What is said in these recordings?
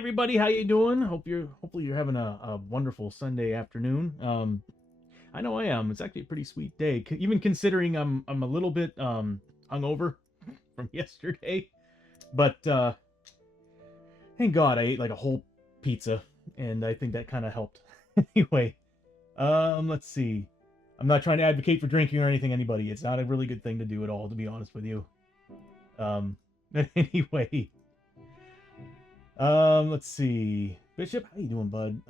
everybody, how you doing? Hopefully you're having a wonderful Sunday afternoon. I know I am. It's actually a pretty sweet day, even considering I'm a little bit hungover from yesterday. But thank God I ate like a whole pizza, and I think that kind of helped. Anyway, let's see. I'm not trying to advocate for drinking or anything, anybody. It's not a really good thing to do at all, to be honest with you. But anyway. Let's see. Bishop, how you doing, bud?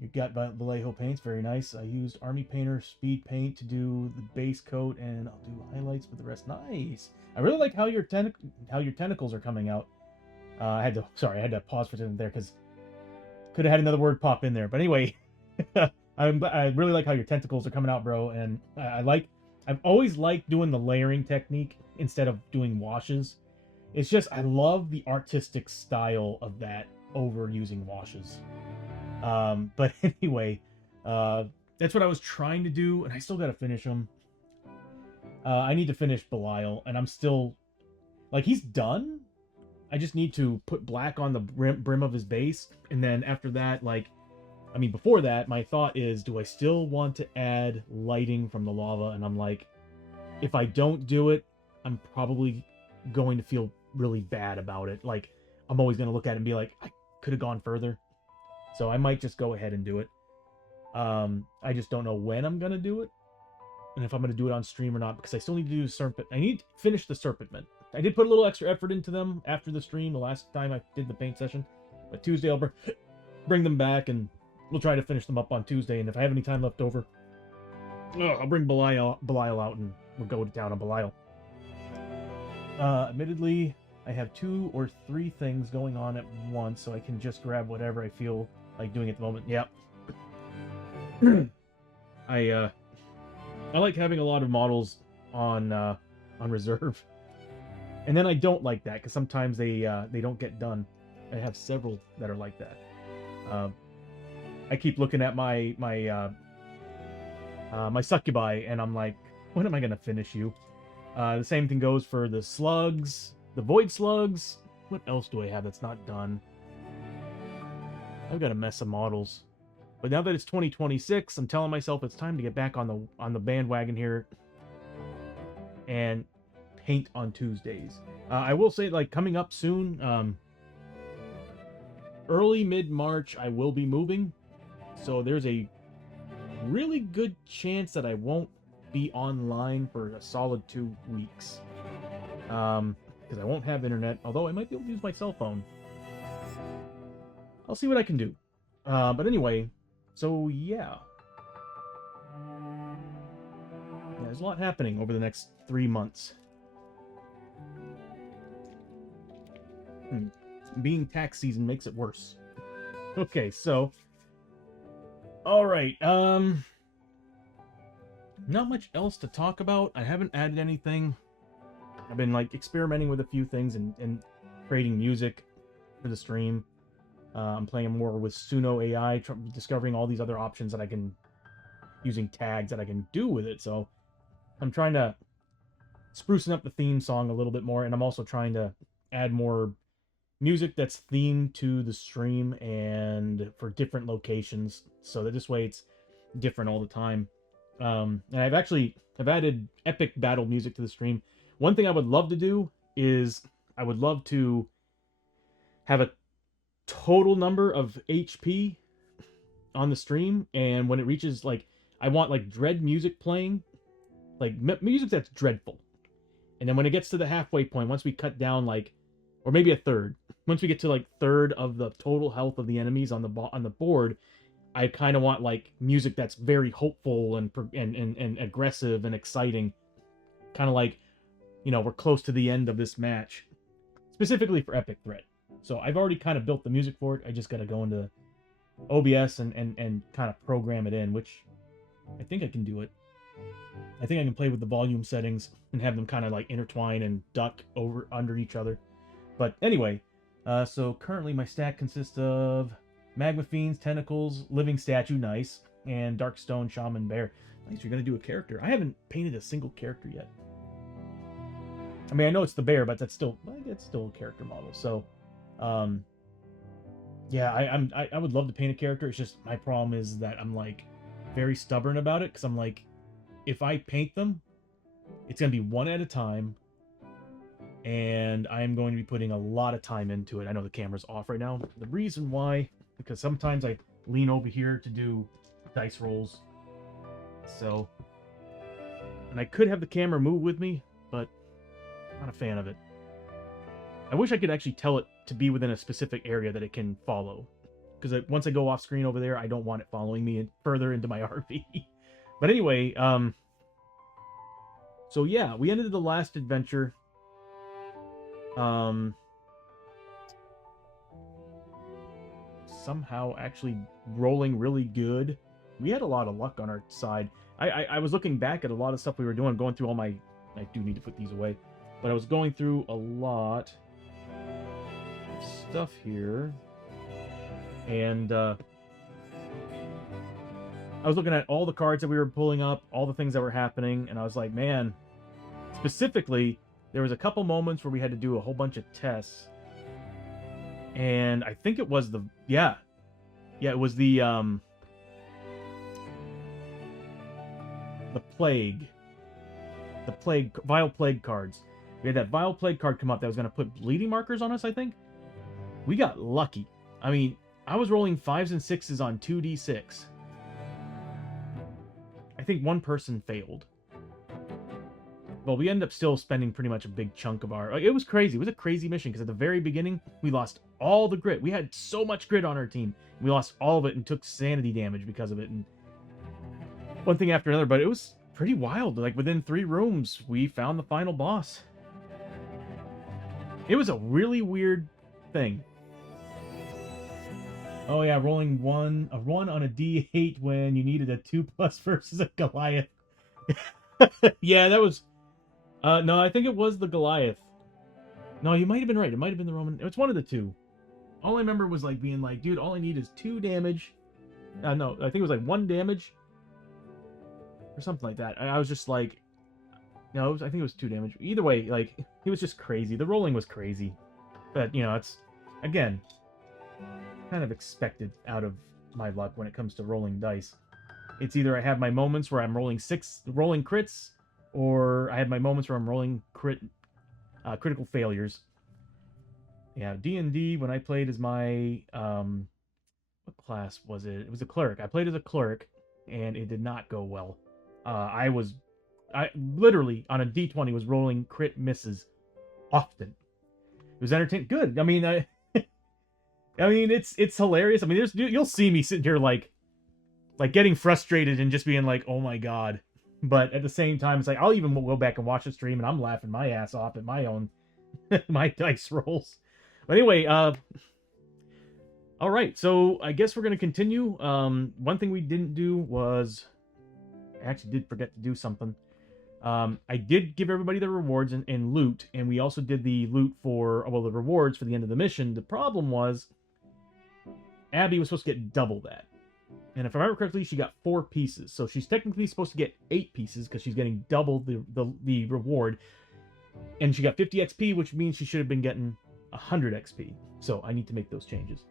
You got Vallejo paints, very nice. I used Army Painter Speed Paint to do the base coat, and I'll do highlights for the rest. Nice. I really like how your tentacles are coming out. I had to pause for a second there because could have had another word pop in there. But anyway, I really like how your tentacles are coming out, bro. And I've always liked doing the layering technique instead of doing washes. It's just, I love the artistic style of that over using washes. But anyway, that's what I was trying to do, and I still gotta finish them. I need to finish Belial, and I'm still, like, he's done. I just need to put black on the brim of his base, and then after that, like, I mean, before that, my thought is, do I still want to add lighting from the lava? And I'm like, if I don't do it, I'm probably going to feel really bad about it. Like, I'm always going to look at it and be like, I could have gone further. So I might just go ahead and do it. I just don't know when I'm going to do it, and if I'm going to do it on stream or not, because I still need to do serpent. I need to finish the serpentment. I did put a little extra effort into them after the stream the last time I did the paint session. But Tuesday I'll bring them back, and we'll try to finish them up on Tuesday. And if I have any time left over, I'll bring Belial out, and we'll go to town on Belial. Admittedly, I have 2 or 3 things going on at once, so I can just grab whatever I feel like doing at the moment. Yep. I like having a lot of models on reserve, and then I don't like that because sometimes they don't get done. I have several that are like that. I keep looking at my succubi, and I'm like, when am I gonna finish you? The same thing goes for the slugs, the void slugs. What else do I have that's not done? I've got a mess of models. But now that it's 2026, I'm telling myself it's time to get back on the bandwagon here and paint on Tuesdays. I will say, like, coming up soon, early mid-March, I will be moving. So there's a really good chance that I won't be online for a solid 2 weeks. Because I won't have internet, although I might be able to use my cell phone. I'll see what I can do. But anyway, so yeah. There's a lot happening over the next 3 months. Being tax season makes it worse. Okay, so alright, not much else to talk about. I haven't added anything. I've been, like, experimenting with a few things and creating music for the stream. I'm playing more with Suno AI, discovering all these other options that I can, using tags that I can do with it. So I'm trying to sprucing up the theme song a little bit more, and I'm also trying to add more music that's themed to the stream and for different locations, so that this way it's different all the time. And I've added epic battle music to the stream. One thing I would love to do is I would love to have a total number of HP on the stream, and when it reaches, like, I want, like, dread music playing, like music that's dreadful, and then when it gets to the halfway point, once we cut down, like, or maybe a third, once we get to, like, third of the total health of the enemies on the board, I kind of want, like, music that's very hopeful and aggressive and exciting, kind of like, you know, we're close to the end of this match, specifically for Epic Threat. So I've already kind of built the music for it. I just got to go into OBS and kind of program it in, which I think I can do it. I think I can play with the volume settings and have them kind of, like, intertwine and duck under each other. But anyway, so currently my stack consists of Magma Fiends, Tentacles, Living Statue, nice, and Darkstone Shaman Bear. Nice, you're going to do a character. I haven't painted a single character yet. I mean, I know it's the bear, but that's still a character model. So, yeah, I would love to paint a character. It's just my problem is that I'm like very stubborn about it because I'm like, if I paint them, it's gonna be one at a time, and I'm going to be putting a lot of time into it. I know the camera's off right now. The reason why, because sometimes I lean over here to do dice rolls. So, and I could have the camera move with me, but I'm not a fan of it. I wish I could actually tell it to be within a specific area that it can follow. Because once I go off screen over there, I don't want it following me further into my RV. But anyway, so yeah, we ended the last adventure. Somehow actually rolling really good. We had a lot of luck on our side. I was looking back at a lot of stuff we were doing, going through all my... I do need to put these away. But I was going through a lot of stuff here. And I was looking at all the cards that we were pulling up, all the things that were happening, and I was like, man, specifically, there was a couple moments where we had to do a whole bunch of tests. And I think it was the... Yeah, it was the plague. The plague... Vile Plague cards. We had that Vile Plague card come up that was going to put bleeding markers on us, I think. We got lucky. I mean, I was rolling 5s and 6s on 2d6. I think one person failed. Well, we ended up still spending pretty much a big chunk of our... It was crazy. It was a crazy mission, because at the very beginning, we lost all the grit. We had so much grit on our team. We lost all of it and took sanity damage because of it. And one thing after another, but it was pretty wild. Like, within 3 rooms, we found the final boss. It was a really weird thing. Oh yeah, rolling a 1 on a D8 when you needed a 2+ versus a Goliath. Yeah, that was... no, I think it was the Goliath. No, you might have been right. It might have been the Roman. It's one of the two. All I remember was like being like, dude, all I need is 2 damage. No, I think it was like 1 damage. Or something like that. I was just like... No, I think it was 2 damage. Either way, like, it was just crazy. The rolling was crazy. But, you know, it's... Again... kind of expected out of my luck when it comes to rolling dice. It's either I have my moments where I'm rolling crits, or I have my moments where I'm rolling critical failures. Yeah, D&D, when I played as my... what class was it? It was a cleric. I played as a cleric, and it did not go well. I literally, on a D20, was rolling crit misses often. It was entertaining. Good. I mean, I mean, it's hilarious. I mean, you'll see me sitting here like getting frustrated and just being like, oh my god. But at the same time, it's like, I'll even go back and watch the stream and I'm laughing my ass off at my own, my dice rolls. But anyway, all right. So I guess we're going to continue. One thing we didn't do was, I actually did forget to do something. I did give everybody the rewards and loot, and we also did the loot for, well, the rewards for the end of the mission. The problem was, Abby was supposed to get double that. And if I remember correctly, she got 4 pieces. So she's technically supposed to get 8 pieces, because she's getting double the reward. And she got 50 XP, which means she should have been getting 100 XP. So I need to make those changes.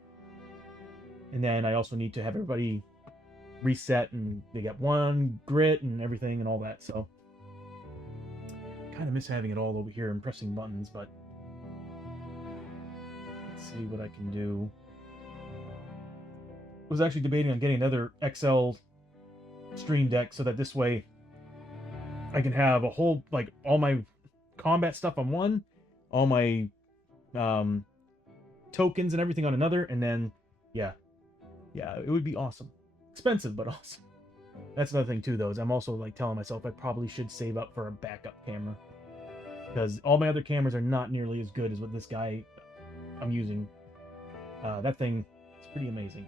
And then I also need to have everybody reset, and they get 1 grit and everything and all that, so... kind of miss having it all over here and pressing buttons, but let's see what I can do. I was actually debating on getting another XL Stream Deck so that this way I can have a whole, like, all my combat stuff on one, all my tokens and everything on another, and then, yeah, it would be awesome. Expensive, but awesome. That's another thing too, though, is I'm also like telling myself I probably should save up for a backup camera, because all my other cameras are not nearly as good as what this guy I'm using. That thing is pretty amazing.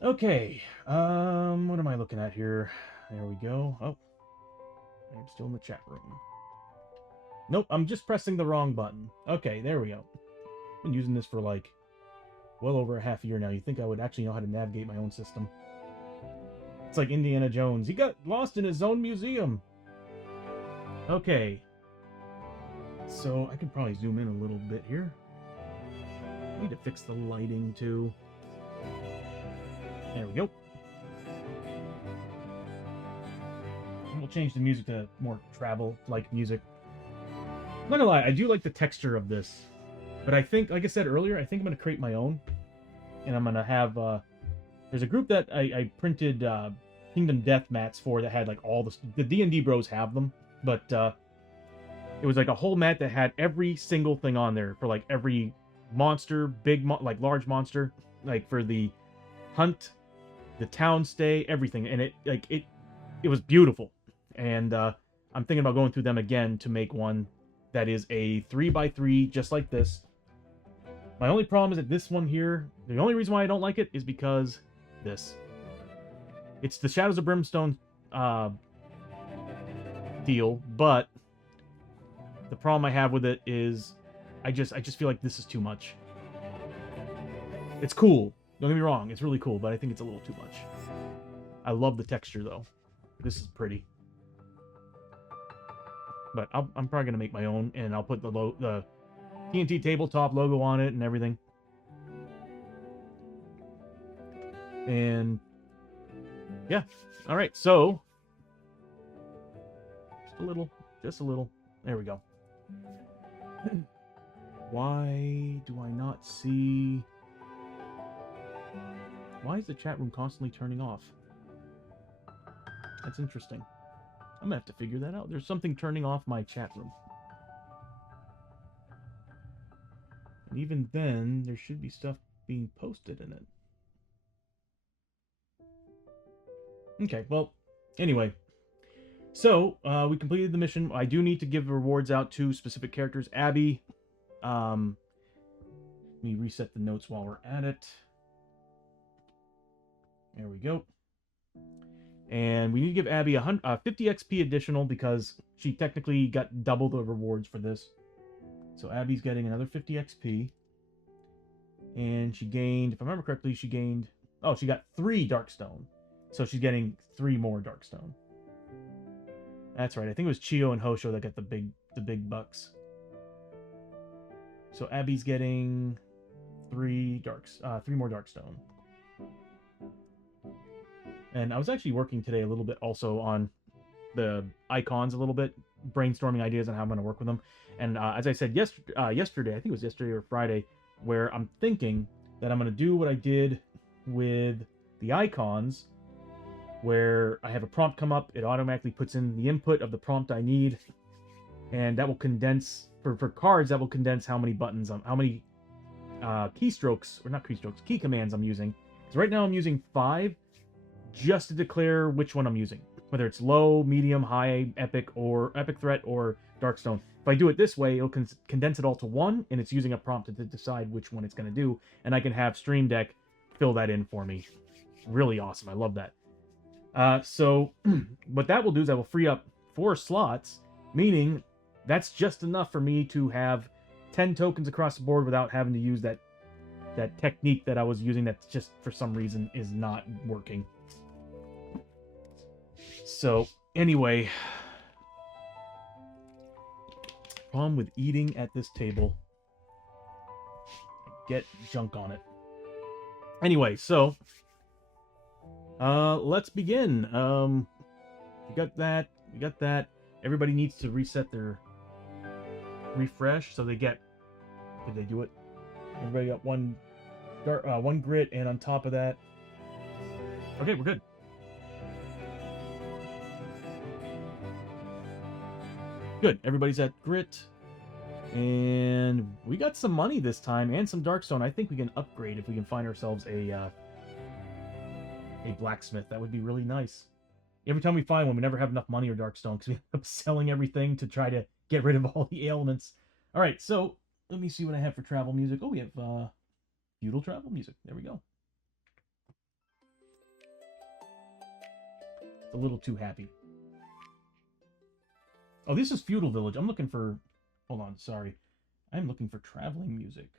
Okay, what am I looking at here? There we go. Oh, I'm still in the chat room. Nope, I'm just pressing the wrong button. Okay, there we go. I've been using this for like well over a half a year now. You'd think I would actually know how to navigate my own system. It's like Indiana Jones. He got lost in his own museum. Okay. So I can probably zoom in a little bit here. Need to fix the lighting too. There we go. And we'll change the music to more travel-like music. I'm not gonna lie, I do like the texture of this. But I think, like I said earlier, I think I'm gonna create my own. And I'm gonna have, there's a group that I printed Kingdom Death mats for that had like all the D&D bros have them. But it was like a whole mat that had every single thing on there for like every monster, like large monster, like for the hunt, the town stay, everything. And it was beautiful. And I'm thinking about going through them again to make one that is a 3x3, just like this. My only problem is that this one here, the only reason why I don't like it is because this. It's the Shadows of Brimstone deal, but the problem I have with it is I just feel like this is too much. It's cool. Don't get me wrong. It's really cool, but I think it's a little too much. I love the texture, though. This is pretty. But I'm probably going to make my own, and I'll put the TNT tabletop logo on it and everything. And yeah. All right. So just a little. There we go. Why do I not see? Why is the chat room constantly turning off? That's interesting. I'm gonna have to figure that out. There's something turning off my chat room. And even then, there should be stuff being posted in it. Okay, well, anyway. So, we completed the mission. I do need to give rewards out to specific characters. Abby, let me reset the notes while we're at it. There we go. And we need to give Abby 50 XP additional because she technically got double the rewards for this. So Abby's getting another 50 XP. And she gained, if I remember correctly, she got 3 Darkstone. So she's getting 3 more Darkstone. That's right. I think it was Chio and Hosho that got the big bucks. So Abby's getting 3 more Darkstone. And I was actually working today a little bit also on the icons a little bit, brainstorming ideas on how I'm going to work with them. And as I said yesterday, I think it was yesterday or Friday, where I'm thinking that I'm going to do what I did with the icons, where I have a prompt come up, it automatically puts in the input of the prompt I need, and that will condense, for cards, that will condense how many buttons, how many keystrokes, or not keystrokes, key commands I'm using. So right now I'm using 5, just to declare which one I'm using, whether it's low, medium, high, epic, or epic threat, or darkstone. If I do it this way, it'll condense it all to 1, and it's using a prompt to decide which one it's going to do, and I can have Stream Deck fill that in for me. Really awesome. I love that. So what that will do is that will free up 4 slots, meaning that's just enough for me to have 10 tokens across the board without having to use that technique that I was using that just for some reason is not working. So anyway, problem with eating at this table, get junk on it. Anyway, so let's begin. We got that. Everybody needs to reset their refresh, so they get. Did they do it? Everybody got one grit, and on top of that, okay, we're good. Good. Everybody's at grit, and we got some money this time and some darkstone. I think we can upgrade if we can find ourselves a blacksmith. That would be really nice. Every time we find one, we never have enough money or darkstone because we end up selling everything to try to get rid of all the ailments. All right, so let me see what I have for travel music. Oh, we have feudal travel music. There we go. It's a little too happy. Oh, this is Feudal Village. I'm looking for... Hold on, sorry. I'm looking for traveling music.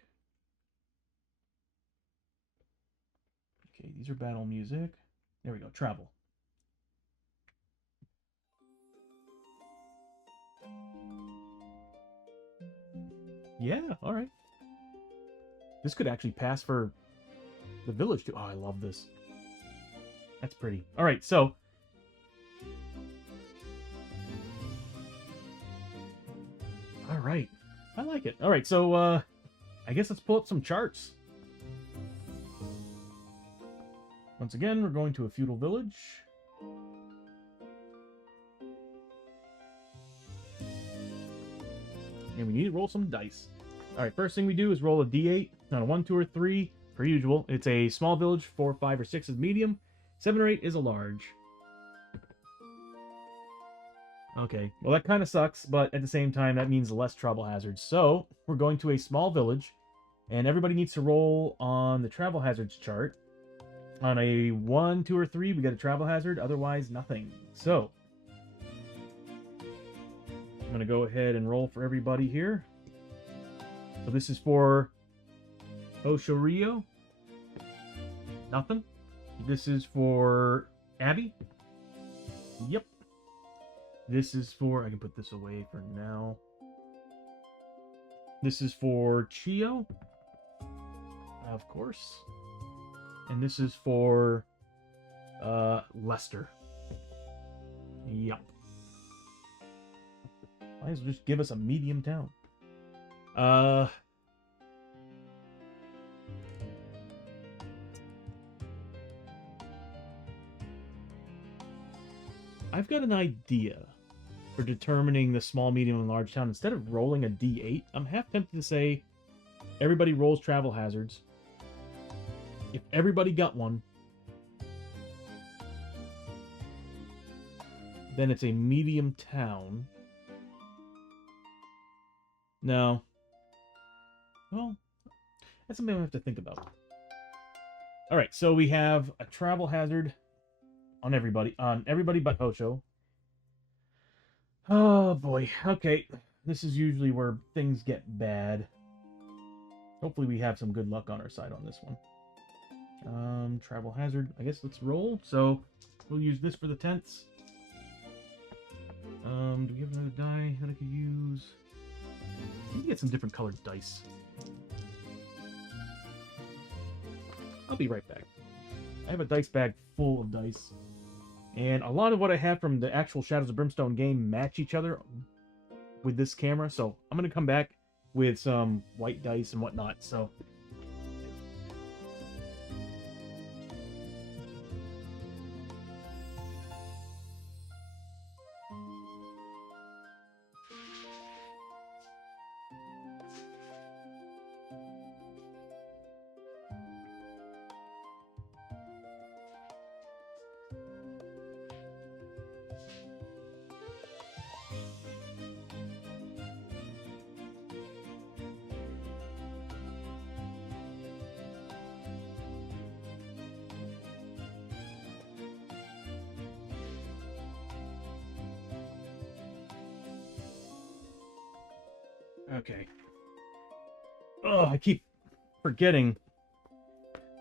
Okay, these are battle music. There we go, travel. Yeah, all right. This could actually pass for the village too. Oh, I love this. That's pretty. All right, so all right, I like it. All right, so I guess let's pull up some charts. Once again, we're going to a feudal village. And we need to roll some dice. All right, first thing we do is roll a d8. Not a 1, 2, or 3, per usual. It's a small village. 4, 5, or 6 is medium. 7 or 8 is a large. Okay, well that kind of sucks, but at the same time, that means less travel hazards. So, we're going to a small village, and everybody needs to roll on the travel hazards chart. On a 1, 2, or 3, we get a travel hazard. Otherwise, nothing. So, I'm going to go ahead and roll for everybody here. So this is for Oshorio. Nothing. This is for Abby. Yep. This is for... I can put this away for now. This is for Chio. Of course. And this is for Lester. Yep. Might as well just give us a medium town. I've got an idea for determining the small, medium, and large town. Instead of rolling a d8, I'm half tempted to say everybody rolls travel hazards. If everybody got one, then it's a medium town. No. Well, that's something I have to think about. Alright, so we have a travel hazard on everybody but Hosho. Oh boy, okay. This is usually where things get bad. Hopefully we have some good luck on our side on this one. Travel hazard. I guess let's roll. So we'll use this for the tenths. Do we have another die that I could use? I need to get some different colored dice. I'll be right back. I have a dice bag full of dice. And a lot of what I have from the actual Shadows of Brimstone game match each other with this camera. So I'm going to come back with some white dice and whatnot. So... Okay. Oh, I keep forgetting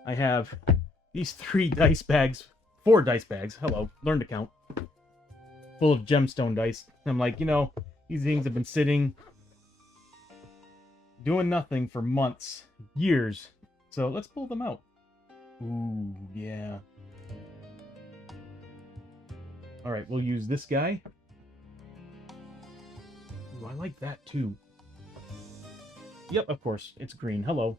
I have these 4 dice bags. Hello, learn to count. Full of gemstone dice. I'm like, you know, these things have been sitting, doing nothing for months, years. So let's pull them out. Ooh, yeah. Alright, we'll use this guy. Ooh, I like that too. Yep, of course. It's green. Hello.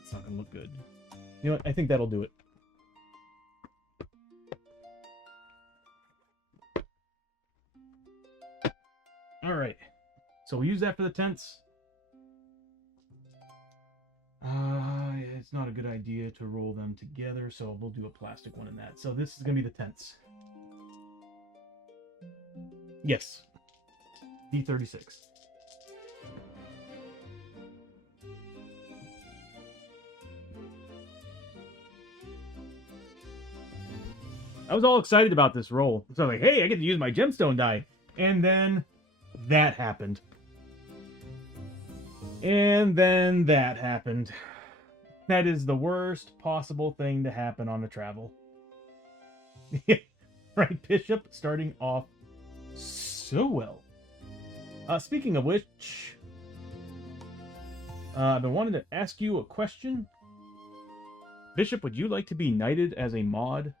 It's not going to look good. You know what? I think that'll do it. Alright. So we'll use that for the tents. It's not a good idea to roll them together, so we'll do a plastic one in that. So this is going to be the tents. Yes. D36. I was all excited about this roll. So I was like, hey, I get to use my gemstone die. And then that happened. And then that happened. That is the worst possible thing to happen on a travel. Right, Bishop starting off so well. Speaking of which, I've been wanting to ask you a question. Bishop, would you like to be knighted as a mod?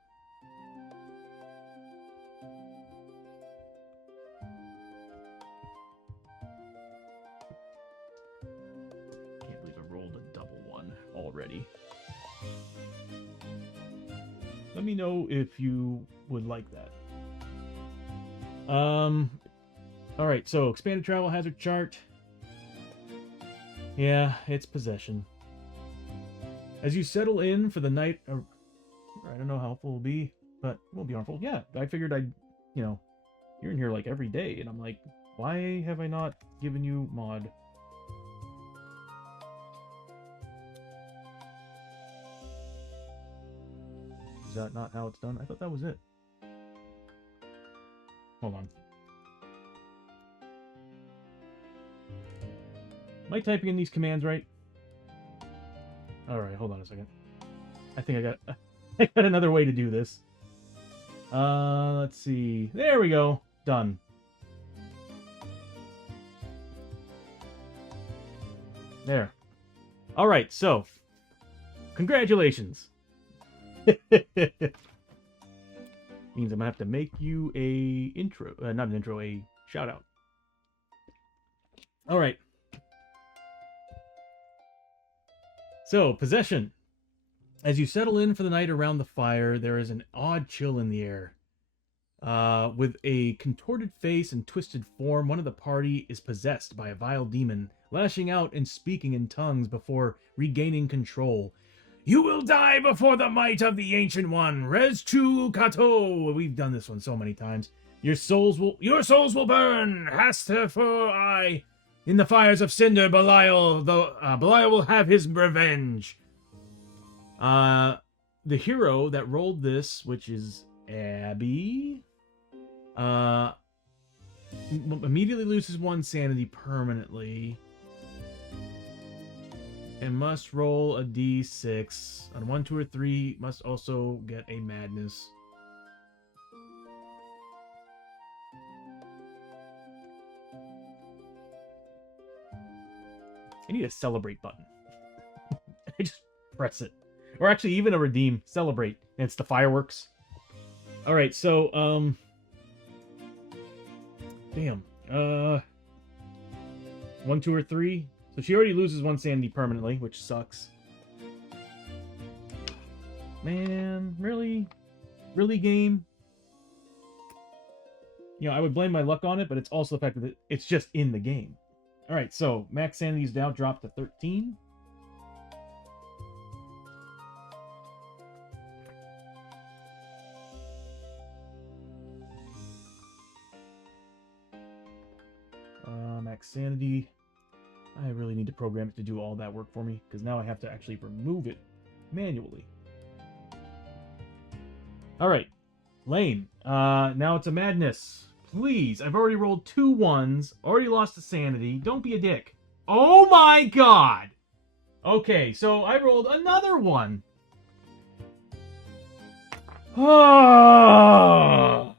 Can't believe I rolled a double one already. Let me know if you would like that. Alright, so expanded travel hazard chart. Yeah, it's possession. As you settle in for the night, I don't know how helpful it will be, but it won't be harmful. Yeah, I figured I'd, you know, you're in here like every day, and I'm like, why have I not given you mod? Is that not how it's done? I thought that was it. Hold on. Am I typing in these commands right? Alright, hold on a second. I think I got another way to do this. Let's see. There we go. Done. There. Alright, so. Congratulations. Means I'm gonna have to make you a intro, not an intro, a shout out. All right. So possession. As you settle in for the night around the fire, there is an odd chill in the air. With a contorted face and twisted form, one of the party is possessed by a vile demon, lashing out and speaking in tongues before regaining control. You will die before the might of the Ancient One. Res tu kato. We've done this one so many times. Your souls will burn. Haster I. In the fires of cinder, Belial will have his revenge. The hero that rolled this, which is Abby, immediately loses one sanity permanently. And must roll a d6. On 1, 2, or 3, must also get a madness. I need a celebrate button. I just press it. Or actually, even a redeem. Celebrate. And it's the fireworks. Alright, so, damn. 1, 2, or 3. So she already loses one sanity permanently, which sucks. Man, really? Really, game? You know, I would blame my luck on it, but it's also the fact that it's just in the game. Alright, so max sanity is now dropped to 13. Max sanity. I really need to program it to do all that work for me, because now I have to actually remove it manually. Alright. Lane. Now it's a madness. Please. I've already rolled 2 1s. Already lost a sanity. Don't be a dick. Oh my god! Okay, so I rolled another one.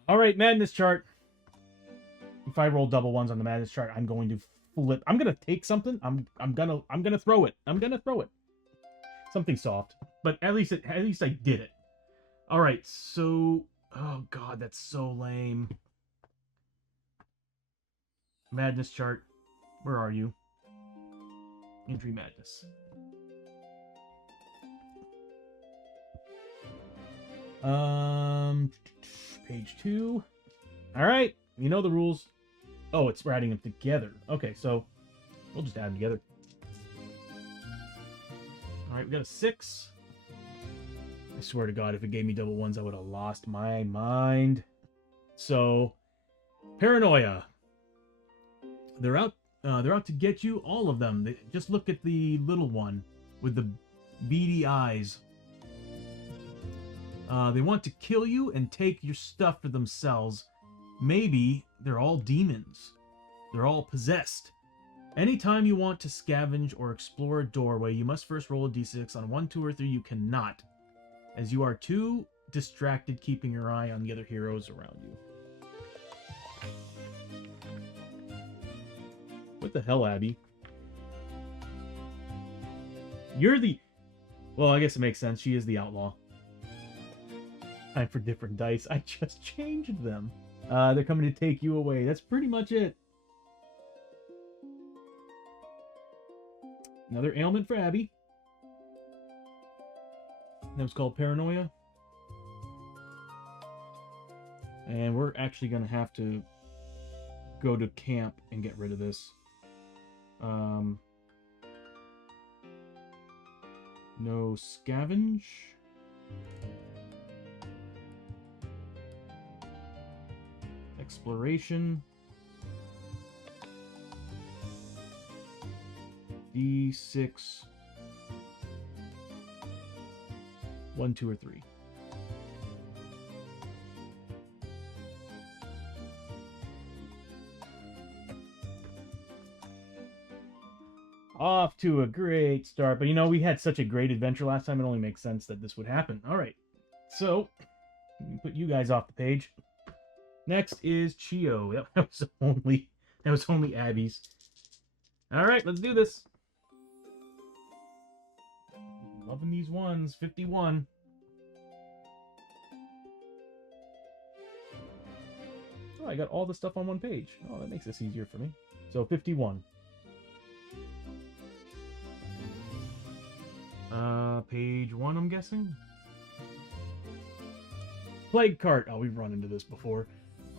Alright, madness chart. If I roll double 1s on the madness chart, I'm going to flip. I'm gonna take something. I'm gonna throw it. I'm gonna throw it. Something soft, but at least I did it. All right. So, oh god, that's so lame. Madness chart. Where are you? Injury madness. Page 2. All right. You know the rules. Oh, it's adding them together. Okay, so we'll just add them together. All right, we got a 6. I swear to God, if it gave me double 1s, I would have lost my mind. So, paranoia. They're out to get you, all of them. Just look at the little one with the beady eyes. They want to kill you and take your stuff for themselves. Maybe they're all demons. They're all possessed. Anytime you want to scavenge or explore a doorway, you must first roll a d6. On 1, 2, or 3, you cannot, as you are too distracted keeping your eye on the other heroes around you. What the hell, Abby? You're the... Well, I guess it makes sense. She is the outlaw. Time for different dice. I just changed them. They're coming to take you away. That's pretty much it. Another ailment for Abby. That was called paranoia. And we're actually going to have to go to camp and get rid of this. No scavenge. Exploration. D6. 1, 2, or 3. Off to a great start. But, you know, we had such a great adventure last time, it only makes sense that this would happen. All right. So, put you guys off the page. Next is Chio. That was only Abby's. All right, let's do this. Loving these ones. 51. Oh, I got all the stuff on one page. Oh, that makes this easier for me. So, 51. Page 1, I'm guessing? Plague cart. Oh, we've run into this before.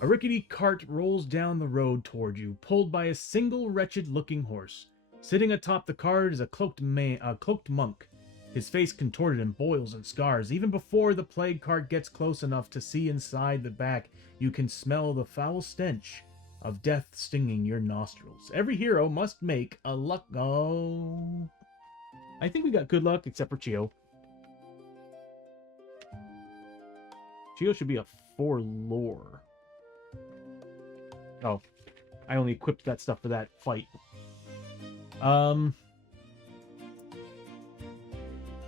A rickety cart rolls down the road toward you, pulled by a single wretched-looking horse. Sitting atop the cart is a cloaked monk, his face contorted in boils and scars. Even before the plague cart gets close enough to see inside the back, you can smell the foul stench of death stinging your nostrils. Every hero must make a luck... Oh... I think we got good luck, except for Chio. Chio should be a 4 lore. Oh, I only equipped that stuff for that fight.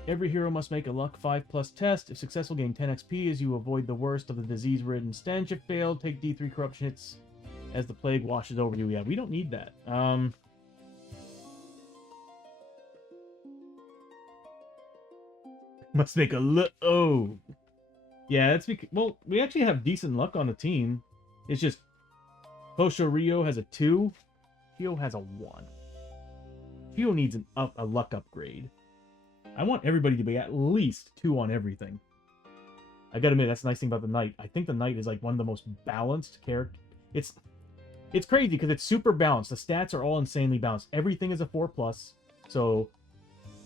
Every hero must make a luck 5+ test. If successful, gain 10 XP as you avoid the worst of the disease-ridden stench. If failed, take D3 corruption hits as the plague washes over you. Yeah, we don't need that. Must make a look. Oh, yeah. That's because, well, we actually have decent luck on the team. It's just Posho Rio has a 2. Chio has a 1. Chio needs a luck upgrade. I want everybody to be at least 2 on everything. I gotta admit, that's the nice thing about the Knight. I think the Knight is like one of the most balanced characters. It's crazy because it's super balanced. The stats are all insanely balanced. Everything is a 4+. So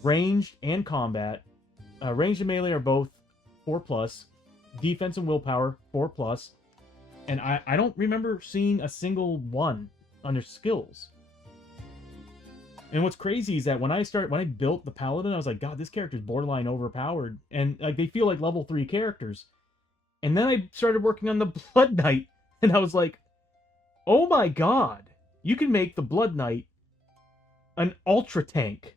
ranged and combat. Ranged and melee are both 4+. Defense and willpower, 4+. And I don't remember seeing a single 1 under skills. And what's crazy is that when I built the Paladin, I was like, God, this character's borderline overpowered. And like they feel like level 3 characters. And then I started working on the Blood Knight, and I was like, oh my God, you can make the Blood Knight an ultra tank.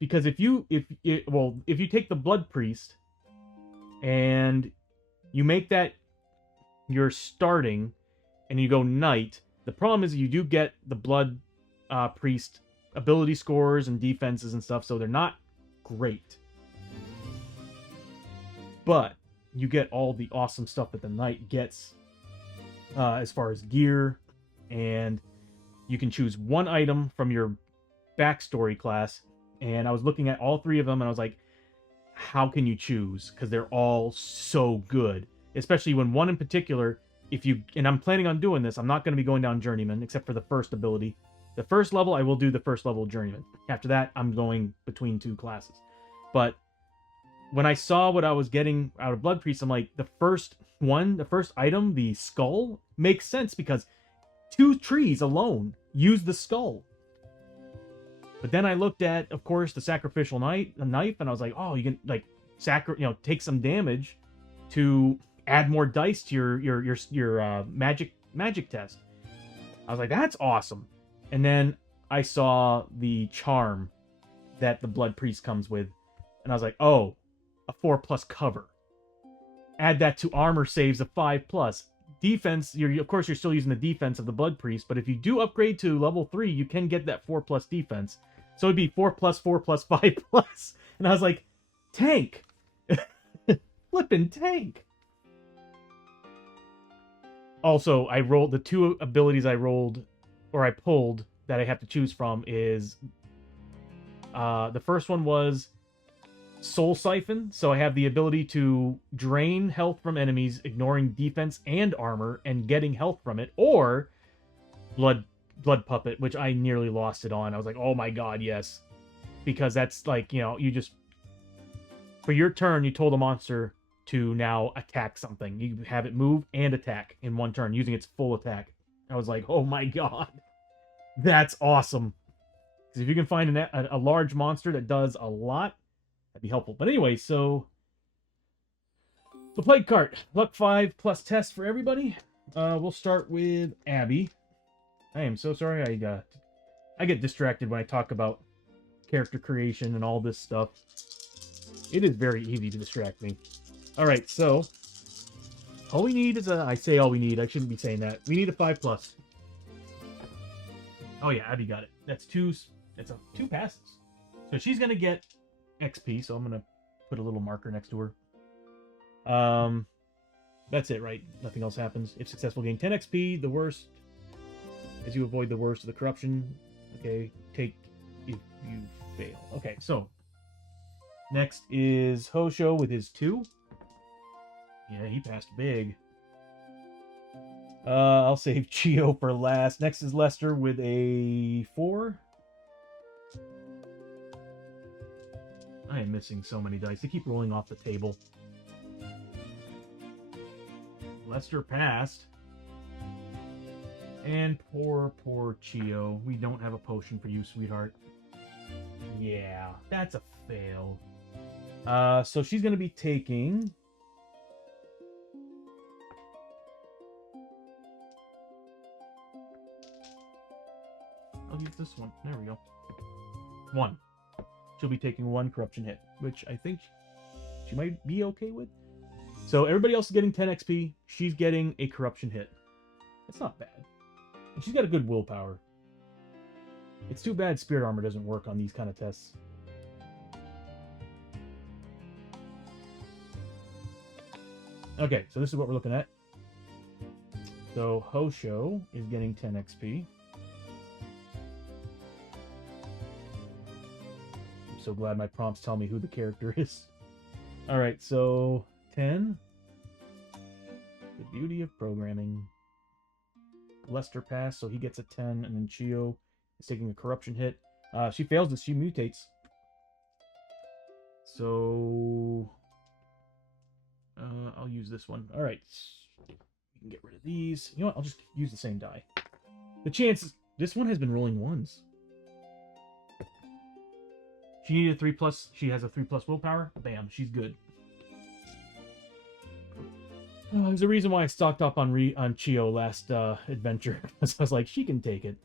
Because if you take the Blood Priest and you make that your starting and you go Knight, the problem is you do get the Blood Priest ability scores and defenses and stuff, so they're not great. But you get all the awesome stuff that the Knight gets as far as gear, and you can choose one item from your backstory class. And I was looking at all 3 of them, and I was like, how can you choose? Because they're all so good. Especially when one in particular, and I'm planning on doing this, I'm not going to be going down Journeyman, except for the first ability. The first level, I will do the first level Journeyman. After that, I'm going between 2 classes. But when I saw what I was getting out of Blood Priest, I'm like, the first item, the skull, makes sense because 2 trees alone use the skull. But then I looked at, of course, the sacrificial knife, and I was like, oh, you can like take some damage to add more dice to your magic test. I was like, that's awesome. And then I saw the charm that the Blood Priest comes with, and I was like, oh, a 4+ cover. add that to armor saves of 5+. Defense, of course you're still using the defense of the Blood Priest, but if you do upgrade to level 3, you can get that 4+ defense. So it'd be 4+4+5+. And I was like, tank! Flippin' tank! Also, I rolled the 2 abilities I pulled that I have to choose from is the first one was Soul Siphon, so I have the ability to drain health from enemies, ignoring defense and armor, and getting health from it, or Blood Puppet, which I nearly lost it on. I was like, oh my god, yes. Because that's like, you just... For your turn, you told the monster to now attack something. You have it move and attack in one turn, using its full attack. I was like, oh my god. That's awesome. Because if you can find a large monster that does a lot, that'd be helpful. But anyway, so the Plague Cart. Luck 5 plus test for everybody. We'll start with Abby. I am so sorry. I get distracted when I talk about character creation and all this stuff. It is very easy to distract me. Alright, so all we need is I say all we need. I shouldn't be saying that. We need a 5+. Oh yeah, Abby got it. That's 2 passes. So she's going to get XP, so I'm going to put a little marker next to her. That's it, right? Nothing else happens. If successful, gain 10 XP. The worst, as you avoid the worst of the corruption. Okay, take if you fail. Okay, so next is Hosho with his 2. Yeah, he passed big. I'll save Chio for last. Next is Lester with a 4. I am missing so many dice. They keep rolling off the table. Lester passed. And poor Chio. We don't have a potion for you, sweetheart. Yeah, that's a fail. So she's going to be taking... I'll use this one. There we go. 1. She'll be taking 1 corruption hit, which I think she might be okay with. So everybody else is getting 10 XP. She's getting a corruption hit. It's not bad. And she's got a good willpower. It's too bad spirit armor doesn't work on these kind of tests. Okay, so this is what we're looking at. So Hosho is getting 10 XP. I'm so glad my prompts tell me who the character is. Alright, so 10. The beauty of programming. Lester passed, so he gets a 10, and then Chio is taking a corruption hit. She fails this, she mutates. So I'll use this one. Alright. We can get rid of these. You know what? I'll just use the same die. The chances... This one has been rolling 1s. She needed 3+. She has a 3+ willpower. Bam, she's good. There's a reason why I stocked up on Chio last adventure. So I was like, she can take it.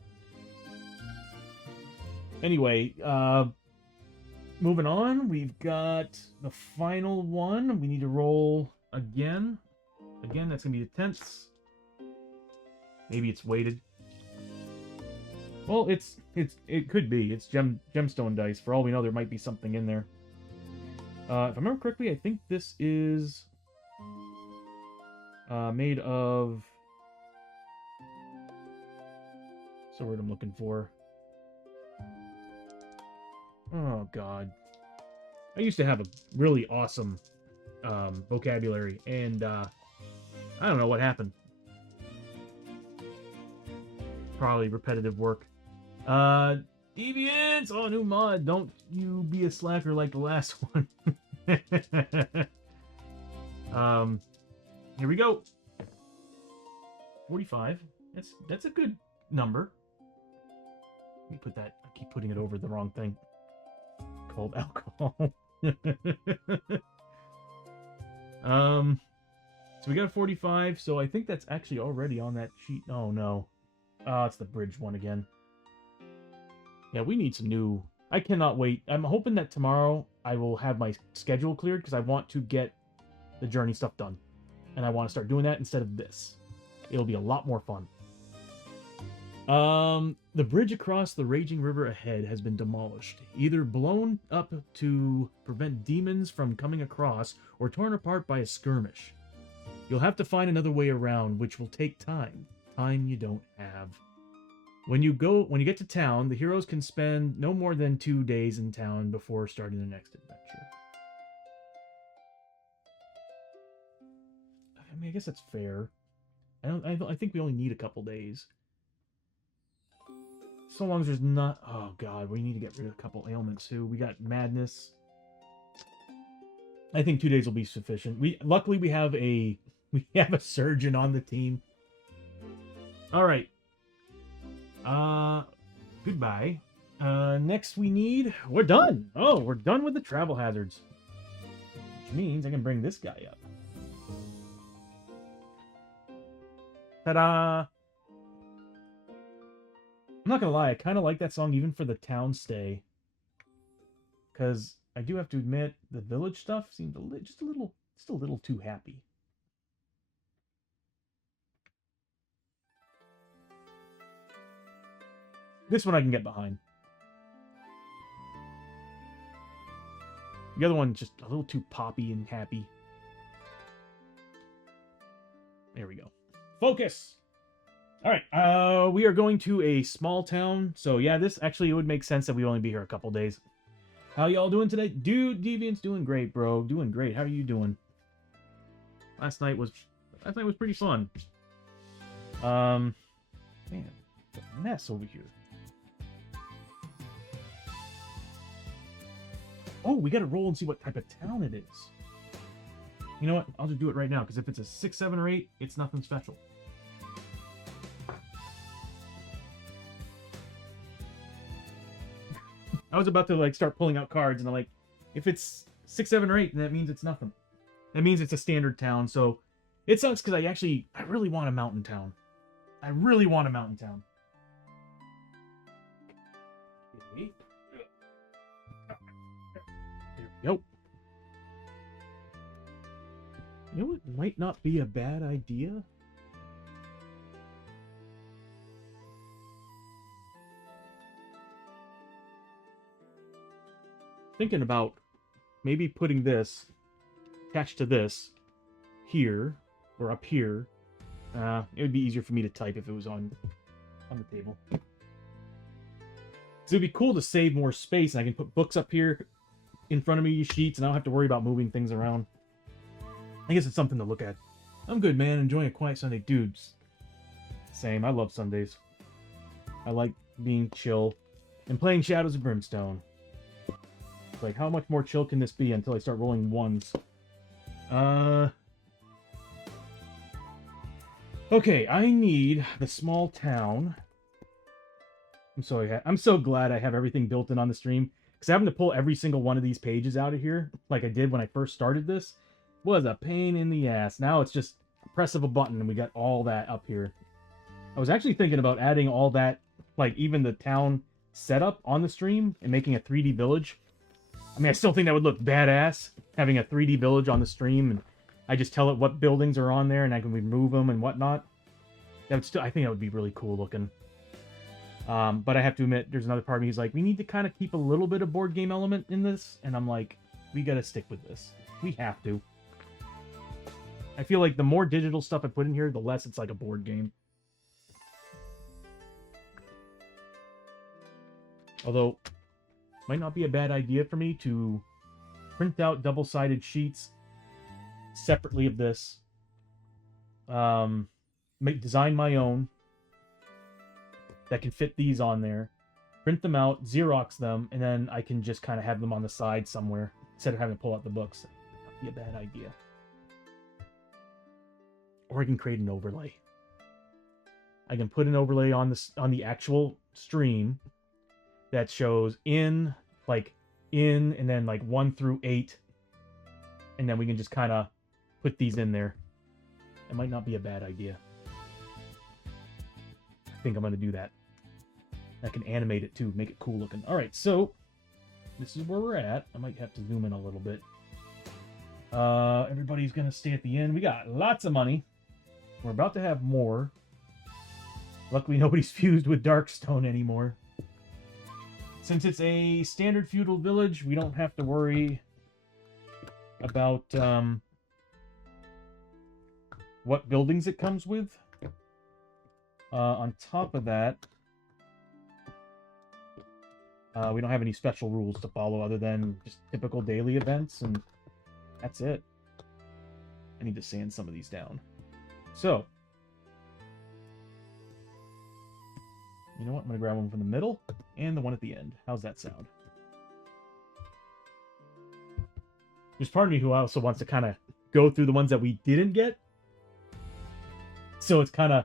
Anyway, moving on, we've got the final one. We need to roll again. Again, that's going to be the 10th. Maybe it's weighted. Well, it could be. It's gemstone dice. For all we know, there might be something in there. If I remember correctly, I think this is made of... What's the word I'm looking for? Oh, God. I used to have a really awesome vocabulary, and I don't know what happened. Probably repetitive work. Deviants! Oh, new mod. Don't you be a slacker like the last one. Here we go. 45. That's a good number. Let me put that. I keep putting it over the wrong thing. Called alcohol. So we got a 45. So I think that's actually already on that sheet. Oh no. It's the bridge one again. Yeah, we need some new... I cannot wait. I'm hoping that tomorrow I will have my schedule cleared because I want to get the journey stuff done. And I want to start doing that instead of this. It'll be a lot more fun. The bridge across the raging river ahead has been demolished, either blown up to prevent demons from coming across, or torn apart by a skirmish. You'll have to find another way around, which will take time. Time you don't have. When you get to town, the heroes can spend no more than 2 days in town before starting the next adventure. I mean, I guess that's fair. I think we only need a couple days. So long as there's not... Oh, God, we need to get rid of a couple ailments, too. We got madness. I think 2 days will be sufficient. Luckily, we have a surgeon on the team. All right. Goodbye. Next we need... We're done! Oh, we're done with the travel hazards. Which means I can bring this guy up. Ta-da! I'm not gonna lie, I kind of like that song even for the town stay. Because I do have to admit, the village stuff seemed just a little too happy. This one I can get behind. The other one's just a little too poppy and happy. There we go. Focus! Alright, we are going to a small town. So yeah, this actually, it would make sense that we only be here a couple days. How y'all doing today? Dude, Deviant's doing great, bro. Doing great. How are you doing? Last night was pretty fun. Man, it's a mess over here. Oh, we gotta roll and see what type of town it is. You know what? I'll just do it right now, because if it's a 6, 7, or 8, it's nothing special. I was about to like start pulling out cards, and I'm like, if it's 6, 7, or 8, then that means it's nothing. That means it's a standard town, so it sucks because I really want a mountain town. I really want a mountain town. Okay. There we go. You know what might not be a bad idea? Thinking about maybe putting this attached to this here or up here. It would be easier for me to type if it was on the table. So it'd be cool to save more space, and I can put books up here in front of me, sheets, and I don't have to worry about moving things around. I guess it's something to look at. I'm good, man. Enjoying a quiet Sunday. Dudes. Same. I love Sundays. I like being chill and playing Shadows of Brimstone. Like, how much more chill can this be until I start rolling ones? Okay, I need the small town. I'm so glad I have everything built in on the stream, because having to pull every single one of these pages out of here, like I did when I first started this, was a pain in the ass. Now it's just a press of a button and we got all that up here. I was actually thinking about adding all that, like even the town setup on the stream and making a 3D village. I mean, I still think that would look badass, having a 3D village on the stream, and I just tell it what buildings are on there, and I can remove them and whatnot. That would still, I think that would be really cool looking. But I have to admit, there's another part of me who's like, we need to kind of keep a little bit of board game element in this, and I'm like, we gotta stick with this. We have to. I feel like the more digital stuff I put in here, the less it's like a board game. Although, might not be a bad idea for me to print out double-sided sheets separately of this. Design my own that can fit these on there. Print them out, Xerox them, and then I can just kind of have them on the side somewhere instead of having to pull out the books. That'd be a bad idea. Or I can create an overlay. I can put an overlay on the actual stream that shows in, and then like 1 through 8. And then we can just kind of put these in there. It might not be a bad idea. I think I'm going to do that. I can animate it too, make it cool looking. Alright, so this is where we're at. I might have to zoom in a little bit. Everybody's gonna stay at the inn. We got lots of money. We're about to have more. Luckily, nobody's fused with Darkstone anymore. Since it's a standard feudal village, we don't have to worry about what buildings it comes with. On top of that, we don't have any special rules to follow other than just typical daily events, and that's it. I need to sand some of these down. So, you know what? I'm going to grab one from the middle and the one at the end. How's that sound? There's part of me who also wants to kind of go through the ones that we didn't get. So it's kind of,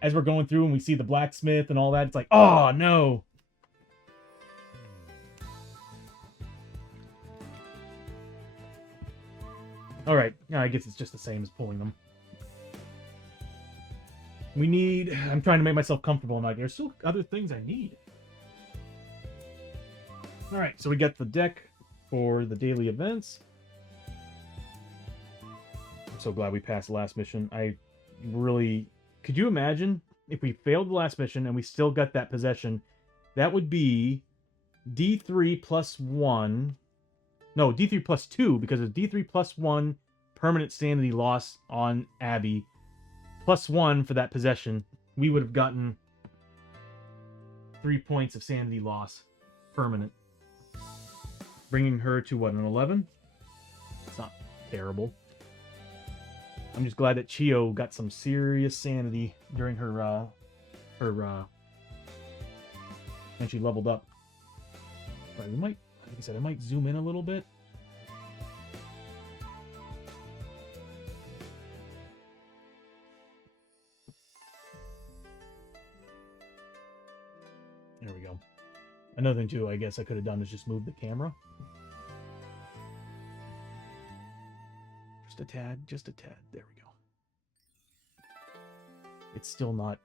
as we're going through and we see the blacksmith and all that, it's like, oh, no. All right. Yeah, I guess it's just the same as pulling them. We need... I'm trying to make myself comfortable. I'm like, there's still other things I need. All right. So we got the deck for the daily events. I'm so glad we passed the last mission. I really... Could you imagine if we failed the last mission and we still got that possession? That would be D3 plus 1... No, D3 plus 2, because it's D3 plus 1 permanent sanity loss on Abby, plus 1 for that possession. We would have gotten 3 points of sanity loss permanent. Bringing her to, what, an 11? It's not terrible. I'm just glad that Chio got some serious sanity during her when she leveled up. Right, we might... Like I said, I might zoom in a little bit. There we go. Another thing, too, I guess I could have done is just move the camera. Just a tad, just a tad. There we go. It's still not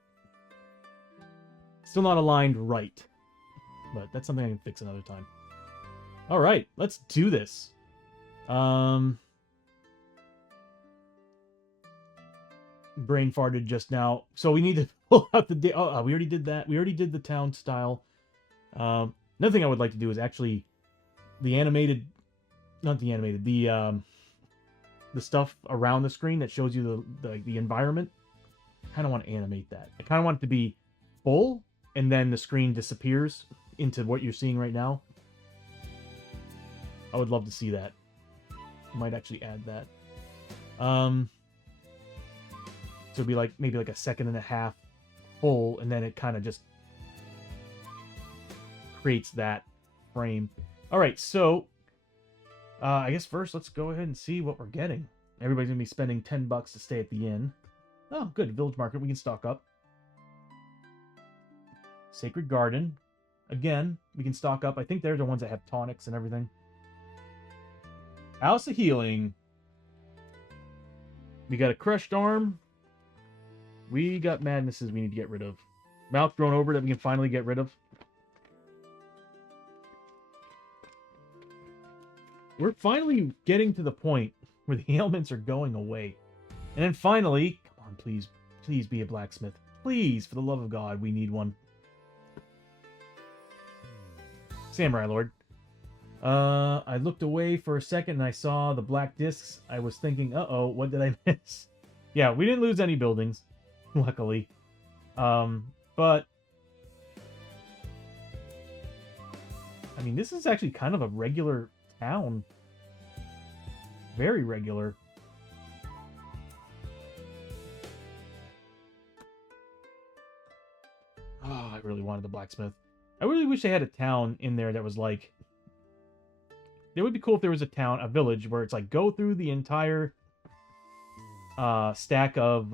aligned right. But that's something I can fix another time. All right, let's do this. Brain farted just now, so we need to pull out the... we already did that. We already did the town style. Another thing I would like to do is actually the animated... Not the animated, the stuff around the screen that shows you the environment. I kind of want to animate that. I kind of want it to be full, and then the screen disappears into what you're seeing right now. I would love to see that. I might actually add that. So it'd be like maybe like a second and a half full, and then it kind of just creates that frame. All right, so I guess first let's go ahead and see what we're getting. Everybody's gonna be spending $10 to stay at the inn. Oh, good. Village market. We can stock up. Sacred Garden. Again, we can stock up. I think they're the ones that have tonics and everything. House of Healing. We got a crushed arm. We got madnesses we need to get rid of. Mouth grown over that we can finally get rid of. We're finally getting to the point where the ailments are going away. And then finally, come on, please, please be a blacksmith. Please, for the love of God, we need one. Samurai Lord. I looked away for a second and I saw the black discs. I was thinking, uh-oh, what did I miss? Yeah, we didn't lose any buildings, luckily. But I mean, this is actually kind of a regular town. Very regular. Oh, I really wanted the blacksmith. I really wish they had a town in there that was like... It would be cool if there was a town, a village, where it's like, go through the entire stack of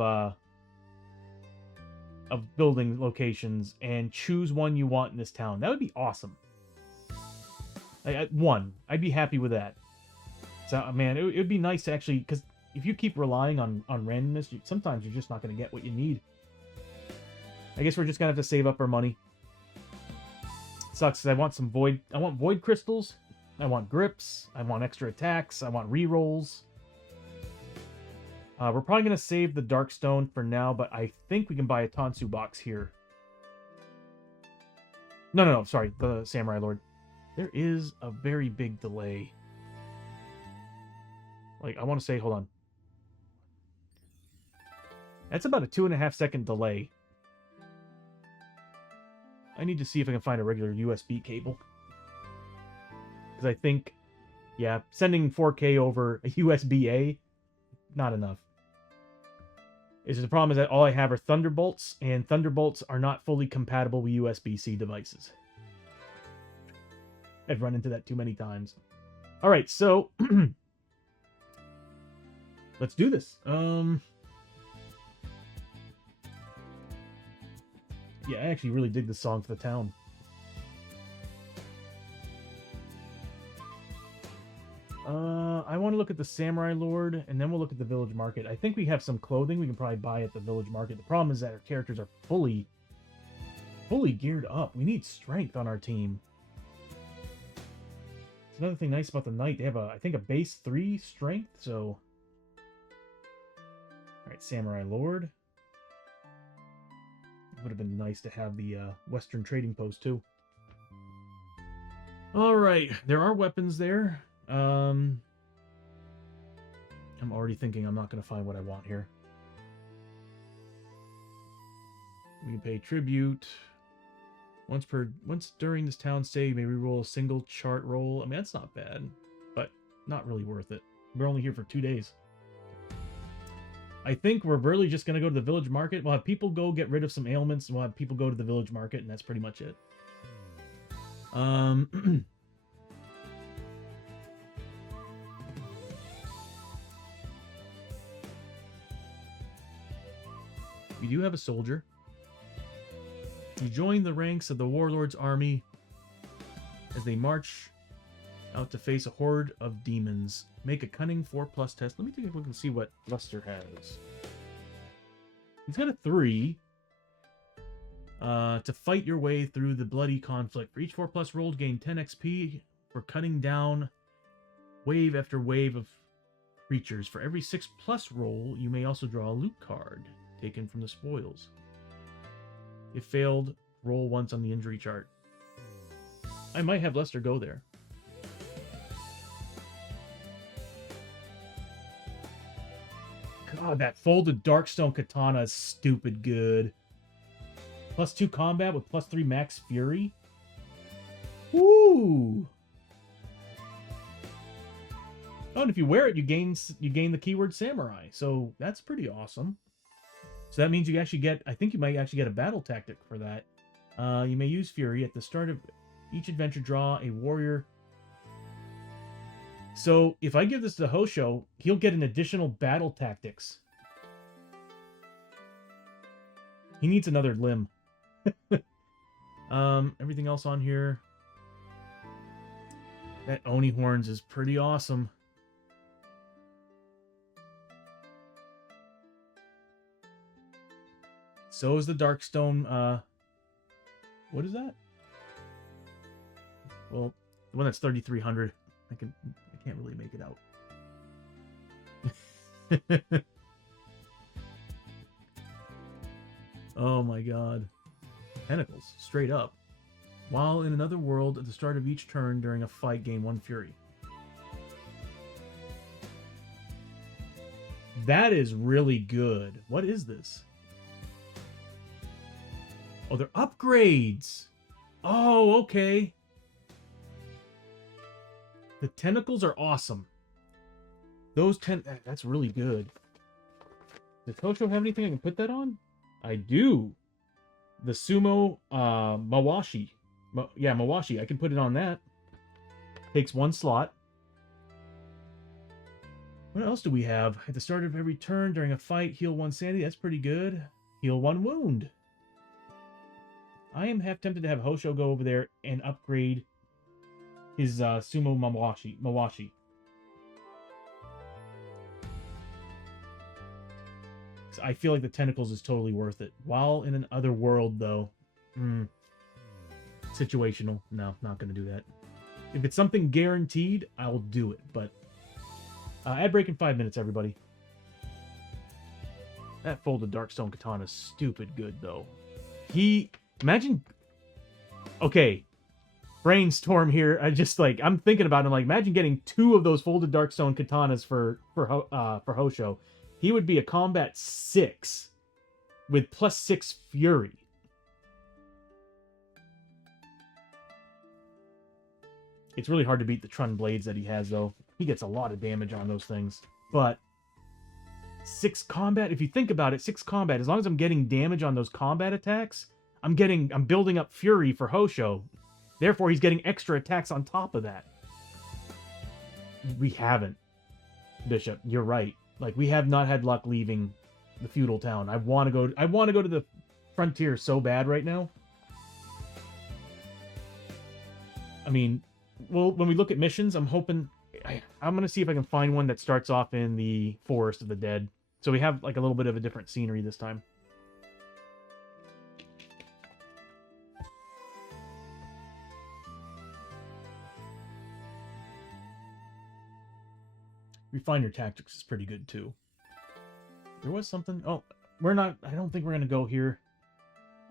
building locations and choose one you want in this town. That would be awesome. One. I'd be happy with that. So, man, it would be nice to actually... Because if you keep relying on randomness, sometimes you're just not going to get what you need. I guess we're just going to have to save up our money. Sucks, because I want some void... I want void crystals. I want grips. I want extra attacks. I want rerolls. We're probably going to save the Darkstone for now, but I think we can buy a Tansu box here. No, sorry, the Samurai Lord. There is a very big delay. Like, I want to say, hold on. That's about a 2.5 second delay. I need to see if I can find a regular USB cable. Because I think, yeah, sending 4K over a USB-A, not enough. The problem is that all I have are Thunderbolts, and Thunderbolts are not fully compatible with USB-C devices. I've run into that too many times. All right, so let's do this. Yeah, I actually really dig this song for the town. I want to look at the Samurai Lord, and then we'll look at the Village Market. I think we have some clothing we can probably buy at the Village Market. The problem is that our characters are fully geared up. We need strength on our team. It's another thing nice about the Knight. They have, I think, a base 3 strength, so... Alright, Samurai Lord. It would have been nice to have the Western Trading Post, too. Alright, there are weapons there. I'm already thinking I'm not going to find what I want here. We can pay tribute. Once during this town stay, you may reroll a single chart roll. I mean, that's not bad, but not really worth it. We're only here for 2 days. I think we're really just going to go to the village market. We'll have people go get rid of some ailments, and we'll have people go to the village market, and that's pretty much it. We do have a soldier. You join the ranks of the warlord's army as they march out to face a horde of demons. Make a cunning 4+ test. Let me take a look and see what Lester has. He's got a 3. To fight your way through the bloody conflict. For each 4+ rolled, gain 10 XP for cutting down wave after wave of creatures. For every 6+ roll, you may also draw a loot card taken from the spoils. If failed, roll once on the injury chart. I might have Lester go there. God, that folded Darkstone katana is stupid good. +2 combat with +3 max fury. Woo! Oh, and if you wear it, you gain the keyword samurai. So that's pretty awesome. So that means you actually get, I think you might actually get a battle tactic for that. You may use Fury at the start of each adventure. Draw a warrior. So if I give this to Hosho, he'll get an additional battle tactics. He needs another limb. Everything else on here. That Oni Horns is pretty awesome. So is the Darkstone, what is that? Well, the one that's 3,300. I can't really make it out. Oh my god. Tentacles, straight up. While in another world, at the start of each turn during a fight, gain 1 fury. That is really good. What is this? Oh, they're upgrades. Oh, okay. The tentacles are awesome. That's really good. Does Hosho have anything I can put that on? I do. The Sumo Mawashi. Yeah, Mawashi. I can put it on that. Takes 1 slot. What else do we have? At the start of every turn during a fight, heal 1 sanity. That's pretty good. Heal 1 wound. I am half tempted to have Hosho go over there and upgrade his Sumo Mawashi. So I feel like the tentacles is totally worth it. While in another world, though, situational. No, not going to do that. If it's something guaranteed, I'll do it. But ad break in 5 minutes, everybody. That folded Darkstone Katana is stupid good, though. Imagine... Okay. Brainstorm here. I'm thinking about it. I'm like, imagine getting 2 of those folded Darkstone Katanas for Hosho. He would be a combat 6 with +6 Fury. It's really hard to beat the Trun Blades that he has, though. He gets a lot of damage on those things. But 6 combat, if you think about it, 6 combat, as long as I'm getting damage on those combat attacks, I'm building up Fury for Hosho. Therefore, he's getting extra attacks on top of that. We haven't, Bishop. You're right. Like, we have not had luck leaving the feudal town. I want to go to the frontier so bad right now. I mean, well, when we look at missions, I'm hoping... I'm going to see if I can find one that starts off in the Forest of the Dead. So we have, like, a little bit of a different scenery this time. Refine your tactics is pretty good, too. There was something... Oh, we're not... I don't think we're going to go here.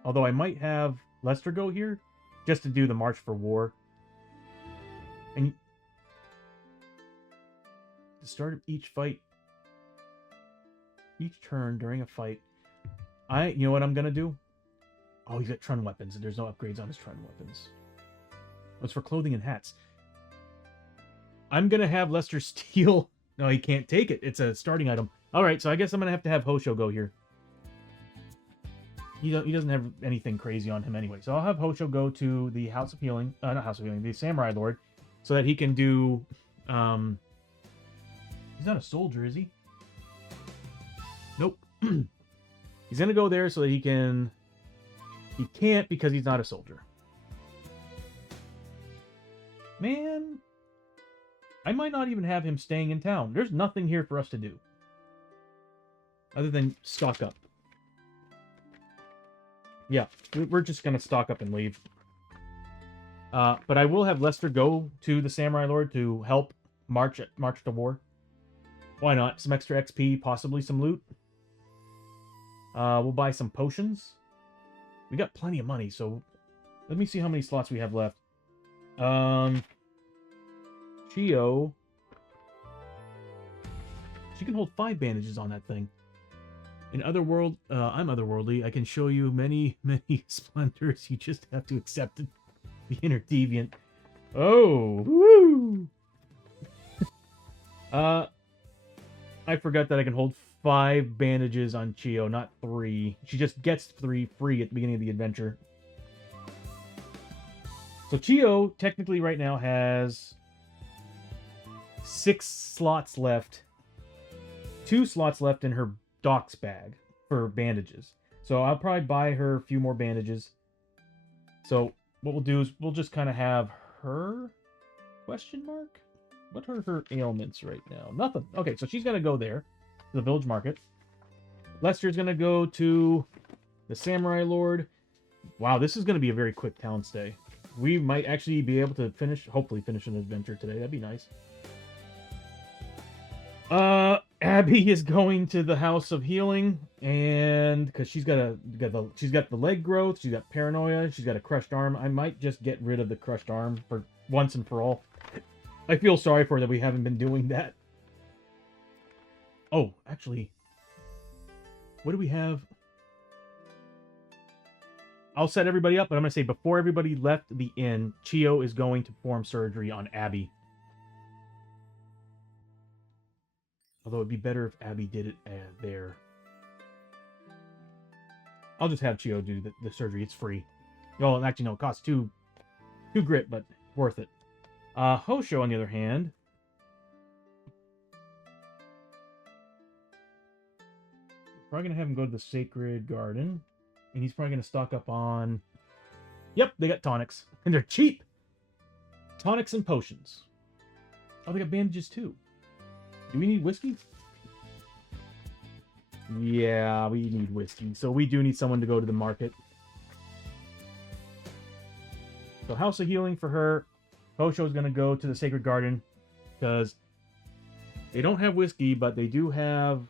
Although I might have Lester go here, just to do the March for War. And... the start of each fight... each turn during a fight... You know what I'm going to do? Oh, he's got Trun weapons, and there's no upgrades on his Trun weapons. Oh, it's for clothing and hats. I'm going to have Lester steal... No, he can't take it. It's a starting item. Alright, so I guess I'm going to have Hosho go here. He doesn't have anything crazy on him anyway. So I'll have Hosho go to the House of Healing. Not House of Healing, the Samurai Lord. So that he can do... he's not a soldier, is he? Nope. He's going to go there so that he can... He can't because he's not a soldier. Man... I might not even have him staying in town. There's nothing here for us to do. Other than stock up. Yeah, we're just going to stock up and leave. But I will have Lester go to the Samurai Lord to help march to war. Why not? Some extra XP, possibly some loot. We'll buy some potions. We got plenty of money, so let me see how many slots we have left. Chio. She can hold 5 bandages on that thing. In Otherworld, I'm otherworldly. I can show you many, many splendors. You just have to accept it. The inner deviant. Oh, woo! I forgot that I can hold 5 bandages on Chio, not 3. She just gets 3 free at the beginning of the adventure. So Chio, technically right now, has 6 slots left. 2 slots left in her Doc's bag for bandages. So I'll probably buy her a few more bandages. So what we'll do is we'll just kind of have her... Question mark? What are her ailments right now? Nothing. Okay, so she's going to go there. To the village market. Lester's going to go to the Samurai Lord. Wow, this is going to be a very quick town stay. We might actually be able to hopefully finish an adventure today. That'd be nice. Abby is going to the House of Healing, and because she's got the leg growth, she's got paranoia, she's got a crushed arm. I might just get rid of the crushed arm for once and for all. I feel sorry for her that we haven't been doing that. Oh, actually, what do we have? I'll set everybody up, but I'm going to say before everybody left the inn, Chio is going to perform surgery on Abby. Although it'd be better if Abby did it there. I'll just have Chio do the surgery. It's free. Well, actually, no, it costs 2 grit, but worth it. Hosho, on the other hand... Probably going to have him go to the Sacred Garden. And he's probably going to stock up on... Yep, they got tonics. And they're cheap! Tonics and potions. Oh, they got bandages too. Do we need whiskey? Yeah, we need whiskey. So we do need someone to go to the market. So House of Healing for her. Posho is going to go to the Sacred Garden because they don't have whiskey, but they do have...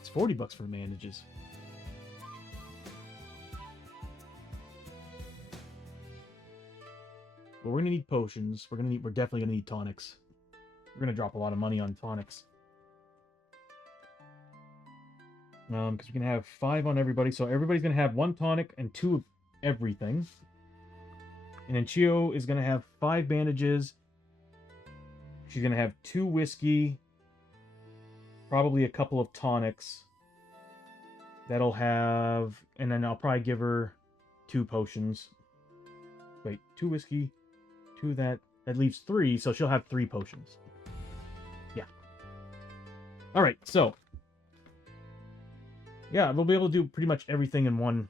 It's $40 for bandages. But we're going to need potions. We're definitely going to need tonics. We're going to drop a lot of money on tonics. Because we can have 5 on everybody. So everybody's going to have 1 tonic and 2 of everything. And then Chio is going to have 5 bandages. She's going to have 2 whiskey. Probably a couple of tonics. That'll have... And then I'll probably give her 2 potions. Wait, 2 whiskey, 2 that... That leaves 3, so she'll have 3 potions. Yeah. Alright, so... Yeah, we'll be able to do pretty much everything in one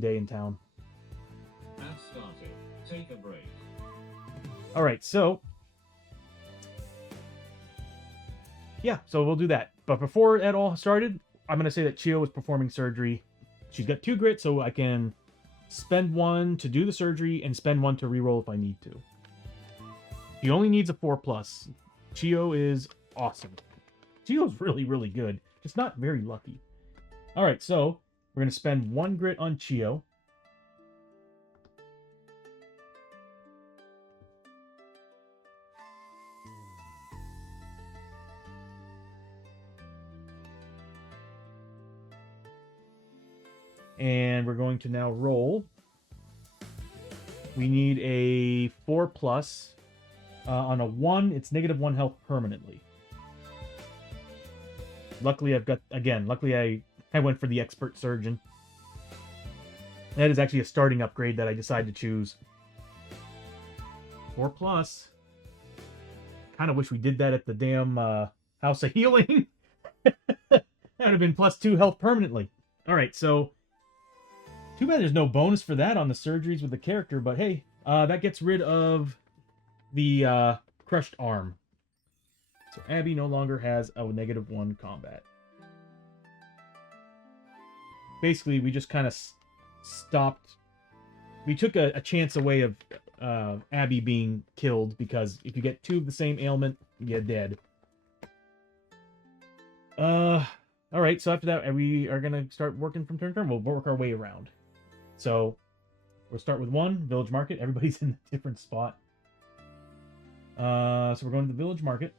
day in town. Have started. Take a break. Alright, so... Yeah, so we'll do that. But before that all started, I'm going to say that Chio is performing surgery. She's got 2 grit, so I can spend 1 to do the surgery and spend 1 to reroll if I need to. She only needs a 4+. Chio is awesome. Chio's really, really good. Just not very lucky. Alright, so we're going to spend 1 grit on Chio. And we're going to now roll. We need a 4+. On a 1, it's -1 health permanently. Luckily, I've got... Again, luckily I went for the expert surgeon. That is actually a starting upgrade that I decided to choose. 4+. Kind of wish we did that at the damn House of Healing. That would have been +2 health permanently. Alright, so... Too bad there's no bonus for that on the surgeries with the character, but hey, that gets rid of the crushed arm. So Abby no longer has a -1 combat. Basically, we just kind of stopped. We took a chance away of Abby being killed, because if you get 2 of the same ailment, you're dead. Alright, so after that, we are going to start working from turn to turn. We'll work our way around. So, we'll start with 1, Village Market. Everybody's in a different spot. So we're going to the Village Market.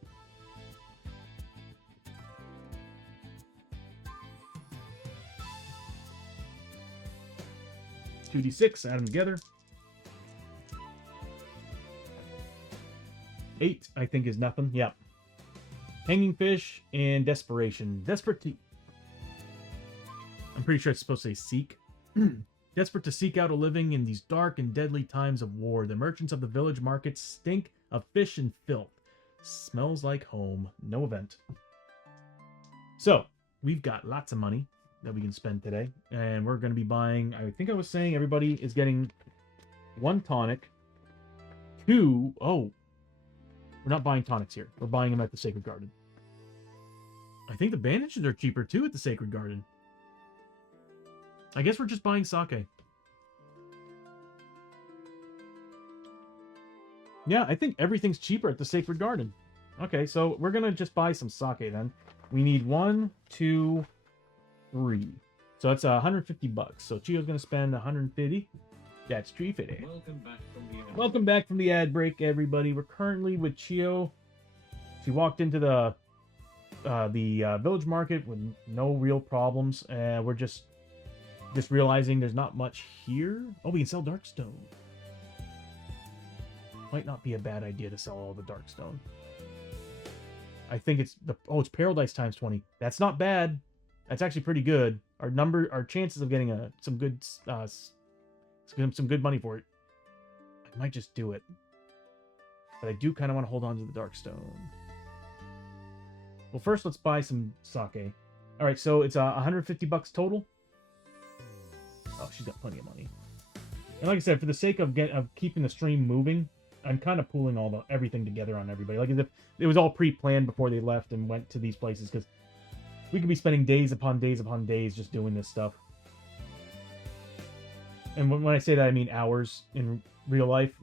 It's 2d6, add them together. 8, I think, is nothing. Yep. Hanging Fish and Desperation. Desperate to... I'm pretty sure it's supposed to say seek. Desperate to seek out a living in these dark and deadly times of war, the merchants of the village markets stink of fish and filth. Smells like home. No event. So, we've got lots of money that we can spend today. And we're going to be buying... I think I was saying everybody is getting 1 tonic. 2... Oh. We're not buying tonics here. We're buying them at the Sacred Garden. I think the bandages are cheaper too at the Sacred Garden. I guess we're just buying sake. Yeah, I think everything's cheaper at the Sacred Garden. Okay, so we're going to just buy some sake then. We need 1, 2, 3. So that's $150. So Chio's going to spend 150. That's $350. Welcome back from the ad break, everybody. We're currently with Chio. She walked into the village market with no real problems. We're just realizing there's not much here. Oh, we can sell Darkstone. Might not be a bad idea to sell all the Darkstone. I think it's the... Oh, it's Paradise times 20. That's not bad. That's actually pretty good. Our chances of getting some good money for it. I might just do it. But I do kind of want to hold on to the Darkstone. Well, first let's buy some sake. Alright, so it's $150 total. Oh, she's got plenty of money. And like I said, for the sake of keeping the stream moving, I'm kind of pooling everything together on everybody. Like, as if it was all pre-planned before they left and went to these places, because we could be spending days upon days upon days just doing this stuff. And when I say that, I mean hours in real life.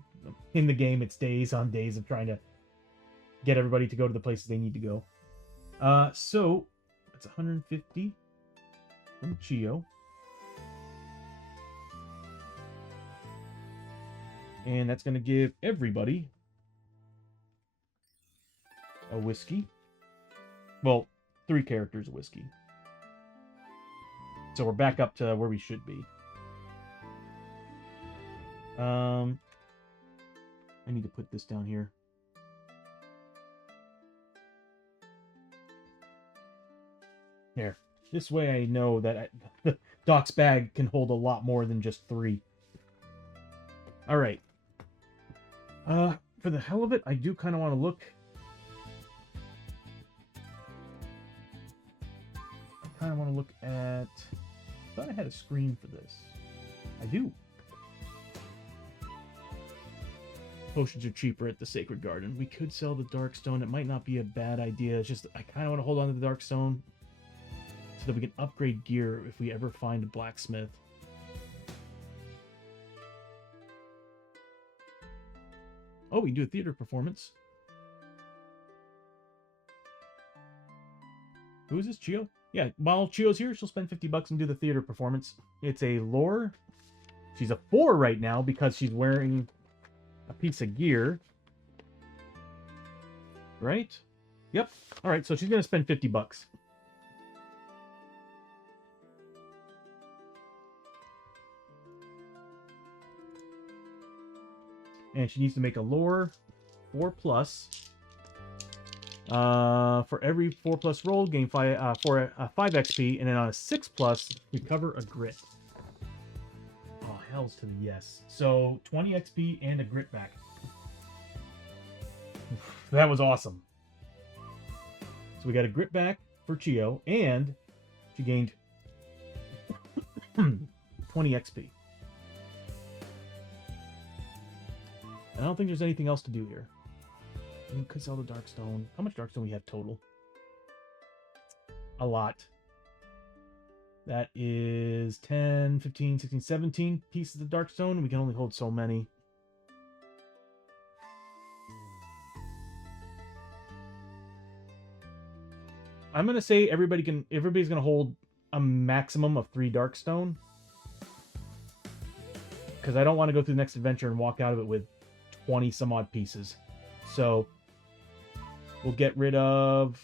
in the game, it's days on days of trying to get everybody to go to the places they need to go. So that's 150 from Chio. And that's going to give everybody a whiskey. Well, 3 characters a whiskey. So we're back up to where we should be. I need to put this down here. There. This way I know that Doc's bag can hold a lot more than just 3. All right. For the hell of it, I do kind of want to look. I kind of want to look at. I thought I had a screen for this. I do. Potions are cheaper at the Sacred Garden. We could sell the Darkstone. It might not be a bad idea. It's just I kind of want to hold on to the Darkstone so that we can upgrade gear if we ever find a blacksmith. Oh, we can do a theater performance. Who is this? Chio? Yeah, while Chio's here, she'll spend $50 and do the theater performance. It's a lore. She's a 4 right now because she's wearing a piece of gear. Right? Yep. All right, so she's going to spend $50. And she needs to make a lore 4+. For every 4+ roll, gain 5 XP, and then on a 6+, recover a grit. Oh, hells to the yes. So 20 XP and a grit back. That was awesome. So we got a grit back for Chio, and she gained 20 XP. I don't think there's anything else to do here. We could sell the Darkstone. How much Darkstone we have total? A lot. That is 10, 15, 16, 17 pieces of Darkstone. We can only hold so many. I'm going to say everybody's going to hold a maximum of 3 Darkstone. Because I don't want to go through the next adventure and walk out of it with 20 some odd pieces. So we'll get rid of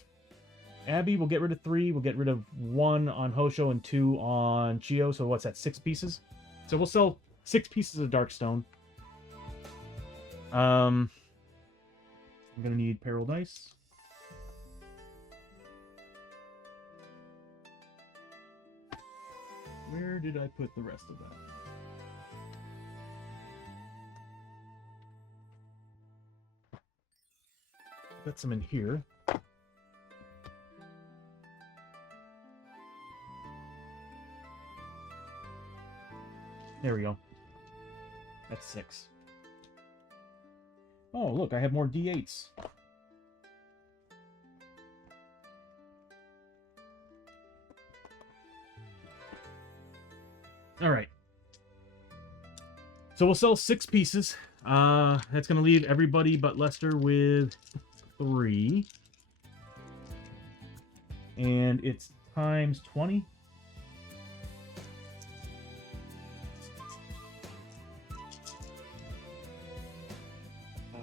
Abby, we'll get rid of 3, we'll get rid of 1 on Hosho and 2 on Chio. So what's that, 6 pieces? So we'll sell 6 pieces of Darkstone. I'm gonna need Peril Dice. Where did I put the rest of that? Got some in here. There we go. That's 6. Oh, look, I have more D8s. All right. So we'll sell 6 pieces. That's going to leave everybody but Lester with 3. And it's times 20.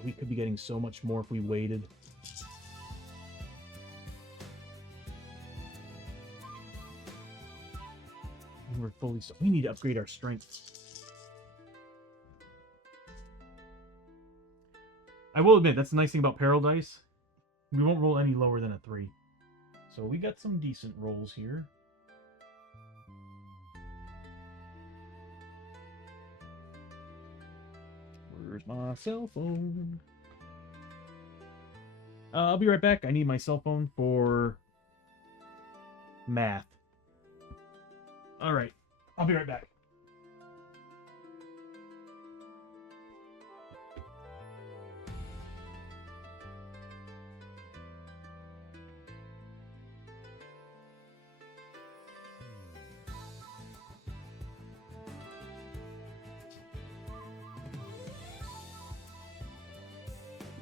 We could be getting so much more if we waited. And we're fully... We need to upgrade our strength. I will admit, that's the nice thing about Peril Dice. We won't roll any lower than a 3. So we got some decent rolls here. Where's my cell phone? I'll be right back. I need my cell phone for math. Alright, I'll be right back.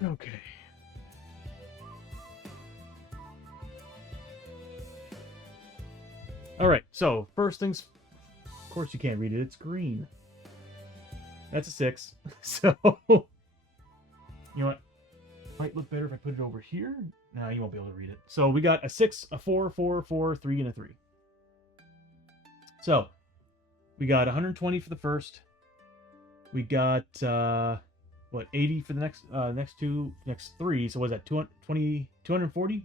Okay. All right, so first things, of course you can't read it. It's green. That's a 6. So, you know what? Might look better if I put it over here. No, you won't be able to read it. So we got a 6, a 4, 4, 4, 3, and a 3. So we got 120 for the first. We got what, 80 for the next next 3. So what is that, 220, 240?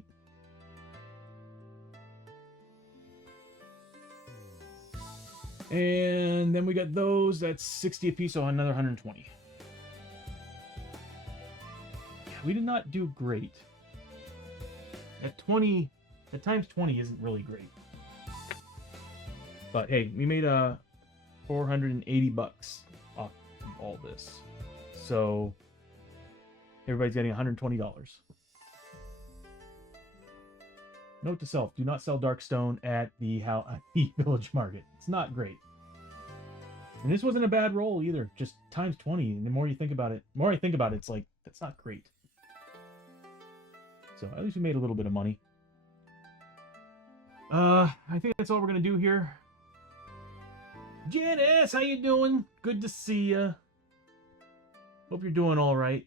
And then we got those. That's 60 apiece, so another 120. We did not do great. At 20, at times 20 isn't really great. But hey, we made 480 bucks off of all this. So everybody's getting $120. Note to self, do not sell Darkstone at the Village Market. It's not great. And this wasn't a bad roll either. Just times 20. And the more you think about it, it's like, that's not great. So at least we made a little bit of money. I think that's all we're gonna do here. Janice, how you doing? Good to see ya. Hope you're doing all right.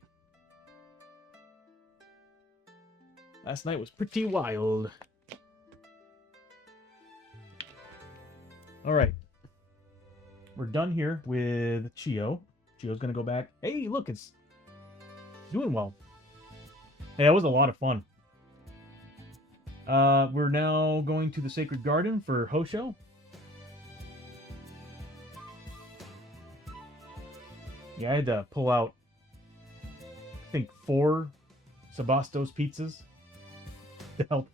Last night was pretty wild. All right, we're done here with Chio. Chio's gonna go back. Hey, look, it's doing well. Hey, that was a lot of fun. We're now going to the Sacred Garden for Hosho. Yeah, I had to pull out, I think, 4 Sabastos pizzas to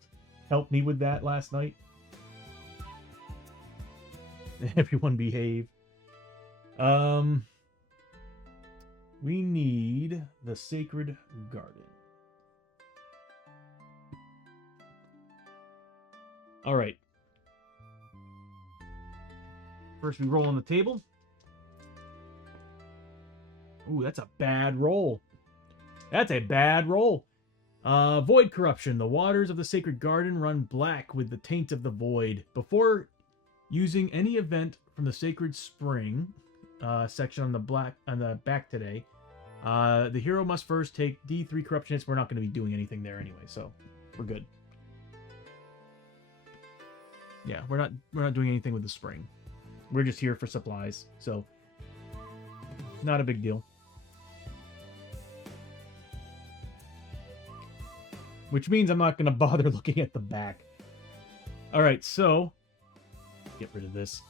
help me with that last night. Everyone behave. We need the Sacred Garden. All right. First, we roll on the table. Ooh, that's a bad roll. That's a bad roll. Void corruption. The waters of the Sacred Garden run black with the taint of the void. Before using any event from the Sacred Spring section on the back today, the hero must first take D3 corruption hits. We're not going to be doing anything there anyway, so we're good. Yeah, we're not doing anything with the spring. We're just here for supplies, so not a big deal. Which means I'm not going to bother looking at the back. All right, so get rid of this.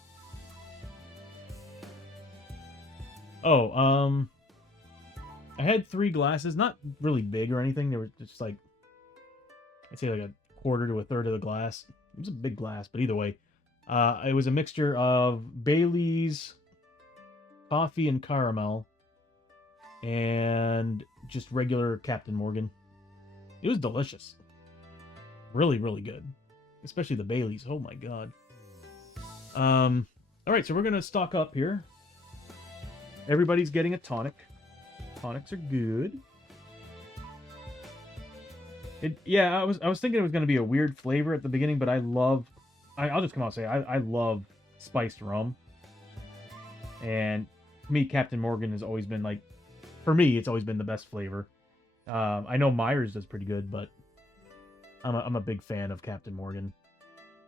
Oh, I had 3 glasses, not really big or anything. They were just like, I'd say like a quarter to a third of the glass. It was a big glass, but either way, it was a mixture of Bailey's, coffee and caramel, and just regular Captain Morgan. It was delicious. Really, really good. Especially the Bailey's. Oh my god. Alright, so we're going to stock up here. Everybody's getting a tonic. Tonics are good. Yeah, I was thinking it was going to be a weird flavor at the beginning, but I'll just come out and say, I love spiced rum. And to me, Captain Morgan has always been, like, for me, it's always been the best flavor. I know Myers does pretty good, but I'm a big fan of Captain Morgan,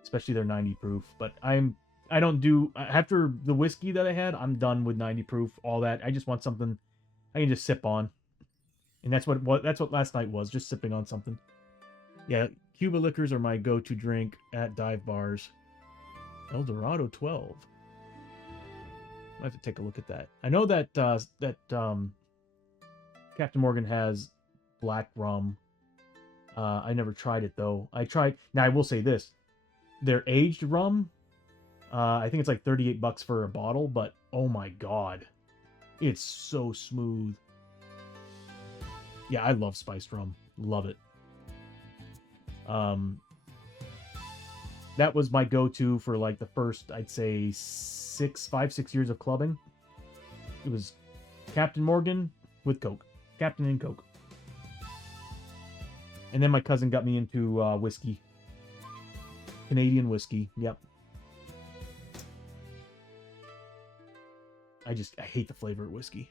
especially their 90 proof. But I don't do, after the whiskey that I had, I'm done with 90 proof, all that. I just want something I can just sip on. And that's what last night was, just sipping on something. Yeah, Cuba liquors are my go-to drink at dive bars. El Dorado 12. I have to take a look at that. I know that Captain Morgan has black rum. I never tried it though. Now I will say this: their aged rum, I think it's like $38 for a bottle, but oh my god, it's so smooth. Yeah, I love spiced rum. Love it. That was my go-to for like the first, I'd say 5-6 years of clubbing. It was Captain Morgan with Coke. Captain and Coke. And then my cousin got me into whiskey. Canadian whiskey. Yep. I hate the flavor of whiskey.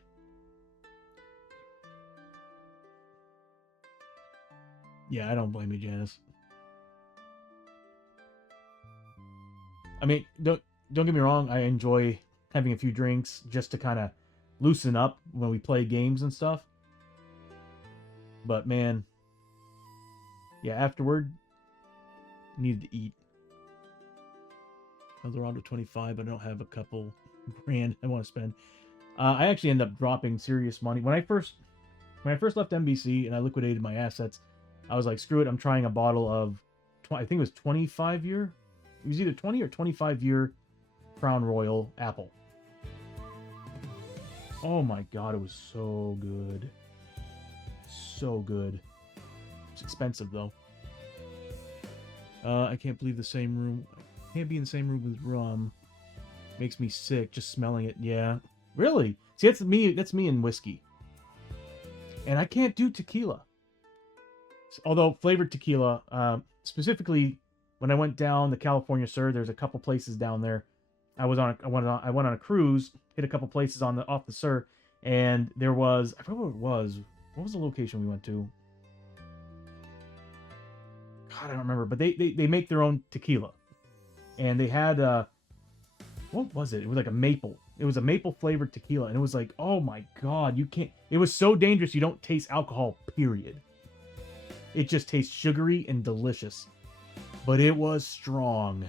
Yeah, I don't blame you, Janice. I mean, don't get me wrong. I enjoy having a few drinks just to kind of loosen up when we play games and stuff. But man, yeah, afterward, needed to eat. I was around to 25, but I don't have a couple grand I want to spend. I actually ended up dropping serious money when I first left NBC and I liquidated my assets. I was like, screw it, I'm trying a bottle of, I think it was 25 year. It was either 20 or 25 year Crown Royal apple. Oh my god, it was so good. So good. It's expensive though. I can't believe the same room. I can't be in the same room with rum. Makes me sick just smelling it. Yeah. Really? See, that's me in whiskey. And I can't do tequila. Although flavored tequila, specifically when I went down the California Sur, there's a couple places down there. I went on a cruise, hit a couple places off the Sur, and there was, I forget what it was. What was the location we went to? God, I don't remember. But they make their own tequila, and they had what was it? It was like a maple. It was a maple flavored tequila, and it was like, oh my god, you can't. It was so dangerous. You don't taste alcohol. Period. It just tastes sugary and delicious, but it was strong.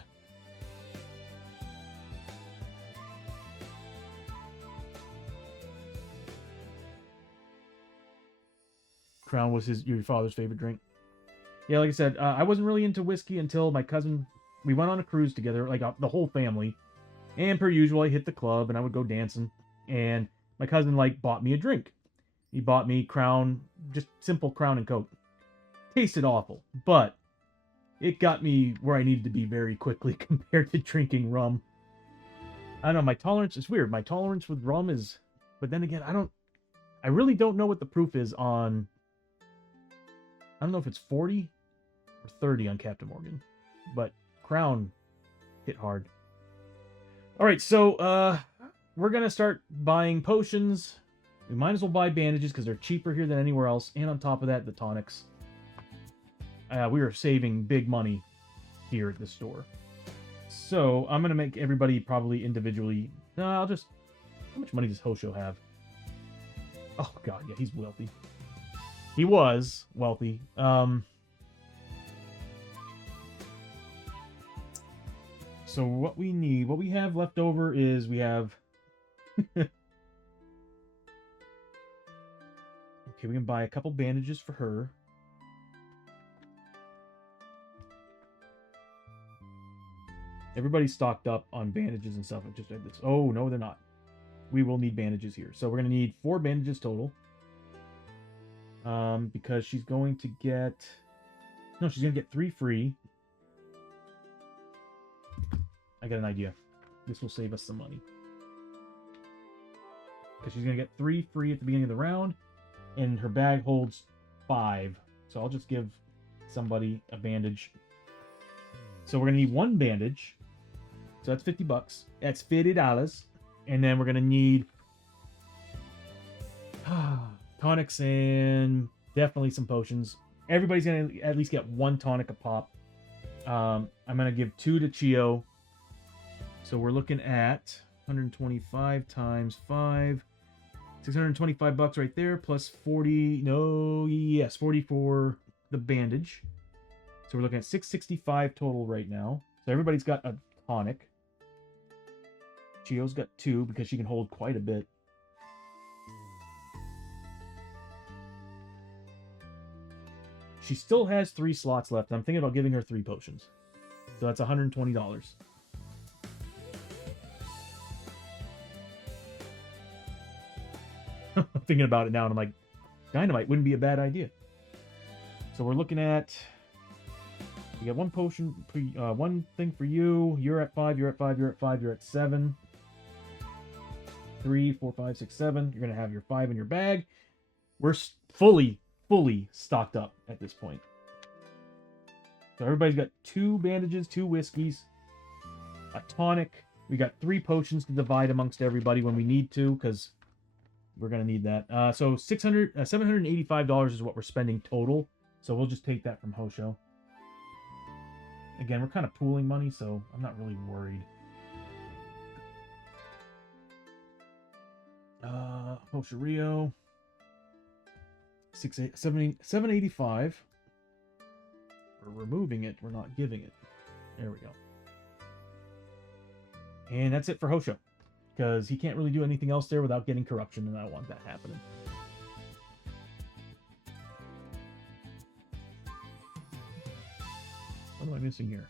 Crown was your father's favorite drink. Yeah, like I said, I wasn't really into whiskey until my cousin. We went on a cruise together, like the whole family. And per usual, I hit the club and I would go dancing. And my cousin bought me a drink. He bought me Crown, just simple Crown and Coke. Tasted awful, but it got me where I needed to be very quickly compared to drinking rum. I don't know, my tolerance is weird. My tolerance with rum is, but then again, I really don't know what the proof is on. I don't know if it's 40 or 30 on Captain Morgan, but Crown hit hard. All right, so we're gonna start buying potions. We might as well buy bandages because they're cheaper here than anywhere else, and on top of that, the tonics. We are saving big money here at the store. So I'm gonna make everybody probably individually. No, I'll just. How much money does Hosho have? Oh god, yeah, he's wealthy. He was wealthy. So what we have left over is we have. Okay, we can buy a couple bandages for her. Everybody's stocked up on bandages and stuff. Just like this. Oh no, they're not. We will need bandages here, so we're gonna need 4 bandages total. Because she's going to get. No, she's gonna get 3 free. I got an idea. This will save us some money. Because she's gonna get 3 free at the beginning of the round, and her bag holds 5. So I'll just give somebody a bandage. So we're gonna need 1 bandage. So that's $50. That's $50. And then we're gonna need tonics and definitely some potions. Everybody's gonna at least get 1 tonic a pop. I'm gonna give 2 to Chio. So we're looking at 125 times 5. $625 right there, plus 40. No, yes, 40 for the bandage. So we're looking at 665 total right now. So everybody's got a tonic. Chio's got 2 because she can hold quite a bit. She still has 3 slots left. I'm thinking about giving her 3 potions. So that's $120. I'm thinking about it now, and I'm like, dynamite wouldn't be a bad idea. So we're looking at. You got 1 potion, 1 thing for you. You're at 5. You're at 5. You're at 5. You're at 7. 3, 4, 5, 6, 7. You're gonna have your 5 in your bag. We're fully stocked up at this point. So everybody's got 2 bandages, 2 whiskeys, a tonic. We got 3 potions to divide amongst everybody when we need to, because we're going to need that. So $785 is what we're spending total. So we'll just take that from Hosho. Again, we're kind of pooling money, so I'm not really worried. Hosho Rio. 785. We're removing it. We're not giving it. There we go. And that's it for Hosho. Because he can't really do anything else there without getting corruption, and I don't want that happening. What am I missing here?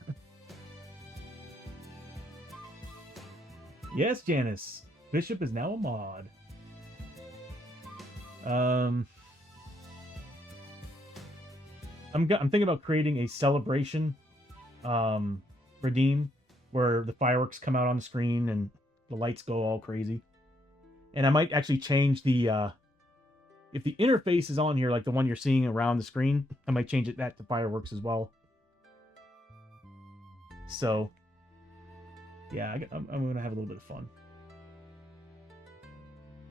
Yes, Janice. Bishop is now a mod. I'm thinking about creating a celebration redeem where the fireworks come out on the screen and the lights go all crazy. And I might actually change the if the interface is on here, like the one you're seeing around the screen, I might change that to fireworks as well. So yeah, I'm gonna have a little bit of fun.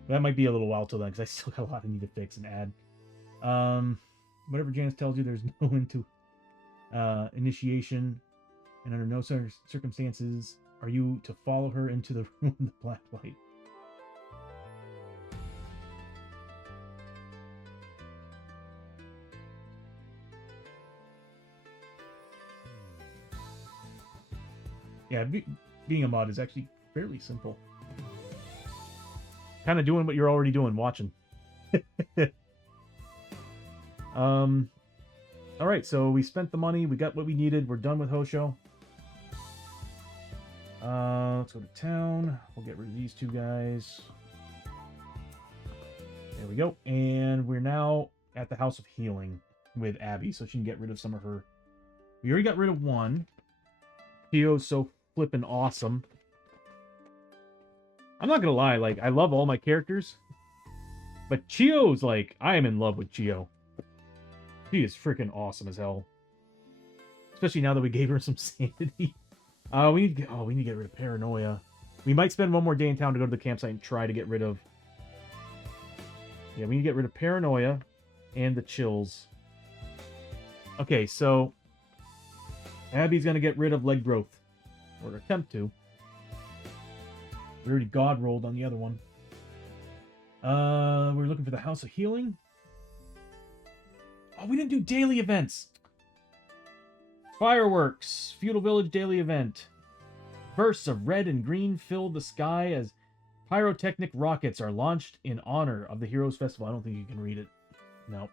But that might be a little while till then, because I still got a lot I need to fix and add. Whatever Janice tells you, there's no into initiation, and under no circumstances are you to follow her into the room with the black light. Yeah, being a mod is actually fairly simple. Kind of doing what you're already doing, watching. All right, so we spent the money. We got what we needed. We're done with Hosho. Let's go to town. We'll get rid of these 2 guys. There we go. And we're now at the House of Healing with Abby, so she can get rid of some of her. We already got rid of 1. Theo's so flippin' awesome. I'm not gonna lie, like, I love all my characters, but Chio's like, I am in love with Chio. She is freaking awesome as hell. Especially now that we gave her some sanity. We need to get rid of paranoia. We might spend one more day in town to go to the campsite and try to get rid of. Yeah, we need to get rid of paranoia and the chills. Okay, so Abby's gonna get rid of leg growth, or attempt to. We already god rolled on the other one. We're looking for the House of Healing. Oh, we didn't do daily events. Fireworks. Feudal Village daily event. Bursts of red and green fill the sky as pyrotechnic rockets are launched in honor of the Heroes Festival. I don't think you can read it. No.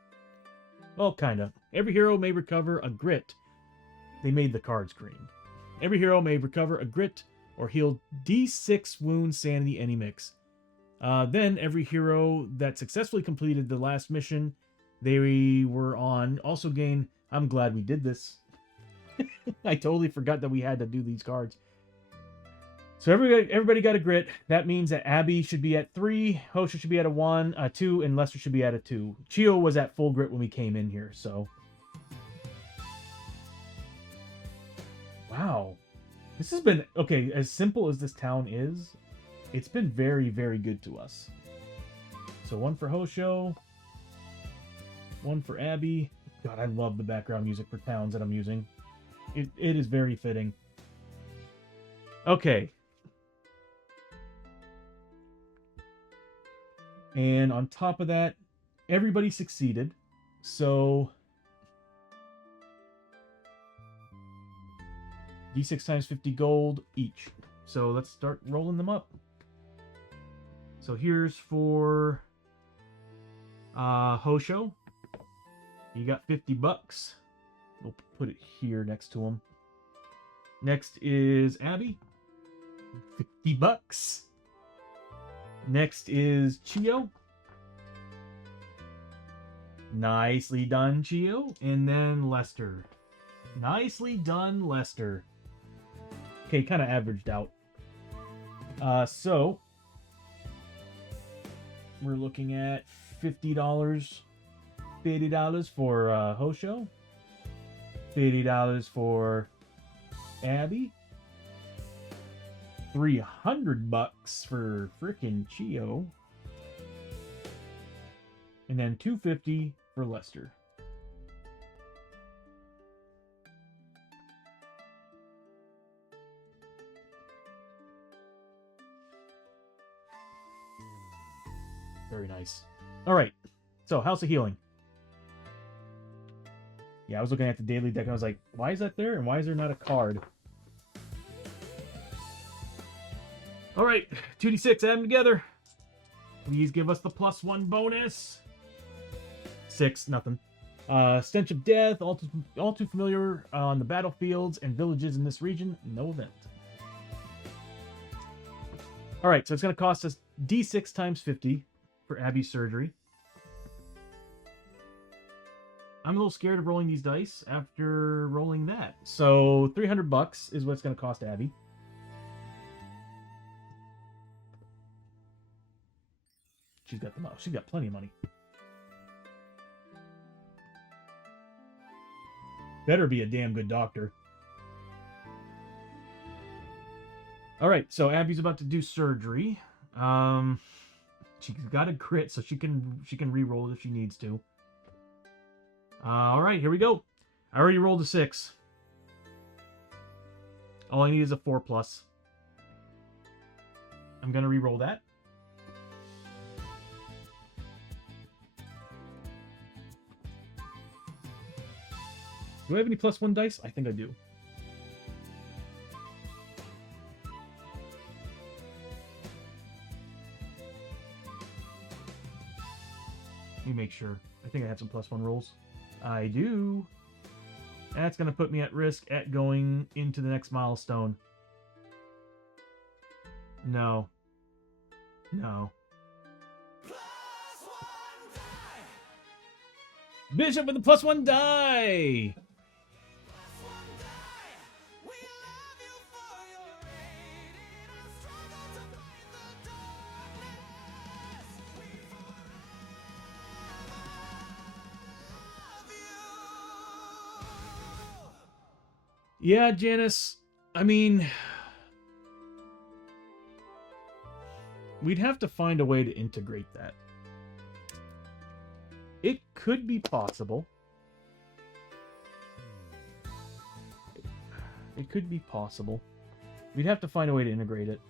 Well, kinda. Every hero may recover a grit. They made the cards green. Every hero may recover a grit or heal D6 wounds sanity any mix. Then every hero that successfully completed the last mission they were on also gain. I'm glad we did this. I totally forgot that we had to do these cards. So everybody got a grit. That means that Abby should be at 3, Hosho should be at a 1, 2, and Lester should be at a 2. Chio was at full grit when we came in here, so. Wow. This has been, okay, as simple as this town is, it's been very, very good to us. So 1 for Hosho. 1 for Abby. God, I love the background music for towns that I'm using. It is very fitting. Okay. And on top of that, everybody succeeded. So D6 times 50 gold each. So let's start rolling them up. So here's for Hosho. You got 50 bucks. We'll put it here next to him. Next is Abby. 50 bucks. Next is Chio. Nicely done, Chio. And then Lester. Nicely done, Lester. Okay, kind of averaged out. So we're looking at $50. $50 for Hosho. $50 for Abby. $300 for frickin' Chio. And then $250 for Lester. Very nice. All right. So, House of Healing. Yeah, I was looking at the daily deck and I was like, why is that there? And why is there not a card? All right. 2d6, add them together. Please give us the +1 bonus. 6, nothing. Stench of Death, all too familiar on the battlefields and villages in this region. No event. All right, so it's going to cost us D6 times 50 for Abby's surgery. I'm a little scared of rolling these dice after rolling that. So $300 is what it's going to cost Abby. She's got the money. She's got plenty of money. Better be a damn good doctor. All right, so Abby's about to do surgery. She's got a crit, so she can re-roll if she needs to. All right, here we go. I already rolled a 6. All I need is a 4+. I'm gonna re-roll that. Do I have any +1 dice? I think I do. Let me make sure. I think I have some +1 rolls. I do. That's going to put me at risk at going into the next milestone. No. No. Bishop with the +1 die! Yeah, Janice. I mean, we'd have to find a way to integrate that. It could be possible. It could be possible. We'd have to find a way to integrate it.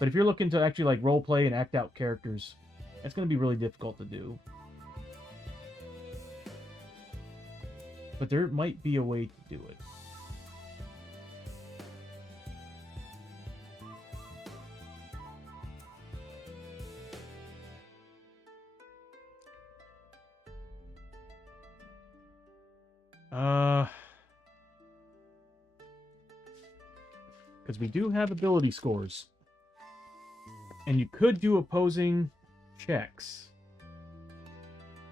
But if you're looking to actually like role play and act out characters, that's going to be really difficult to do. But there might be a way to do it. Because we do have ability scores. And you could do opposing checks.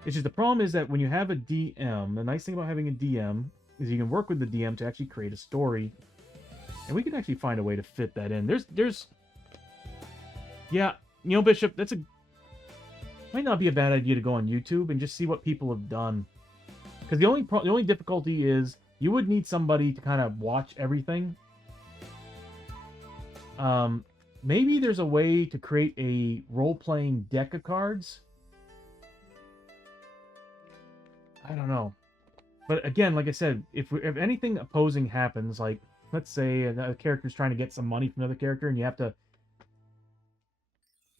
It's just the problem is that when you have a DM, the nice thing about having a DM is you can work with the DM to actually create a story. And we can actually find a way to fit that in. Yeah, you know, Bishop, might not be a bad idea to go on YouTube and just see what people have done. Because the only difficulty is you would need somebody to kind of watch everything. Maybe there's a way to create a role-playing deck of cards. I don't know. But again, like I said, if anything opposing happens, like, let's say a character's trying to get some money from another character and you have to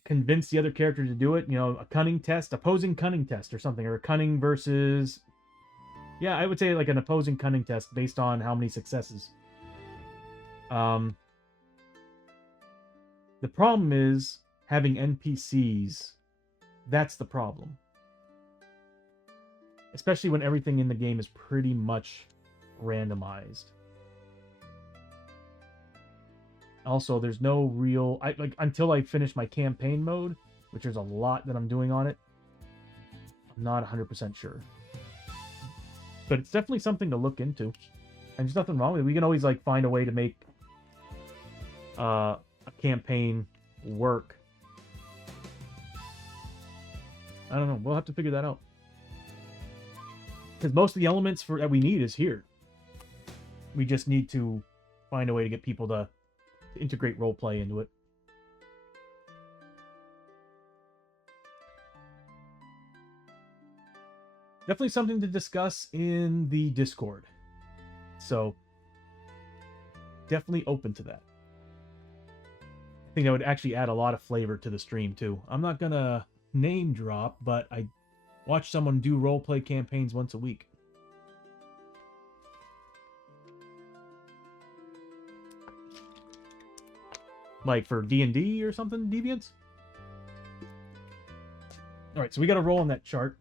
convince the other character to do it, you know, a cunning test, opposing cunning test or something, or a cunning versus... Yeah, I would say like an opposing cunning test based on how many successes. The problem is having NPCs. That's the problem. Especially when everything in the game is pretty much randomized. Also, there's no real... until I finish my campaign mode, which there's a lot that I'm doing on it, I'm not 100% sure. But it's definitely something to look into. And there's nothing wrong with it. We can always like find a way to make a campaign work. I don't know. We'll have to figure that out. Because most of the elements that we need is here. We just need to find a way to get people to integrate roleplay into it. Definitely something to discuss in the Discord. So, definitely open to that. I think that would actually add a lot of flavor to the stream, too. I'm not going to name drop, but I watch someone do roleplay campaigns once a week. Like for D&D or something, Deviants? Alright, so we got to roll on that chart.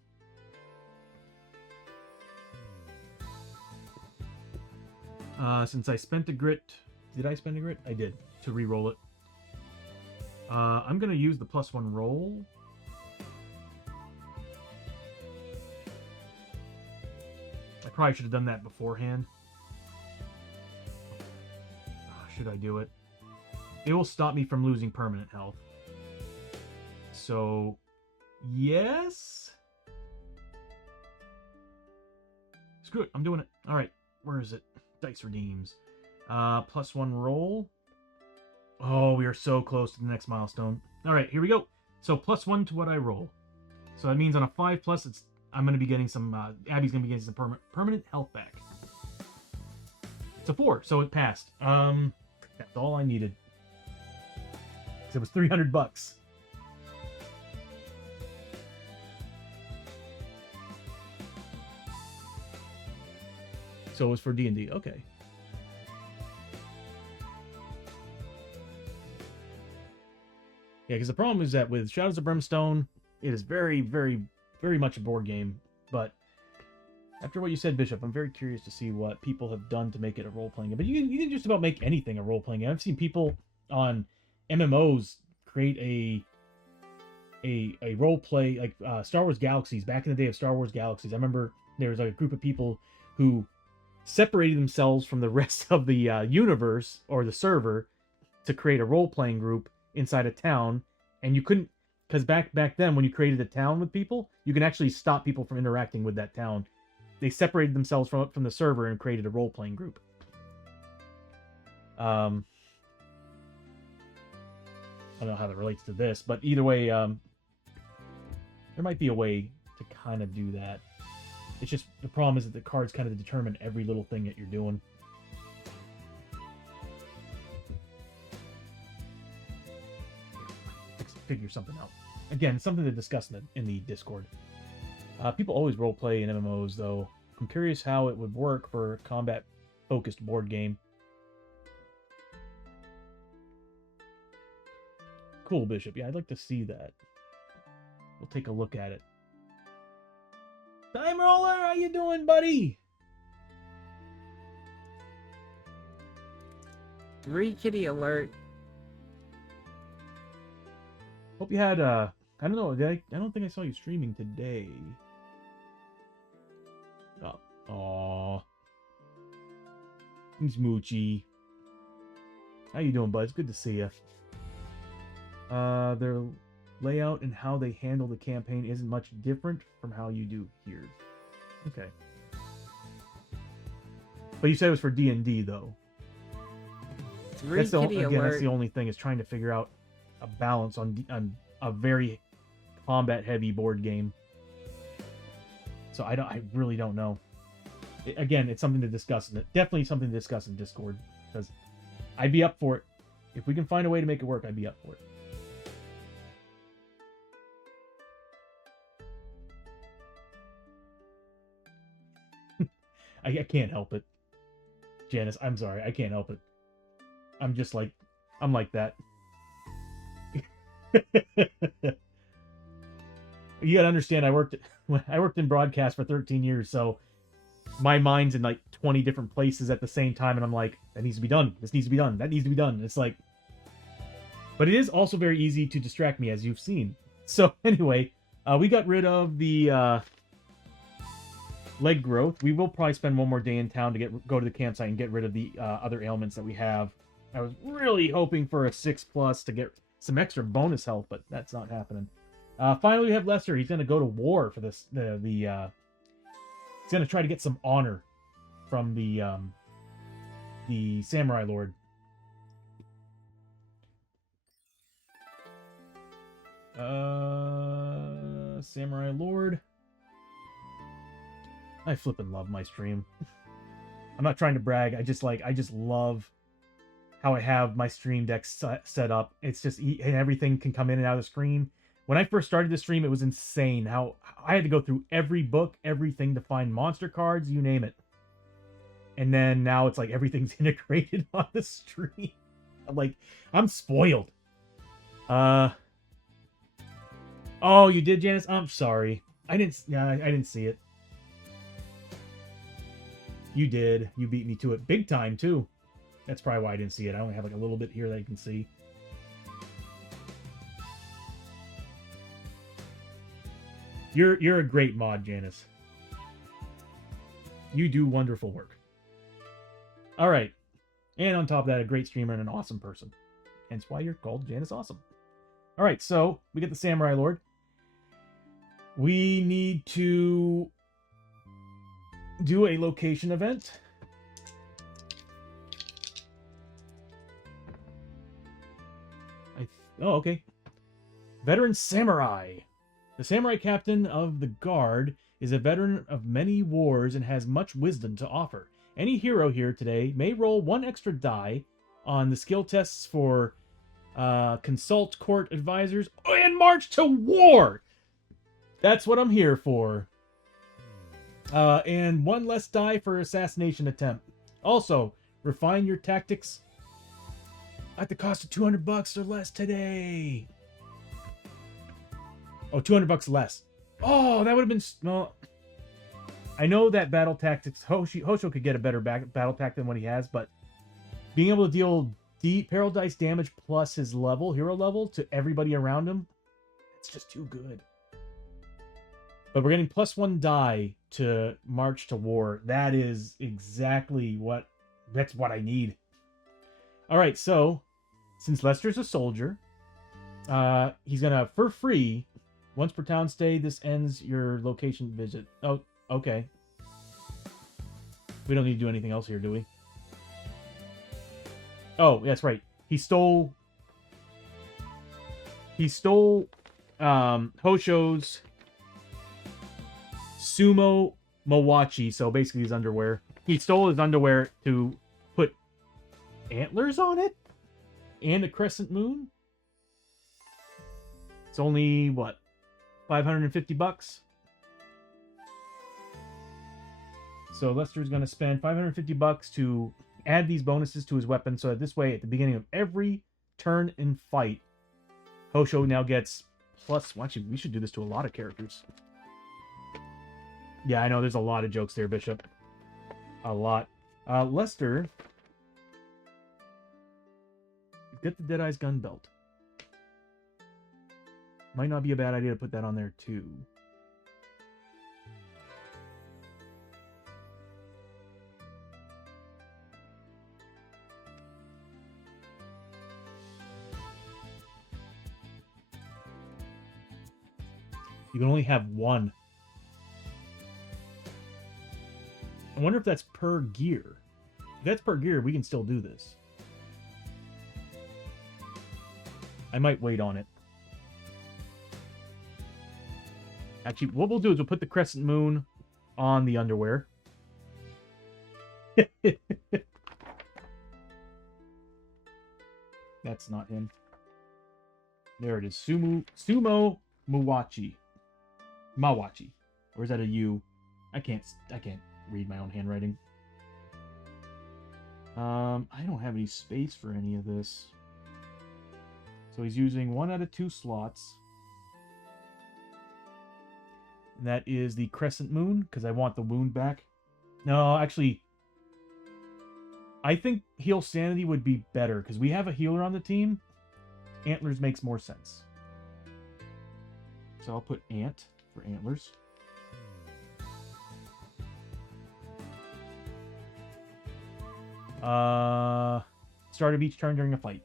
Since I spent a grit... Did I spend a grit? I did, to re-roll it. I'm going to use the +1 roll. I probably should have done that beforehand. Should I do it? It will stop me from losing permanent health. So, yes? Screw it, I'm doing it. Alright, where is it? Dice redeems. +1 roll. Oh, we are so close to the next milestone. Alright, here we go. So, +1 to what I roll. So that means on a 5+, I'm going to be getting some... Abby's going to be getting some permanent health back. It's a 4, so it passed. That's all I needed. It was $300. So it was for D&D. Okay. Yeah, because the problem is that with Shadows of Brimstone, it is very, very, very much a board game. But after what you said, Bishop, I'm very curious to see what people have done to make it a role-playing game. But you can just about make anything a role-playing game. I've seen people on MMOs create a role play like Star Wars Galaxies. Back in the day of Star Wars Galaxies, I remember there was like a group of people who separated themselves from the rest of the universe or the server to create a role playing group inside a town. And you couldn't, because back then when you created a town with people, you can actually stop people from interacting with that town. They separated themselves from the server and created a role playing group. I don't know how that relates to this, but either way, there might be a way to kind of do that. It's just, the problem is that the cards kind of determine every little thing that you're doing. Figure something out. Again, something to discuss in the Discord. People always roleplay in MMOs, though. I'm curious how it would work for a combat-focused board game. Cool, Bishop. Yeah, I'd like to see that. We'll take a look at it. Time Roller, how you doing, buddy? Kitty alert. Hope you had, I don't know, I don't think I saw you streaming today. Oh, aw. He's Moochie. How you doing, bud? It's good to see you. Their layout and how they handle the campaign isn't much different from how you do here. Okay. But you said it was for D&D, though. That's the only thing, is trying to figure out a balance on a very combat-heavy board game. So I really don't know. Again, it's something to discuss. Definitely something to discuss in Discord, because I'd be up for it. If we can find a way to make it work, I'd be up for it. I can't help it. Janice, I'm sorry. I can't help it. I'm just like... I'm like that. You gotta understand, I worked in broadcast for 13 years, so my mind's in like 20 different places at the same time, and I'm like, that needs to be done. This needs to be done. That needs to be done. It's like... But it is also very easy to distract me, as you've seen. So anyway, we got rid of the... leg growth. We will probably spend one more day in town to go to the campsite and get rid of the other ailments that we have. I was really hoping for a 6+ to get some extra bonus health, but that's not happening. Finally, we have Lester. He's going to go to war for this the gonna try to get some honor from the Samurai Lord. Samurai Lord. I flippin' love my stream. I'm not trying to brag. I just love how I have my stream deck set up. It's just, and everything can come in and out of the screen. When I first started the stream, it was insane how I had to go through every book, everything to find monster cards, you name it. And then now it's like everything's integrated on the stream. I'm spoiled. Oh, you did, Janice? I'm sorry. I didn't see it. You did. You beat me to it big time too. That's probably why I didn't see it. I only have like a little bit here that I can see. You're a great mod, Janice. You do wonderful work. All right. And on top of that, a great streamer and an awesome person. Hence why you're called Janice Awesome. All right, so we get the Samurai Lord. We need to do a location event. Oh, okay. Veteran Samurai. The Samurai Captain of the Guard is a veteran of many wars and has much wisdom to offer. Any hero here today may roll 1 extra die on the skill tests for consult court advisors and march to war. That's what I'm here for. And 1 less die for assassination attempt. Also, refine your tactics at the cost of $200 or less today. Oh, $200 less. Oh, that would have been... Well, I know that battle tactics... Hosho could get a better battle tactic than what he has, but being able to deal deep peril dice damage plus his level, hero level, to everybody around him, it's just too good. But we're getting +1 die to march to war. That is exactly what... That's what I need. Alright, so, since Lester's a soldier, he's gonna, for free, once per town stay, this ends your location visit. Oh, okay. We don't need to do anything else here, do we? Oh, that's right. He stole Hosho's Sumo Mawachi, so basically his underwear. He stole his underwear to put antlers on it? And a crescent moon? It's only, what, $550? So Lester's going to spend $550 to add these bonuses to his weapon, so that this way, at the beginning of every turn in fight, Hosho now gets plus... Well, actually, we should do this to a lot of characters. Yeah, I know, there's a lot of jokes there, Bishop. A lot. Lester... Get the Deadeye's gun belt. Might not be a bad idea to put that on there, too. You can only have 1. I wonder if that's per gear. If that's per gear, we can still do this. I might wait on it. Actually, what we'll do is we'll put the crescent moon on the underwear. That's not him. There it is. Sumo Mawachi. Mawachi. Or is that a U? I can't read my own handwriting. I don't have any space for any of this. So he's using 1 out of 2 slots. And that is the crescent moon, because I want the wound back. No, actually, I think heal sanity would be better, because we have a healer on the team. Antlers makes more sense. So I'll put Ant for antlers. Start of each turn during a fight.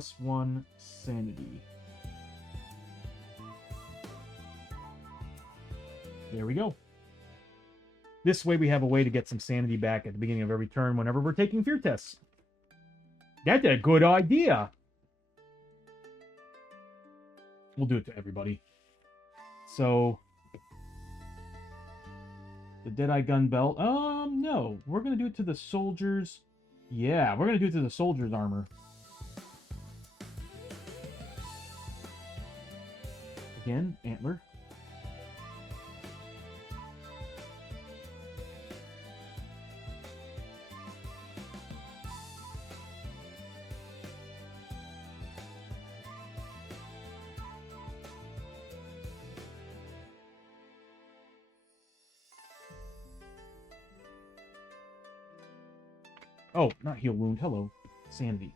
+1 sanity. There we go. This way we have a way to get some sanity back at the beginning of every turn whenever we're taking fear tests. That's a good idea. We'll do it to everybody. So, the Deadeye gun belt. No. We're going to do it to the soldiers. Yeah, we're going to do it to the soldiers' armor. Again, antler. Oh, not heal wound. Hello. Sanity.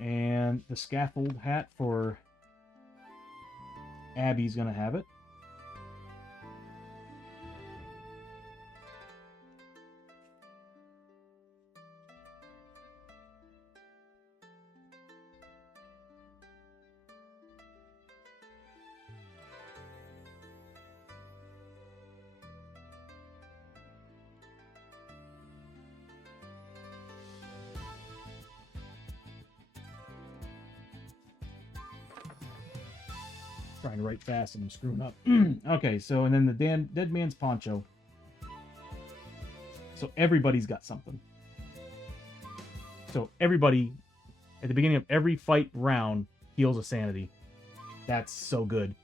And the scaffold hat for Abby's gonna have it. Trying to write fast and I'm screwing up. Okay, so and then the dead man's poncho. So everybody's got something. So everybody, at the beginning of every fight round, heals a sanity. That's so good.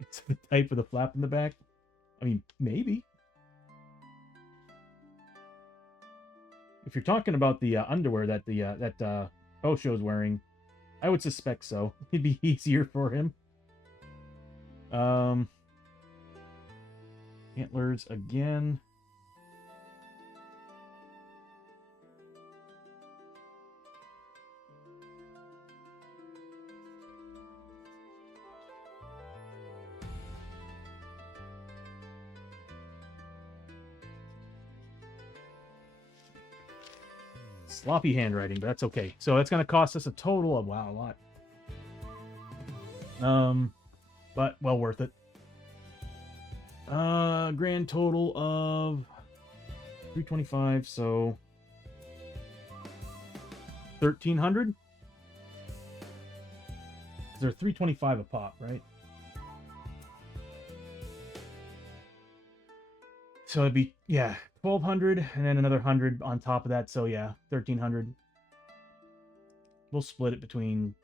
It's the type of the flap in the back. I mean, maybe. If you're talking about the underwear that Osho's wearing, I would suspect so. It'd be easier for him. Antlers again. Sloppy handwriting, but that's okay. So that's going to cost us a total of, wow, a lot. But well worth it. Grand total of 325, so 1,300? They're 325 a pop, right? So it'd be, yeah, 1,200 and then another 100 on top of that. So yeah, 1,300. We'll split it between.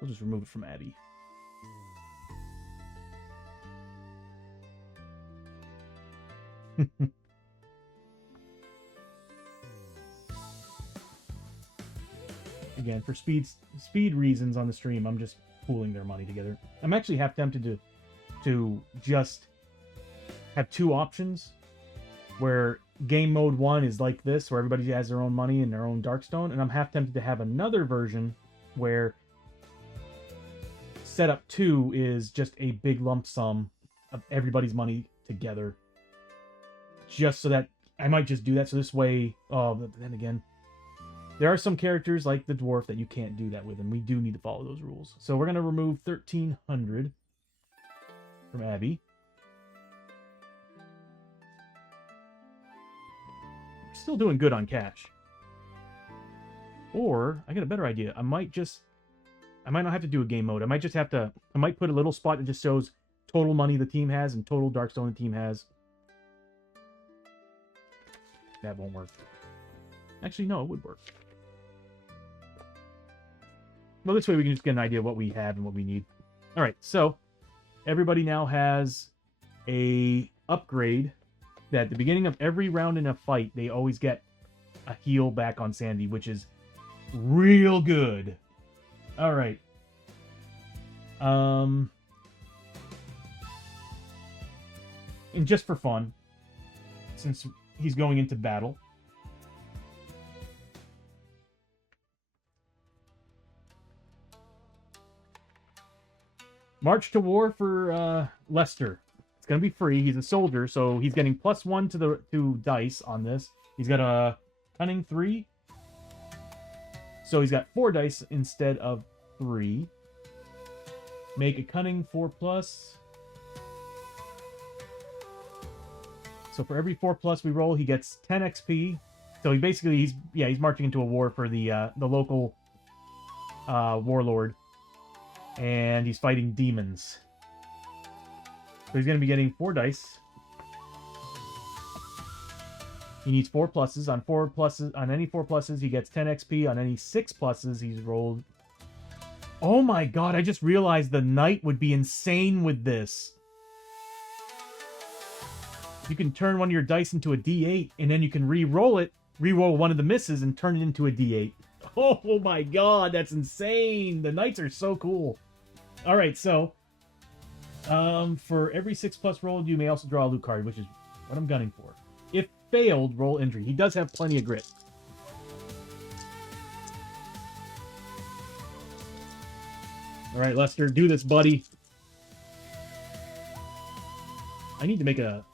We'll just remove it from Abby. Again, for speed reasons on the stream, I'm just pooling their money together. I'm actually half tempted to just have two options, where game mode 1 is like this, where everybody has their own money and their own Darkstone, and I'm half tempted to have another version where setup 2 is just a big lump sum of everybody's money together. Just so that I might just do that, so this way, but then again, there are some characters like the dwarf that you can't do that with, and we do need to follow those rules. So we're going to remove 1,300 from Abby. Still doing good on cash. Or I got a better idea. I might not have to do a game mode. I might put a little spot that just shows total money the team has and total Darkstone the team has. That won't work. Actually, no, it would work. Well, this way we can just get an idea of what we have and what we need. All right, so everybody now has a upgrade that at the beginning of every round in a fight, they always get a heal back on Sandy, which is real good. All right. And just for fun, since he's going into battle, March to War for Lester. It's gonna be free. He's a soldier, so he's getting +1 to dice on this. He's got a cunning 3, so he's got 4 dice instead of 3. Make a cunning 4+. So for every 4+ we roll, he gets 10 XP. So he basically he's marching into a war for the local warlord, and he's fighting demons. So he's going to be getting 4 dice. He needs 4 pluses. On any 4 pluses, he gets 10 XP. On any 6 pluses, he's rolled. Oh my god! I just realized the knight would be insane with this. You can turn one of your dice into a D8, and then you can re-roll it, re-roll one of the misses, and turn it into a D8. Oh my god, that's insane! The knights are so cool. Alright, so, for every 6+ rolled, you may also draw a loot card, which is what I'm gunning for. If failed, roll injury. He does have plenty of grit. Alright, Lester, do this, buddy. I need to make a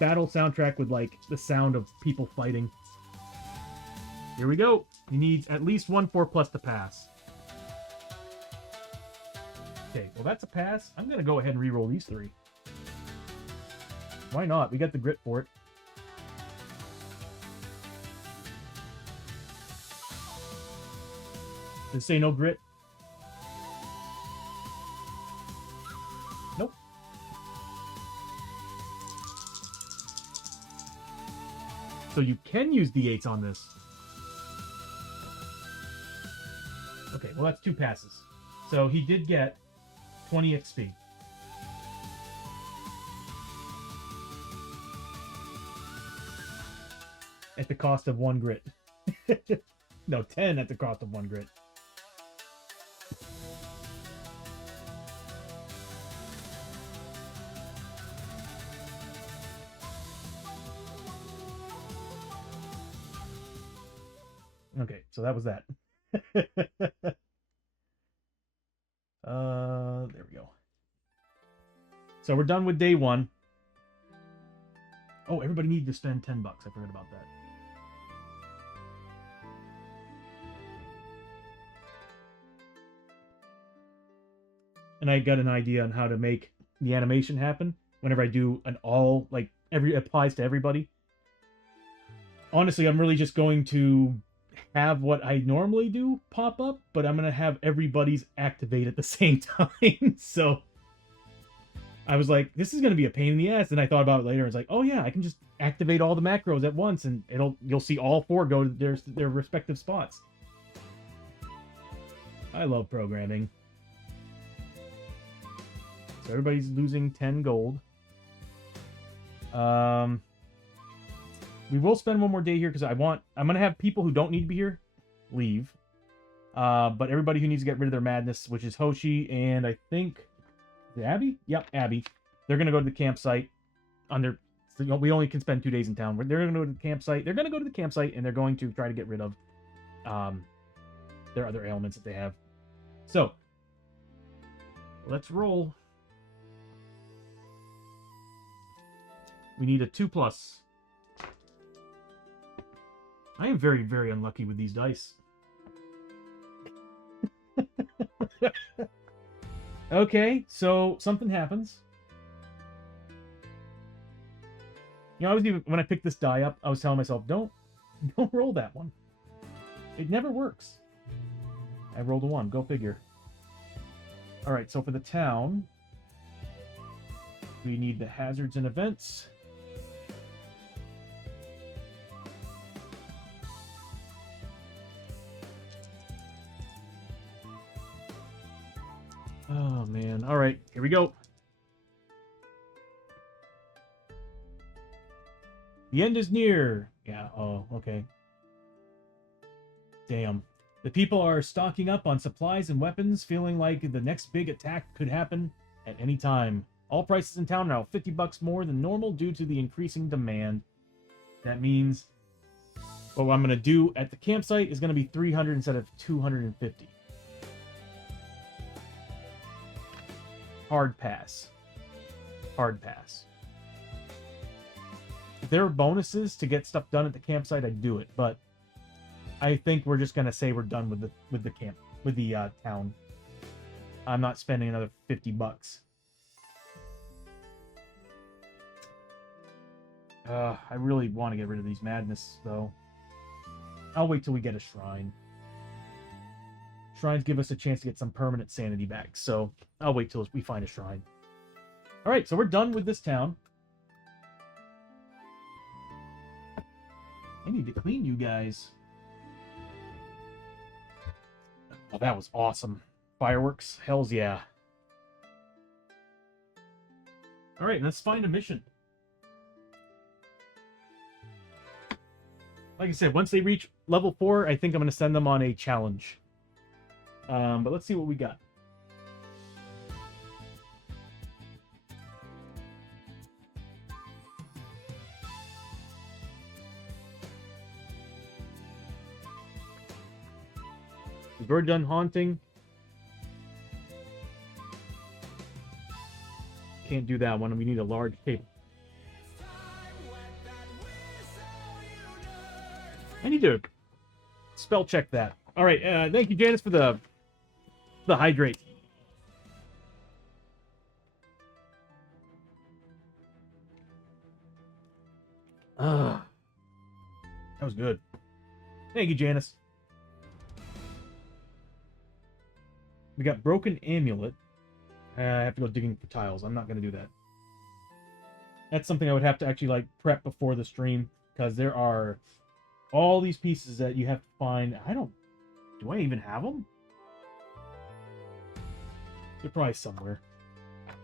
battle soundtrack with like the sound of people fighting. Here we go. He needs at least 1 4+ to pass. Okay, well that's a pass. I'm gonna go ahead and re-roll these 3. Why not? We got the grit for it. Does it say no grit? Nope. So you can use D8s on this. Okay, well that's 2 passes. So he did get 20 XP. At the cost of 1 grit. No, 10 at the cost of 1 grit. Okay, so that was that. There we go. So we're done with day 1. Oh, everybody needed to spend $10. I forgot about that. And I got an idea on how to make the animation happen whenever I do an all, like, it applies to everybody. Honestly, I'm really just going to have what I normally do pop up, but I'm going to have everybody's activate at the same time. So I was like, this is going to be a pain in the ass. And I thought about it later. And it's like, oh yeah, I can just activate all the macros at once, and you'll see all 4 go to their respective spots. I love programming. So everybody's losing 10 gold. We will spend 1 more day here because I'm going to have people who don't need to be here leave. But everybody who needs to get rid of their madness, which is Hoshi and I think... Is it Abby? Yep, Abby. They're going to go to the campsite. We only can spend 2 days in town. They're going to go to the campsite. They're going to go to the campsite, and they're going to try to get rid of their other ailments that they have. So, let's roll. We need a 2+. I am very, very unlucky with these dice. Okay, so something happens. You know, when I picked this die up, I was telling myself, don't roll that one. It never works. I rolled a 1. Go figure. All right, so for the town, we need the hazards and events. Oh, man. All right, here we go. The end is near. Yeah, oh, okay. Damn. The people are stocking up on supplies and weapons, feeling like the next big attack could happen at any time. All prices in town are now $50 more than normal due to the increasing demand. That means what I'm going to do at the campsite is going to be 300 instead of 250. hard pass. Hard pass. If there are bonuses to get stuff done at the campsite, I'd do it, but I think we're just gonna say we're done with the town. I'm not spending another $50. I really want to get rid of these madness, though. I'll wait till we get a shrine. Shrines give us a chance to get some permanent sanity back, so I'll wait till we find a shrine. Alright, so we're done with this town. I need to clean you guys. Oh, that was awesome. Fireworks? Hells yeah. Alright, let's find a mission. Like I said, once they reach level 4, I think I'm going to send them on a challenge. But let's see what we got. We've already done haunting. Can't do that one. We need a large table. I need to spell check that. All right. Thank you, Janice, for the hydrate. That was good. Thank you, Janice. We got broken amulet. I have to go digging for tiles. I'm not going to do that. That's something I would have to actually like prep before the stream, because there are all these pieces that you have to find. Do I even have them? They're probably somewhere.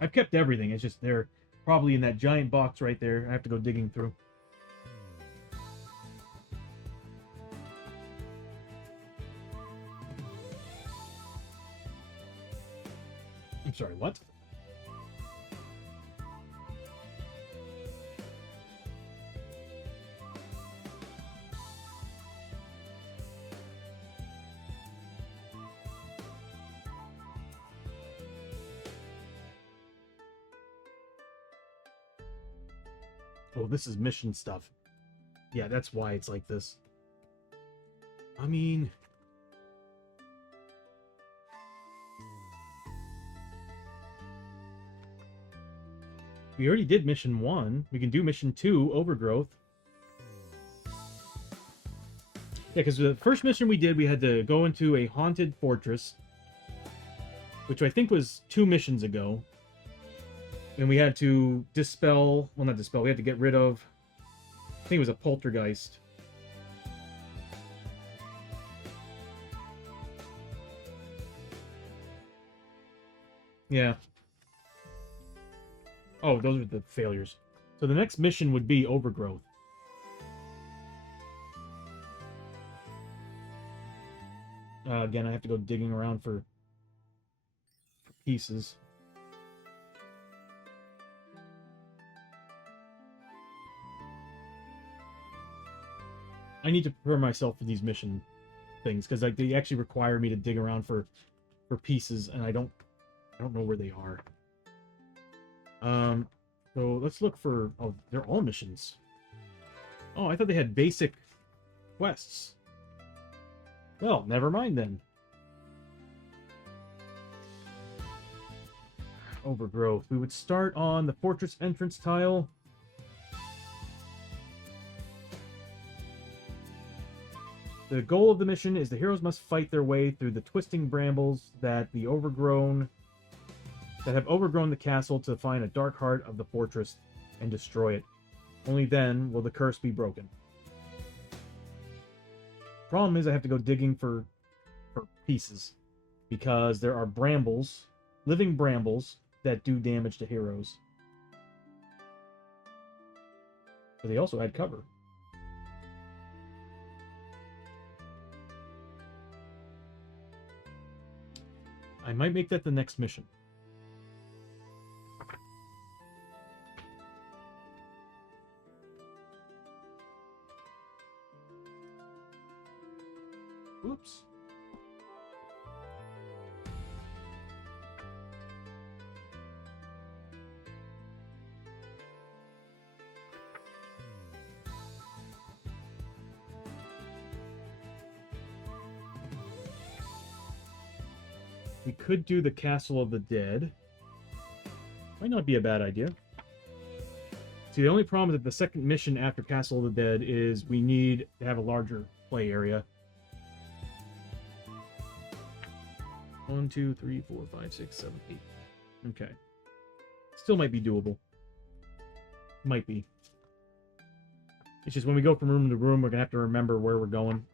I've kept everything. It's just they're probably in that giant box right there. I have to go digging through. I'm sorry, what? Oh, this is mission stuff. Yeah, that's why it's like this. I mean... we already did mission 1. We can do mission 2, Overgrowth. Yeah, because the first mission we did, we had to go into a haunted fortress, which I think was 2 missions ago. And we had to dispel... well, not dispel. We had to get rid of... I think it was a poltergeist. Yeah. Oh, those are the failures. So the next mission would be Overgrowth. Again, I have to go digging around for pieces. I need to prepare myself for these mission things, because like they actually require me to dig around for pieces, and I don't know where they are. So let's look for... oh, they're all missions. Oh, I thought they had basic quests. Well, never mind then. Overgrowth. We would start on the fortress entrance tile. The goal of the mission is the heroes must fight their way through the twisting brambles that have overgrown the castle to find a dark heart of the fortress and destroy it. Only then will the curse be broken. Problem is I have to go digging for pieces, because there are brambles, living brambles, that do damage to heroes. But they also add cover. I might make that the next mission. Oops. We could do the Castle of the Dead. Might not be a bad idea. See, the only problem is that the second mission after Castle of the Dead is we need to have a larger play area. 1, 2, 3, 4, 5, 6, 7, 8. Okay. Still might be doable. Might be. It's just when we go from room to room, we're going to have to remember where we're going.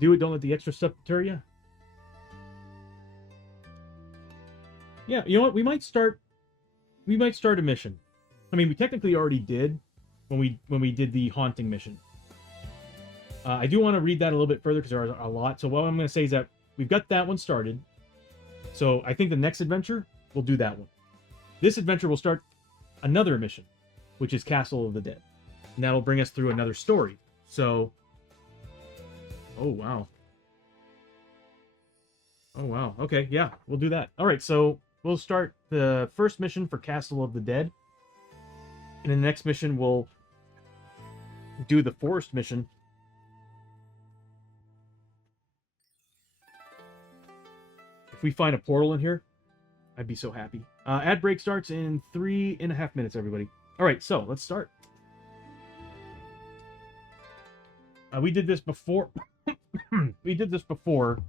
Do it, don't let the extra stuff deter you. Yeah, you know what? We might start a mission. I mean, we technically already did when we did the haunting mission. I do want to read that a little bit further because there are a lot. So what I'm going to say is that we've got that one started. So I think the next adventure, we'll do that one. This adventure will start another mission, which is Castle of the Dead. And that'll bring us through another story. So... Oh, wow. Oh, wow. Okay, yeah, we'll do that. All right, so we'll start the first mission for Castle of the Dead. And in the next mission, we'll do the forest mission. If we find a portal in here, I'd be so happy. Ad break starts in 3.5 minutes, everybody. All right, so let's start. We did this before. We did this before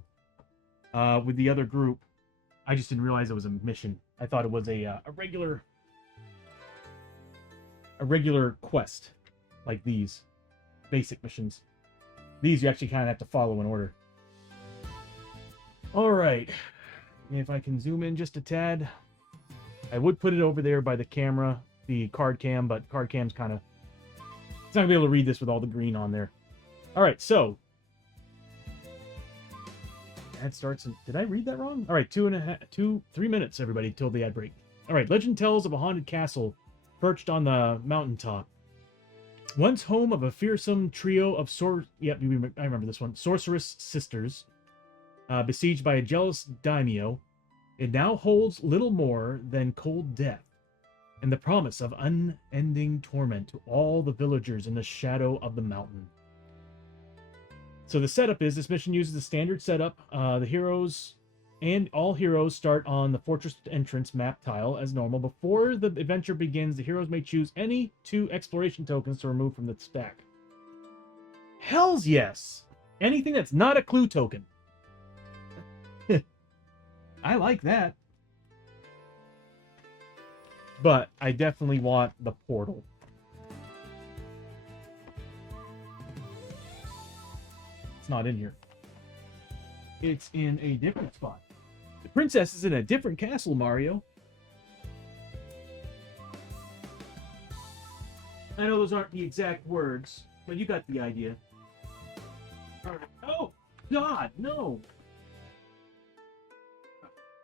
with the other group. I just didn't realize it was a mission. I thought it was a regular quest, like these basic missions. These you actually kind of have to follow in order. All right, if I can zoom in just a tad, I would put it over there by the camera, the card cam, but card cam's kind of, it's not gonna be able to read this with all the green on there. All right, so ad starts in, did I read that wrong? All right, 3 minutes, everybody, till the ad break. All right, legend tells of a haunted castle perched on the mountaintop. Once home of a fearsome trio of I remember this one, sorceress sisters, besieged by a jealous daimyo, it now holds little more than cold death and the promise of unending torment to all the villagers in the shadow of the mountain. So the setup is, this mission uses the standard setup. The heroes and all heroes start on the fortress entrance map tile as normal. Before the adventure begins, the heroes may choose any 2 exploration tokens to remove from the stack. Hells yes! Anything that's not a clue token. I like that. But I definitely want the portal. It's not in here. It's in a different spot. The princess is in a different castle, Mario. I know those aren't the exact words, but you got the idea. All right. Oh, God, no.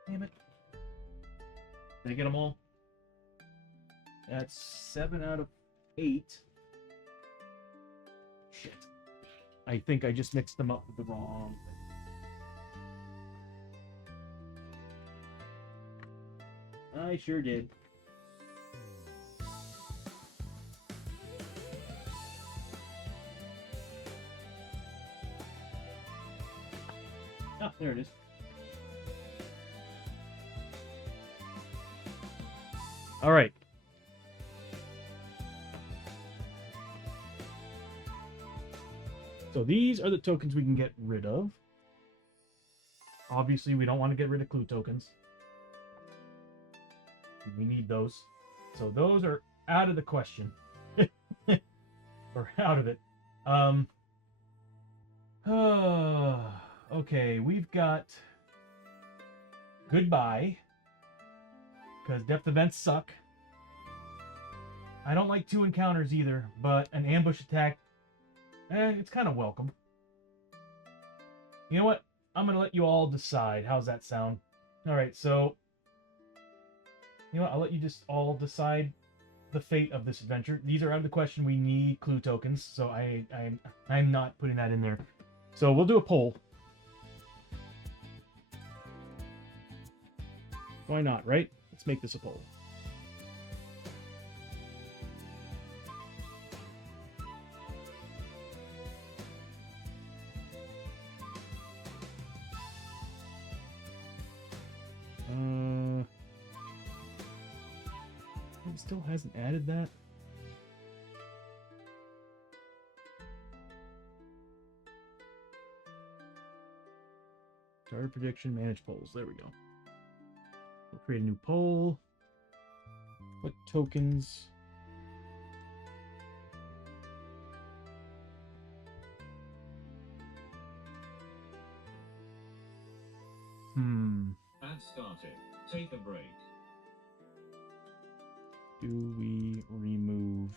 Damn it. Did I get them all? That's 7 out of 8. Shit. I think I just mixed them up with the wrong thing. I sure did. Ah, there it is. All right. So these are the tokens we can get rid of. Obviously, we don't want to get rid of clue tokens. We need those. So those are out of the question. Or out of it. Okay, we've got goodbye. Because depth events suck. I don't like 2 encounters either, but an ambush attack, it's kind of welcome. You know what? I'm going to let you all decide. How's that sound? Alright, so... You know what? I'll let you just all decide the fate of this adventure. These are out of the question. We need clue tokens, so I'm not putting that in there. So we'll do a poll. Why not, right? Let's make this a poll. It still hasn't added that. Starter prediction, manage polls. There we go. We'll create a new poll. What tokens? Ad started. Take a break. Do we remove?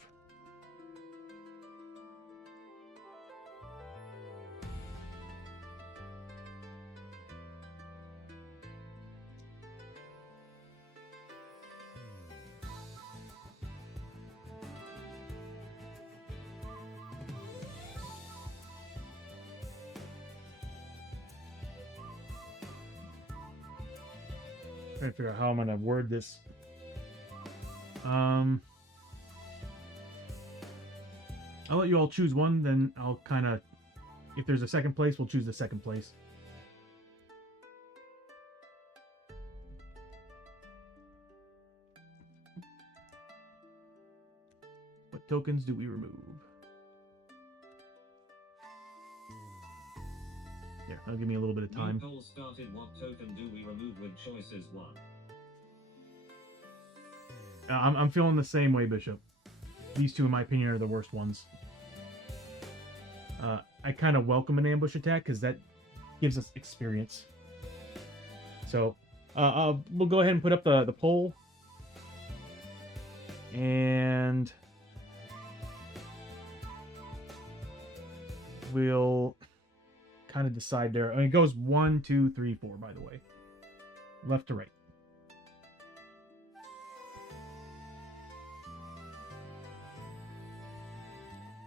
Trying to figure out how I'm gonna word this. I'll let you all choose one, then I'll kind of, if there's a second place, we'll choose the second place. What tokens do we remove? Yeah, that'll give me a little bit of time. New poll started. What token do we remove with choices 1? I'm feeling the same way, Bishop. These two, in my opinion, are the worst ones. I kind of welcome an ambush attack because that gives us experience. So we'll go ahead and put up the poll. And we'll kind of decide there. I mean, it goes 1, 2, 3, 4, by the way. Left to right.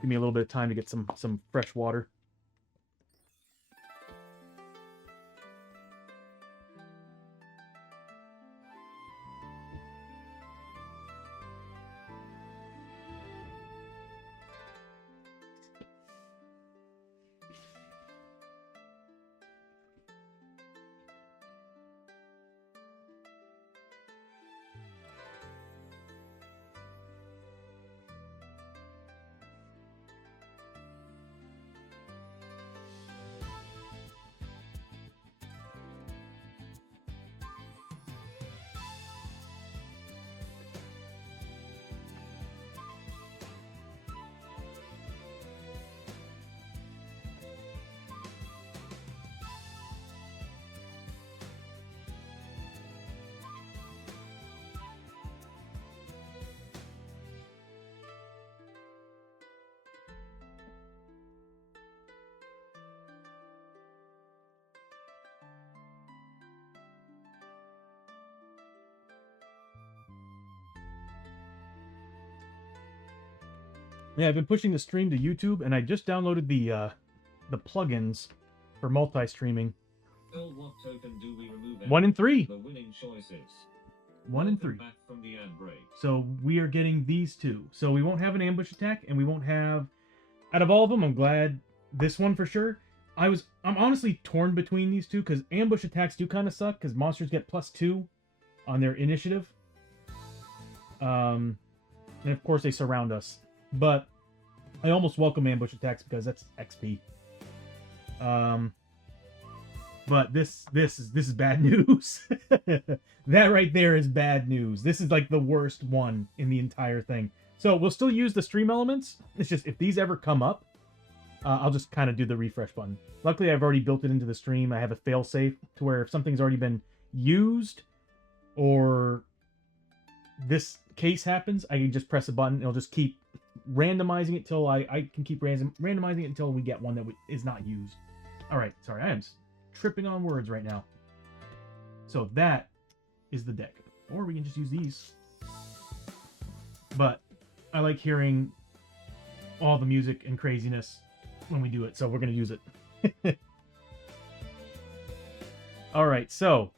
Give me a little bit of time to get some fresh water. Yeah, I've been pushing the stream to YouTube, and I just downloaded the plugins for multi-streaming. Phil, what token do we remove? 1 and 3. The winning choices. 1 and 3. Back from the ad break. So we are getting these two. So we won't have an ambush attack, and we won't have. Out of all of them, I'm glad this one for sure. I'm honestly torn between these two because ambush attacks do kind of suck because monsters get +2 on their initiative. And of course they surround us. But I almost welcome ambush attacks because that's XP. But this is bad news. That right there is bad news. This is like the worst one in the entire thing. So we'll still use the stream elements. It's just if these ever come up, I'll just kind of do the refresh button. Luckily, I've already built it into the stream. I have a failsafe to where if something's already been used or this case happens, I can just press a button. It'll just keep randomizing it till I can keep randomizing it until we get one that is not used. All right, sorry, I am tripping on words right now. So that is the deck, or we can just use these. But I like hearing all the music and craziness when we do it, so we're gonna use it. All right, so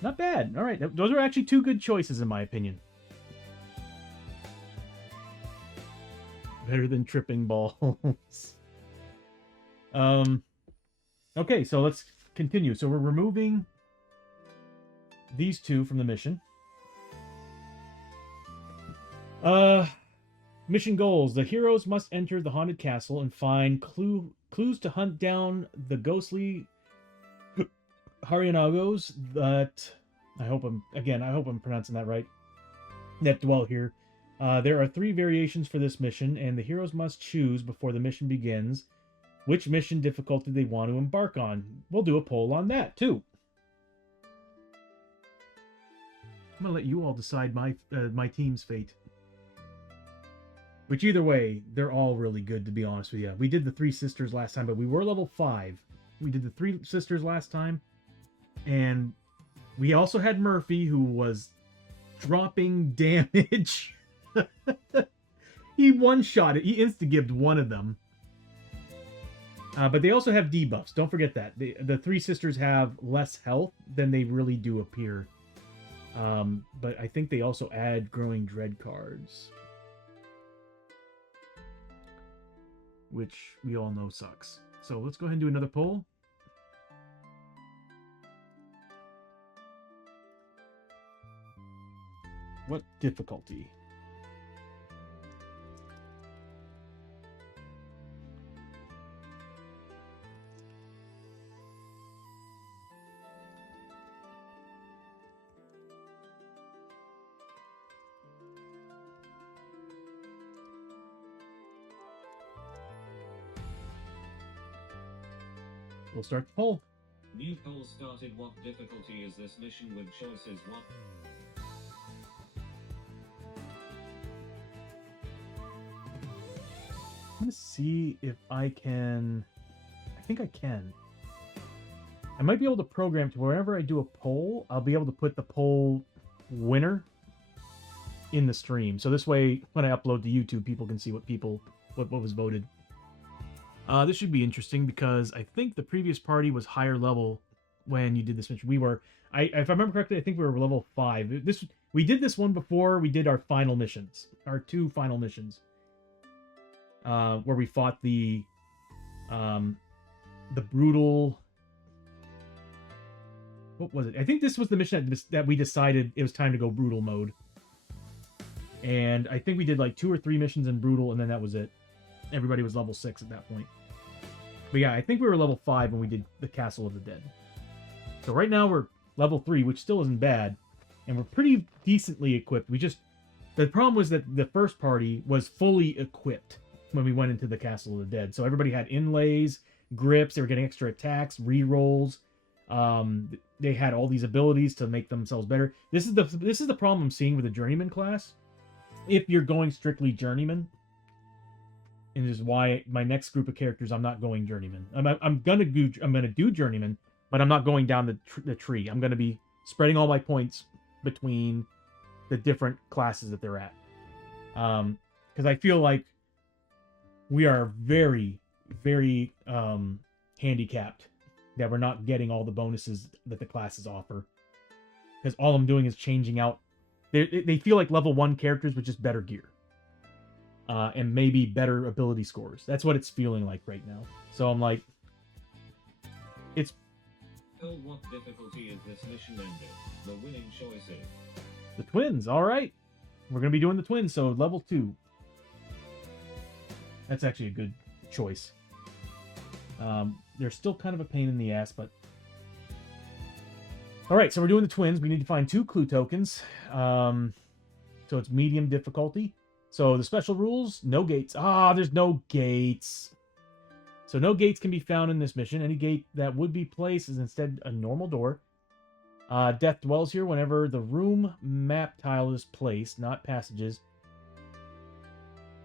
not bad. All right, those are actually two good choices in my opinion. Better than tripping balls. Okay, so let's continue. So we're removing these two from the mission. Uh, mission goals. The heroes must enter the haunted castle and find clues to hunt down the ghostly Harianagos that I hope I'm pronouncing that right. That dwell here. There are 3 variations for this mission, and the heroes must choose before the mission begins which mission difficulty they want to embark on. We'll do a poll on that too. I'm gonna let you all decide my team's fate. Which either way, they're all really good, to be honest with you. We did the 3 sisters last time, but we were level 5. We did the 3 sisters last time, and we also had Murphy, who was dropping damage. He one-shot it. He insta-gibbed one of them. But they also have debuffs. Don't forget that. The 3 sisters have less health than they really do appear. But I think they also add Growing Dread cards, which we all know sucks. So let's go ahead and do another poll. What difficulty? We'll start the poll. New poll started. What difficulty is this mission with choices? What? I'm gonna see if I can. I think I can. I might be able to program to wherever I do a poll, I'll be able to put the poll winner in the stream. So this way, when I upload to YouTube, people can see what was voted. This should be interesting because I think the previous party was higher level when you did this mission. We were, if I remember correctly, I think we were level 5. We did this one before we did our final missions, our 2 final missions, where we fought the brutal. What was it? I think this was the mission that we decided it was time to go brutal mode. And I think we did like 2 or 3 missions in brutal, and then that was it. Everybody was level 6 at that point. But yeah, I think we were level 5 when we did the Castle of the Dead. So right now we're level 3, which still isn't bad. And we're pretty decently equipped. The problem was that the first party was fully equipped when we went into the Castle of the Dead. So everybody had inlays, grips, they were getting extra attacks, rerolls. They had all these abilities to make themselves better. This is the problem I'm seeing with the Journeyman class. If you're going strictly Journeyman, and this is why my next group of characters I'm not going Journeyman. I'm gonna do Journeyman, but I'm not going down the tree. I'm gonna be spreading all my points between the different classes that they're at, because I feel like we are very, very handicapped that we're not getting all the bonuses that the classes offer. Because all I'm doing is changing out. They feel like level 1 characters with just better gear. And maybe better ability scores. That's what it's feeling like right now. So I'm like, it's... Phil, what difficulty is this mission ending? The winning choice is... The twins, alright. We're going to be doing the twins, so level 2. That's actually a good choice. They're still kind of a pain in the ass, but... Alright, so we're doing the twins. We need to find 2 clue tokens. So it's medium difficulty. So the special rules, no gates. There's no gates. So no gates can be found in this mission. Any gate that would be placed is instead a normal door. Death dwells here whenever the room map tile is placed, not passages.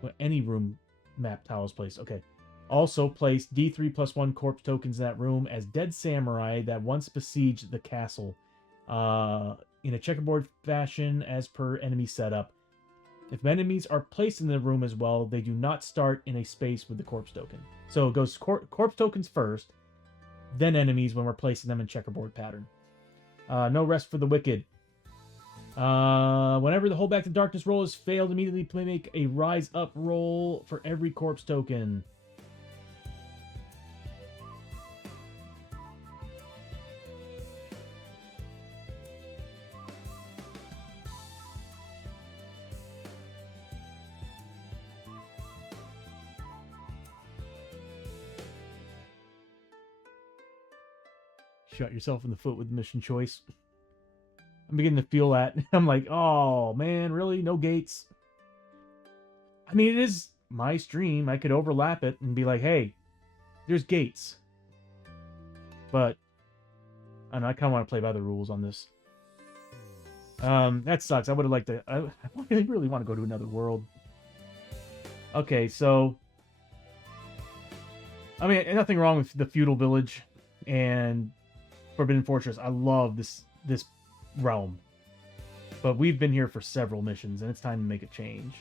Well, any room map tile is placed. Okay. Also place D3 + 1 corpse tokens in that room as dead samurai that once besieged the castle. In a checkerboard fashion as per enemy setup. If enemies are placed in the room as well, they do not start in a space with the corpse token. So it goes corpse tokens first, then enemies when we're placing them in checkerboard pattern. No rest for the wicked. Whenever the hold back to darkness roll is failed, immediately make a rise up roll for every corpse token. shot yourself in the foot with mission choice. I'm beginning to feel that. I'm like, oh man, really? No gates? I mean, it is my stream. I could overlap it and be like, hey, there's gates. But I kind of want to play by the rules on this. That sucks. I would have liked to. I really want to go to another world. Okay, so I mean, nothing wrong with the feudal village and Forbidden Fortress. I love this realm, but we've been here for several missions, and it's time to make a change.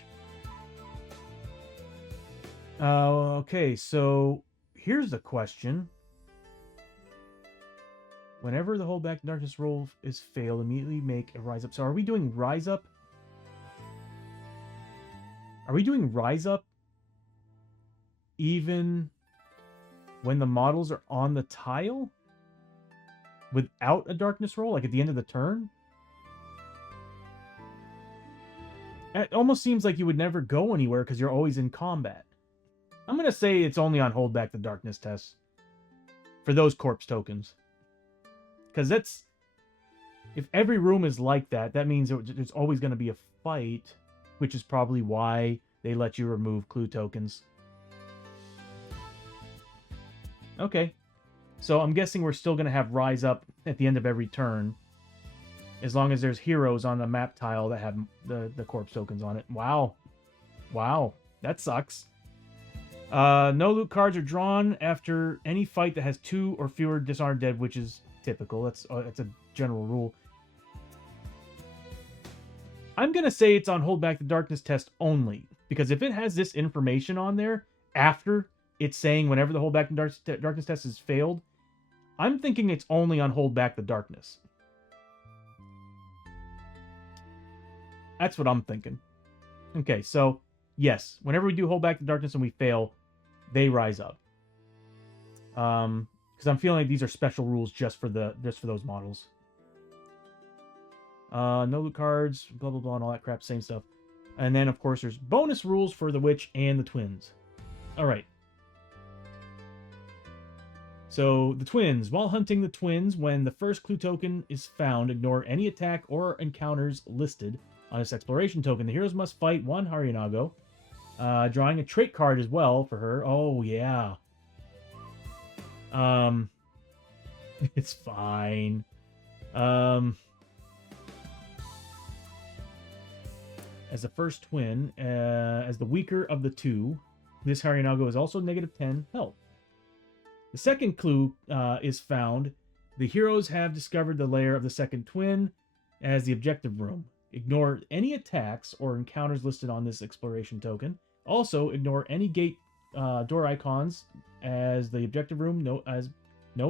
Okay, so here's the question. Whenever the hold back darkness roll is failed, immediately make a rise up. So are we doing rise up? Are we doing rise up even when the models are on the tile? Without a darkness roll? Like at the end of the turn? It almost seems like you would never go anywhere because you're always in combat. I'm going to say it's only on hold back the darkness tests. For those corpse tokens. Because that's... If every room is like that, that means there's always going to be a fight. Which is probably why they let you remove clue tokens. Okay. So I'm guessing we're still going to have rise up at the end of every turn. As long as there's heroes on the map tile that have the corpse tokens on it. Wow. Wow. That sucks. No loot cards are drawn after any fight that has 2 or fewer dishonored dead, which is typical. That's a general rule. I'm going to say it's on Hold Back the Darkness test only. Because if it has this information on there after it's saying whenever the Hold Back the Darkness test has failed, I'm thinking it's only on Hold Back the Darkness. That's what I'm thinking. Okay, so yes, whenever we do Hold Back the Darkness and we fail, they rise up. Because I'm feeling like these are special rules just for those models. No loot cards, blah blah blah, and all that crap, same stuff. And then of course there's bonus rules for the witch and the twins. All right. So the twins, while hunting the twins, when the first clue token is found, ignore any attack or encounters listed on this exploration token. The heroes must fight one Harinago, drawing a trait card as well for her. Oh yeah. It's fine. As the first twin, as the weaker of the two, this Harinago is also -10 health. The second clue is found. The heroes have discovered the lair of the second twin as the objective room. Ignore any attacks or encounters listed on this exploration token. Also, ignore any gate door icons as the objective room, no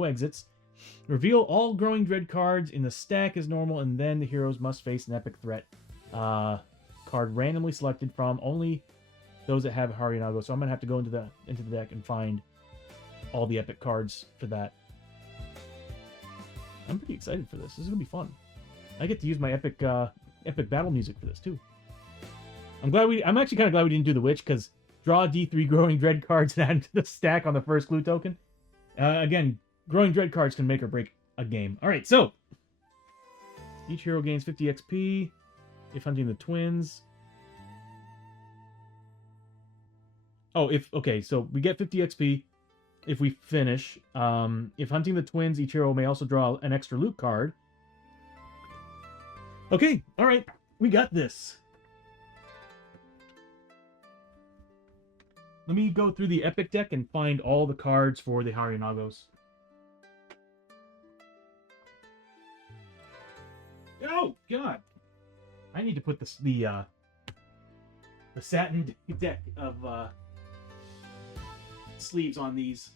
exits. Reveal all Growing Dread cards in the stack as normal, and then the heroes must face an epic threat card randomly selected from only those that have Harinago. So I'm gonna have to go into the deck and find all the epic cards for that. I'm pretty excited for this. This is gonna be fun. I get to use my epic battle music for this too. I'm actually kind of glad we didn't do the witch, because draw D3 Growing Dread cards and add to the stack on the first clue token. Again, Growing Dread cards can make or break a game. All right, so each hero gains 50 XP if hunting the twins. Okay, so we get 50 XP if we finish. If hunting the twins, each hero may also draw an extra loot card. Okay, all right, we got this. Let me go through the epic deck and find all the cards for the Harinagos. Oh God! I need to put the satin deck of sleeves on these.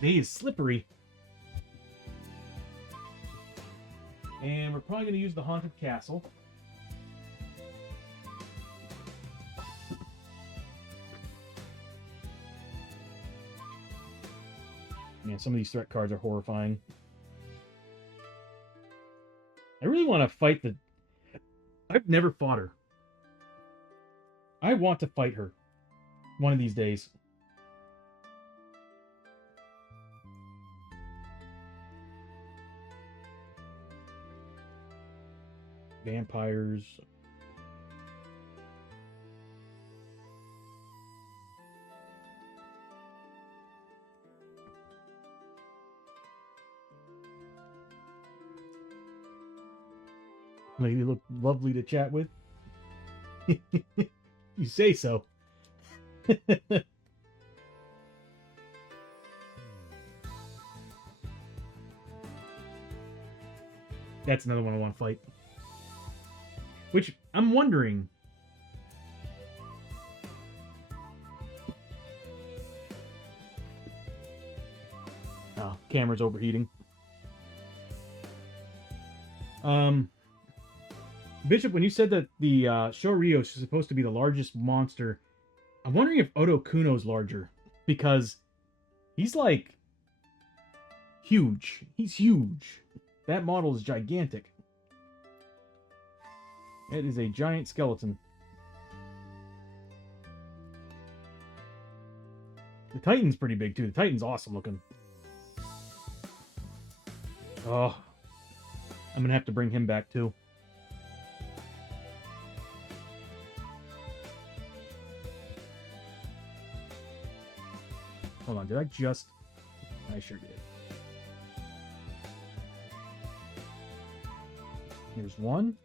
They is slippery. And we're probably going to use the Haunted Castle. Man, some of these threat cards are horrifying. I really want to fight the... I've never fought her. I want to fight her one of these days. vampires. Lady look lovely to chat with. You say so. That's another one I want to fight. Which I'm wondering. Oh, camera's overheating. Bishop, when you said that the Shoryu is supposed to be the largest monster, I'm wondering if Oto Kuno's larger. Because he's like huge. He's huge. That model is gigantic. It is a giant skeleton. The Titan's pretty big too. The Titan's awesome looking. Oh. I'm gonna have to bring him back too. Hold on, did I just... I sure did. Here's one.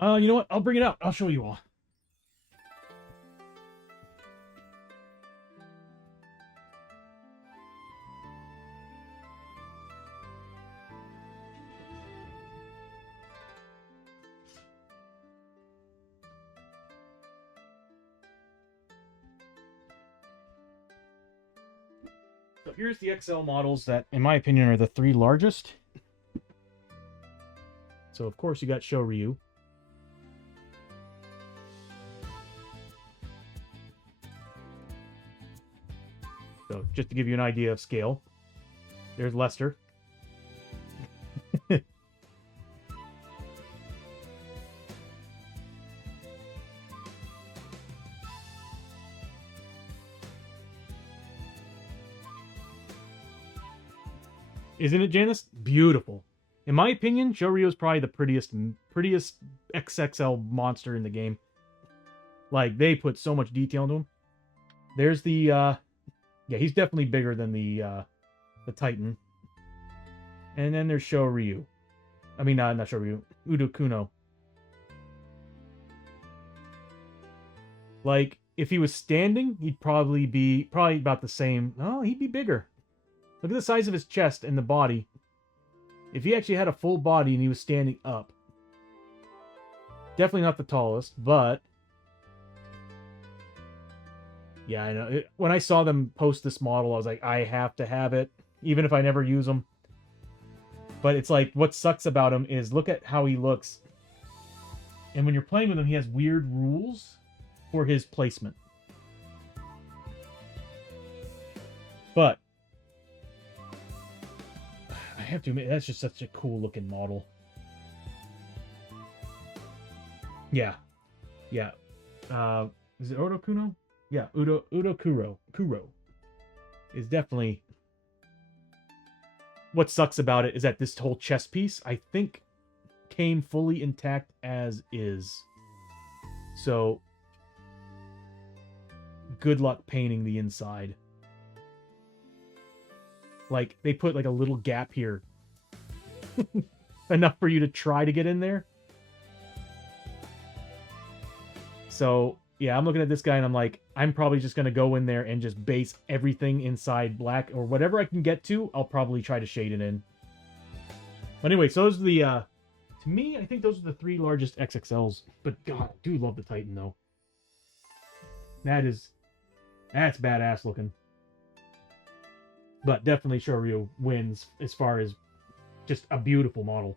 You know what? I'll bring it out. I'll show you all. So here's the XL models that, in my opinion, are the three largest. So, of course, you got Shoryu. So, just to give you an idea of scale, there's Lester. Isn't it, Janice? Beautiful. In my opinion, Shoryu is probably the prettiest XXL monster in the game. Like, they put so much detail into him. There's the, yeah, he's definitely bigger than the Titan. And then there's Shoryu. I mean, not Shoryu. Udo Kuno. Like, if he was standing, he'd probably be about the same. Oh, he'd be bigger. Look at the size of his chest and the body. If he actually had a full body and he was standing up. Definitely not the tallest, but... yeah, I know. When I saw them post this model, I was like, I have to have it. Even if I never use them. But it's like, what sucks about him is look at how he looks. And when you're playing with him, he has weird rules for his placement. But... I have to admit, that's just such a cool looking model. Yeah. Yeah. Is it Odo Kuno? Yeah, Udo Kuro. Kuro is definitely... what sucks about it is that this whole chest piece, I think, came fully intact as is. So, good luck painting the inside. Like, they put like a little gap here. Enough for you to try to get in there. So, yeah, I'm looking at this guy and I'm like, I'm probably just going to go in there and just base everything inside black. Or whatever I can get to, I'll probably try to shade it in. But anyway, so those are the... to me, I think those are the three largest XXLs. But God, I do love the Titan, though. That's badass looking. But definitely Shoryu wins as far as just a beautiful model.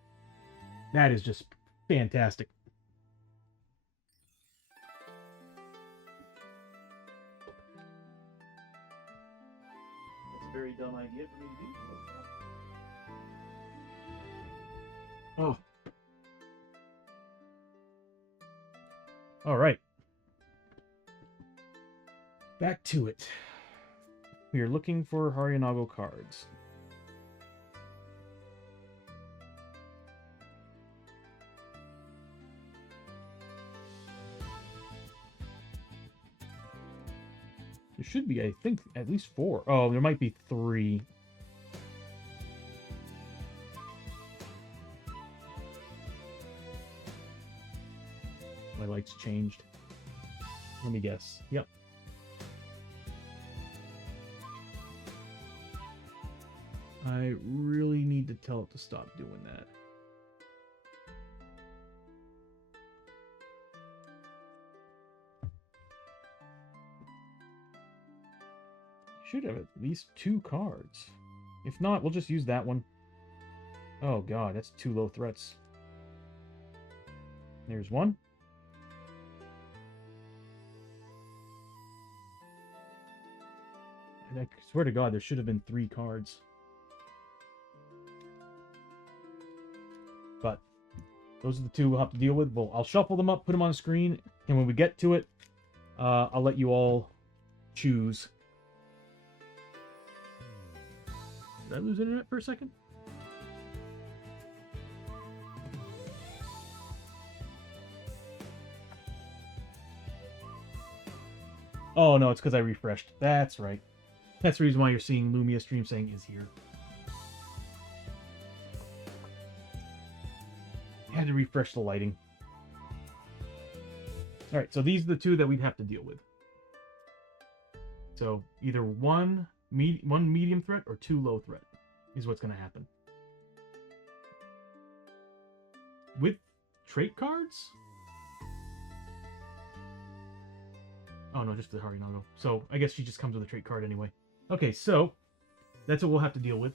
That is just fantastic. That's a very dumb idea for me to do. Oh. All right. Back to it. We are looking for Harinago cards. There should be, I think, at least 4. Oh, there might be 3. My lights changed. Let me guess. Yep. I really need to tell it to stop doing that. Should have at least 2 cards. If not, we'll just use that one. Oh god, that's 2 low threats. There's 1. And I swear to god, there should have been 3 cards. But those are the 2 we'll have to deal with. Well, I'll shuffle them up, put them on the screen, and when we get to it, I'll let you all choose. Did I lose internet for a second? Oh no, it's because I refreshed. That's right. That's the reason why you're seeing Lumia stream saying is here. I had to refresh the lighting. Alright, so these are the 2 that we'd have to deal with. So either one medium threat or 2 low threat is what's going to happen. With trait cards? Oh no, just the Harinago. So I guess she just comes with a trait card anyway. Okay, so that's what we'll have to deal with.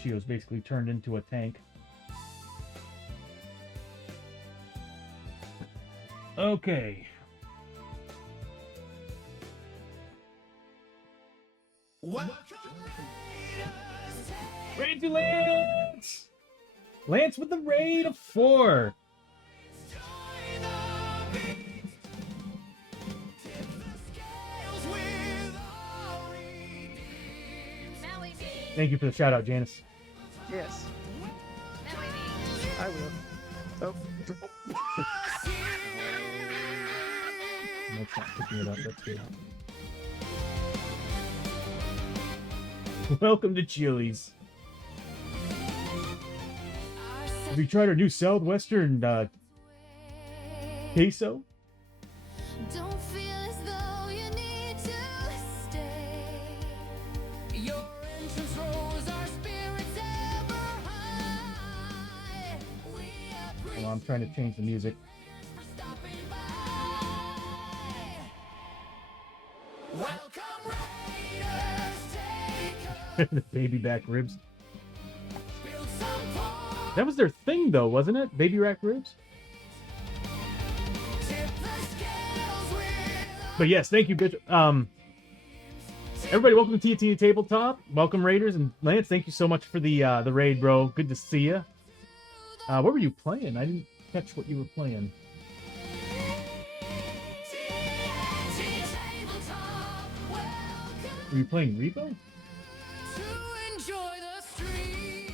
Chio's basically turned into a tank. Okay. Raid to Lance! Lance with the raid of 4. Thank you for the shout out, Janice. Yes. I will. Oh. Mike's not picking it up. That's good. Welcome to Chili's. Have you tried our new Southwestern queso? Don't feel as though you need to stay. Your entrance rolls our spirits ever high. We Well, I'm trying to change the music. for stopping by. Welcome, Raiders, take The baby back ribs. build some point, That was their thing, though, wasn't it? Baby rack ribs? tip the scales with But yes, thank you, bitch. Everybody, welcome to TNT Tabletop. Welcome, Raiders, and Lance. Thank you so much for the raid, bro. Good to see you. What were you playing? I didn't catch what you were playing. TNT tabletop. Welcome Were you playing Repo? to enjoy the stream.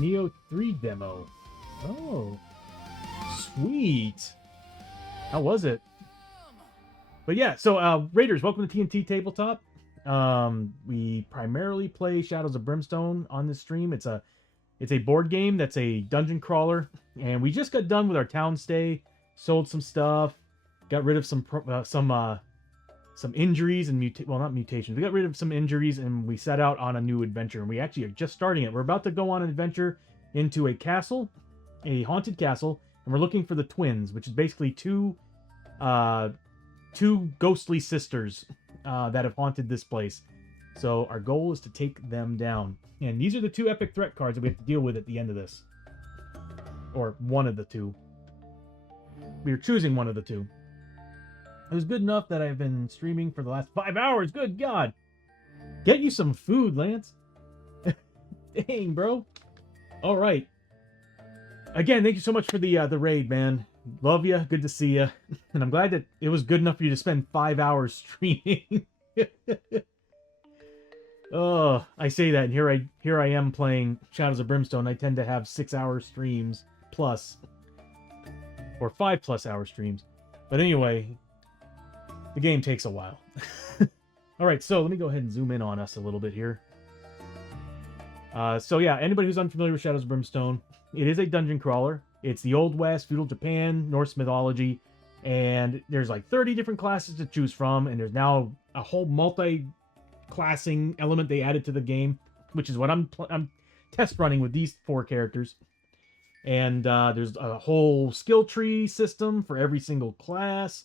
Neo 3 demo. Oh, sweet. How was it? But yeah, so Raiders, welcome to TNT Tabletop. We primarily play Shadows of Brimstone on this stream. It's a board game that's a dungeon crawler, and we just got done with our town stay, sold some stuff, got rid of some injuries and not mutations. We got rid of some injuries, and we set out on a new adventure. And we actually are just starting it. We're about to go on an adventure into a castle, a haunted castle, and we're looking for the twins, which is basically two ghostly sisters that have haunted this place. So our goal is to take them down. And these are the 2 epic threat cards that we have to deal with at the end of this. Or one of the 2. We are choosing one of the 2. It was good enough that I've been streaming for the last 5 hours. Good God. Get you some food, Lance. Dang, bro. All right. Again, thank you so much for the raid, man. Love you. Good to see you. And I'm glad that it was good enough for you to spend 5 hours streaming. Oh, I say that, and here I am playing Shadows of Brimstone. I tend to have 6-hour streams plus, or 5+ hour streams. But anyway, the game takes a while. All right, so let me go ahead and zoom in on us a little bit here. So yeah, anybody who's unfamiliar with Shadows of Brimstone, it is a dungeon crawler. It's the Old West, feudal Japan, Norse mythology, and there's like 30 different classes to choose from, and there's now a whole multi-classing element they added to the game, which is what I'm test running with these 4 characters. And there's a whole skill tree system for every single class.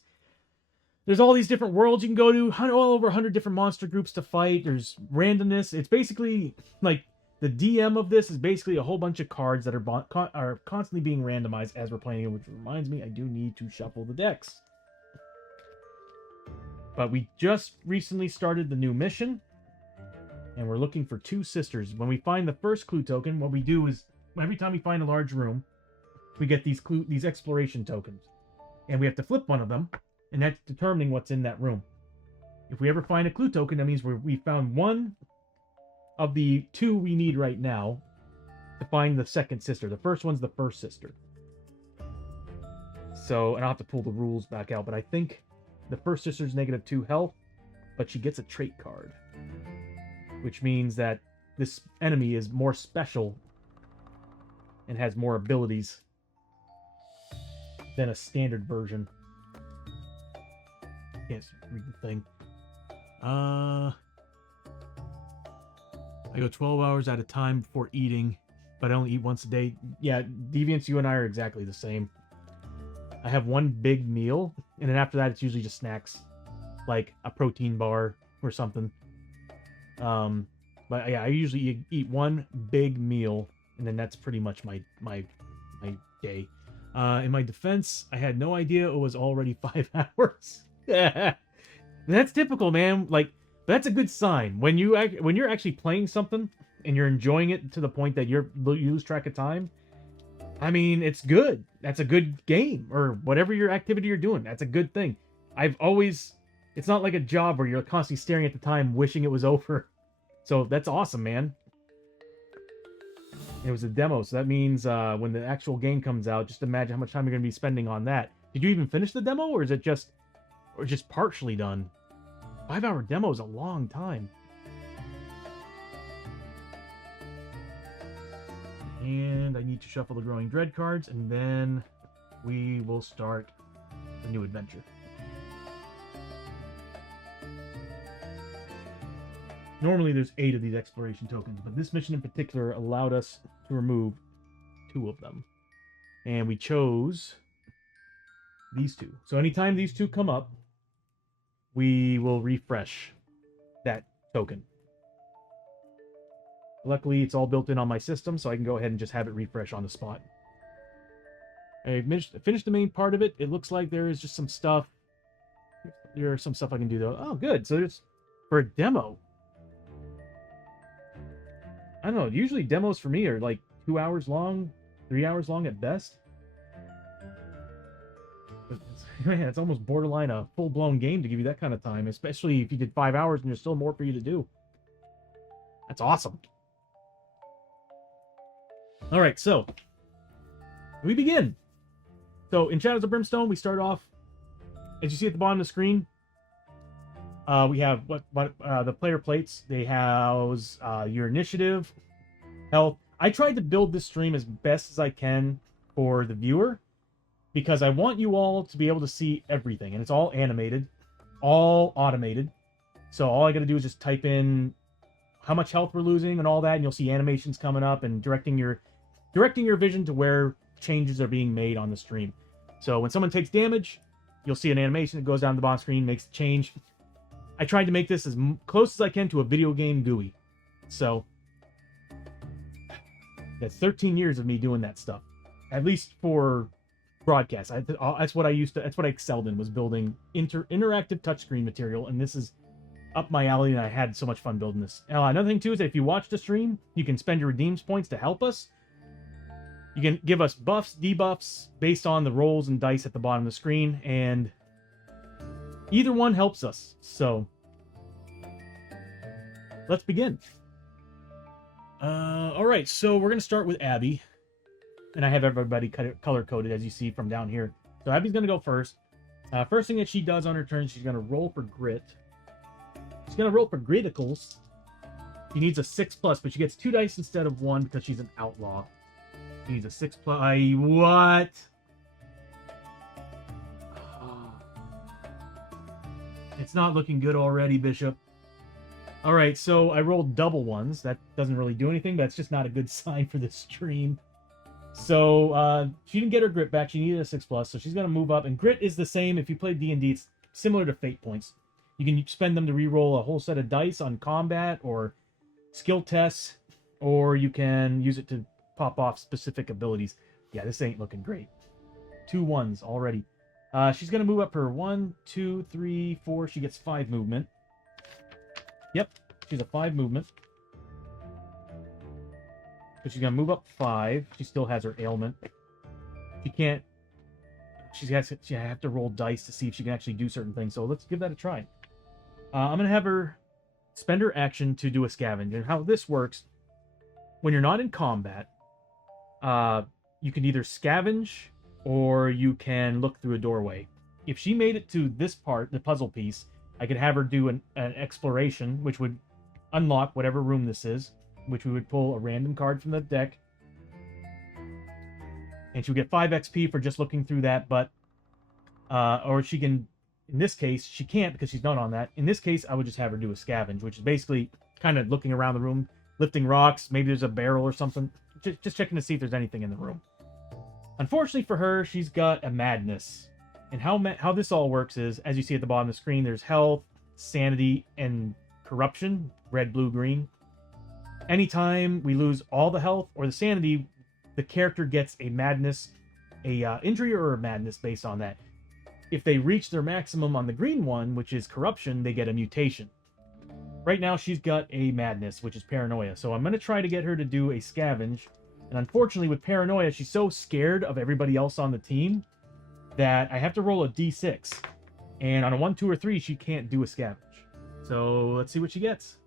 There's all these different worlds you can go to, all over 100 different monster groups to fight. There's randomness. It's basically like the DM of this is basically a whole bunch of cards that are constantly being randomized as we're playing it, which reminds me I do need to shuffle the decks. But we just recently started the new mission, and we're looking for 2 sisters. When we find the first clue token, what we do is every time we find a large room, we get these exploration tokens, and we have to flip one of them, and that's determining what's in that room. If we ever find a clue token, that means we found one of the 2 we need right now to find the second sister. The first one's the first sister. So, and I'll have to pull the rules back out, but I think the first sister's -2 health, but she gets a trait card, which means that this enemy is more special and has more abilities than a standard version. Can't read the thing. I go 12 hours at a time before eating, but I only eat once a day. Yeah, Deviants, you and I are exactly the same. I have one big meal, and then after that, it's usually just snacks, like a protein bar or something. But yeah, I usually eat one big meal, and then that's pretty much my day. In my defense, I had no idea it was already 5 hours. That's typical, man. Like, that's a good sign when you're actually playing something and you're enjoying it to the point that you lose track of time. I mean, it's good. That's a good game, or whatever your activity you're doing. That's a good thing. It's not like a job where you're constantly staring at the time, wishing it was over. So that's awesome, man. It was a demo, so that means when the actual game comes out, just imagine how much time you're going to be spending on that. Did you even finish the demo, or is it just partially done? 5-hour demo is a long time. And I need to shuffle the Growing Dread cards, and then we will start the new adventure. Normally there's 8 of these exploration tokens, but this mission in particular allowed us to remove 2 of them. And we chose these 2. So anytime these 2 come up, we will refresh that token. Luckily, it's all built in on my system, so I can go ahead and just have it refresh on the spot. I finished the main part of it. It looks like there is just some stuff. There's some stuff I can do, though. Oh, good. So it's for a demo. I don't know. Usually demos for me are like 2 hours long, 3 hours long at best. Man, it's almost borderline a full-blown game to give you that kind of time, especially if you did 5 hours and there's still more for you to do. That's awesome. All right, so we begin. So in Shadows of Brimstone, we start off, as you see at the bottom of the screen, we have the player plates. They house your initiative, health. I tried to build this stream as best as I can for the viewer, because I want you all to be able to see everything, and it's all animated, all automated. So all I got to do is just type in how much health we're losing and all that, and you'll see animations coming up and directing your vision to where changes are being made on the stream. So when someone takes damage, you'll see an animation that goes down the bottom screen, makes a change. I tried to make this as close as I can to a video game GUI. So that's 13 years of me doing that stuff, at least for broadcast. That's what I used to. That's what I excelled in, was building interactive touchscreen material, and this is up my alley, and I had so much fun building this. Another thing too is that if you watch the stream, you can spend your redeems points to help us. You can give us buffs, debuffs based on the rolls and dice at the bottom of the screen, and either one helps us. So let's begin. All right, so we're gonna start with Abby, and I have everybody color coded as you see from down here. So Abby's gonna go first. First thing that she does on her turn, she's gonna roll for grit. She's gonna roll for criticals. She needs a 6+, but she gets 2 dice instead of 1 because she's an outlaw. She needs a 6+. What? It's not looking good already, Bishop. All right, so I rolled double ones. That doesn't really do anything, but it's just not a good sign for this stream. So she didn't get her grit back. She needed a 6+, so she's going to move up. And grit is the same. If you play D&D, it's similar to fate points. You can spend them to re-roll a whole set of dice on combat or skill tests, or you can use it to pop off specific abilities. Yeah, this ain't looking great. 2 ones already. She's going to move up her 1, 2, 3, 4. She gets 5 movement. Yep, she's a 5 movement. So she's going to move up 5. She still has her ailment. She can't... She have to roll dice to see if she can actually do certain things. So let's give that a try. I'm going to have her spend her action to do a scavenge. And how this works, when you're not in combat, you can either scavenge or you can look through a doorway. If she made it to this part, the puzzle piece, I could have her do an exploration, which would unlock whatever room this is, which we would pull a random card from the deck. And she would get 5 XP for just looking through that, but... or she can... In this case, she can't because she's not on that. In this case, I would just have her do a scavenge, which is basically kind of looking around the room, lifting rocks. Maybe there's a barrel or something. Just checking to see if there's anything in the room. Unfortunately for her, she's got a madness. And how this all works is, as you see at the bottom of the screen, there's health, sanity, and corruption. Red, blue, green. Anytime we lose all the health or the sanity, the character gets a madness, a injury or a madness based on that. If they reach their maximum on the green one, which is corruption, they get a mutation. Right now, she's got a madness, which is paranoia. So I'm going to try to get her to do a scavenge. And unfortunately, with paranoia, she's so scared of everybody else on the team that I have to roll a d6. And on a 1, 2, or 3, she can't do a scavenge. So let's see what she gets.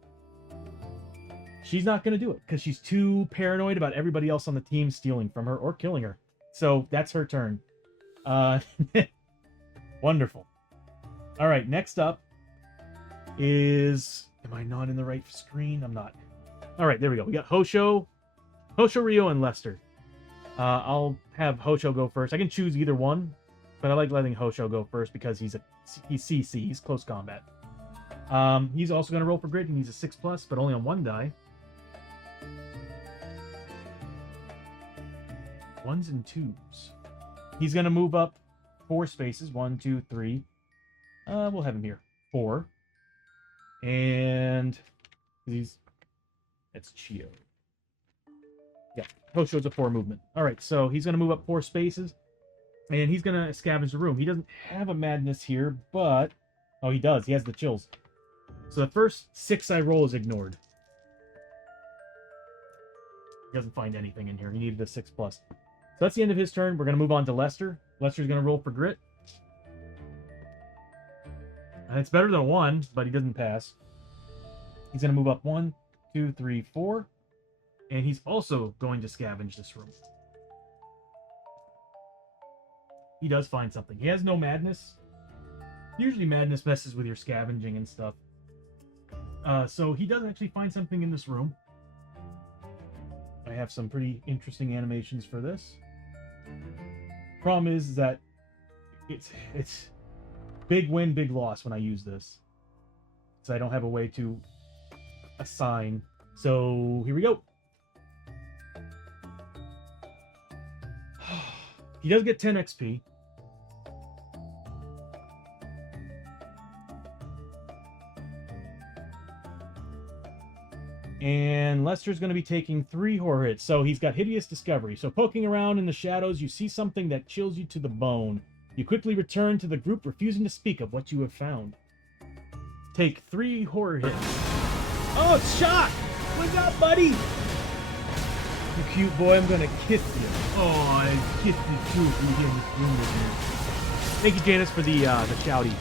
She's not going to do it because she's too paranoid about everybody else on the team stealing from her or killing her. So that's her turn. Wonderful. All right, next up is... Am I not in the right screen? I'm not. All right, there we go. We got Hosho, Rio, and Lester. I'll have Hosho go first. I can choose either one, but I like letting Hosho go first because he's CC. He's close combat. He's also going to roll for grit. He needs a 6+, but only on 1 die. 1s and 2s. He's going to move up 4 spaces. 1, 2, 3. We'll have him here. 4. And it's Chio. Yeah, Hosho's a 4 movement. All right, so he's going to move up 4 spaces, and he's going to scavenge the room. He doesn't have a madness here, but... Oh, he does. He has the chills. So the first 6 I roll is ignored. He doesn't find anything in here. He needed a 6+. So that's the end of his turn. We're going to move on to Lester. Lester's going to roll for grit. And it's better than a 1, but he doesn't pass. He's going to move up 1, 2, 3, 4. And he's also going to scavenge this room. He does find something. He has no madness. Usually madness messes with your scavenging and stuff. So he does actually find something in this room. I have some pretty interesting animations for this. Problem is that it's big win, big loss when I use this. So I don't have a way to assign. So here we go. He does get 10 XP. And Lester's going to be taking 3 horror hits. So he's got Hideous Discovery. So poking around in the shadows, you see something that chills you to the bone. You quickly return to the group, refusing to speak of what you have found. Take 3 horror hits. Oh, it's Shock! What's up, buddy? You cute boy, I'm going to kiss you. Oh, I kissed you too if you get in this room with me. Thank you, Janice, for the shouty.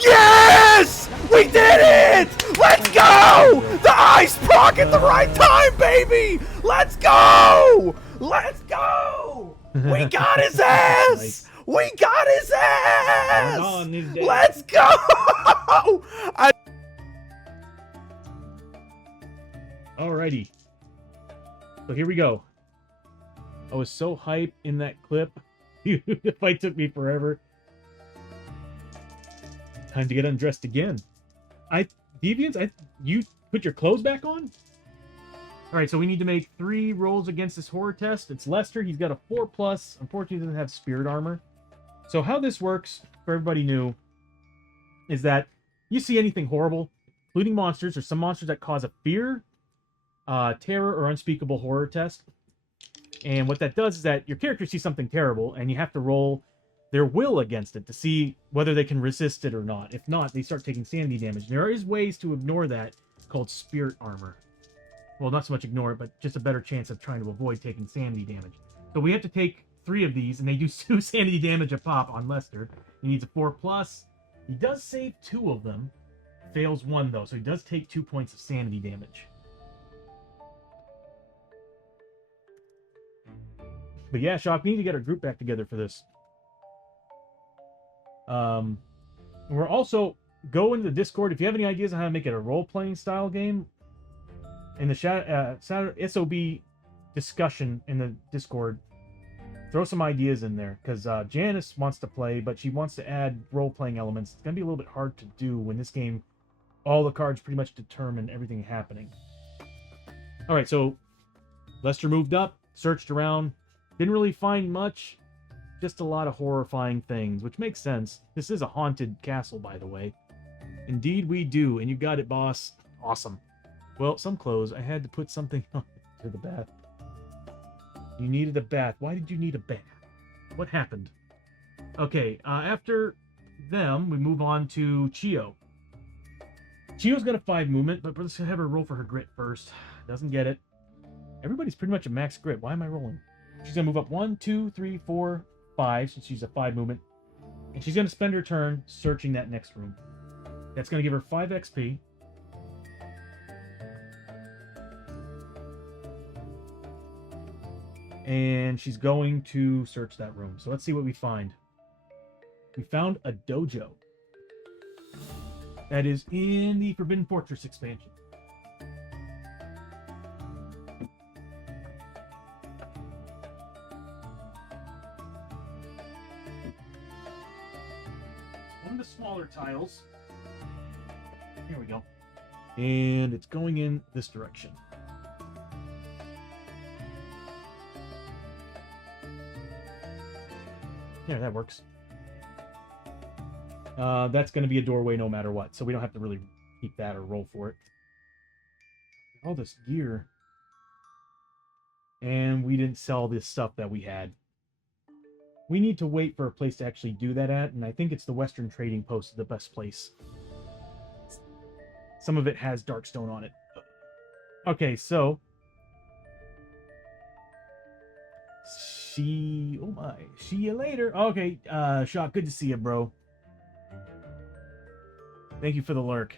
Yes! We did it! Let's go! The ice proc at the right time, baby! Let's go! Let's go! We got his ass! Nice. We got his ass! Hold on, his dad. Let's go! Alrighty. So here we go. I was so hyped in that clip. The fight took me forever. Time to get undressed again. Deviants, you put your clothes back on? Alright, so we need to make 3 rolls against this horror test. It's Lester. He's got a 4+. Unfortunately, he doesn't have spirit armor. So how this works, for everybody new, is that you see anything horrible, including monsters, or some monsters that cause a fear, terror, or unspeakable horror test. And what that does is that your character sees something terrible, and you have to roll their will against it to see whether they can resist it or not. If not, they start taking sanity damage. There is ways to ignore that, called spirit armor. Well, not so much ignore it, but just a better chance of trying to avoid taking sanity damage. So we have to take 3 of these, and they do 2 sanity damage a pop on Lester. He needs a 4+. He does save 2 of them. Fails 1, though, so he does take 2 points of sanity damage. But yeah, Shock, we need to get our group back together for this. We're also go into the Discord if you have any ideas on how to make it a role-playing style game. In the SOB discussion in the Discord, throw some ideas in there, because Janice wants to play, but she wants to add role-playing elements. It's gonna be a little bit hard to do when this game, all the cards pretty much determine everything happening. All right, so Lester moved up, searched around, didn't really find much. Just a lot of horrifying things, which makes sense. This is a haunted castle, by the way. Indeed we do, and you got it, boss. Awesome. Well, some clothes. I had to put something on to the bath. You needed a bath. Why did you need a bath? What happened? Okay, after them, we move on to Chio. Chio's got a 5 movement, but let's have her roll for her grit first. Doesn't get it. Everybody's pretty much a max grit. Why am I rolling? She's going to move up 1, 2, 3, 4, 5, since she's a 5 movement. And she's going to spend her turn searching that next room. That's going to give her 5 XP. And she's going to search that room. So let's see what we find. We found a dojo. That is in the Forbidden Fortress expansion. One of the smaller tiles. Here we go. And it's going in this direction. Yeah, that works. That's going to be a doorway no matter what, so we don't have to really keep that or roll for it. All this gear. And we didn't sell this stuff that we had. We need to wait for a place to actually do that at, and I think it's the Western Trading Post is the best place. Some of it has Darkstone on it. Okay, so... Oh my. See you later. Okay, Shock, good to see you, bro. Thank you for the lurk.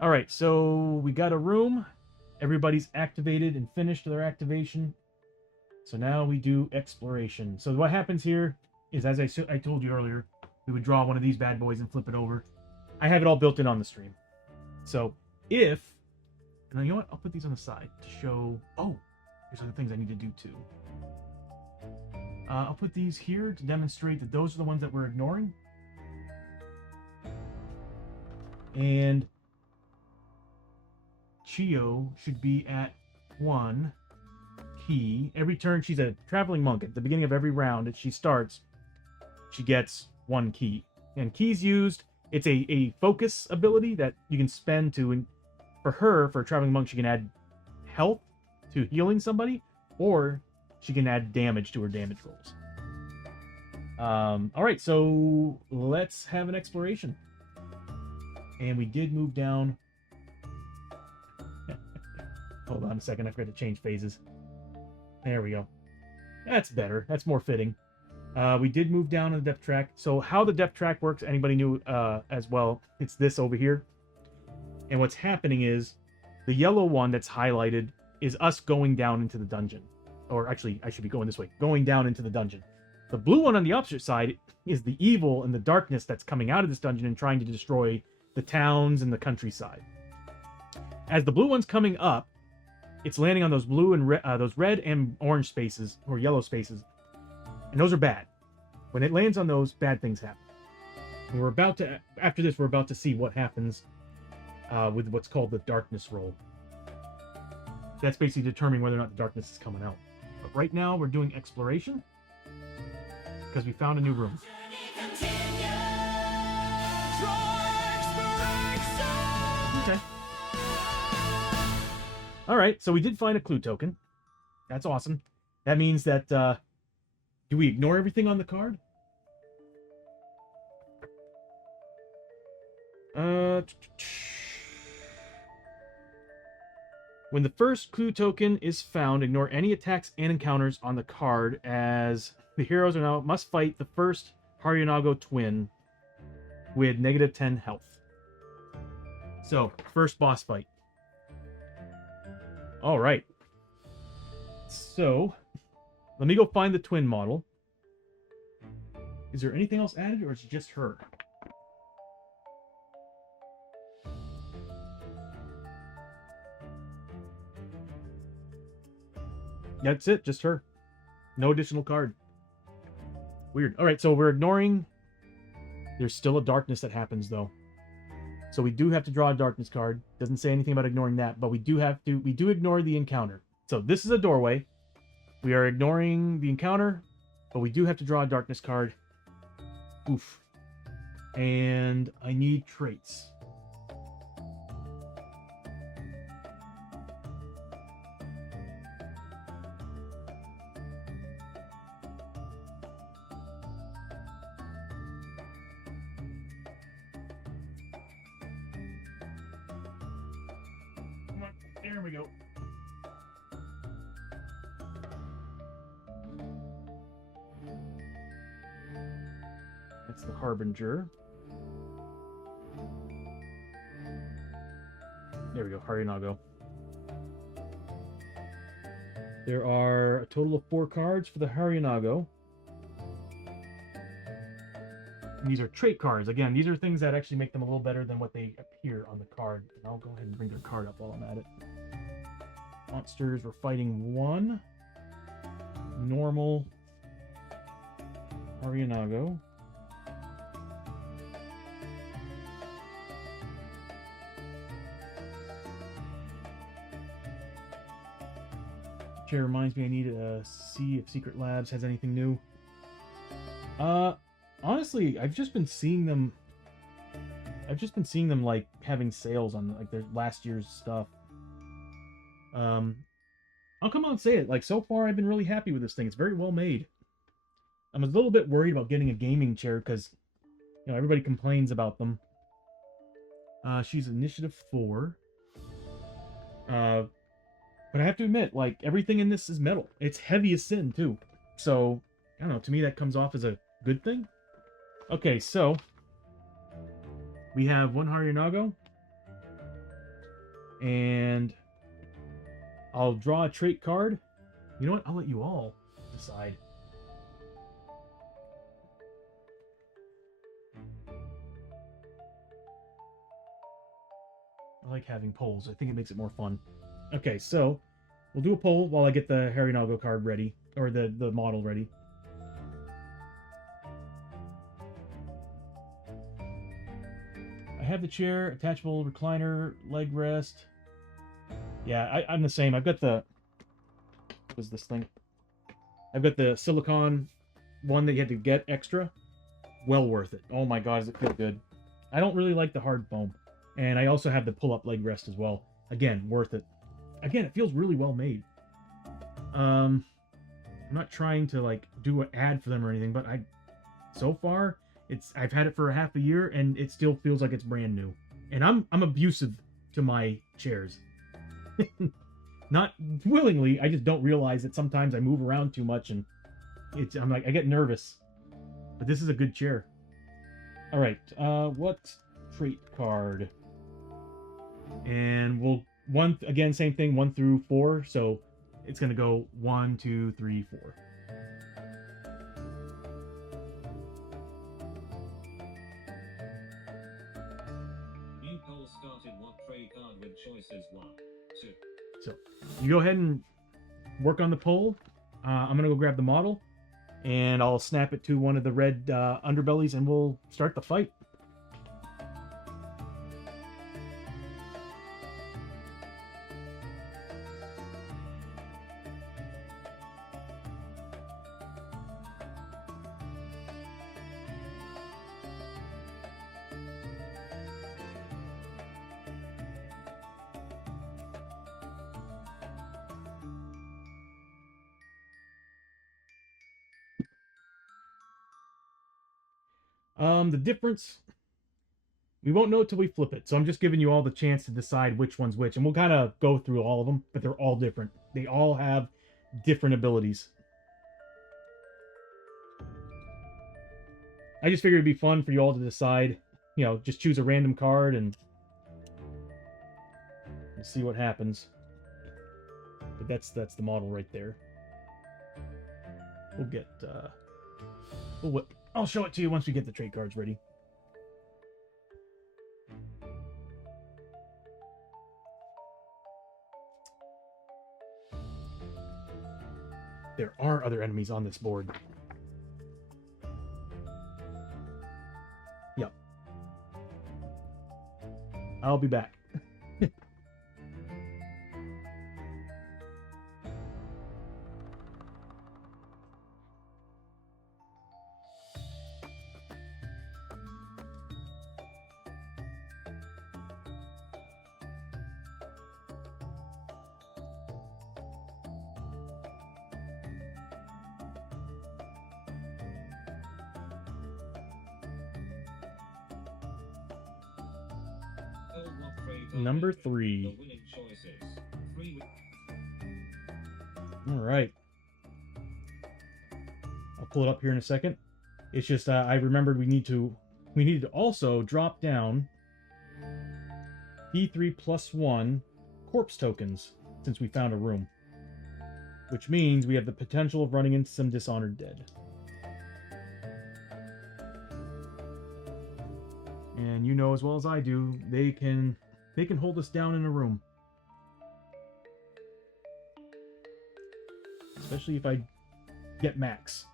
Alright, so we got a room. Everybody's activated and finished their activation. So now we do exploration. So what happens here is, as I told you earlier, we would draw one of these bad boys and flip it over. I have it all built in on the stream. So if... And you know what? I'll put these on the side to show... Oh! Here's other things I need to do too. I'll put these here to demonstrate that those are the ones that we're ignoring. And Chio should be at 1 key. Every turn, she's a traveling monk. At the beginning of every round that she starts, she gets 1 key. And keys used It's a focus ability that you can spend to, for her, for a traveling monk, she can add health to healing somebody, or she can add damage to her damage rolls. All right, so let's have an exploration. And we did move down. Hold on a second, I forgot to change phases. There we go. That's better. That's more fitting. We did move down on the depth track. So how the depth track works, anybody new as well, it's this over here. And what's happening is the yellow one that's highlighted is us going down into the dungeon. Or actually, I should be going this way, going down into the dungeon. The blue one on the opposite side is the evil and the darkness that's coming out of this dungeon and trying to destroy the towns and the countryside. As the blue one's coming up, it's landing on those blue and those red and orange spaces, or yellow spaces, and those are bad. When it lands on those, bad things happen. And we're about to, after this, we're about to see what happens with what's called the darkness roll. That's basically determining whether or not the darkness is coming out. But right now, we're doing exploration because we found a new room. Okay. All right, so we did find a clue token. That's awesome. That means that, do we ignore everything on the card? When the first clue token is found, ignore any attacks and encounters on the card, as the heroes are now must fight the first Haryonago twin with -10 health. So, first boss fight. All right. So, let me go find the twin model. Is there anything else added, or is it just her? That's it, just her. No additional card. Weird. All right, so we're ignoring... There's still a darkness that happens, though. So we do have to draw a darkness card. Doesn't say anything about ignoring that, but we do ignore the encounter. So this is a doorway. We are ignoring the encounter, but we do have to draw a darkness card. Oof. And I need traits. There we go. That's the Harbinger. There we go, Haryonago. There are a total of 4 cards for the Haryonago. And these are trait cards. Again, these are things that actually make them a little better than what they appear on the card. And I'll go ahead and bring their card up while I'm at it. Monsters, we're fighting 1. Normal Haryonago. Chair reminds me I need to see if Secret Labs has anything new. Honestly, I've just been seeing them like having sales on like their last year's stuff. I'll come out and say it. Like, so far, I've been really happy with this thing. It's very well made. I'm a little bit worried about getting a gaming chair because, you know, everybody complains about them. She's initiative 4. But I have to admit, like, everything in this is metal. It's heavy as sin, too. So, I don't know, to me that comes off as a good thing. Okay, so we have 1 Haryonago. And I'll draw a trait card. You know what? I'll let you all decide. I like having polls. I think it makes it more fun. Okay, so we'll do a poll while I get the Haryonago card ready, or the model ready. I have the chair, attachable recliner, leg rest. Yeah, I'm the same. I've got the... What is this thing? I've got the silicone one that you had to get extra. Well worth it. Oh my god, does it feel good. I don't really like the hard foam. And I also have the pull-up leg rest as well. Again, worth it. Again, it feels really well made. I'm not trying to like do an ad for them or anything, but so far I've had it for a half a year and it still feels like it's brand new. And I'm abusive to my chairs. Not willingly, I just don't realize that sometimes I move around too much and I'm like I get nervous. But this is a good chair. All right, what trait card? And we'll again same thing, 1 through 4. So it's gonna go 1, 2, 3, 4. New poll started. What trait card with choices 1, 2. So you go ahead and work on the poll. I'm gonna go grab the model, and I'll snap it to one of the red underbellies, and we'll start the fight. The difference, we won't know till we flip it. So I'm just giving you all the chance to decide which one's which. And we'll kind of go through all of them, but they're all different. They all have different abilities. I just figured it'd be fun for you all to decide. You know, just choose a random card and see what happens. But that's the model right there. We'll get... I'll show it to you once we get the trait cards ready. There are other enemies on this board. Yep. I'll be back. Poll what trait card Number with 3. the winning choices 3. All right. I'll pull it up here in a second. It's just I remembered we needed to also drop down P3 +1 corpse tokens since we found a room, which means we have the potential of running into some dishonored dead. And you know as well as I do, they can hold us down in a room. Especially if I get max.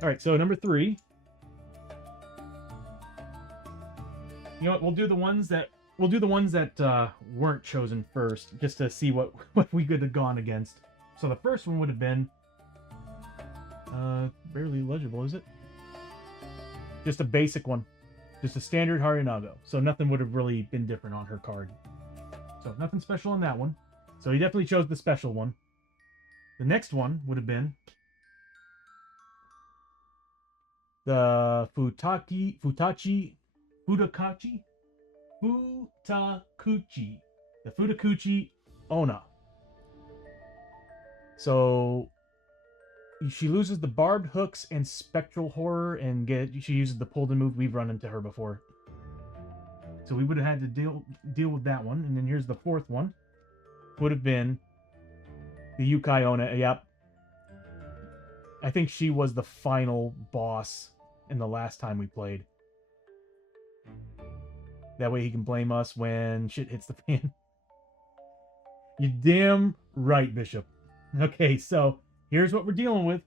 Alright, so number 3. You know what, we'll do the ones that weren't chosen first, just to see what we could have gone against. So the first one would have been barely legible, is it? Just a basic one. Just a standard Harinago. So nothing would have really been different on her card. So nothing special on that one. So he definitely chose the special one. The next one would have been the Futakuchi. The Futakuchi Ona. So she loses the barbed hooks and spectral horror, and she uses the pulled and move. We've run into her before, so we would have had to deal with that one. And then here's the fourth one. Would have been the Yukai Ona. Yep, I think she was the final boss in the last time we played. That way he can blame us when shit hits the fan. You damn right, Bishop. Okay, so here's what we're dealing with.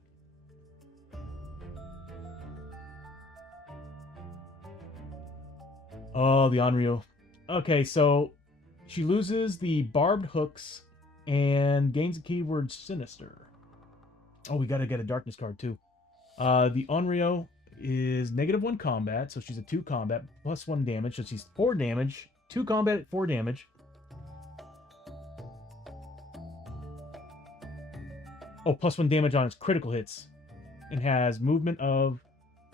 Oh, the Onryo. Okay, so she loses the barbed hooks and gains the keyword sinister. Oh, we gotta get a darkness card too. The Onryo is -1 combat, so she's a 2 combat, +1 damage, so she's 4 damage. 2 combat at 4 damage. Oh, +1 damage on its critical hits. And has movement of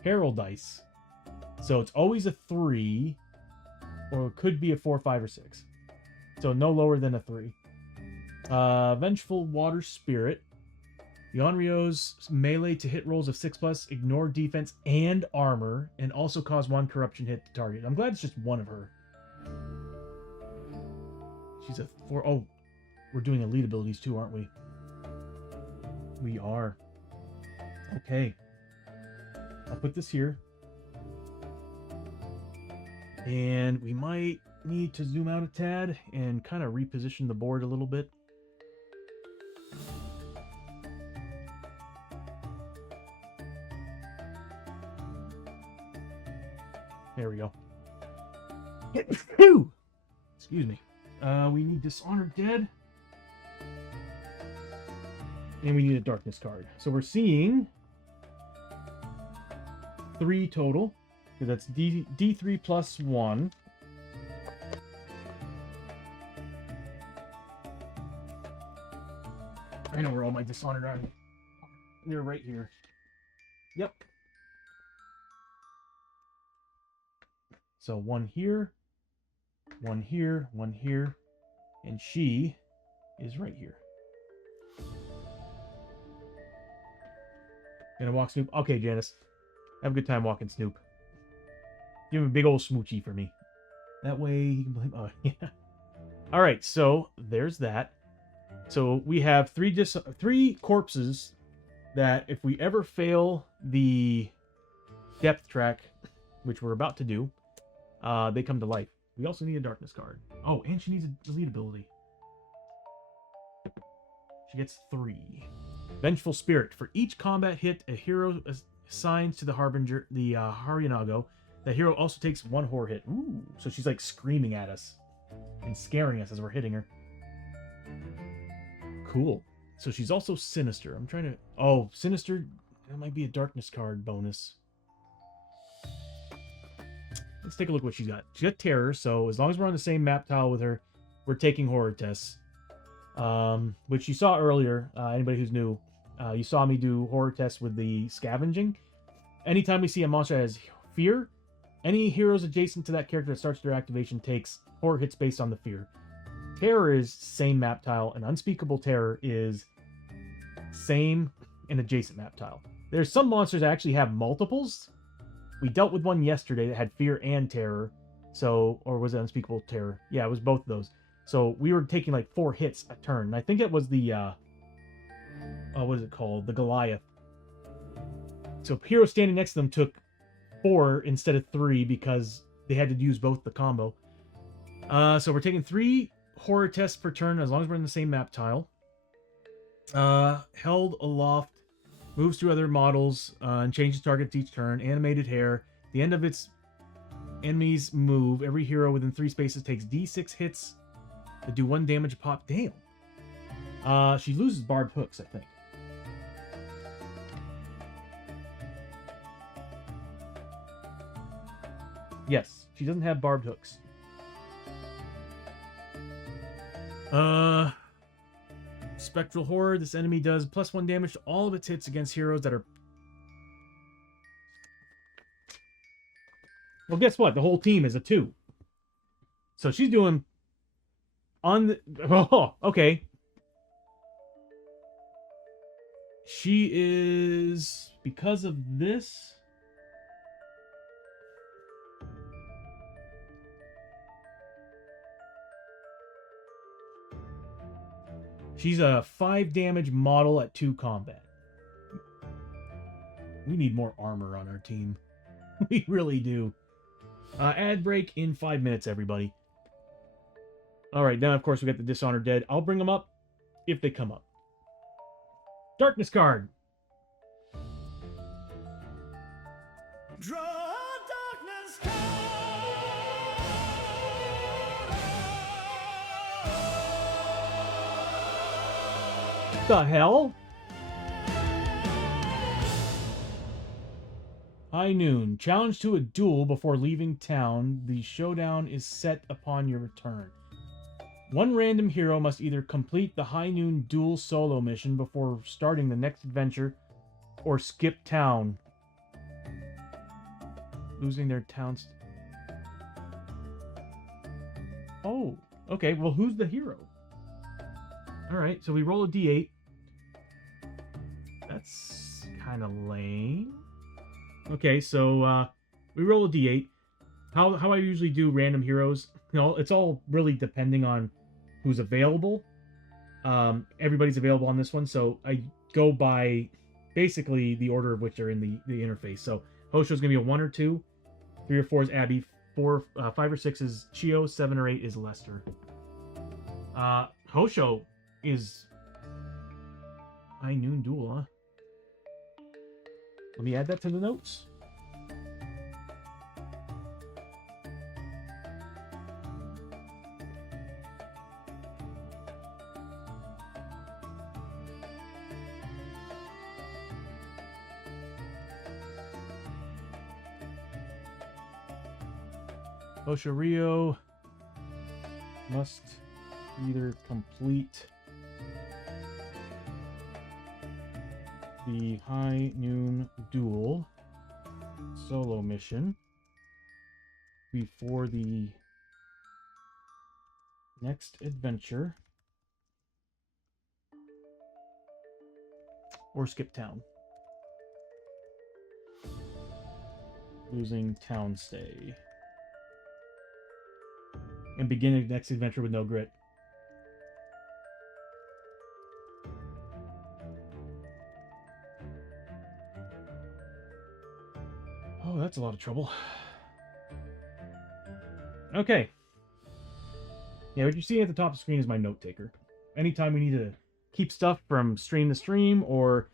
Herald dice. So it's always a 3, or it could be a 4, 5, or 6. So no lower than a 3. Vengeful Water Spirit. The Onryo's melee to hit rolls of 6+, ignore defense and armor, and also cause 1 corruption hit to target. I'm glad it's just one of her. She's a 4. Oh, we're doing elite abilities too, aren't we? We are. Okay. I'll put this here. And we might need to zoom out a tad and kind of reposition the board a little bit. There we go. Excuse me. We need Dishonored Dead. And we need a Darkness card. So we're seeing 3 total. Because that's D3 plus 1. I know where all my Dishonored are. They're right here. Yep. So 1 here, 1 here, 1 here, and she is right here. Gonna walk Snoop. Okay, Janice. Have a good time walking Snoop. Give him a big old smoochie for me. That way he can blame. Oh, yeah. All right, so there's that. So we have 3 corpses that if we ever fail the depth track, which we're about to do, they come to life. We also need a Darkness card. Oh, and she needs a delete ability. She gets 3. Vengeful Spirit. For each combat hit a hero assigns to the Harbinger, the Harinago, the hero also takes 1 horror hit. Ooh, so she's like screaming at us and scaring us as we're hitting her. Cool. So she's also Sinister. I'm trying to... Oh, Sinister. That might be a Darkness card bonus. Let's take a look at what she's got. She's got Terror, so as long as we're on the same map tile with her, we're taking horror tests. Which you saw earlier, anybody who's new, you saw me do horror tests with the scavenging. Anytime we see a monster that has fear, any heroes adjacent to that character that starts their activation takes horror hits based on the fear. Terror is same map tile, and Unspeakable Terror is same and adjacent map tile. There's some monsters that actually have multiples. We dealt with one yesterday that had fear and terror. So, or was it Unspeakable Terror? Yeah, it was both of those. So we were taking like 4 hits a turn. And I think it was the, what is it called? The Goliath. So hero standing next to them took 4 instead of 3 because they had to use both the combo. So we're taking 3 horror tests per turn as long as we're in the same map tile. Held aloft, moves through other models, and changes targets each turn. Animated hair. At the end of its enemy's move, every hero within 3 spaces takes D6 hits to do 1 damage a pop. Damn. She loses barbed hooks, I think. Yes, she doesn't have barbed hooks. Spectral Horror. This enemy does +1 damage to all of its hits against heroes that are... Well, guess what? The whole team is a 2. So she's doing... On the... Oh, okay. She is... Because of this... She's a 5 damage model at 2 combat. We need more armor on our team. We really do. Ad break in 5 minutes, everybody. Alright, then of course we got the Dishonored Dead. I'll bring them up if they come up. Darkness card. Draw darkness card. The hell? High noon. Challenge to a duel before leaving town. The showdown is set upon your return. One random hero must either complete the high noon duel solo mission before starting the next adventure, or skip town. Losing their towns. Oh, okay. Well, who's the hero? Alright, so we roll a d8. That's kind of lame. Okay, so we roll a d8. How I usually do random heroes, you know, it's all really depending on who's available. Everybody's available on this one, so I go by basically the order of which they're in the interface. So Hosho's gonna be a 1 or 2, 3 or 4 is Abby, 5 or 6 is Chio, 7 or 8 is Lester. Hosho is High Noon Duel, huh? Let me add that to the notes. Hosho Rio must either complete the High Noon Duel solo mission before the next adventure, or skip town. Losing town stay. And begin the next adventure with no grit. Oh, that's a lot of trouble. Okay. Yeah, what you see at the top of the screen is my note taker. Anytime we need to keep stuff from stream to stream, or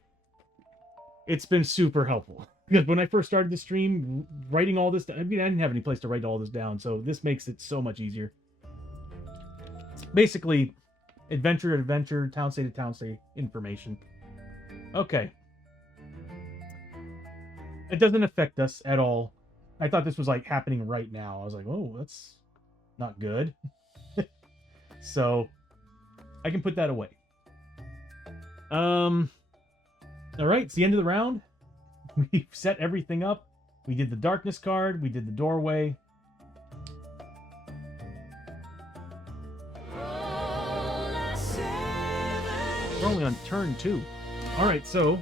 it's been super helpful. Because when I first started the stream, writing all this, I mean, I didn't have any place to write all this down, so this makes it so much easier. Basically, adventure to adventure, town state to town state information. Okay. It doesn't affect us at all. I thought this was like happening right now. I was like, oh, that's not good. So I can put that away. All right, it's the end of the round. We've set everything up. We did the darkness card. We did the doorway. We're only on turn 2. All right, so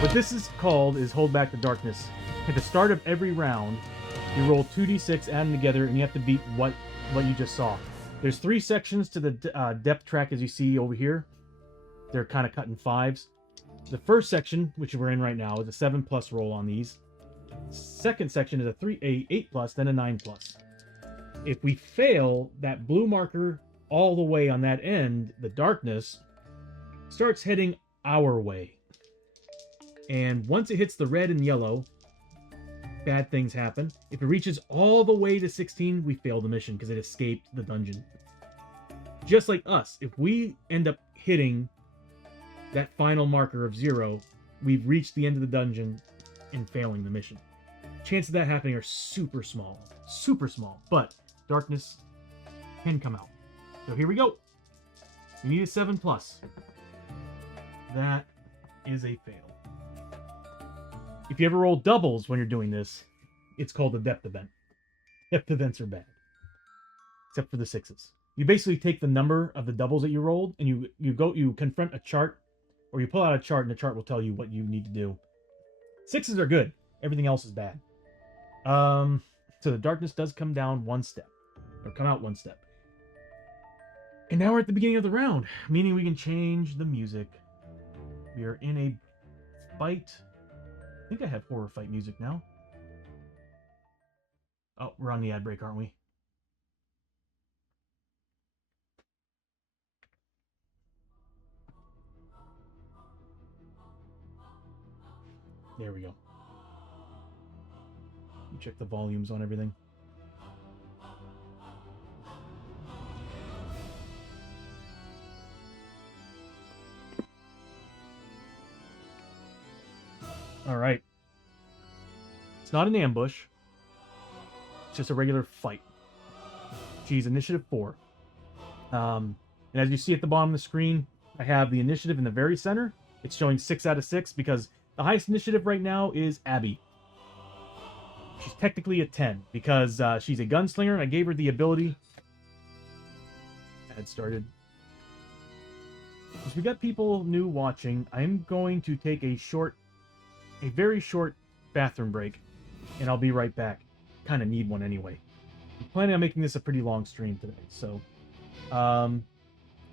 what this is called is Hold Back the Darkness. At the start of every round, you roll 2d6, add them together, and you have to beat what you just saw. There's 3 sections to the depth track, as you see over here. They're kind of cut in 5s. The first section, which we're in right now, is a 7+ roll on these. Second section is a 8+, then a 9+. If we fail, that blue marker all the way on that end, the darkness, starts heading our way. And once it hits the red and yellow, bad things happen. If it reaches all the way to 16, we fail the mission because it escaped the dungeon. Just like us, if we end up hitting that final marker of 0, we've reached the end of the dungeon and failing the mission. Chances of that happening are super small. Super small. But darkness can come out. So here we go. We need a 7+. That is a fail. If you ever roll doubles when you're doing this, it's called a depth event. Depth events are bad. Except for the 6s. You basically take the number of the doubles that you rolled, and you confront a chart, or you pull out a chart, and the chart will tell you what you need to do. 6s are good. Everything else is bad. So the darkness does come down 1 step. Or come out 1 step. And now we're at the beginning of the round, meaning we can change the music. We are in a fight. I think I have horror fight music now. Oh, we're on the ad break, aren't we? There we go. Check the volumes on everything. All right. It's not an ambush. It's just a regular fight. She's initiative 4. And as you see at the bottom of the screen, I have the initiative in the very center. It's showing 6 out of 6 because the highest initiative right now is Abby. She's technically a 10 because she's a gunslinger, and I gave her the ability. Ad started. Since we got people new watching, I'm going to take a very short bathroom break, and I'll be right back. Kind of need one anyway. I'm planning on making this a pretty long stream today, so what I'm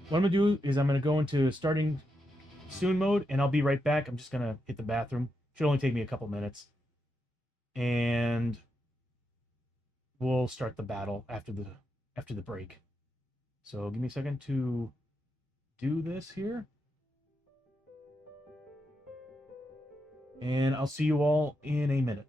gonna do is I'm gonna go into starting soon mode, and I'll be right back. I'm just gonna hit the bathroom. Should only take me a couple minutes, and we'll start the battle after the break. So give me a second to do this here, and I'll see you all in a minute.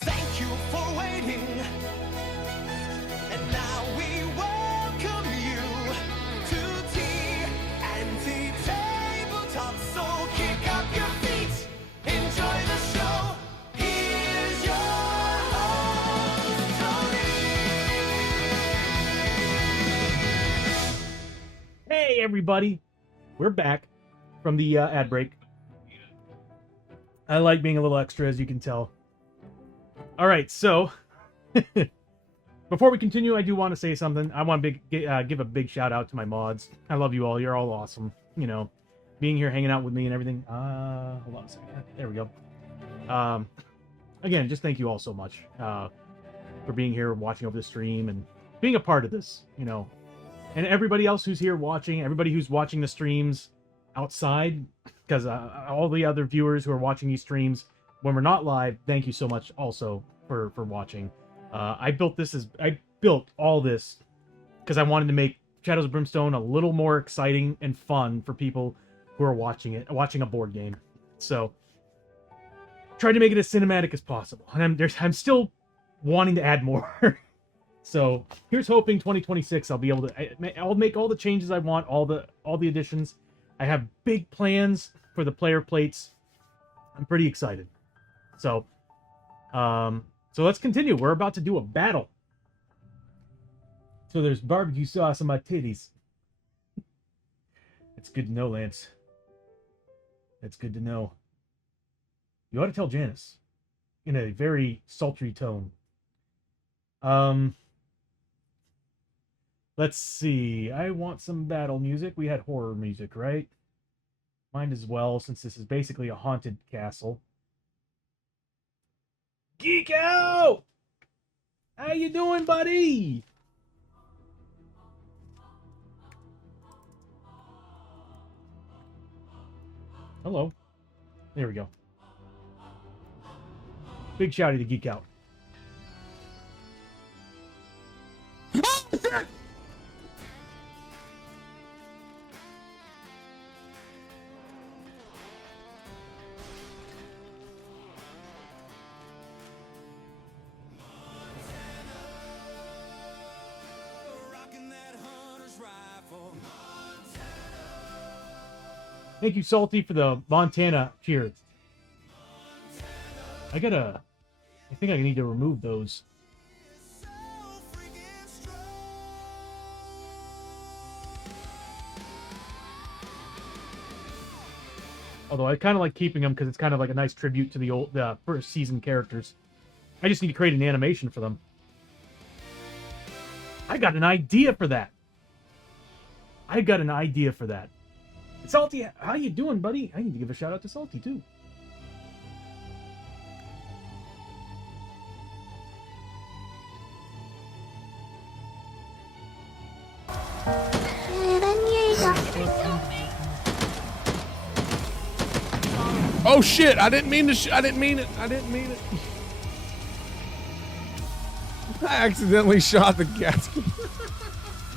Thank you for waiting. And now we welcome you to tea and tea tabletop. So kick up your feet, enjoy the show. Here's your host, Tony. Hey everybody, we're back from the ad break. I like being a little extra, as you can tell. All right, so before we continue, I do want to say something. I want to give a big shout out to my mods. I love you all. You're all awesome. You know, being here, hanging out with me and everything. Hold on a second. There we go. Again, just thank you all so much for being here, watching over the stream, and being a part of this. You know, and everybody else who's here watching, everybody who's watching the streams outside, because all the other viewers who are watching these streams when we're not live, thank you so much also for watching. I built all this because I wanted to make Shadows of Brimstone a little more exciting and fun for people who are watching a board game. So tried to make it as cinematic as possible, and I'm still wanting to add more. So here's hoping 2026 I'll be able to. I'll make all the changes I want, all the additions. I have big plans for the player plates. I'm pretty excited. So let's continue. We're about to do a battle. So there's barbecue sauce on my titties. It's good to know, Lance. That's good to know. You ought to tell Janice in a very sultry tone. Let's see. I want some battle music. We had horror music, right? Mine as well, since this is basically a haunted castle. Geek out! How you doing, buddy? Hello. There we go. Big shouty to Geek Out. Thank you, Salty, for the Montana cheer. I think I need to remove those. Although I kind of like keeping them because it's kind of like a nice tribute to the first season characters. I just need to create an animation for them. I got an idea for that. Salty, how you doing, buddy? I need to give a shout out to Salty too. Oh shit! I didn't mean to. I didn't mean it. I accidentally shot the gas can.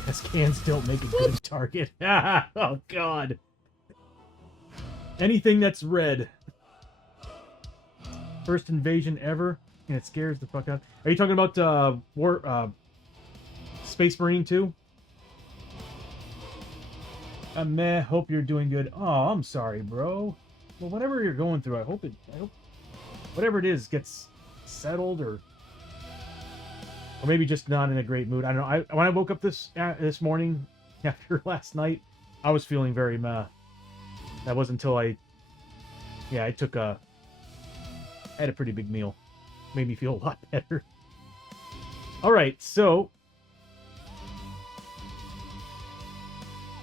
Gas cans don't make a good target. Oh god. Anything that's red. First invasion ever, and it scares the fuck out. Are you talking about Space Marine 2? Meh, hope you're doing good. Oh, I'm sorry, bro. Well, whatever you're going through, I hope whatever it is gets settled, or maybe just not in a great mood. I don't know. When I woke up this morning after last night, I was feeling very meh. That wasn't until I had a pretty big meal. Made me feel a lot better. All right, so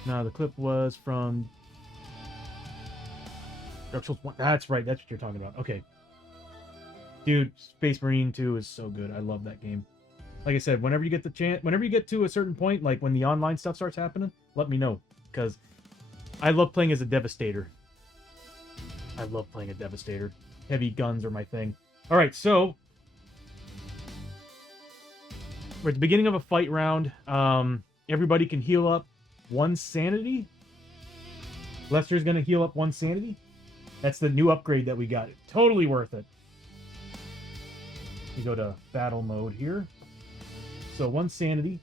now the clip was from Dark Souls 1. That's right. That's what you're talking about. Okay. Dude, Space Marine 2 is so good. I love that game. Like I said, whenever you get the chance, whenever you get to a certain point, like when the online stuff starts happening, let me know. Because I love playing as a Devastator. I love playing a Devastator. Heavy guns are my thing. Alright, so we're at the beginning of a fight round. Everybody can heal up 1 sanity. Lester's going to heal up 1 sanity. That's the new upgrade that we got. Totally worth it. We go to battle mode here. So 1 sanity.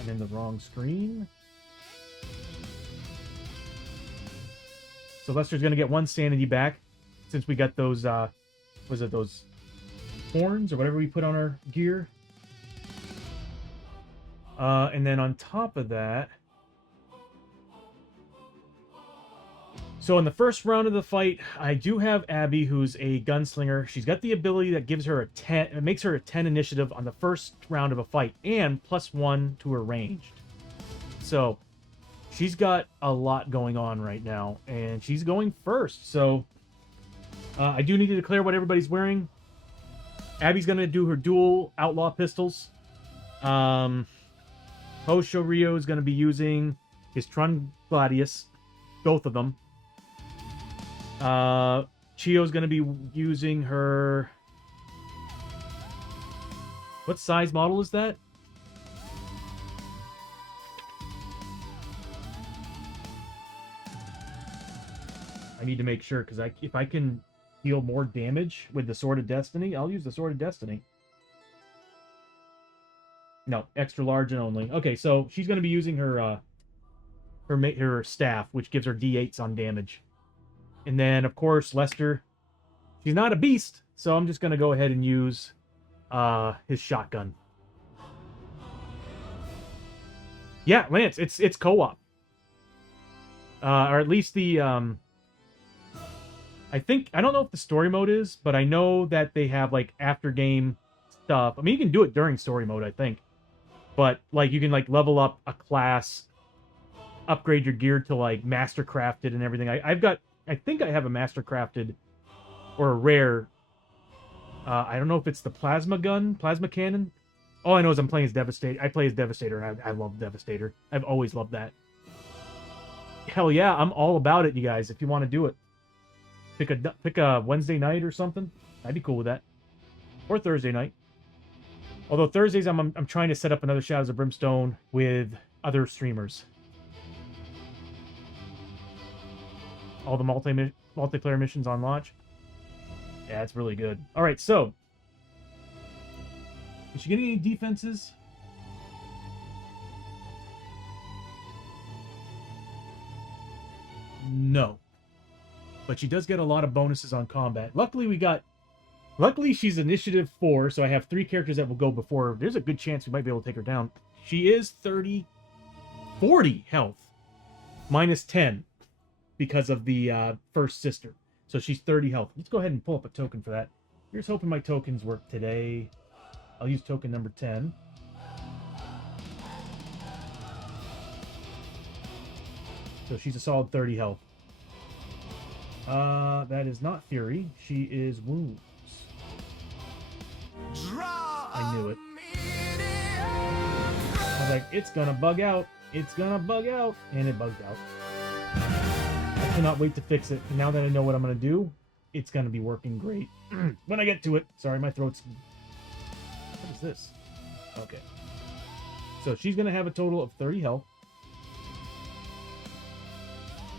I'm in the wrong screen. So Lester's going to get 1 sanity back since we got those, was it those horns or whatever we put on our gear? And then on top of that, so in the first round of the fight, I do have Abby, who's a gunslinger. She's got the ability that gives her a 10, it makes her a 10 initiative on the first round of a fight, and +1 to her ranged. So she's got a lot going on right now, and she's going first. So I do need to declare what everybody's wearing. Abby's going to do her dual outlaw pistols. Hosho Rio is going to be using his Tron Gladius, both of them. Chio's going to be using her... What size model is that? I need to make sure, because if I can deal more damage with the Sword of Destiny, I'll use the Sword of Destiny. No, extra large and only. Okay, so she's going to be using her her staff, which gives her D8s on damage. And then, of course, Lester, she's not a beast, so I'm just going to go ahead and use his shotgun. Yeah, Lance, it's co-op. Or at least the I don't know if the story mode is, but I know that they have like after game stuff. I mean, you can do it during story mode, I think. But like you can like level up a class, upgrade your gear to like master crafted and everything. I think I have a master crafted or a rare. I don't know if it's the plasma cannon. All I know is I'm playing as Devastator. I play as Devastator, and I love Devastator. I've always loved that. Hell yeah, I'm all about it, you guys. If you want to do it, pick a Wednesday night or something. I'd be cool with that, or Thursday night. Although Thursdays, I'm trying to set up another Shadows of Brimstone with other streamers. All the multiplayer missions on launch. Yeah, it's really good. All right, so is she getting any defenses? No. But she does get a lot of bonuses on combat. Luckily, she's initiative 4, so I have 3 characters that will go before her. There's a good chance we might be able to take her down. She is 40 health. Minus 10 because of the first sister. So she's 30 health. Let's go ahead and pull up a token for that. Here's hoping my tokens work today. I'll use token number 10. So she's a solid 30 health. That is not Fury. She is Wounds. I knew it. I was like, it's gonna bug out. It's gonna bug out. And it bugged out. I cannot wait to fix it. And now that I know what I'm gonna do, it's gonna be working great. When I get to it. Sorry, my throat's... What is this? Okay. So she's gonna have a total of 30 health.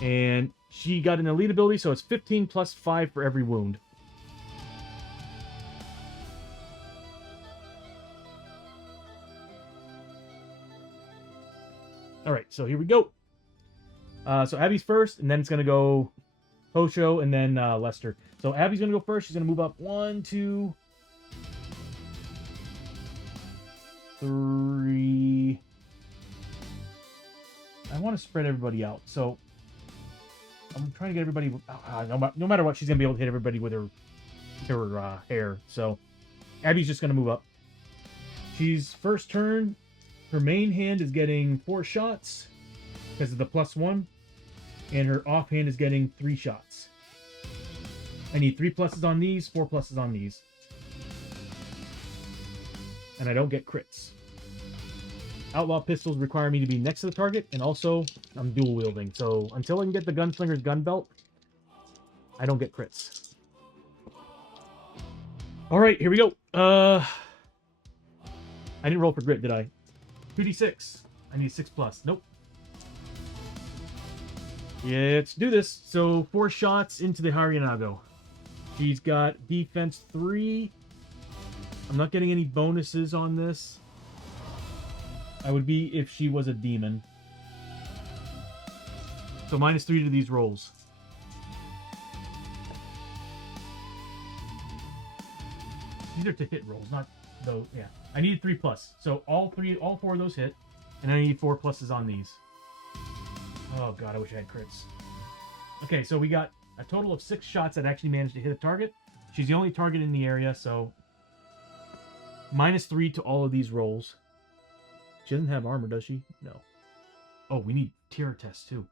And she got an elite ability, so it's 15 plus 5 for every wound. Alright, so here we go. So Abby's first, and then it's going to go Posho, and then Lester. So Abby's going to go first. She's going to move up 1, 2, 3. I want to spread everybody out, so I'm trying to get everybody... no matter what, she's going to be able to hit everybody with her hair. So Abby's just going to move up. She's first turn. Her main hand is getting 4 shots because of the +1. And her offhand is getting 3 shots. I need 3 pluses on these, 4 pluses on these. And I don't get crits. Outlaw pistols require me to be next to the target, and also I'm dual wielding. So until I can get the gunslinger's gun belt, I don't get crits. Alright, here we go. I didn't roll for grit, did I? 2d6. I need 6 plus. Nope. Yeah, let's do this. So 4 shots into the Harinago. She's got defense 3. I'm not getting any bonuses on this. I would be if she was a demon. So -3 to these rolls. These are to hit rolls, not though. Yeah, I needed 3 plus. So all 4 of those hit, and I need 4 pluses on these. Oh god, I wish I had crits. Okay, so we got a total of 6 shots that actually managed to hit a target. She's the only target in the area, so -3 to all of these rolls. She doesn't have armor, does she? No. Oh, we need terror tests too.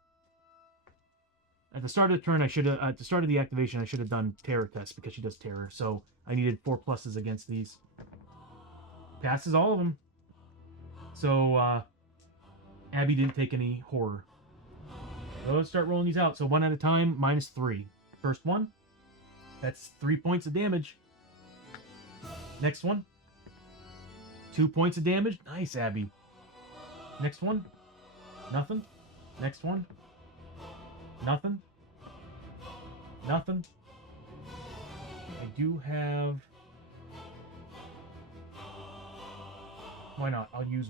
At the start of the turn, at the start of the activation, I should have done terror tests because she does terror. So I needed 4 pluses against these. Passes all of them. So Abby didn't take any horror. So let's start rolling these out. So 1 at a time, -3. First one, that's 3 points of damage. Next one, 2 points of damage. Nice, Abby. Next one, nothing. Next one, nothing. Nothing. I do have... Why not? I'll use...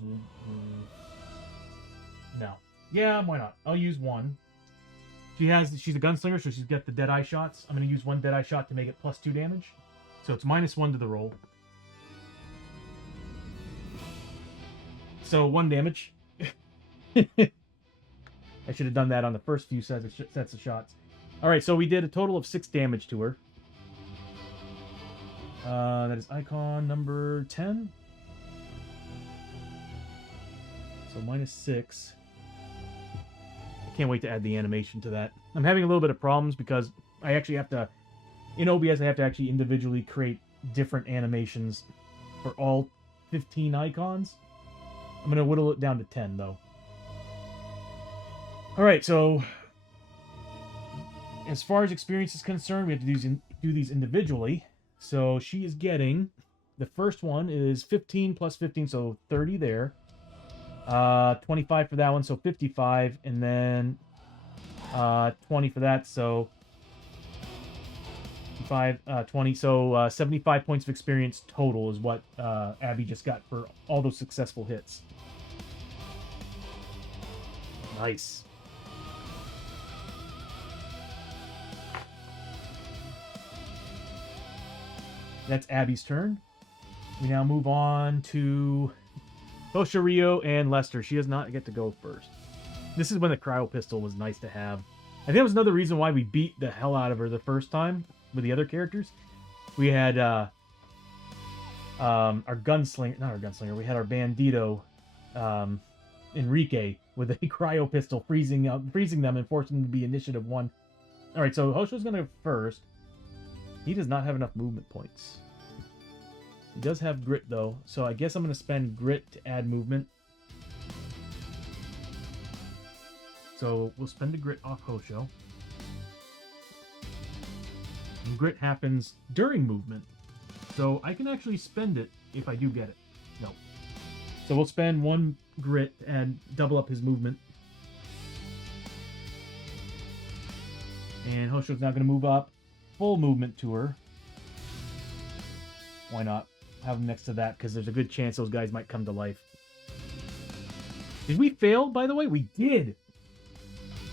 No. Yeah, why not? I'll use 1. She's a gunslinger, so she's got the Deadeye shots. I'm going to use 1 Deadeye shot to make it +2 damage. So it's -1 to the roll. So 1 damage. I should have done that on the first few sets of shots. All right, so we did a total of 6 damage to her. That is icon number 10. So -6. I can't wait to add the animation to that. I'm having a little bit of problems because I actually have to, in OBS, I have to actually individually create different animations for all 15 icons. I'm going to whittle it down to 10, though. All right, so as far as experience is concerned, we have to do these individually. So she is getting, the first one is 15 plus 15, so 30 there. 25 for that one, so 55, and then 20 for that, so 20, so 75 points of experience total is what Abby just got for all those successful hits. Nice. That's Abby's turn. We now move on to Hosha, Rio, and Lester. She does not get to go first. This is when the cryo pistol was nice to have. I think that was another reason why we beat the hell out of her the first time with the other characters. We had our gunslinger, not our gunslinger, we had our bandito, Enrique, with a cryo pistol, freezing them and forcing them to be initiative 1. All right, so Hosha's going to go first. He does not have enough movement points. He does have grit, though, so I guess I'm going to spend grit to add movement. So we'll spend the grit off Hosho. And grit happens during movement, so I can actually spend it if I do get it. No. So we'll spend 1 grit and double up his movement. And Hosho's now going to move up. Full movement to her. Why not? Have him next to that, because there's a good chance those guys might come to life. Did we fail, by the way? We did!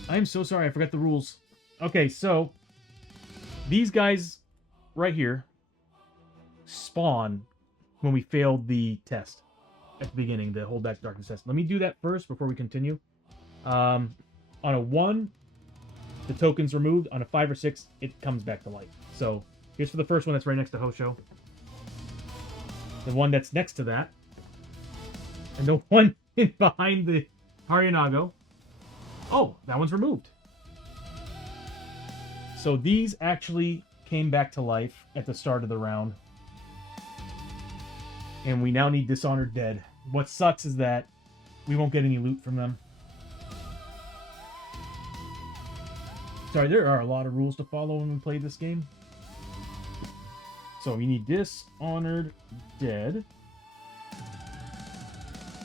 I'm so sorry, I forgot the rules. Okay, so these guys right here spawn when we failed the test at the beginning, the Hold Back Darkness test. Let me do that first before we continue. On a 1, the token's removed. On a 5 or 6, it comes back to life. So here's for the first one that's right next to Hosho. The one that's next to that. And the one behind the Harinago. Oh, that one's removed. So these actually came back to life at the start of the round. And we now need Dishonored Dead. What sucks is that we won't get any loot from them. Sorry, there are a lot of rules to follow when we play this game. So we need Dishonored Dead.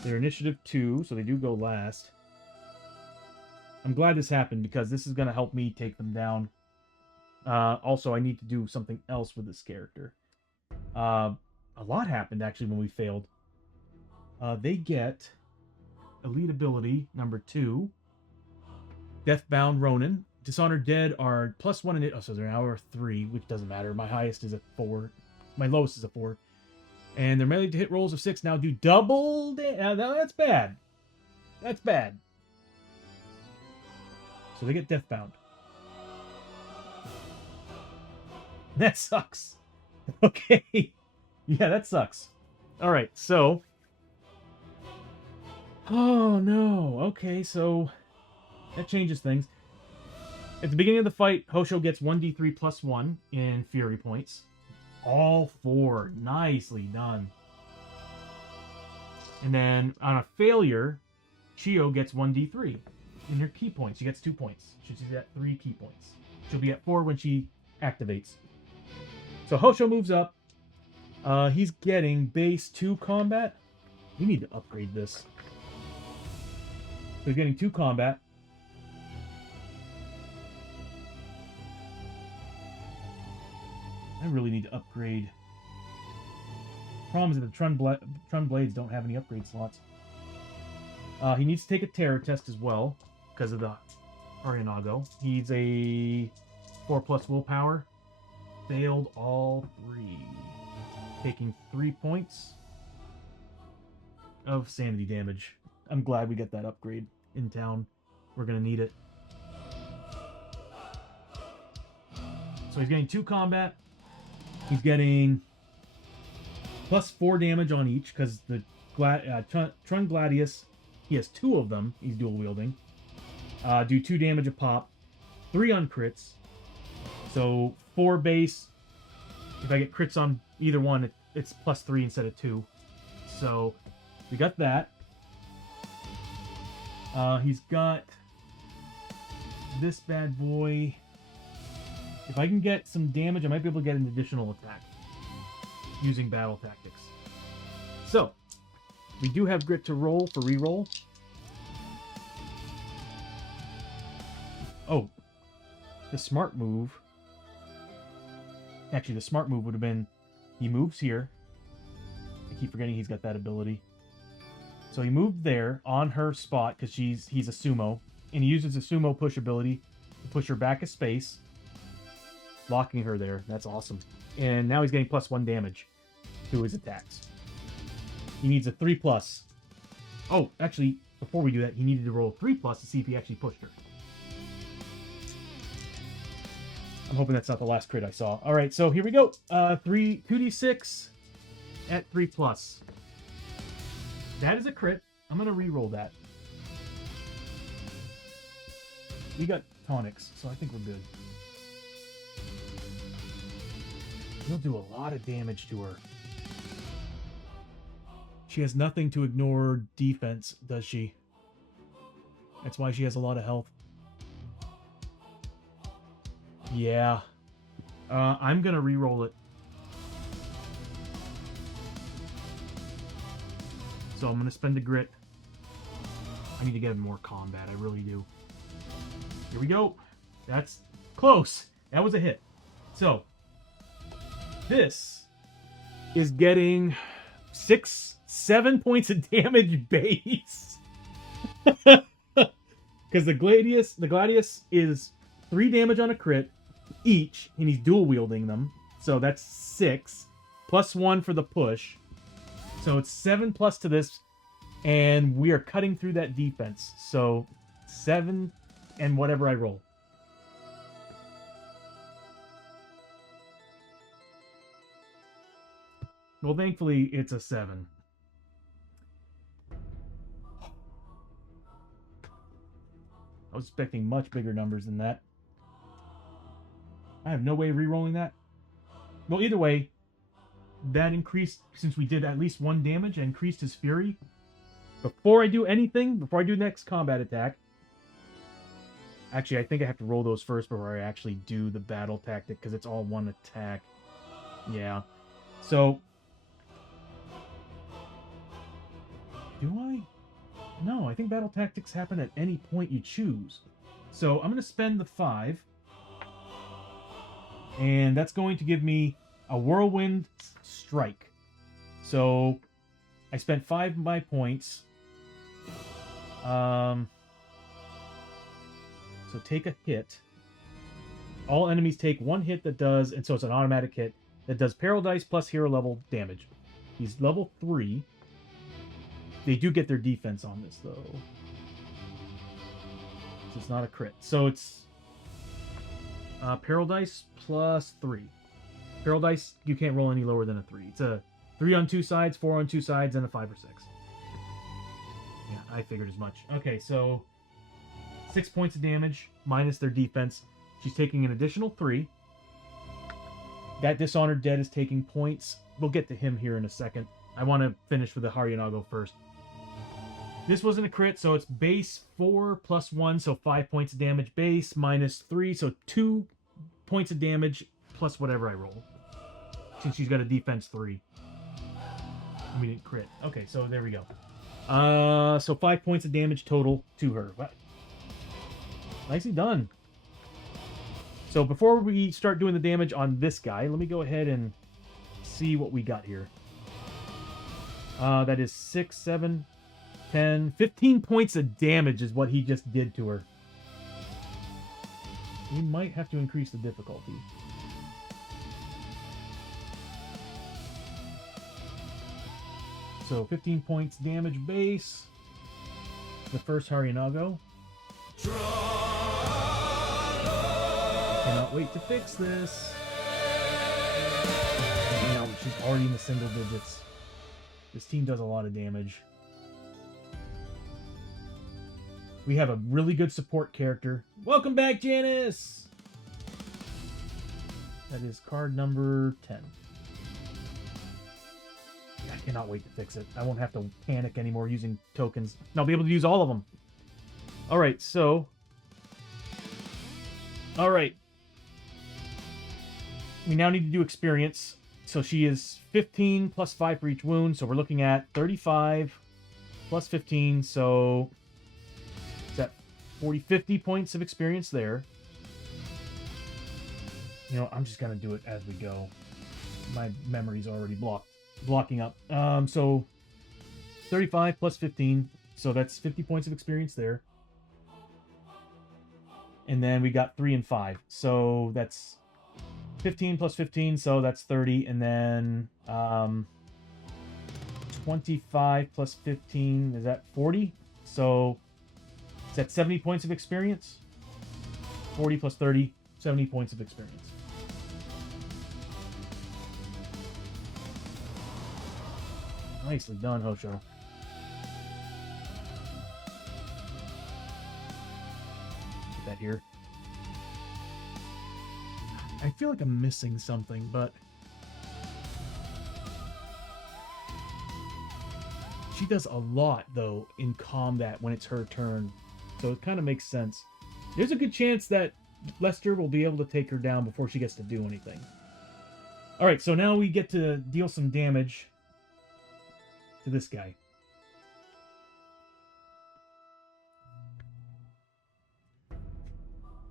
They're initiative 2, so they do go last. I'm glad this happened because this is going to help me take them down. Also, I need to do something else with this character. A lot happened actually when we failed. They get Elite Ability number 2. Deathbound Ronin. Dishonored Dead are +1 in it. Oh, so they're now 3, which doesn't matter. My highest is a 4. My lowest is a 4. And their melee to hit rolls of 6 now do double damage. Now that's bad. That's bad. So they get Deathbound. That sucks. Okay. Yeah, that sucks. Alright, so... Oh, no. Okay, so... That changes things. At the beginning of the fight, Hosho gets 1d3 plus 1 in Fury points. All 4. Nicely done. And then, on a failure, Chio gets 1d3 in her key points. She gets 2 points. She's at 3 key points. She'll be at 4 when she activates. So Hosho moves up. He's getting base 2 combat. We need to upgrade this. So he's getting 2 combat. I really need to upgrade. Problem is that the Trun Blades don't have any upgrade slots. He needs to take a terror test as well, because of the Arinago. He's a 4+ willpower. Failed all 3. Taking 3 points of sanity damage. I'm glad we got that upgrade in town. We're going to need it. So he's getting 2 combat. He's getting +4 damage on each because the Trun Gladius, he has 2 of them. He's dual wielding. Do 2 damage a pop, 3 on crits. So 4 base. If I get crits on either one, it's +3 instead of 2. So we got that. He's got this bad boy. If I can get some damage, I might be able to get an additional attack using battle tactics. So we do have grit to roll for reroll. Oh, the smart move. Actually, the smart move would have been he moves here. I keep forgetting he's got that ability. So he moved there on her spot because he's a sumo, and he uses a sumo push ability to push her back a space, locking her there. That's awesome. And now he's getting +1 damage to his attacks. He needs a 3+. Oh, actually, before we do that, he needed to roll 3+ to see if he actually pushed her. I'm hoping that's not the last crit I saw. All right, so here we go. 2d6 at 3+. That is a crit. I'm going to re-roll that. We got tonics, so I think we're good. He'll do a lot of damage to her. She has nothing to ignore defense, does she? That's why she has a lot of health. Yeah. I'm going to re-roll it. So I'm going to spend the grit. I need to get more combat. I really do. Here we go. That's close. That was a hit. So this is getting 7 points of damage base. Because the Gladius is 3 damage on a crit each, and he's dual wielding them. So that's 6 +1 for the push. So it's 7+ to this, and we are cutting through that defense. So 7 and whatever I roll. Well, thankfully, it's a 7. I was expecting much bigger numbers than that. I have no way of re-rolling that. Well, either way, that increased, since we did at least 1 damage, and increased his fury. Before I do anything, before I do the next combat attack, actually, I think I have to roll those first before I actually do the battle tactic, because it's all 1 attack. Yeah. So, do I? No, I think battle tactics happen at any point you choose. So I'm going to spend the 5. And that's going to give me a whirlwind strike. So I spent 5 of my points. So take a hit. All enemies take 1 hit that does, and so it's an automatic hit, that does peril dice plus hero level damage. He's level 3. They do get their defense on this, though. So it's not a crit. So it's peril dice plus 3. Peril dice, you can't roll any lower than a 3. It's a 3 on 2 sides, 4 on 2 sides, and a 5 or 6. Yeah, I figured as much. Okay, so 6 points of damage minus their defense. She's taking an additional 3. That Dishonored Dead is taking points. We'll get to him here in a second. I want to finish with the Haryanago first. This wasn't a crit, so it's base 4 plus 1, so 5 points of damage base, minus 3, so 2 points of damage plus whatever I roll. Since she's got a defense 3. We didn't crit. Okay, so there we go. So 5 points of damage total to her. Nicely done. So before we start doing the damage on this guy, let me go ahead and see what we got here. That is 6, 7, 10, 15 points of damage is what he just did to her. We might have to increase the difficulty. So 15 points damage base. The first Haryanago. Okay, cannot wait to fix this. Now she's already in the single digits. This team does a lot of damage. We have a really good support character. Welcome back, Janice! That is card number 10. I cannot wait to fix it. I won't have to panic anymore using tokens. And I'll be able to use all of them. Alright, so... Alright. We now need to do experience. So she is 15 plus 5 for each wound. So we're looking at 35 plus 15. So is that 50 points of experience there. You know, I'm just going to do it as we go. My memory's already blocking up. So 35 plus 15. So that's 50 points of experience there. And then we got 3 and 5. So that's 15 plus 15, so that's 30. And then 25 plus 15, is that 40? So is that 70 points of experience? 40 plus 30, 70 points of experience. Nicely done, Hosho. Put that here. I feel like I'm missing something, but she does a lot, though, in combat when it's her turn. So it kind of makes sense. There's a good chance that Lester will be able to take her down before she gets to do anything. Alright, so now we get to deal some damage to this guy.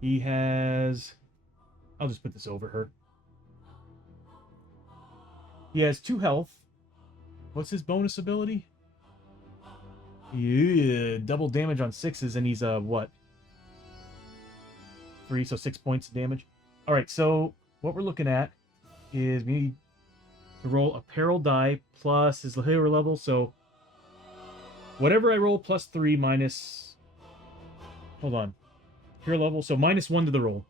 He has... I'll just put this over her. He has 2 health. What's his bonus ability? Yeah, double damage on 6s, and he's what? 3, so 6 points of damage. Alright, so what we're looking at is we need to roll a peril die plus his hero level, so whatever I roll plus 3 minus... Hold on. Hero level, so minus 1 to the roll.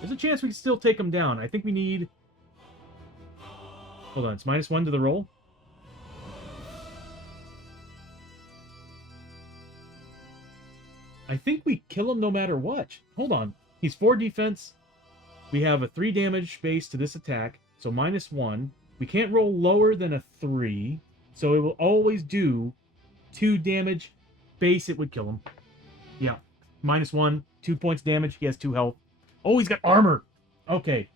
There's a chance we can still take him down. I think we need... Hold on, it's minus 1 to the roll. I think we kill him no matter what. Hold on. He's 4 defense. We have a 3 damage base to this attack, so minus 1. We can't roll lower than a 3, so it will always do 2 damage base. It would kill him. Yeah. Minus 1, 2 points damage. He has 2 health. Oh, he's got armor. Okay.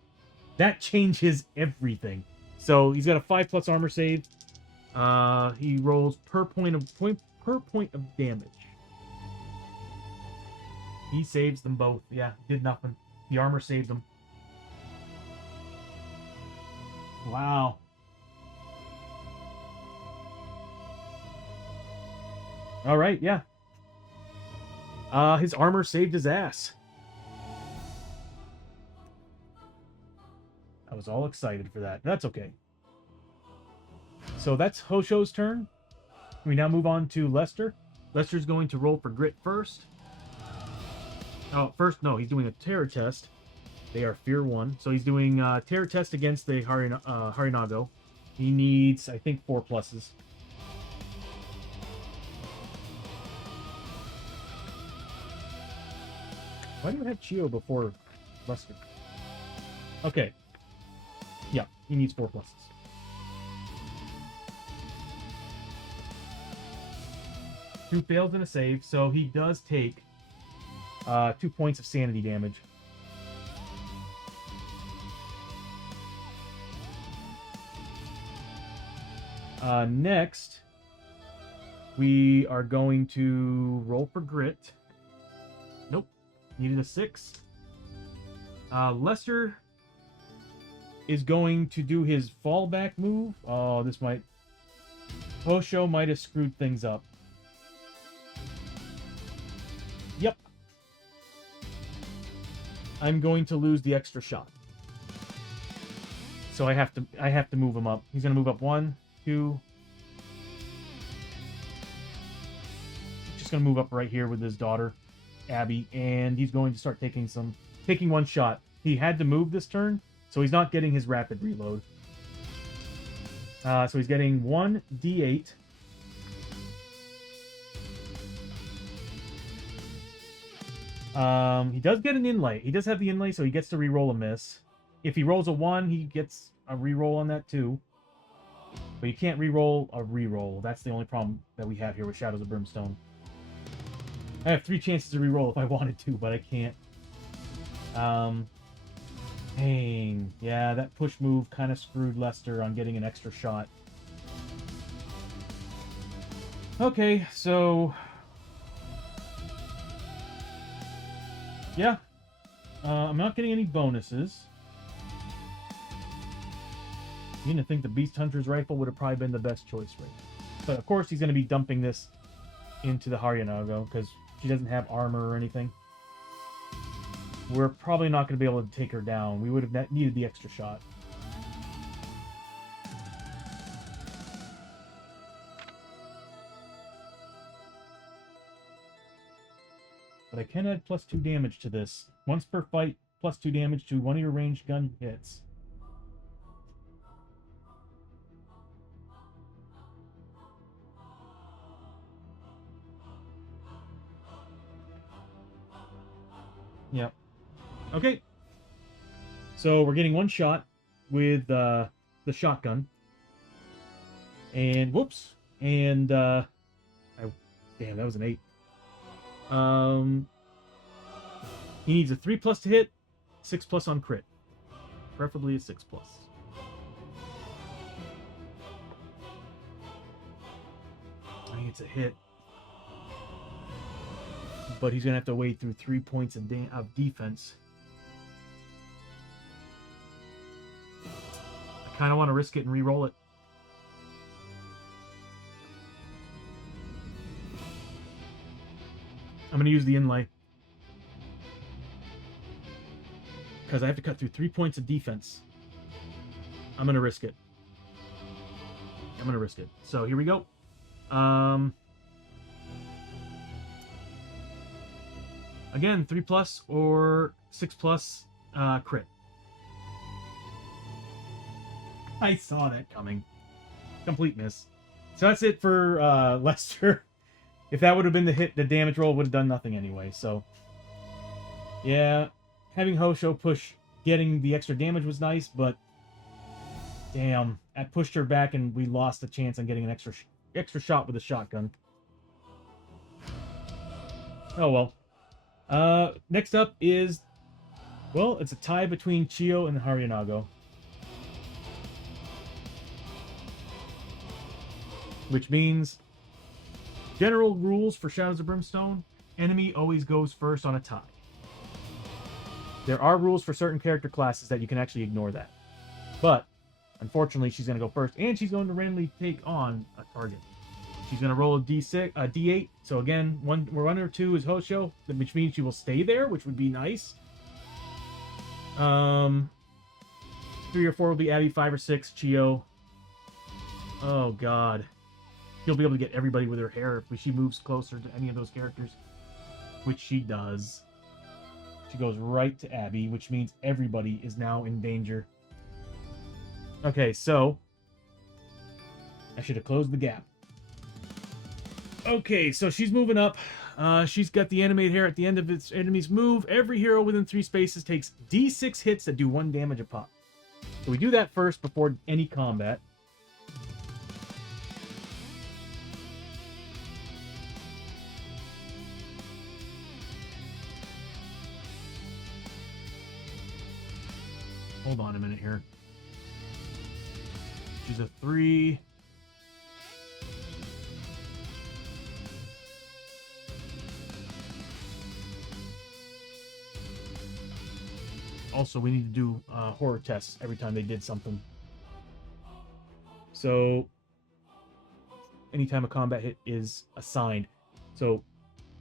That changes everything. So he's got a 5+ armor save. He rolls per point of damage. He saves them both. Yeah, did nothing. The armor saved them. Wow. All right, yeah. His armor saved his ass. I was all excited for that. That's okay. So that's Hosho's turn. We now move on to Lester. Lester's going to roll for grit first. Oh, first, no, he's doing a terror test. They are Fear 1. So he's doing terror test against the Harinago. He needs, I think, 4 pluses. Why do you have Chio before Lester? Okay. Yeah, he needs 4 pluses. Two fails and a save, so he does take 2 points of sanity damage. Next, we are going to roll for grit. Nope, needed a 6. Lester is going to do his fallback move. Oh, this might... Hosho might have screwed things up. Yep. I'm going to lose the extra shot. So I have to move him up. He's going to move up 1, 2. Just going to move up right here with his daughter, Abby, and he's going to start taking some taking one shot. He had to move this turn, so he's not getting his rapid reload. So he's getting 1d8. He does get an inlay. He does have the inlay, so he gets to reroll a miss. If he rolls a 1, he gets a reroll on that too. But you can't reroll a reroll. That's the only problem that we have here with Shadows of Brimstone. I have 3 chances to reroll if I wanted to, but I can't. Dang. Yeah, that push move kind of screwed Lester on getting an extra shot. Okay, so... yeah. I'm not getting any bonuses. You didn't think the Beast Hunter's rifle would have probably been the best choice, right? But of course he's going to be dumping this into the Haryanago because she doesn't have armor or anything. We're probably not going to be able to take her down. We would have needed the extra shot. But I can add +2 damage to this. Once per fight, +2 damage to one of your ranged gun hits. Yep. Okay. So we're getting one shot with the shotgun. And whoops. And damn, that was an 8. He needs a 3+ to hit, 6+ on crit. Preferably a 6+. I think it's a hit. But he's going to have to wade through 3 points of defense. I kind of want to risk it and re-roll it. I'm going to use the inlay. Because I have to cut through 3 points of defense. I'm going to risk it. I'm going to risk it. So here we go. Again, 3+ or 6+ crit. I saw that coming. Complete miss. So that's it for Lester. If that would have been the hit, the damage roll would have done nothing anyway. So, yeah, having Hosho push getting the extra damage was nice, but damn, that pushed her back and we lost the chance on getting an extra shot with a shotgun. Oh well. Next up is, well, it's a tie between Chiyo and the Haryanago. Which means, general rules for Shadows of Brimstone, enemy always goes first on a tie. There are rules for certain character classes that you can actually ignore that. But, unfortunately, she's going to go first, and she's going to randomly take on a target. She's going to roll a D8. So again, one or 2 is Hosho, which means she will stay there, which would be nice. 3 or 4 will be Abby, 5 or 6, Chiyo. Oh, God. She'll be able to get everybody with her hair if she moves closer to any of those characters. Which she does. She goes right to Abby, which means everybody is now in danger. Okay, so... I should have closed the gap. Okay, so she's moving up. She's got the animated hair at the end of its enemy's move. Every hero within 3 spaces takes D6 hits that do 1 damage a pop. So we do that first before any combat. Hold on a minute here. She's a 3. Also, we need to do horror tests every time they did something. So, anytime a combat hit is assigned. So,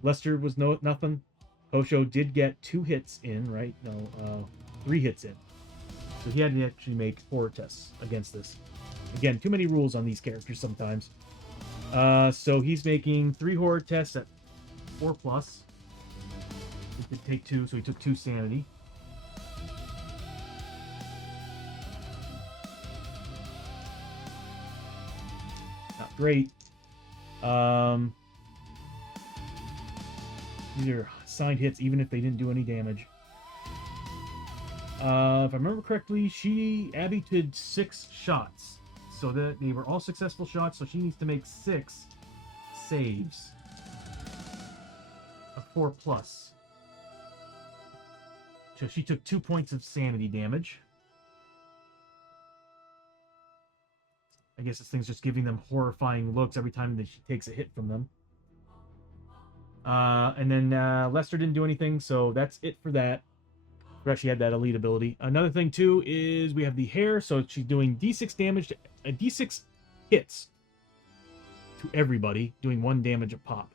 Lester was nothing. Hosho did get 2 hits in, right? No, 3 hits in. So he had to actually make horror tests against this. Again, too many rules on these characters sometimes. So he's making 3 horror tests at 4+. He could take 2, so he took 2 sanity. great. These are signed hits, even if they didn't do any damage. If I remember correctly, Abby did 6 shots, so that they were all successful shots. So she needs to make 6 saves, a 4+. So she took 2 points of sanity damage. I guess this thing's just giving them horrifying looks every time that she takes a hit from them. And then Lester didn't do anything, so that's it for that. Forgot she had that elite ability. Another thing, too, is we have the hair, so she's doing D6 damage, D6 hits to everybody, doing 1 damage a pop.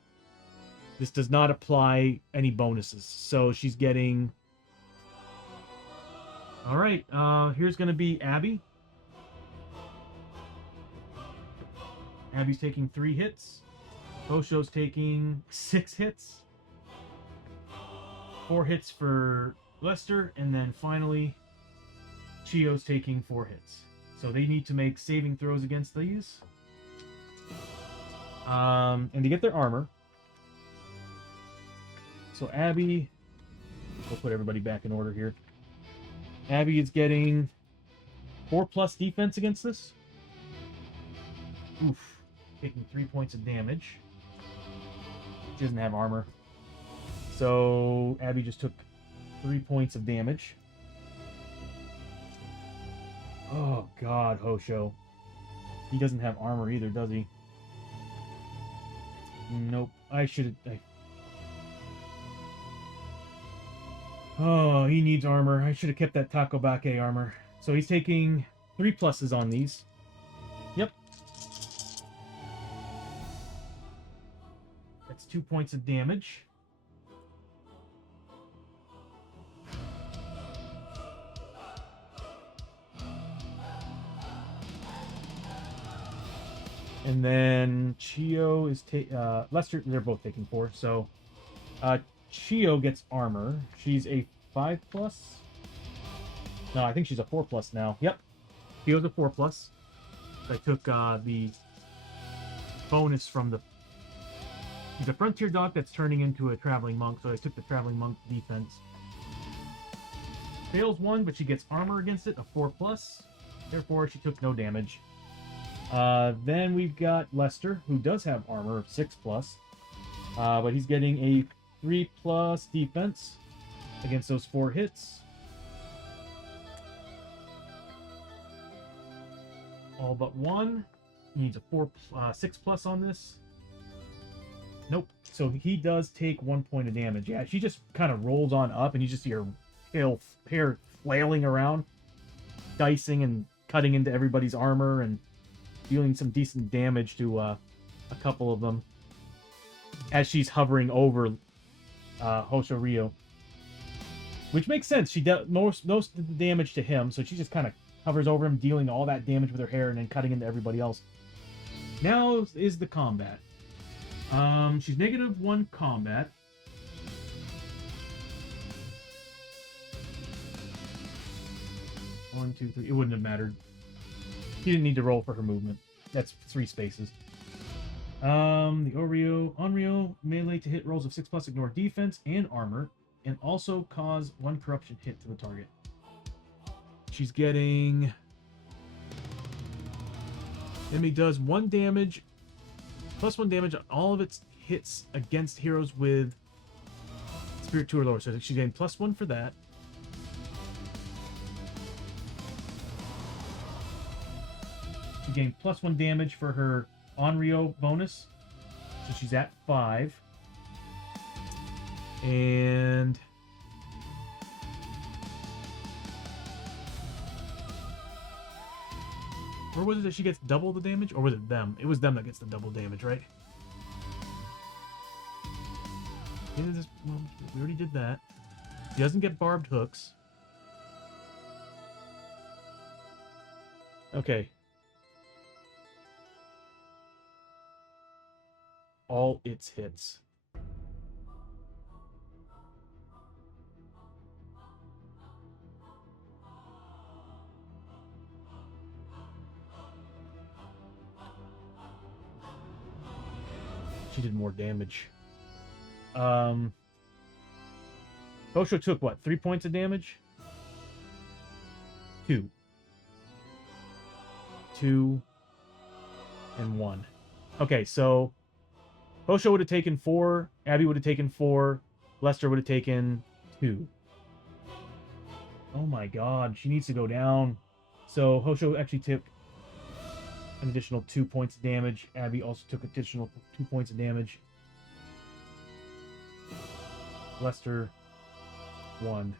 This does not apply any bonuses, so she's getting... Alright, here's going to be Abby. Abby's taking 3 hits. Hosho's taking 6 hits. 4 hits for Lester, and then finally, Chio's taking 4 hits. So they need to make saving throws against these. And to get their armor. So Abby, we'll put everybody back in order here. Abby is getting 4+ defense against this. Oof. Taking 3 points of damage. She doesn't have armor. So Abby just took 3 points of damage. Oh god, Hosho. He doesn't have armor either, does he? Nope. I should have... Oh, he needs armor. I should have kept that Takobake armor. So he's taking 3 pluses on these. Yep. That's 2 points of damage. And then Chio is Lester, they're both taking 4. So Chio gets armor. She's a 5+. No, I think she's a 4+ now. Yep. Chio's a 4+. I took the bonus from the frontier doc that's turning into a traveling monk, so I took the traveling monk defense. Fails 1, but she gets armor against it, a 4+. Therefore, she took no damage. Then we've got Lester, who does have armor of 6+, but he's getting a 3+ defense against those 4 hits. All but 1. He needs a 6+ on this. Nope. So he does take 1 point of damage. Yeah, she just kind of rolls on up, and you just see her hair flailing around, dicing and cutting into everybody's armor, and dealing some decent damage to a couple of them as she's hovering over Hosho Ryo. Which makes sense. She dealt most of the damage to him, so she just kind of hovers over him, dealing all that damage with her hair and then cutting into everybody else. Now is the combat. She's -1 combat. One, two, three. It wouldn't have mattered. He didn't need to roll for her movement. That's 3 spaces. The Onryo melee to hit rolls of 6+, ignore defense and armor, and also cause 1 corruption hit to the target. She's getting... Enemy does 1 damage, +1 damage on all of its hits against heroes with Spirit 2 or lower. So she's getting +1 for that. She gained +1 damage for her Onryo bonus. So she's at 5. And... or was it that she gets double the damage? Or was it them? It was them that gets the double damage, right? Well, we already did that. She doesn't get barbed hooks. Okay. All its hits. She did more damage. Osho took what? 3 points of damage? 2. 2 and 1. Okay, so Osho would have taken 4, Abby would have taken 4, Lester would have taken 2. Oh my god, she needs to go down. So Hosho actually took an additional 2 points of damage. Abby also took additional 2 points of damage. Lester 1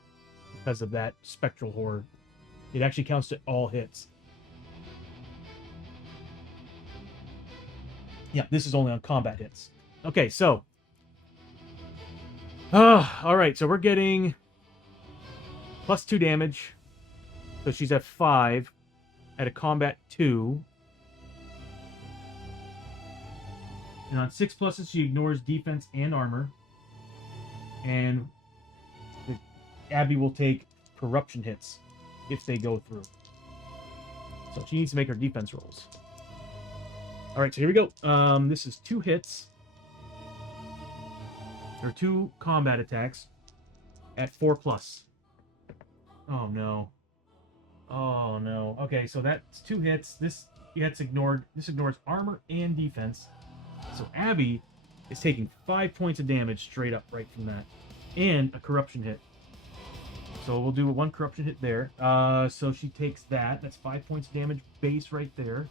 because of that spectral horror. It actually counts to all hits. Yeah, this is only on combat hits. Okay, so all right, so we're getting plus 2 damage. So she's at 5 at a combat 2. And on 6 pluses, she ignores defense and armor. And Abby will take corruption hits if they go through. So she needs to make her defense rolls. All right, so here we go. This is 2 hits. There are 2 combat attacks at 4 plus. Oh no. Oh no. Okay, so that's 2 hits. This gets ignored. This ignores armor and defense. So Abby is taking 5 points of damage straight up right from that. And a corruption hit. So we'll do 1 corruption hit there. So she takes that. That's 5 points of damage base right there.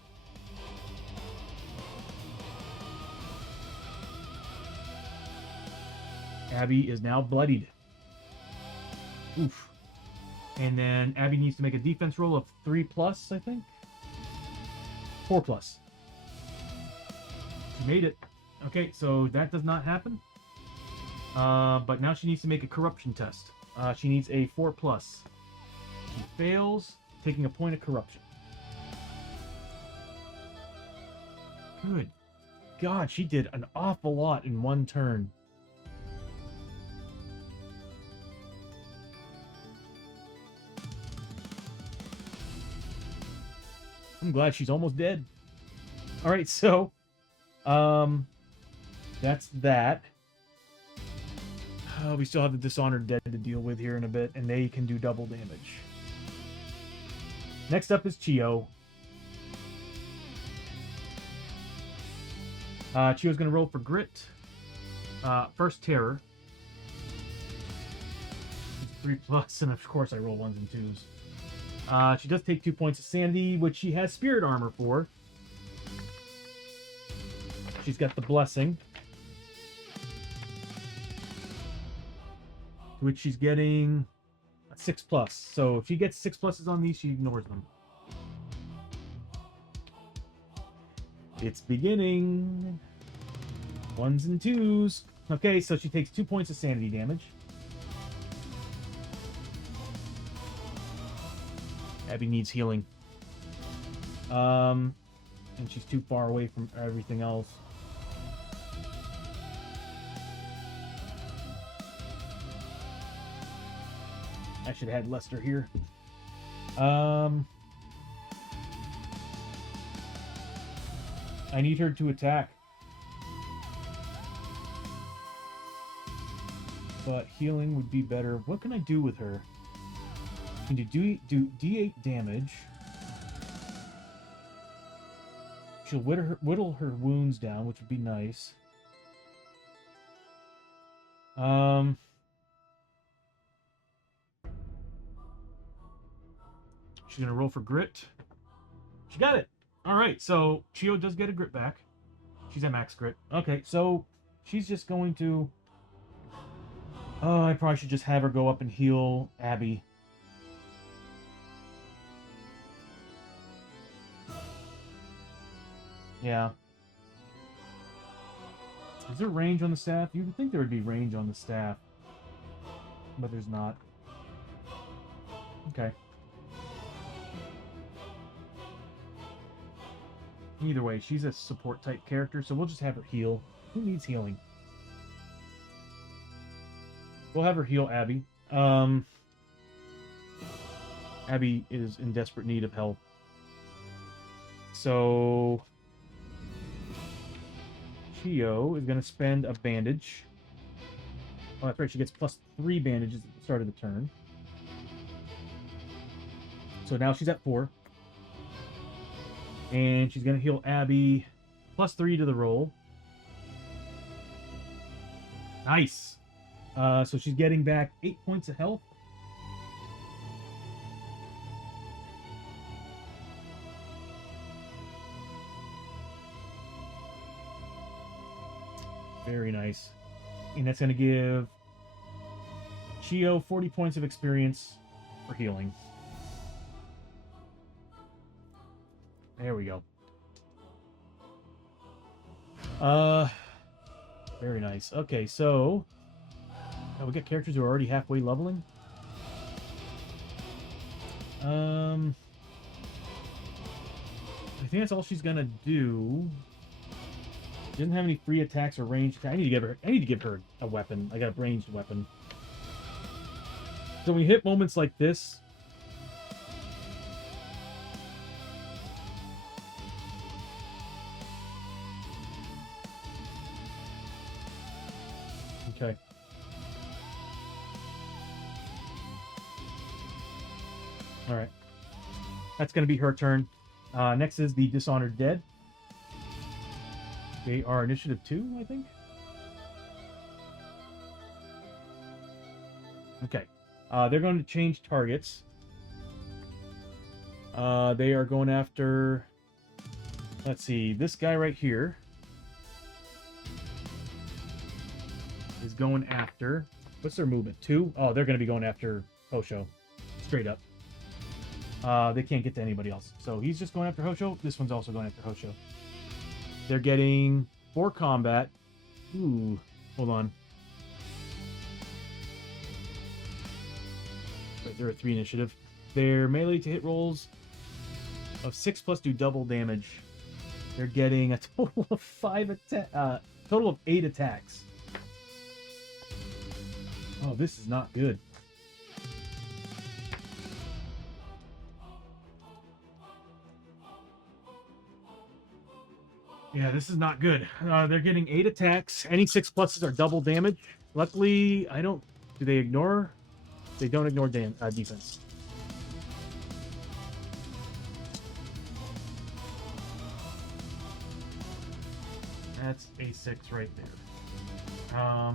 Abby is now bloodied. Oof. And then Abby needs to make a defense roll of 3 plus, I think. 4 plus. She made it. Okay, so that does not happen. But now she needs to make a corruption test. She needs a 4 plus. She fails, taking a point of corruption. Good God, she did an awful lot in 1 turn. I'm glad she's almost dead. All right, so that's that. We still have the Dishonored Dead to deal with here in a bit, and they can do double damage. Next up is Chio. Chio's going to roll for Grit. First Terror. 3 plus, and of course I roll 1s and 2s. She does take 2 points of sanity, which she has spirit armor for. She's got the blessing, which she's getting a 6 plus. So if she gets 6 pluses on these, she ignores them. It's beginning. 1s and 2s. Okay, so she takes 2 points of sanity damage. Abby needs healing. And she's too far away from everything else. I should have had Lester here. I need her to attack. But healing would be better. What can I do with her? Can you do D8 damage? She'll whittle her wounds down, which would be nice. She's gonna roll for Grit. She got it. All right, so Chio does get a Grit back. She's at max Grit. Okay, so she's just going to. Oh, I probably should just have her go up and heal Abby. Yeah. Is there range on the staff? You would think there would be range on the staff. But there's not. Okay. Either way, she's a support type character, so we'll just have her heal. Who needs healing? We'll have her heal Abby. Abby is in desperate need of help. So Chio is going to spend a bandage. Oh, that's right. She gets +3 bandages at the start of the turn. So now she's at 4. And she's going to heal Abby +3 to the roll. Nice. So she's getting back 8 points of health. Very nice. And that's going to give Chio 40 points of experience for healing. There we go. Very nice. Okay, so we got characters who are already halfway leveling. I think that's all she's gonna do. She doesn't have any free attacks or ranged attacks. I need to give her a weapon. I got a ranged weapon. So when we hit moments like this, okay. All right. That's going to be her turn. Next is the Dishonored Dead. They are initiative 2, I think. Okay. They're going to change targets. They are going after... Let's see. This guy right here is going after... What's their movement? 2? Oh, they're going to be going after Hosho. Straight up. They can't get to anybody else. So he's just going after Hosho. This one's also going after Hosho. They're getting 4 combat. Ooh, hold on. They're at 3 initiative. Their melee to hit rolls of 6 plus do double damage. They're getting a total of 8 attacks. Oh, this is not good. Yeah, this is not good. They're getting 8 attacks. Any 6 pluses are double damage. Luckily, I don't... Do they ignore? They don't ignore defense. That's a 6 right there.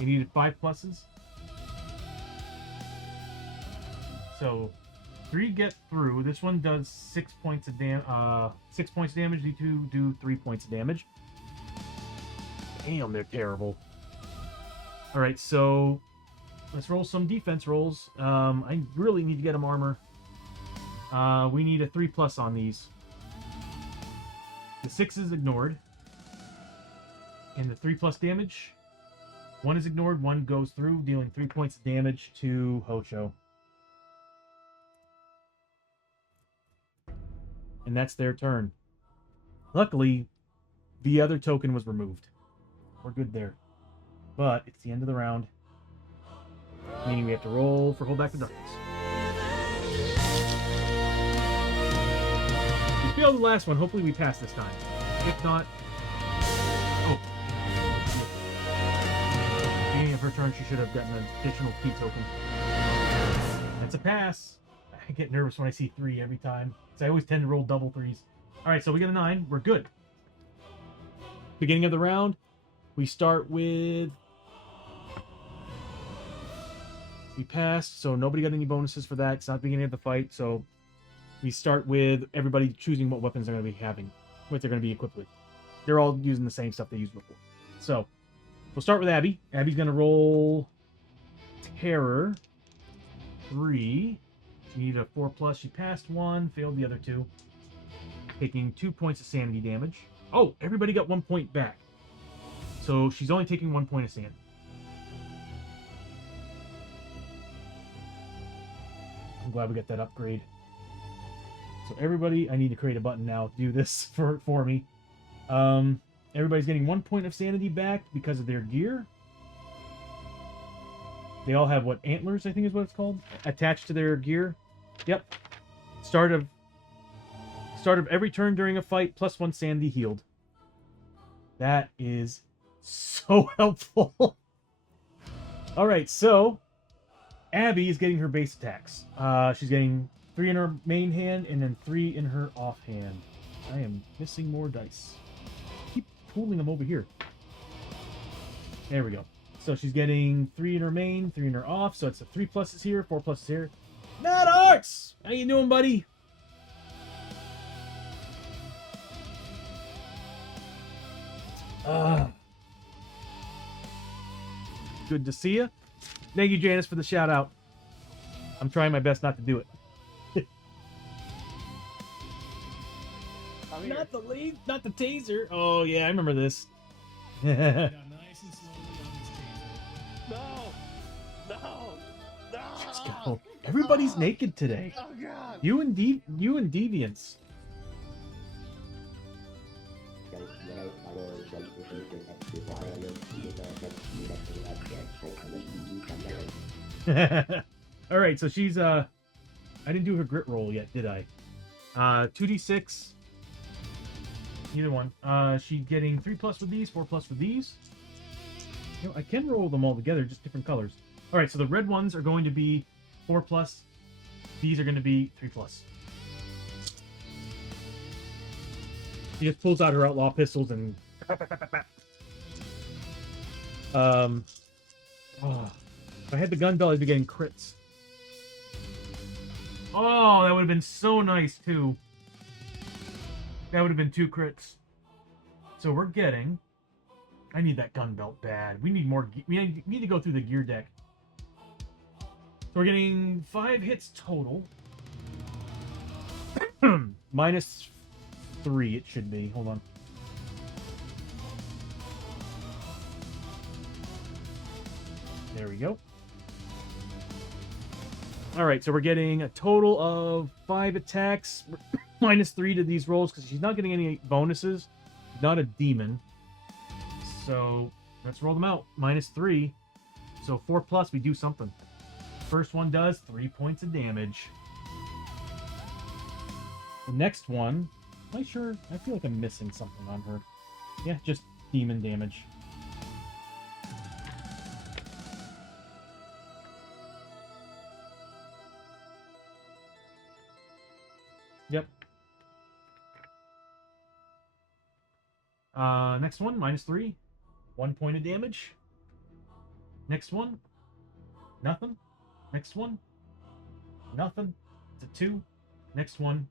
You needed 5 pluses. So... 3 get through. This one does 6 points of damage. 6 points of damage. These 2 do 3 points of damage. Damn, they're terrible. All right, so let's roll some defense rolls. I really need to get them armor. We need a 3+ on these. The 6 is ignored, and the 3+ damage. 1 is ignored. 1 goes through, dealing 3 points of damage to Hosho. And that's their turn. Luckily, the other token was removed. We're good there. But it's the end of the round, meaning we have to roll for Hold Back the Darkness. We failed the last one. Hopefully we pass this time. If not... Oh. Beginning of her turn, she should have gotten an additional key token. That's a pass. I get nervous when I see 3 every time. So I always tend to roll double 3s. Alright, so we get a 9. We're good. Beginning of the round, we start with... We passed, so nobody got any bonuses for that. It's not the beginning of the fight, so... We start with everybody choosing what weapons they're going to be having. What they're going to be equipped with. They're all using the same stuff they used before. So, we'll start with Abby. Abby's going to roll... Terror. 3... She needed a 4+. She passed 1, failed the other 2. Taking 2 points of sanity damage. Oh, everybody got 1 point back. So she's only taking 1 point of sanity. I'm glad we got that upgrade. So everybody, I need to create a button now to do this for me. Everybody's getting 1 point of sanity back because of their gear. They all have, what, antlers, I think is what it's called, attached to their gear. Yep. Start of every turn during a fight, +1 sanity healed. That is so helpful. All right, so Abby is getting her base attacks. She's getting 3 in her main hand and then 3 in her offhand. I am missing more dice. Keep pulling them over here. There we go. So she's getting 3 in her main, 3 in her off. So it's a 3 pluses here, 4 pluses here. Matt Arts! How you doing, buddy? Good to see you. Thank you, Janice, for the shout out. I'm trying my best not to do it. Not the lead, not the taser. Oh yeah, I remember this. Got nice and slowly on this taser. No! No! No! Let's go. Everybody's naked today. Oh god! You and Deviants. All right, so she's I didn't do her grit roll yet, did I? 2d6. Either one. She's getting 3 plus with these, 4 plus with these. You know, I can roll them all together, just different colors. All right, so the red ones are going to be 4 plus. These are going to be 3 plus. She just pulls out her outlaw pistols and oh, if I had the gun belt, I'd be getting crits. Oh, that would have been so nice too. That would have been 2 crits. So we're getting. I need that gun belt bad. We need more. We need to go through the gear deck. So we're getting 5 hits total. Minus 3, it should be. Hold on. There we go. All right, so we're getting a total of 5 attacks, minus 3 to these rolls because she's not getting any bonuses. She's not a demon. So let's roll them out. Minus 3. So 4 plus, we do something. First one does 3 points of damage. The next one, am I sure? I feel like I'm missing something on her. Yeah, just demon damage. Yep. Next one, minus 3. 1 point of damage. Next one, nothing. Next one, nothing. It's a 2. Next one,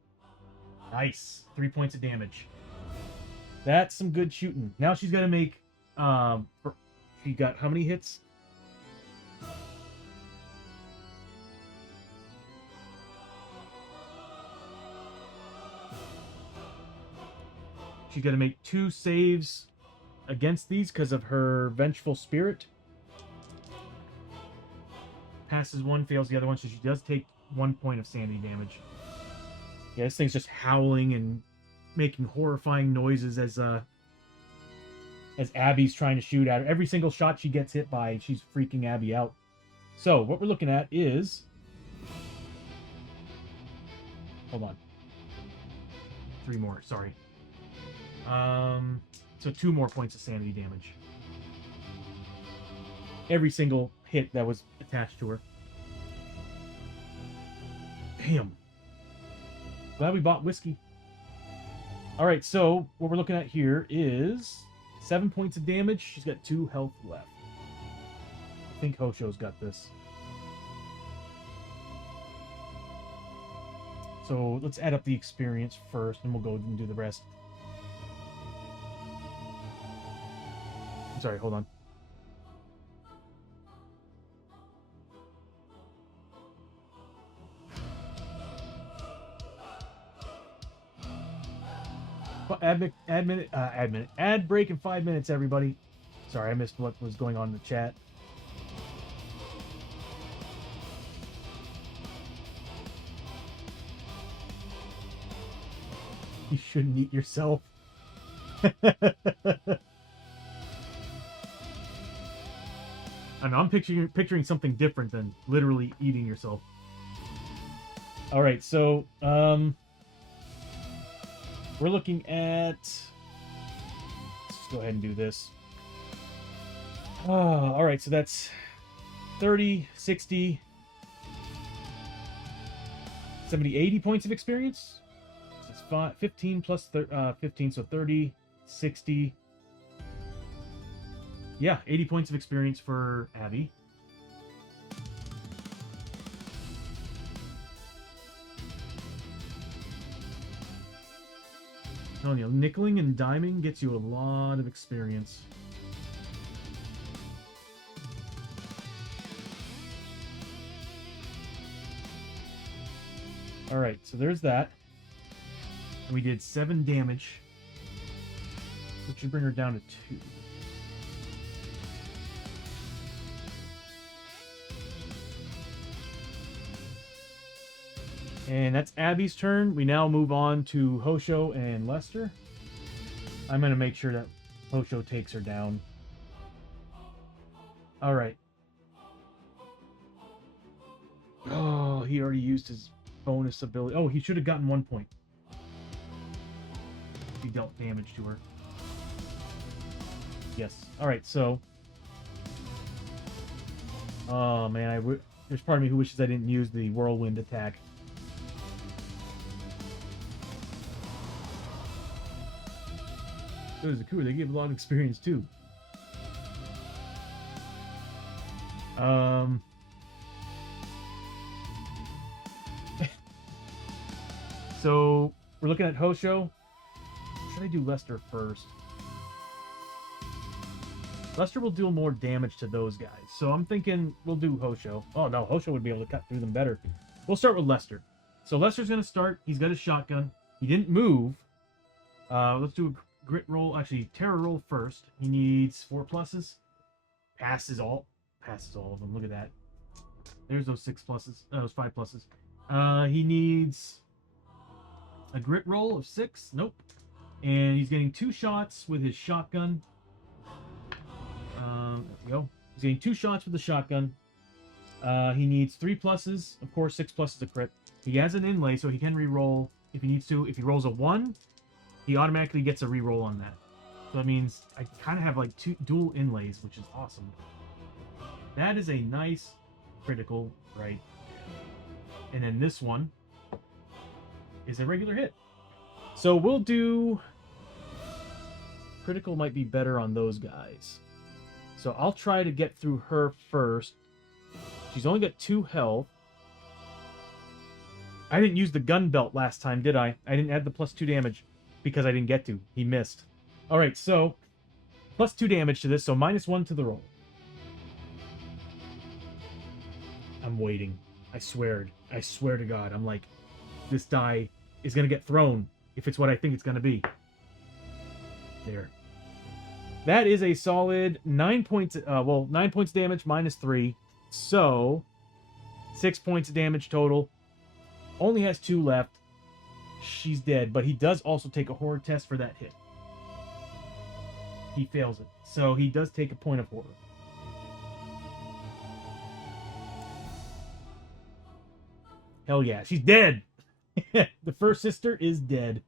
nice. 3 points of damage. That's some good shooting. Now she's got to make, she got how many hits? She's got to make 2 saves against these because of her vengeful spirit. Passes one, fails the other one, so she does take 1 point of sanity damage. Yeah, this thing's just howling and making horrifying noises as Abby's trying to shoot at her. Every single shot she gets hit by, she's freaking Abby out. So what we're looking at is, hold on, 3 more. Sorry. So 2 more points of sanity damage. Every single hit that was attached to her. Damn. Glad we bought whiskey. Alright, so what we're looking at here is 7 points of damage. She's got 2 health left. I think Hosho's got this. So let's add up the experience first, and we'll go and do the rest. I'm sorry, hold on. Ad break in 5 minutes, everybody. Sorry, I missed what was going on in the chat. You shouldn't eat yourself. I know, I'm picturing something different than literally eating yourself. All right, so we're looking at Let's go ahead and do this. All right, so that's 30, 60, 70, 80 points of experience. It's 15 plus 15, so 30, 60. Yeah, 80 points of experience for Abby. Telling you, nickeling and diming gets you a lot of experience. Alright, so there's that. We did 7 damage, which should bring her down to 2. And that's Abby's turn. We now move on to Hosho and Lester. I'm going to make sure that Hosho takes her down. Alright. Oh, he already used his bonus ability. Oh, he should have gotten 1 point. He dealt damage to her. Yes. Alright, so... Oh, man, there's part of me who wishes I didn't use the whirlwind attack. So is Akua, they give a lot of experience too. So we're looking at Hosho. Should I do Lester first? Lester will deal more damage to those guys, so I'm thinking we'll do Hosho. Oh no, Hosho would be able to cut through them better. We'll start with Lester. So Lester's gonna start. He's got a shotgun. He didn't move. Let's do a grit roll. Actually, terror roll first. He needs 4 pluses. Passes all of them. Look at that. There's those 6 pluses. Those 5 pluses. He needs a grit roll of 6. Nope. And he's getting 2 shots with his shotgun. There we go. He's getting 2 shots with the shotgun. He needs 3 pluses. Of course, 6 pluses a crit. He has an inlay, so he can re-roll if he needs to. If he rolls a 1, he automatically gets a re-roll on that. So that means I kind of have like 2 dual inlays, which is awesome. That is a nice critical, right? And then this one is a regular hit. So we'll do... Critical might be better on those guys. So I'll try to get through her first. She's only got 2 health. I didn't use the gun belt last time, did I? I didn't add the +2 damage because I didn't get to. He missed. Alright, so +2 damage to this, so -1 to the roll. I'm waiting. I swear to God. I'm like, this die is going to get thrown if it's what I think it's going to be. There. That is a solid 9 points, 9 points damage -3. So, 6 points of damage total. Only has 2 left. She's dead, but he does also take a horror test for that hit. He fails it. So he does take a point of horror. Hell yeah, she's dead! The first sister is dead.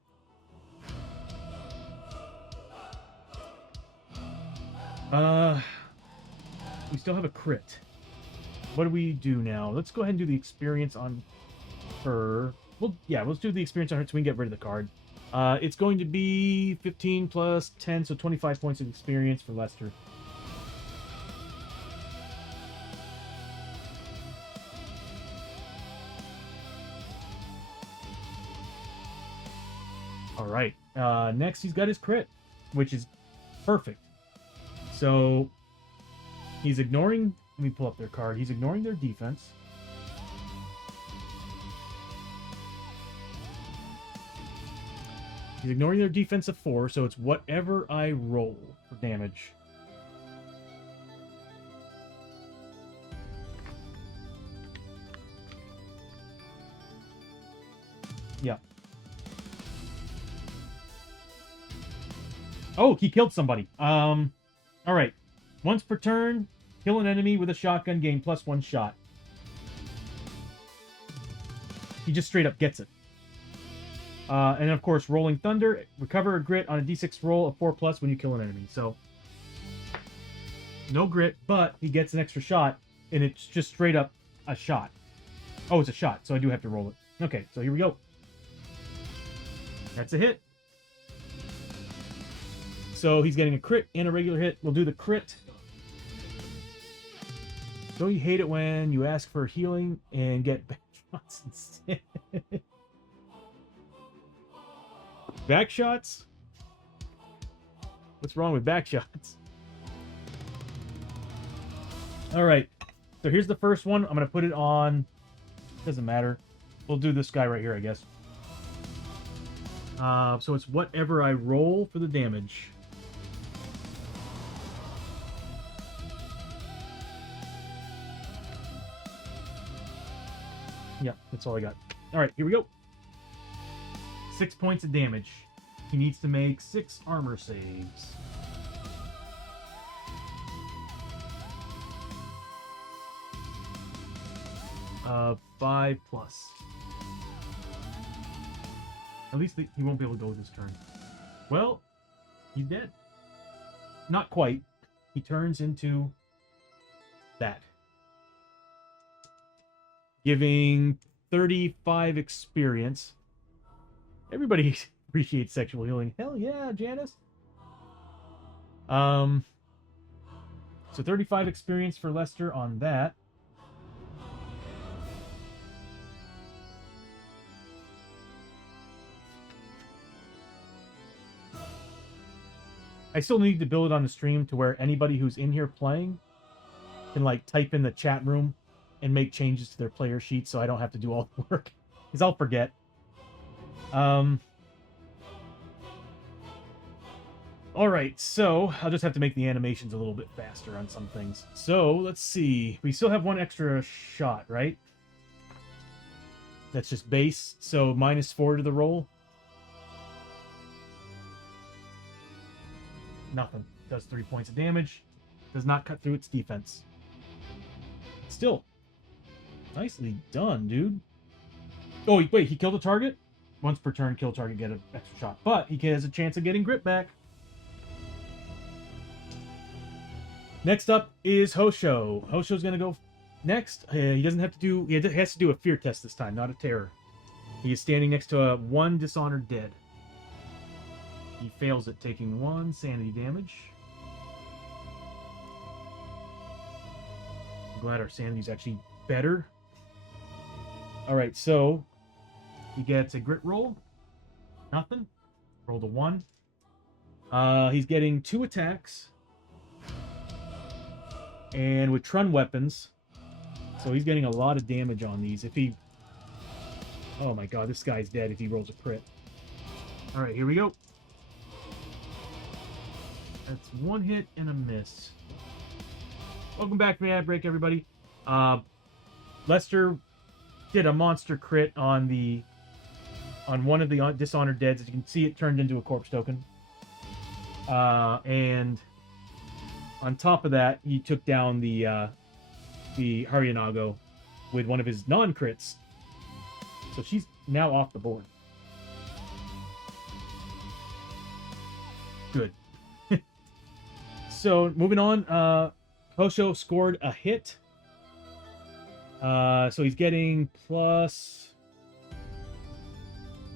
We still have a crit. What do we do now? Let's go ahead and do the experience on her. Well, yeah, let's do the experience on her so we can get rid of the card. It's going to be 15 plus 10, so 25 points of experience for Lester. Alright, next he's got his crit, which is perfect. So, he's ignoring... Let me pull up their card. He's ignoring their defense. He's ignoring their defense of 4, so it's whatever I roll for damage. Yeah. Oh, he killed somebody. Alright. Once per turn, kill an enemy with a shotgun, gain +1 shot. He just straight up gets it. And of course, Rolling Thunder. Recover a grit on a d6 roll of 4+ when you kill an enemy. So, no grit, but he gets an extra shot, and it's just straight up a shot. Oh, it's a shot, so I do have to roll it. Okay, so here we go. That's a hit. So he's getting a crit and a regular hit. We'll do the crit. Don't you hate it when you ask for healing and get back shots instead? Back shots? What's wrong with back shots? Alright. So here's the first one. I'm going to put it on... Doesn't matter. We'll do this guy right here, I guess. So it's whatever I roll for the damage. Yeah, that's all I got. Alright, here we go. 6 points of damage. He needs to make 6 armor saves. Uh, 5+. At least he won't be able to go this turn. Well, he's dead. Not quite. He turns into that. Giving 35 experience. Everybody appreciates sexual healing. Hell yeah, Janice. So 35 experience for Lester on that. I still need to build it on the stream to where anybody who's in here playing can like type in the chat room and make changes to their player sheet so I don't have to do all the work. Because I'll forget. Alright, so I'll just have to make the animations a little bit faster on some things. So, let's see. We still have one extra shot, right? That's just base, so -4 to the roll. Nothing. Does 3 points of damage. Does not cut through its defense. Still. Nicely done, dude. Oh, wait, he killed a target? Once per turn, kill target, get an extra shot. But he has a chance of getting grit back. Next up is Hosho. Hosho's going to go next. He doesn't have to do... He has to do a fear test this time, not a terror. He is standing next to a 1 dishonored dead. He fails it, taking 1 sanity damage. I'm glad our sanity's actually better. Alright, so he gets a grit roll. Nothing. Rolled a 1. He's getting 2 attacks. And with Trun weapons. So he's getting a lot of damage on these. If he... Oh my god, this guy's dead if he rolls a crit. Alright, here we go. That's 1 hit and a miss. Welcome back from the ad break, everybody. Lester did a monster crit on one of the dishonored deads. As you can see, it turned into a corpse token. And on top of that, he took down the Haryanago with one of his non-crits. So she's now off the board. Good. So, moving on, Hosho scored a hit. So he's getting plus...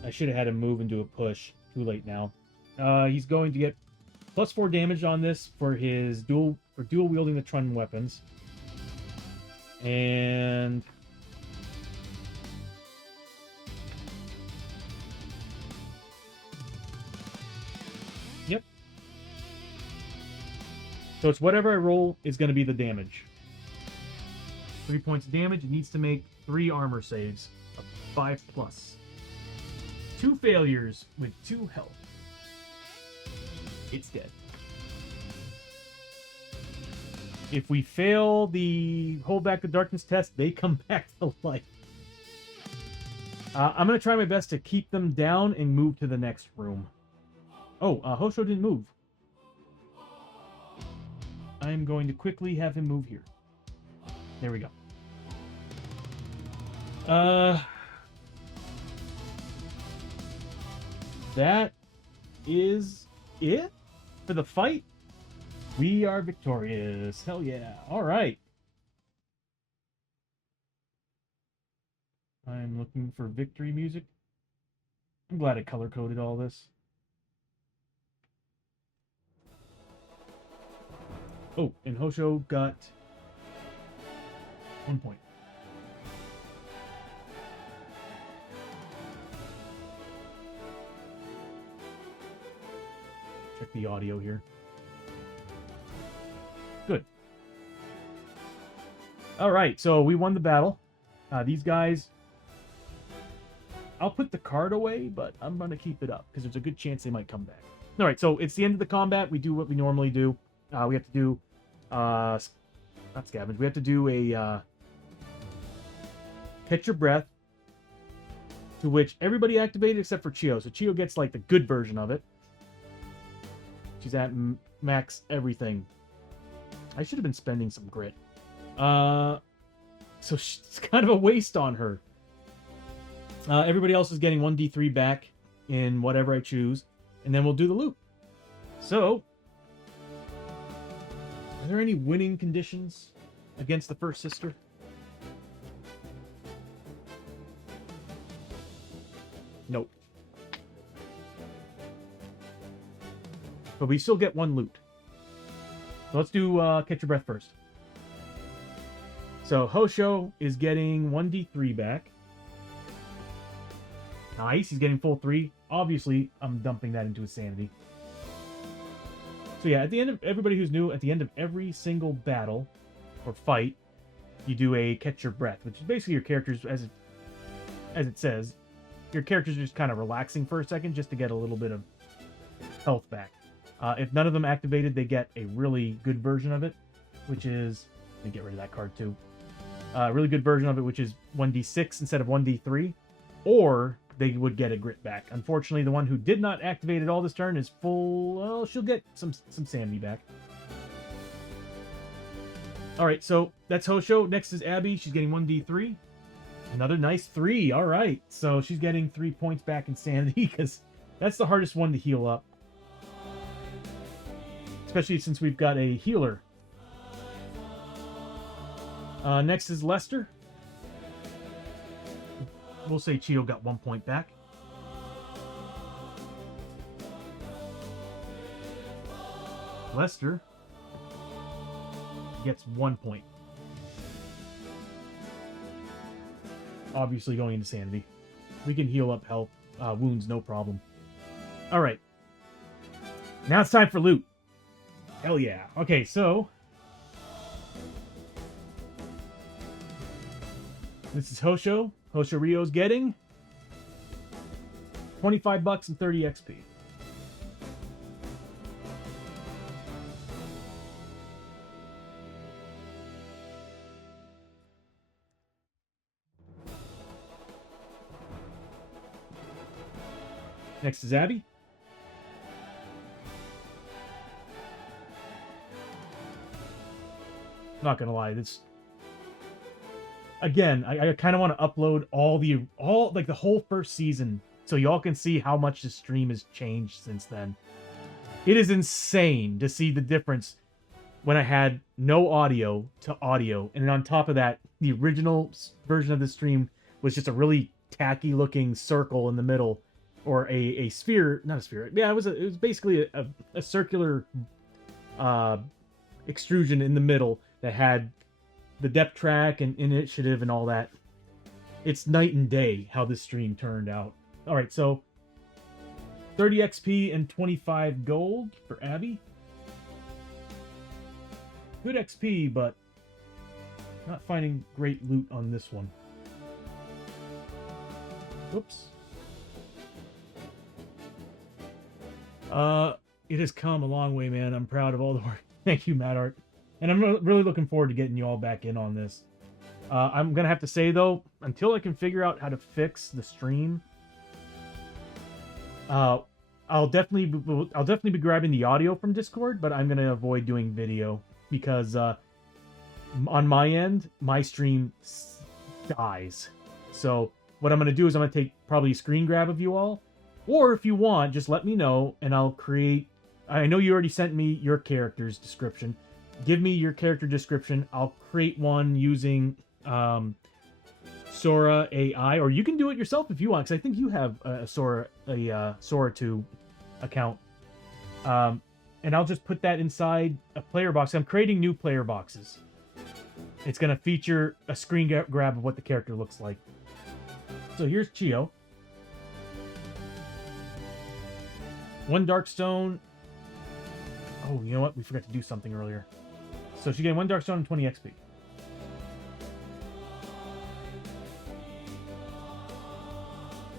I should have had him move and do a push. Too late now. He's going to get plus 4 damage on this for his dual wielding the Trun weapons. And... Yep. So it's whatever I roll is going to be the damage. 3 points of damage. It needs to make 3 armor saves. 5+. 2 failures with 2 health. It's dead. If we fail the hold back the darkness test, they come back to life. I'm going to try my best to keep them down and move to the next room. Oh, Hosho didn't move. I'm going to quickly have him move here. There we go. that is it for the fight. We are victorious. Hell yeah. All right. I'm looking for victory music. I'm glad I color-coded all this. Oh, and Hosho got 1 point. Check the audio here. Good. All right, so we won the battle. These guys, I'll put the card away, but I'm going to keep it up because there's a good chance they might come back. All right, so it's the end of the combat. We do what we normally do. We have to do, not scavenge. We have to do a catch your breath, to which everybody activated except for Chio. So Chio gets like the good version of it. She's at max everything. I should have been spending some grit. So it's kind of a waste on her. Everybody else is getting 1d3 back in whatever I choose, and then we'll do the loop. So, are there any winning conditions against the first sister? Nope. But we still get 1 loot. So let's do catch your breath first. So Hosho is getting 1d3 back. Nice, he's getting full 3. Obviously, I'm dumping that into his sanity. So yeah, at the end of, everybody who's new, at the end of every single battle or fight, you do a catch your breath, which is basically your characters, as it says, your characters are just kind of relaxing for a second just to get a little bit of health back. If none of them activated, they get a really good version of it, which is, let me get rid of that card too. A really good version of it, which is 1d6 instead of 1d3, or they would get a grit back. Unfortunately, the one who did not activate it all this turn is full. Well, she'll get some sanity back. All right, so that's Hosho. Next is Abby. She's getting 1d3. Another nice 3. All right, so she's getting 3 points back in sanity because that's the hardest one to heal up. Especially since we've got a healer. Next is Lester. We'll say Chio got 1 point back. Lester gets 1 point. Obviously going into sanity. We can heal up health, wounds, no problem. Alright. Now it's time for loot. Hell yeah. Okay, so this is Hosho. Hosho Rio's getting 25 bucks and 30 XP. Next is Abby. Not gonna lie, this again, I kind of want to upload all like the whole first season so y'all can see how much the stream has changed since then. It is insane to see the difference when I had no audio to audio, and on top of that, the original version of the stream was just a really tacky looking circle in the middle, or a sphere, not a sphere. Yeah, it was basically a circular extrusion in the middle that had the depth track and initiative and all that. It's night and day how this stream turned out. All right, so 30 XP and 25 gold for Abby. Good XP, but not finding great loot on this one. Whoops. It has come a long way, man. I'm proud of all the work. Thank you, Matt Art. And I'm really looking forward to getting you all back in on this. I'm gonna have to say though, until I can figure out how to fix the stream, I'll definitely be grabbing the audio from Discord, but I'm gonna avoid doing video because on my end, my stream dies. So what I'm gonna do is I'm gonna take probably a screen grab of you all, Or if you want, just let me know and I'll create... I know you already sent me your character's description. Give me your character description. I'll create one using Sora AI, or you can do it yourself if you want, because I think you have a Sora 2 account. And I'll just put that inside a player box. I'm creating new player boxes. It's going to feature a screen grab of what the character looks like. So here's Chio. 1 Darkstone. Oh, you know what? We forgot to do something earlier. So she gained 1 Darkstone and 20 XP.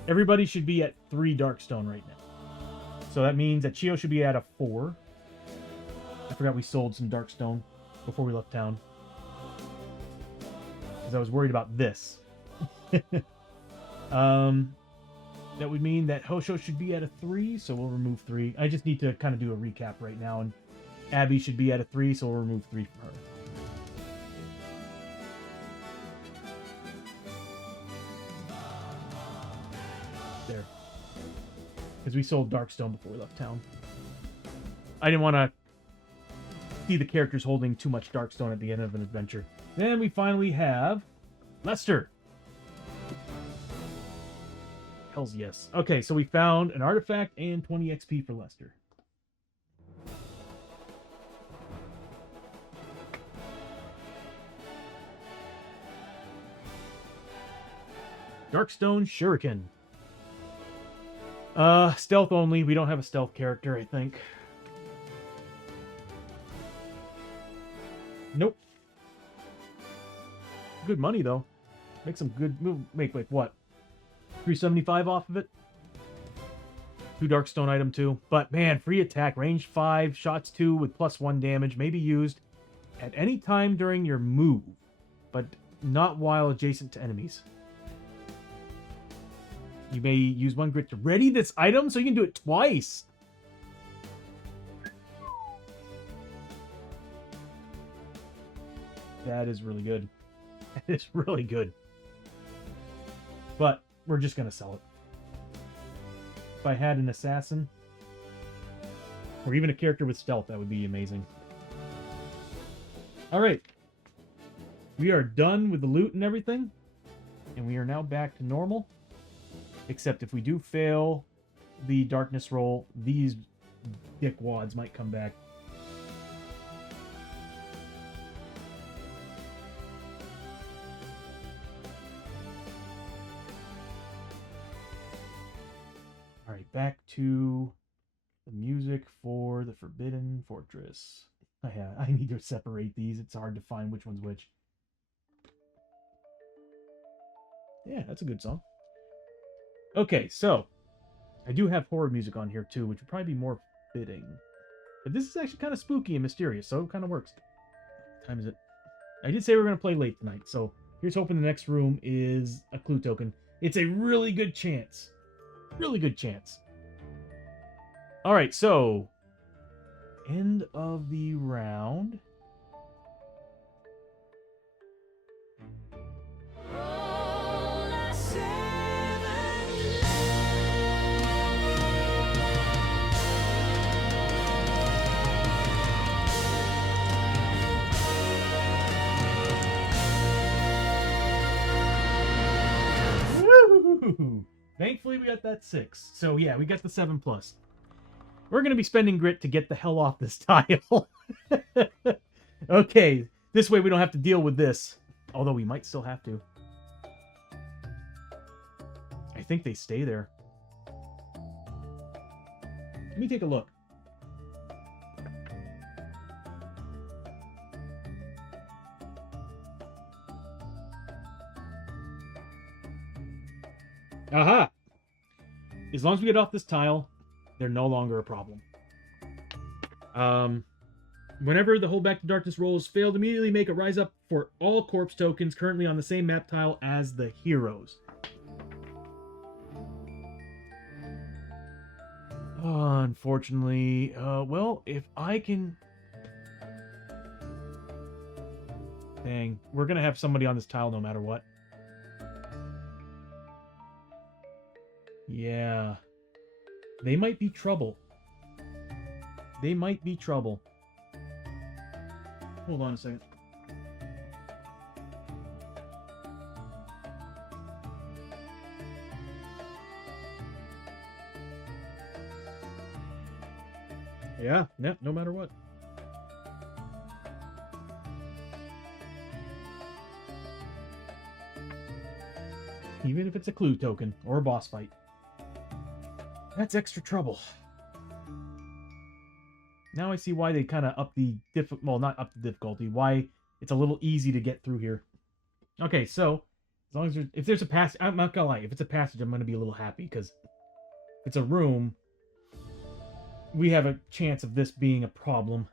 Everybody should be at 3 Darkstone right now. So that means that Chio should be at a 4. I forgot we sold some Darkstone before we left town. Because I was worried about this. That would mean that Hosho should be at a 3, so we'll remove 3. I just need to kind of do a recap right now, and Abby should be at a 3, so we'll remove 3 from her. There. Because we sold Darkstone before we left town. I didn't want to see the characters holding too much Darkstone at the end of an adventure. Then we finally have Lester. Hells yes. Okay, so we found an artifact and 20 XP for Lester. Darkstone Shuriken. Stealth only. We don't have a stealth character, I think. Nope. Good money, though. Make some good... Make, like, what? 375 off of it. 2 Darkstone item 2. But, man, free attack. Range 5. Shots 2 with +1 damage. May be used at any time during your move. But not while adjacent to enemies. You may use 1 grit to ready this item, so you can do it twice. That is really good. That is really good. But we're just going to sell it. If I had an assassin, or even a character with stealth, that would be amazing. Alright. We are done with the loot and everything. And we are now back to normal. Except if we do fail the darkness roll, these dickwads might come back. Alright, back to the music for the Forbidden Fortress. I need to separate these. It's hard to find which one's which. Yeah, that's a good song. Okay, so I do have horror music on here too, which would probably be more fitting. But this is actually kind of spooky and mysterious, so it kind of works. What time is it? I did say we were going to play late tonight, so here's hoping the next room is a clue token. It's a really good chance. Really good chance. Alright, so end of the round. Thankfully, we got that 6. So, yeah, we got the 7+. We're going to be spending grit to get the hell off this tile. Okay, this way we don't have to deal with this. Although we might still have to. I think they stay there. Let me take a look. Aha! As long as we get off this tile, they're no longer a problem. Whenever the Hold Back to Darkness rolls failed, immediately make a rise up for all corpse tokens currently on the same map tile as the heroes. Unfortunately, well, if I can... Dang, we're gonna have somebody on this tile no matter what. Yeah. They might be trouble. They might be trouble. Hold on a second. Yeah, no matter what. Even if it's a clue token or a boss fight. That's extra trouble. Now I see why they kind of up the well, not up the difficulty, why it's a little easy to get through here. Okay, so as long as if there's a passage, I'm not gonna lie, if it's a passage, I'm gonna be a little happy because if it's a room, we have a chance of this being a problem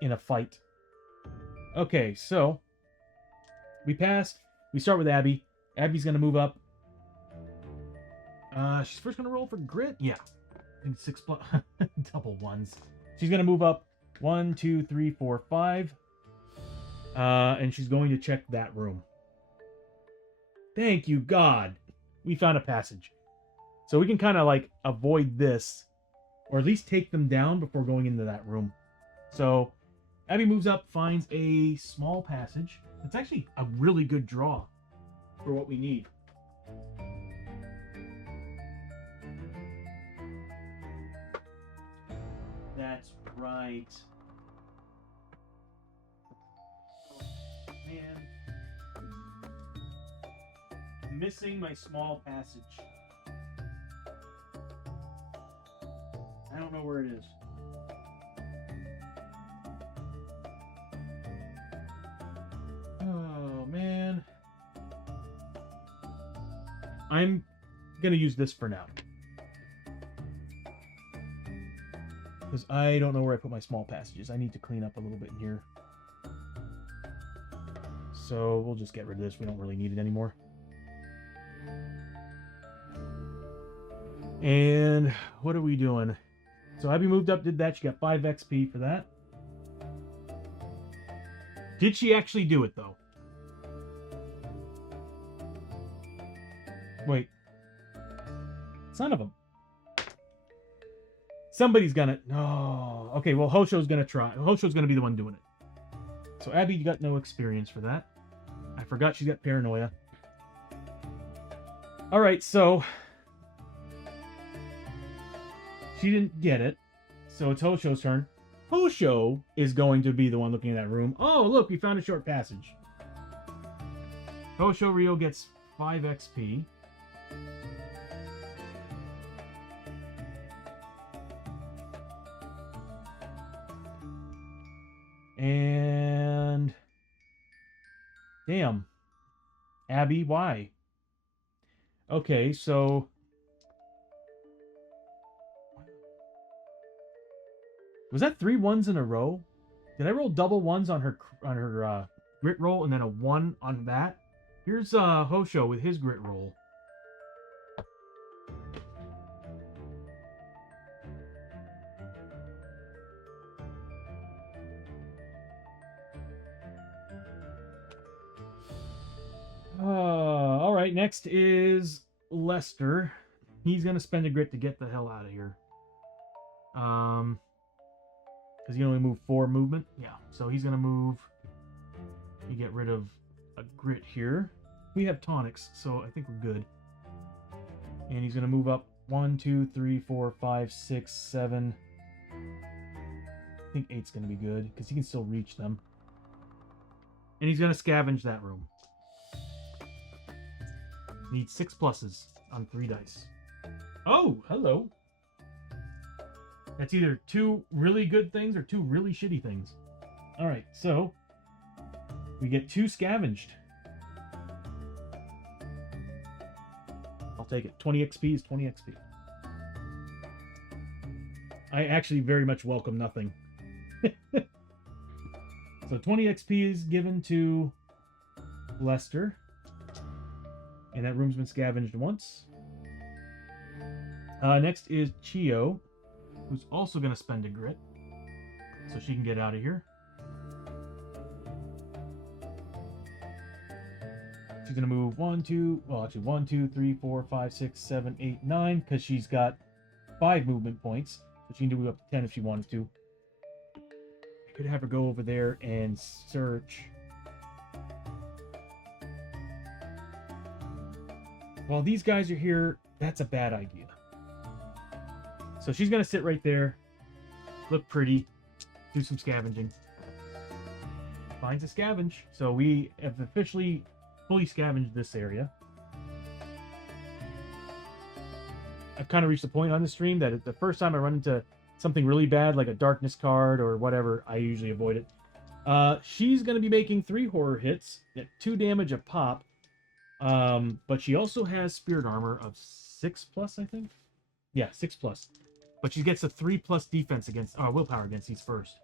in a fight. Okay, so we passed. We start with Abby. Abby's gonna move up. She's first gonna roll for grit. Yeah, I think 6 plus double ones. She's gonna move up 1, 2, 3, 4, 5, and she's going to check that room. Thank you, God. We found a passage, so we can kind of like avoid this, or at least take them down before going into that room. So Abby moves up, finds a small passage. It's actually a really good draw for what we need. That's right. Oh, man. Missing my small passage. I don't know where it is. Oh, man. I'm gonna use this for now. Because I don't know where I put my small passages. I need to clean up a little bit in here. So we'll just get rid of this. We don't really need it anymore. And what are we doing? So Abby moved up, did that. She got 5 XP for that. Did she actually do it, though? Wait. Son of a... Somebody's gonna... No. Okay, well, Hosho's gonna try. Hosho's gonna be the one doing it. So Abby, you got no experience for that. I forgot she's got paranoia. Alright, so... She didn't get it. So it's Hosho's turn. Hosho is going to be the one looking in that room. Oh, look, we found a short passage. Hosho Rio gets 5 XP. And... Damn. Abby, why? Okay, so... Was that 3 ones in a row? Did I roll double ones on her grit roll and then a 1 on that? Here's Hosho with his grit roll. Alright, next is Lester. He's gonna spend a grit to get the hell out of here. Because you only move 4 movement. Yeah, so he's gonna move. You get rid of a grit here. We have tonics, so I think we're good. And he's gonna move up 1, 2, 3, 4, 5, 6, 7. I think 8's gonna be good because he can still reach them. And he's gonna scavenge that room. Needs 6 pluses on 3 dice. Oh, hello. That's either 2 really good things or 2 really shitty things. Alright, so we get 2 scavenged. I'll take it. 20 XP is 20 XP. I actually very much welcome nothing. So 20 XP is given to Lester. And that room's been scavenged once. Next is Chio, who's also going to spend a grit so she can get out of here. She's going to move 1, 2, 3, 4, 5, 6, 7, 8, 9 because she's got 5 movement points, so she can do up to 10 if she wanted to. I could have her go over there and search. While these guys are here, that's a bad idea. So she's gonna sit right there, look pretty, do some scavenging. Finds a scavenge. So we have officially fully scavenged this area. I've kind of reached the point on the stream that the first time I run into something really bad, like a darkness card or whatever, I usually avoid it. She's going to be making 3 horror hits at 2 damage a pop. But she also has spirit armor of 6+, I think. Yeah, 6+. But she gets a 3+ defense against, willpower against these first.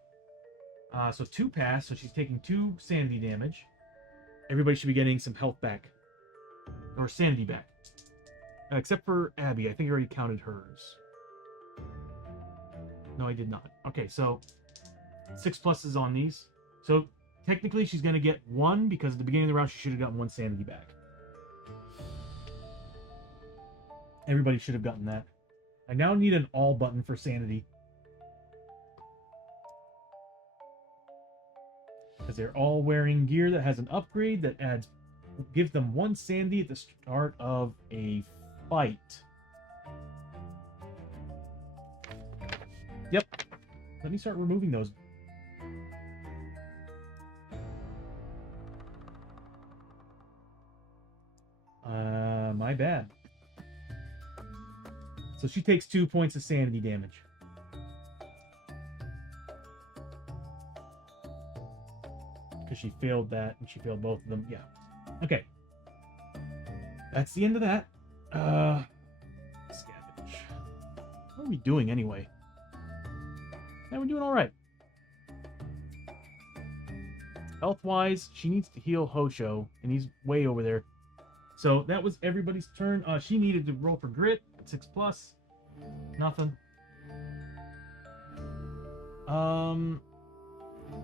So 2 pass, so she's taking 2 sanity damage. Everybody should be getting some health back. Or sanity back. Except for Abby, I think I already counted hers. No, I did not. Okay, so 6+ is on these. So technically she's going to get 1 because at the beginning of the round she should have gotten 1 sanity back. Everybody should have gotten that. I now need an all button for sanity. Because they're all wearing gear that has an upgrade that gives them 1 sanity at the start of a fight. Yep. Let me start removing those. My bad. So she takes 2 points of sanity damage. Because she failed that, and she failed both of them. Yeah. Okay. That's the end of that. Scavenge. How are we doing anyway? Yeah, we're doing alright. Health-wise, she needs to heal Hosho, and he's way over there. So that was everybody's turn. She needed to roll for grit at 6+. Nothing.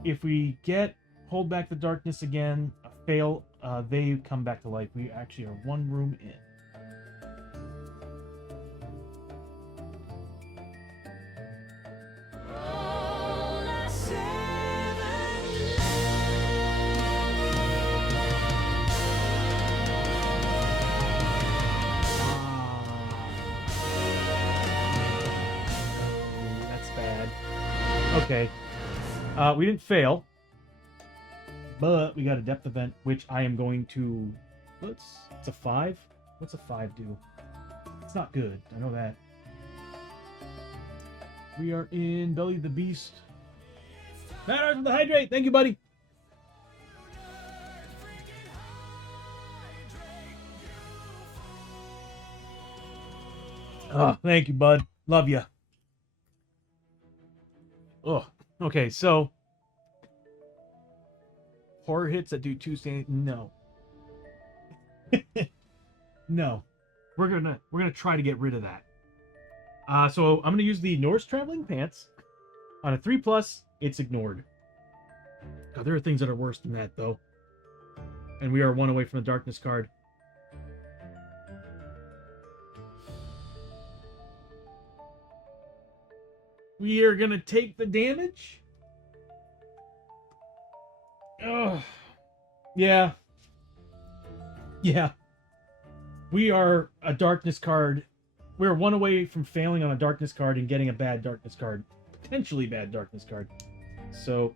If we hold back the darkness again, fail, they come back to life. We actually are 1 room in. Okay. We didn't fail. But we got a depth event, which I am going to... It's a 5? What's a 5 do? It's not good. I know that. We are in Belly of the Beast. Matt Arts with the Hydrate! Thank you, buddy! Oh, thank you, bud. Love you. Oh, okay, so horror hits that do 2 standing. No. No. We're gonna try to get rid of that. So I'm gonna use the Norse Traveling Pants. On a 3+, it's ignored. God, there are things that are worse than that, though. And we are 1 away from the darkness card. We are gonna take the damage. Oh, yeah. Yeah. We are a darkness card. We're 1 away from failing on a darkness card and getting a bad darkness card. Potentially bad darkness card. So,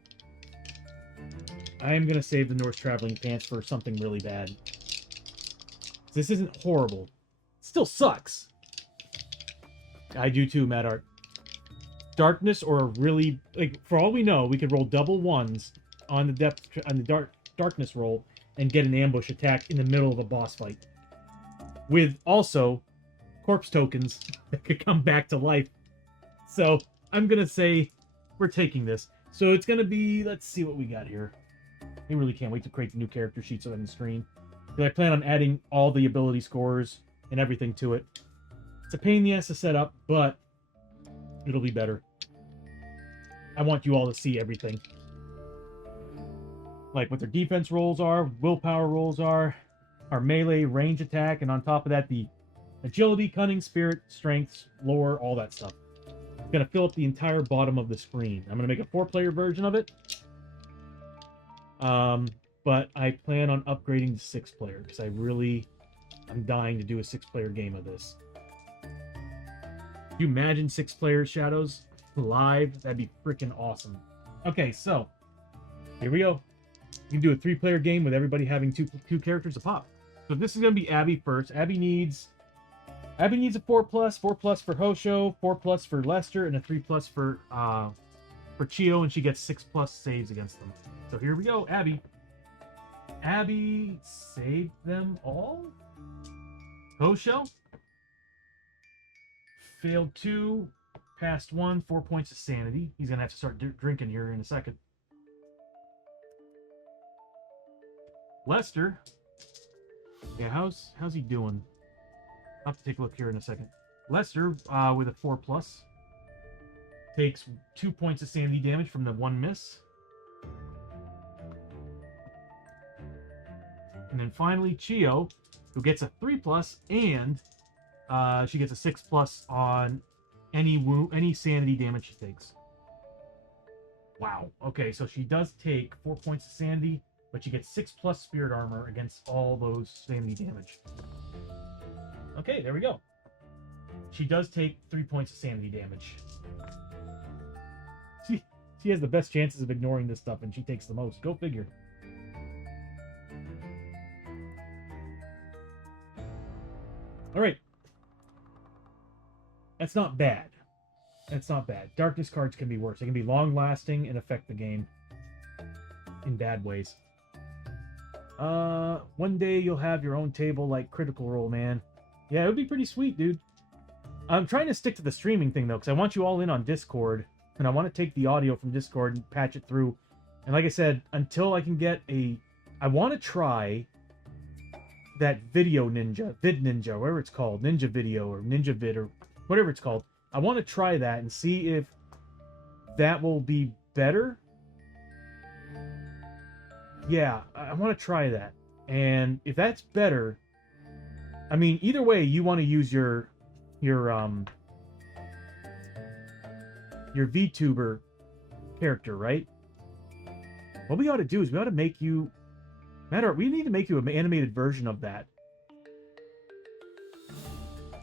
I am gonna save the Norse Traveling Pants for something really bad. This isn't horrible. It still sucks. I do too, Mad Art. Darkness or a really, like, for all we know, we could roll double 1s on the darkness roll and get an ambush attack in the middle of a boss fight. With also corpse tokens that could come back to life. So I'm gonna say we're taking this. So it's gonna be, let's see what we got here. I really can't wait to create the new character sheets on the screen. Because I plan on adding all the ability scores and everything to it. It's a pain in the ass to set up, but it'll be better. I want you all to see everything. Like what their defense rolls are, willpower rolls are, our melee range attack, and on top of that, the Agility, cunning, spirit, strength, lore, all that stuff. It's going to fill up the entire bottom of the screen. I'm going to make a 4-player version of it. But I plan on upgrading to 6-player because I'm dying to do a 6-player game of this. Can you imagine 6-player Shadows live? That'd be freaking awesome. Okay, so here we go. You can do a 3-player game with everybody having two characters a pop. So this is going to be Abby first. Abby needs a 4+, 4+ for Hosho, 4+ for Lester, and a 3+ for Chio, and she gets 6+ saves against them. So here we go, Abby. Abby saved them all. Hosho failed 2, passed 1, 4 points of sanity. He's gonna have to start drinking here in a second. Lester, yeah, how's he doing? I'll have to take a look here in a second. Lester, with a 4+, takes 2 points of sanity damage from the 1 miss. And then finally, Chio, who gets a 3+, and she gets a 6+ on any sanity damage she takes. Wow. Okay, so she does take 4 points of sanity, but she gets 6+ spirit armor against all those sanity damage. Okay, there we go. She does take 3 points of sanity damage. She has the best chances of ignoring this stuff, and she takes the most. Go figure. All right. That's not bad. That's not bad. Darkness cards can be worse. They can be long-lasting and affect the game in bad ways. One day you'll have your own table like Critical Role, man. Yeah, it would be pretty sweet, dude. I'm trying to stick to the streaming thing, though, because I want you all in on Discord, and I want to take the audio from Discord and patch it through. And like I said, until I can get I want to try that Video Ninja, Vid Ninja, whatever it's called, Ninja Video or Ninja Vid or whatever it's called. I want to try that and see if that will be better. Yeah, I want to try that. And if that's better, I mean, either way, you want to use your VTuber character, right? What we ought to do is we ought to make you... we need to make you an animated version of that.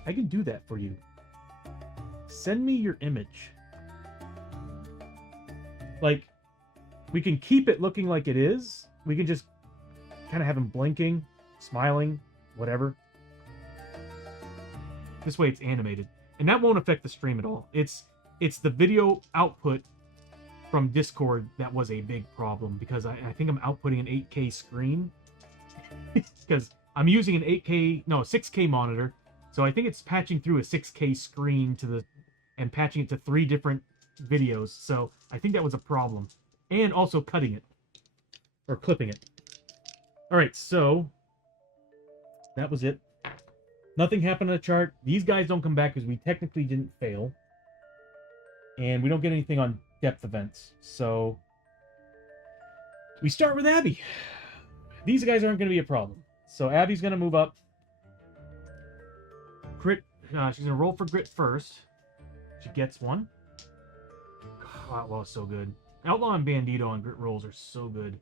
I can do that for you. Send me your image. Like, we can keep it looking like it is. We can just kind of have him blinking, smiling, whatever. This way it's animated. And that won't affect the stream at all. It's the video output from Discord that was a big problem, because I think I'm outputting an 8K screen. Because I'm using a 6K monitor. So I think it's patching through a 6K screen and patching it to 3 different videos. So I think that was a problem. And also cutting it. Or clipping it. Alright, so that was it. Nothing happened on the chart. These guys don't come back because we technically didn't fail. And we don't get anything on depth events. So we start with Abby. These guys aren't going to be a problem. So Abby's going to move up. Crit. She's going to roll for grit first. She gets 1. God, Outlaw is so good. Outlaw and Bandito on grit rolls are so good.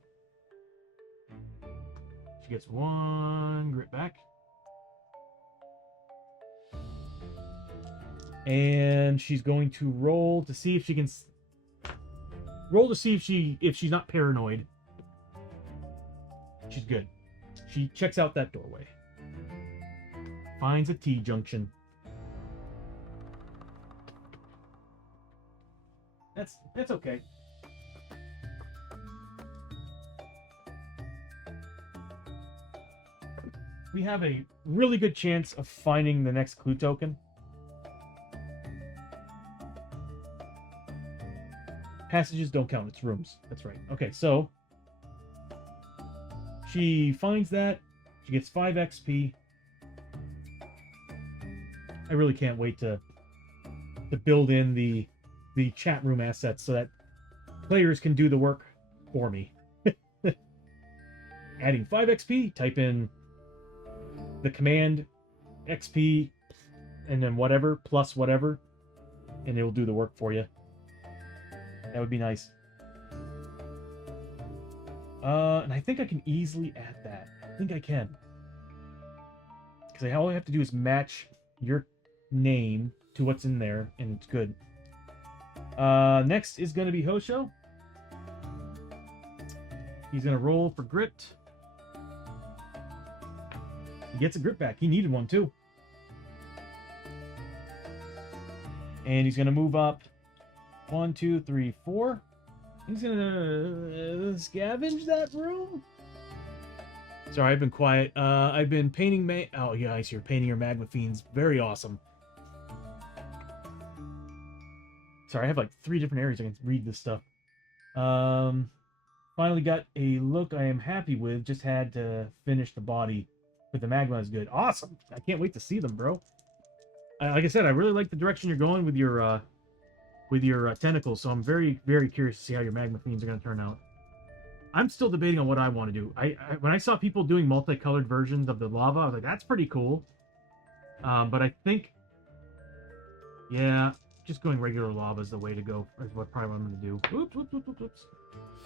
She gets 1 grit back. And she's going to roll to see if she can... Roll to see if she's not paranoid. She's good. She checks out that doorway. Finds a T-junction. That's okay. We have a really good chance of finding the next clue token. Passages don't count, it's rooms. That's right. Okay, so she finds that. She gets 5 XP. I really can't wait to build in the chat room assets so that players can do the work for me. Adding 5 XP, type in the command XP and then whatever plus whatever, and it'll do the work for you. That would be nice. And I think I can easily add that. I think I can. Because all I have to do is match your name to what's in there, and it's good. Next is going to be Hosho. He's going to roll for grit. He gets a grit back. He needed one, too. And he's going to move up 1, 2, 3, 4. He's going to scavenge that room. Sorry, I've been quiet. I've been painting oh, yeah, I see you're painting your magma fiends. Very awesome. Sorry, I have like 3 different areas I can read this stuff. Finally got a look I am happy with. Just had to finish the body, but the magma is good. Awesome! I can't wait to see them, bro. Like I said, I really like the direction you're going with your tentacles, so I'm very, very curious to see how your magma fiends are going to turn out. I'm still debating on what I want to do. When I saw people doing multicolored versions of the lava, I was like, that's pretty cool. But I think, yeah, just going regular lava is the way to go. Is what probably what I'm going to do. Oops, oops, oops, oops, oops.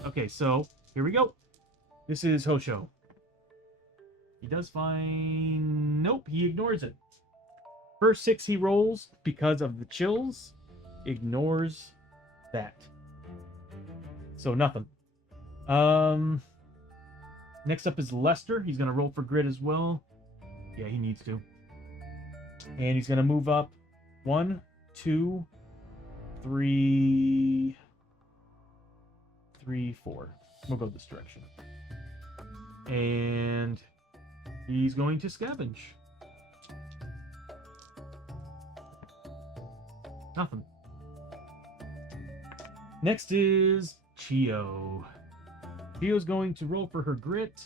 Okay, so here we go. This is Hosho. He does fine. Nope, he ignores it. First 6 he rolls because of the chills. Ignores that. So nothing. Next up is Lester. He's gonna roll for grit as well. Yeah, he needs to. And he's gonna move up 1, 2, 3, 4. We'll go this direction. And he's going to scavenge. Nothing. Next is Chio. Chio's going to roll for her grit.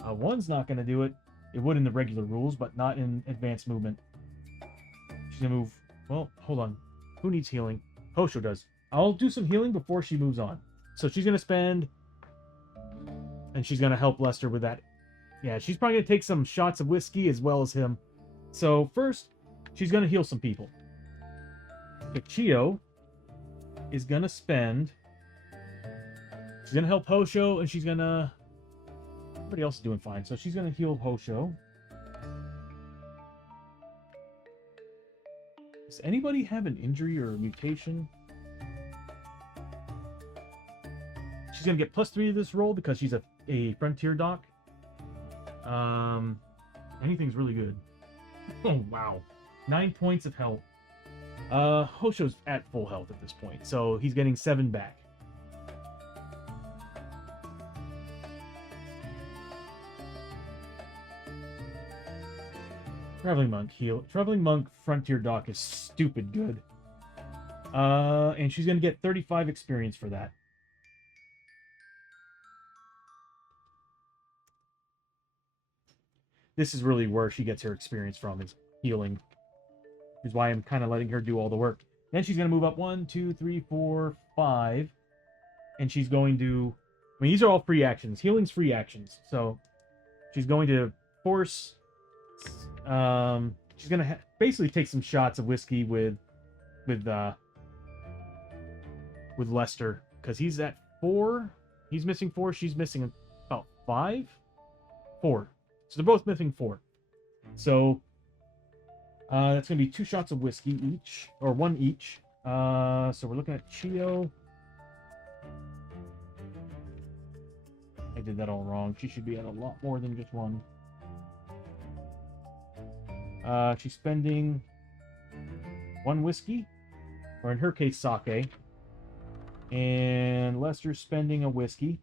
1's not going to do it. It would in the regular rules, but not in advanced movement. She's going to move... Well, hold on. Who needs healing? Hosho does. I'll do some healing before she moves on. So she's going to spend... And she's going to help Lester with that. Yeah, she's probably going to take some shots of whiskey as well as him. So first, she's going to heal some people. But Chio is going to spend... She's going to help Hosho, and she's going to... Everybody else is doing fine. So she's going to heal Hosho. Does anybody have an injury or a mutation? She's going to get +3 to this roll because she's a frontier doc. Anything's really good. Oh, wow. 9 points of health. Hosho's at full health at this point, so he's getting 7 back. Traveling Monk heal. Traveling Monk Frontier Doc is stupid good. And she's going to get 35 experience for that. This is really where she gets her experience from, is healing. Which is why I'm kind of letting her do all the work. Then she's going to move up 1, 2, 3, 4, 5. And she's going to... I mean, these are all free actions. Healing's free actions. So she's going to force... she's going to basically take some shots of whiskey with Lester. Because he's at 4. He's missing 4. She's missing about 5? 4. So they're both missing 4. So... that's going to be 2 shots of whiskey each, or 1 each. So we're looking at Chio. I did that all wrong. She should be at a lot more than just 1. She's spending 1 whiskey, or in her case, sake. And Lester's spending a whiskey.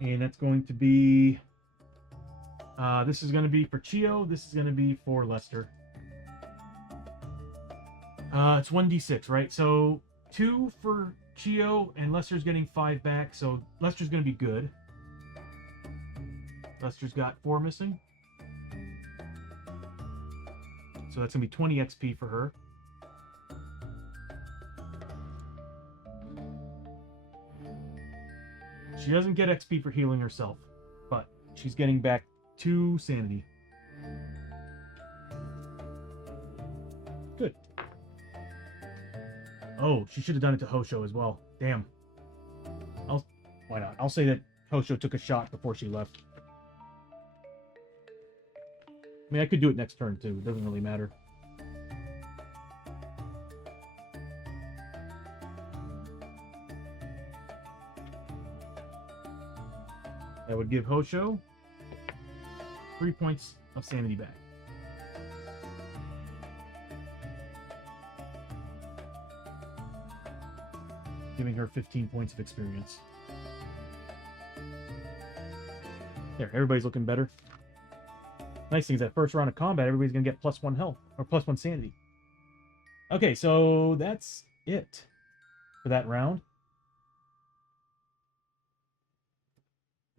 And that's going to be... this is going to be for Chio. This is going to be for Lester. It's 1d6, right? So 2 for Chio, and Lester's getting 5 back. So Lester's going to be good. Lester's got 4 missing. So that's going to be 20 XP for her. She doesn't get XP for healing herself, but she's getting back 2 sanity. Good. Oh, she should have done it to Hosho as well. Damn. Why not? I'll say that Hosho took a shot before she left. I mean, I could do it next turn, too. It doesn't really matter. That would give Hosho 3 points of sanity back. Giving her 15 points of experience. There, everybody's looking better. Nice thing is that first round of combat, everybody's going to get +1 health, or +1 sanity. Okay, so that's it for that round.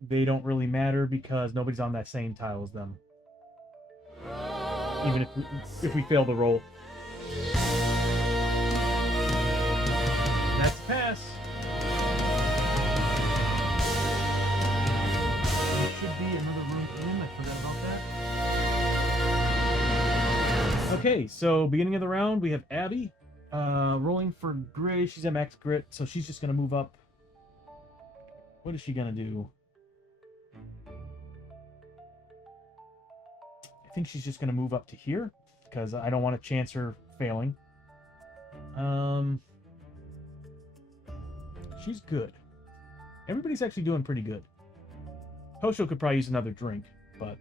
They don't really matter because nobody's on that same tile as them. Even if we fail the roll. That's a pass. There should be another room in. I forgot about that. Okay, so beginning of the round, we have Abby rolling for grit. She's at max grit, so she's just going to move up. What is she going to do? I think she's just going to move up to here because I don't want to chance her failing. She's good. Everybody's actually doing pretty good. Hosho could probably use another drink, but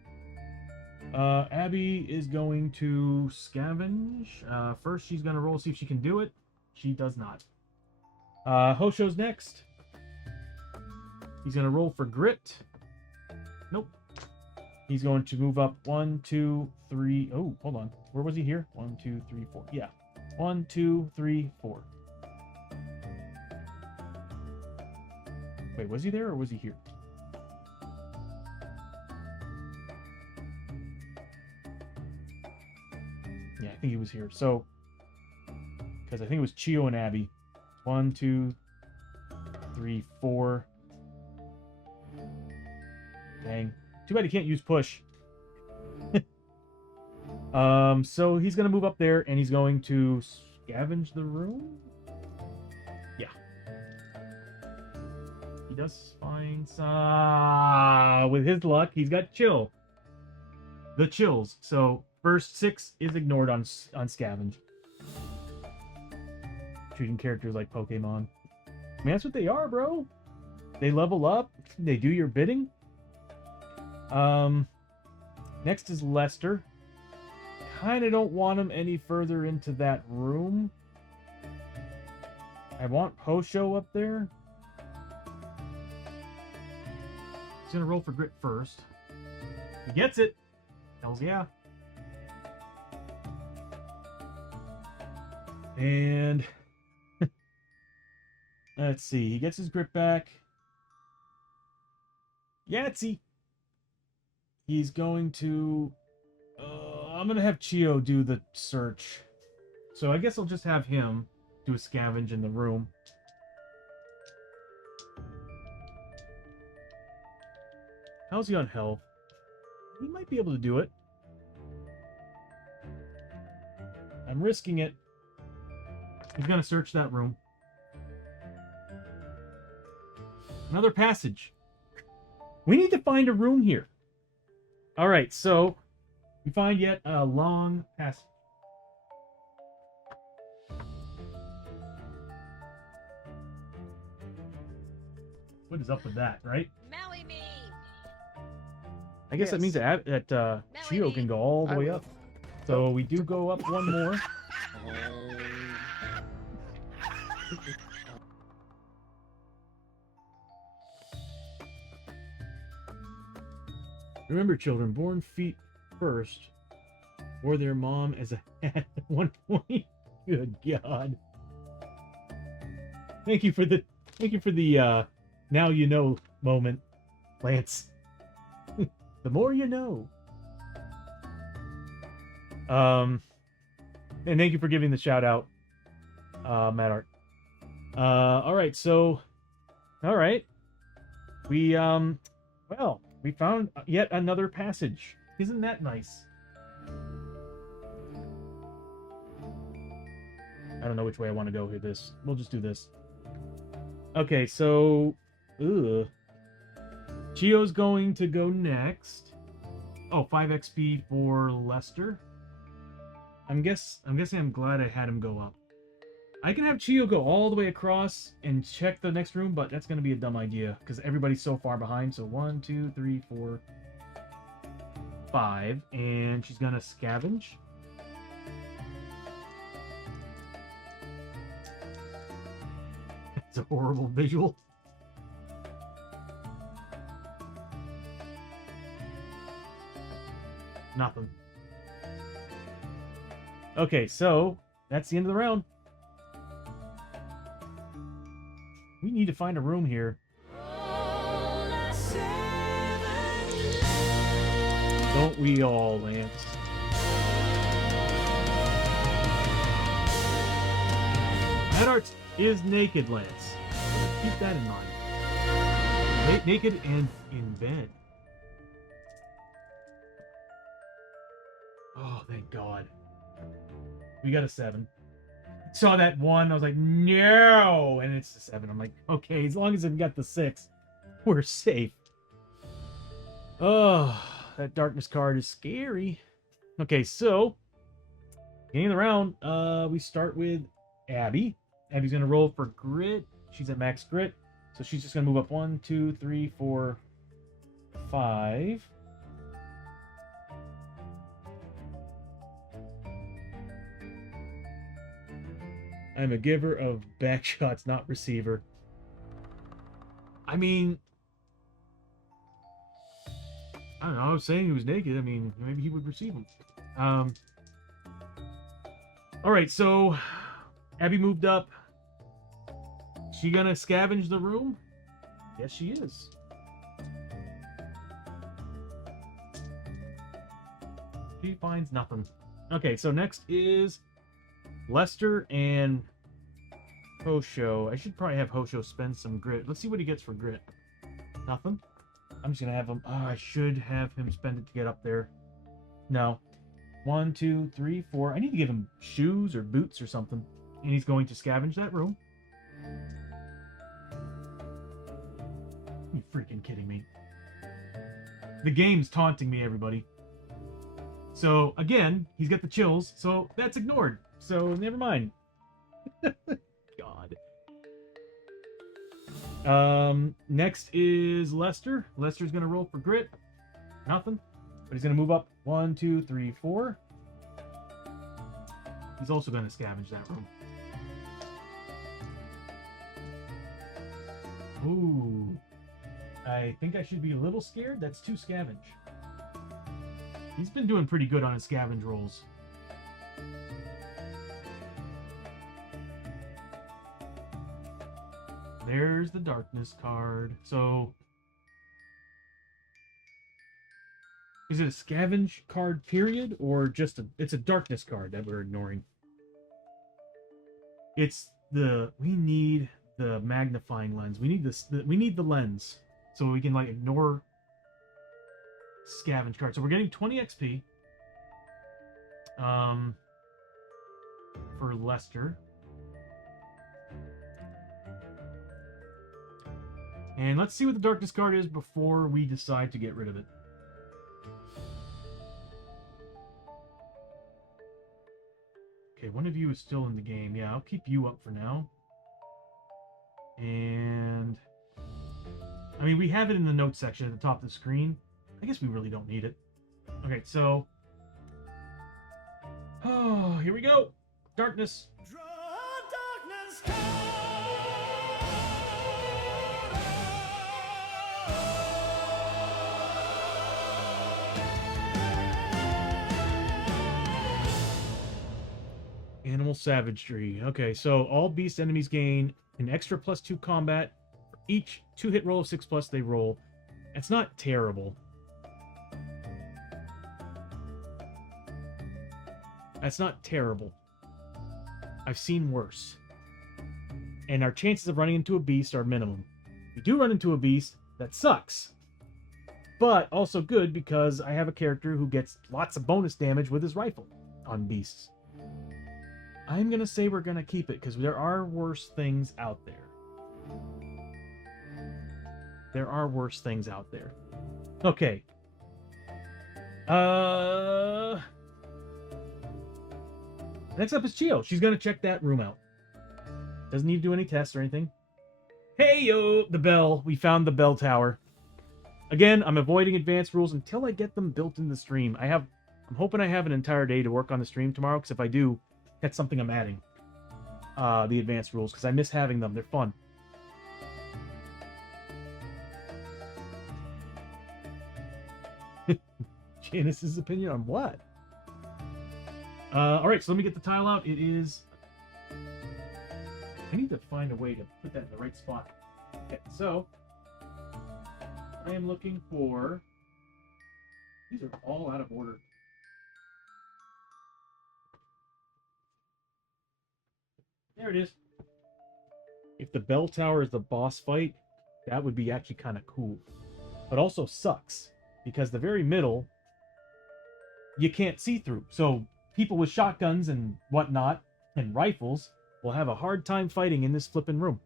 Abby is going to scavenge. First, she's going to roll, see if she can do it. She does not. Hosho's next. He's going to roll for grit. Nope. He's going to move up 1, 2, 3. Oh, hold on. Where was he here? 1, 2, 3, 4. Yeah. 1, 2, 3, 4. Wait, was he there or was he here? Yeah, I think he was here. So, because I think it was Chio and Abby. 1, 2, 3, 4. Dang. Too bad he can't use push. So he's gonna move up there and he's going to scavenge the room. Yeah. He does find with his luck, he's got chill. The chills. So first 6 is ignored on scavenge. Treating characters like Pokemon. I mean, that's what they are, bro. They level up. They do your bidding. Next is Lester. Kind of don't want him any further into that room. I want Hosho up there. He's gonna roll for grit first. He gets it. Hells yeah. And let's see. He gets his grit back. Yahtzee. He's going to... I'm going to have Chio do the search. So I guess I'll just have him do a scavenge in the room. How's he on health? He might be able to do it. I'm risking it. He's going to search that room. Another passage. We need to find a room here. All right, so we find yet a long passage. What is up with that, right? Maui me. I guess that means that Chio can go all the way up. So we do go up one more. Remember, children, born feet first, or their mom as a hat at one point. Good God! Thank you for the now you know moment, Lance. The more you know. And thank you for giving the shout out, Matt Art. All right, so, all right. well, we found yet another passage. Isn't that nice? I don't know which way I want to go with this. We'll just do this. Okay, so... Chio's going to go next. Oh, 5 XP for Lester. I'm guessing I'm glad I had him go up. I can have Chio go all the way across and check the next room, but that's going to be a dumb idea because everybody's so far behind. So 1, 2, 3, 4, 5. And she's going to scavenge. It's a horrible visual. Nothing. Okay, so that's the end of the round. We need to find a room here. Don't we all, Lance? That art is naked, Lance. Keep that in mind. Naked and in bed. Oh, thank God. We got a 7. Saw that 1, I was like, no! And it's a 7. I'm like, okay, as long as I've got the 6, we're safe. Oh, that darkness card is scary. Okay, so, beginning of the round, we start with Abby. Abby's going to roll for grit. She's at max grit. So she's just going to move up 1, 2, 3, 4, 5. I'm a giver of back shots, not receiver. I mean, I don't know. I was saying he was naked. I mean, maybe he would receive him. All right, so Abby moved up. She gonna scavenge the room? Yes, she is. She finds nothing. Okay, so next is Lester and Hosho. I should probably have Hosho spend some grit. Let's see what he gets for grit. Nothing. I'm just gonna have him. Oh, I should have him spend it to get up there. No. 1, 2, 3, 4. I need to give him shoes or boots or something. And he's going to scavenge that room. Are you freaking kidding me? The game's taunting me, everybody. So, again, he's got the chills, so that's ignored. So, never mind. God. Next is Lester. Lester's going to roll for grit. Nothing. But he's going to move up 1, 2, 3, 4. He's also going to scavenge that room. Ooh. I think I should be a little scared. That's 2 scavenge. He's been doing pretty good on his scavenge rolls. There's the darkness card. So, is it a scavenge card period or just it's a darkness card that we're ignoring? It's we need the magnifying lens. We need we need the lens so we can like ignore scavenge cards. So we're getting 20 XP for Lester. And let's see what the darkness card is before we decide to get rid of it. Okay, one of you is still in the game. Yeah, I'll keep you up for now. And I mean, we have it in the notes section at the top of the screen. I guess we really don't need it. Okay, so oh, here we go. Darkness. Draw darkness card. Animal savagery. Okay, so all beast enemies gain an extra +2 combat for each 2-hit roll of 6+ they roll. It's not terrible. That's not terrible. I've seen worse. And our chances of running into a beast are minimum. If we do run into a beast, that sucks. But also good because I have a character who gets lots of bonus damage with his rifle on beasts. I'm going to say we're going to keep it because there are worse things out there. There are worse things out there. Okay. Next up is Chio. She's going to check that room out. Doesn't need to do any tests or anything. Hey, yo! The bell. We found the bell tower. Again, I'm avoiding advanced rules until I get them built in the stream. I'm hoping I have an entire day to work on the stream tomorrow, because if I do, that's something I'm adding. The advanced rules, because I miss having them. They're fun. Janice's opinion on what? Alright, so let me get the tile out. It is... I need to find a way to put that in the right spot. Okay, so... I am looking for... These are all out of order. There it is. If the bell tower is the boss fight, that would be actually kind of cool. But also sucks, because the very middle, you can't see through. So people with shotguns and whatnot, and rifles, will have a hard time fighting in this flippin' room.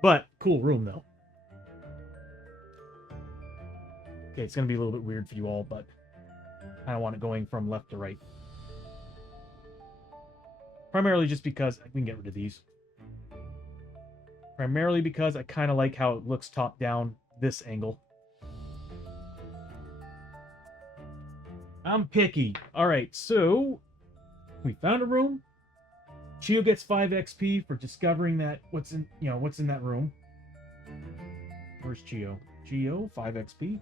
But, cool room, though. Okay, it's going to be a little bit weird for you all, but I don't want it going from left to right. Primarily just because... We can get rid of these. Primarily because I kind of like how it looks top down, this angle. I'm picky. Alright, so... We found a room. Chio gets 5 XP for discovering that... What's in that room. Where's Chio? Chio, 5 XP.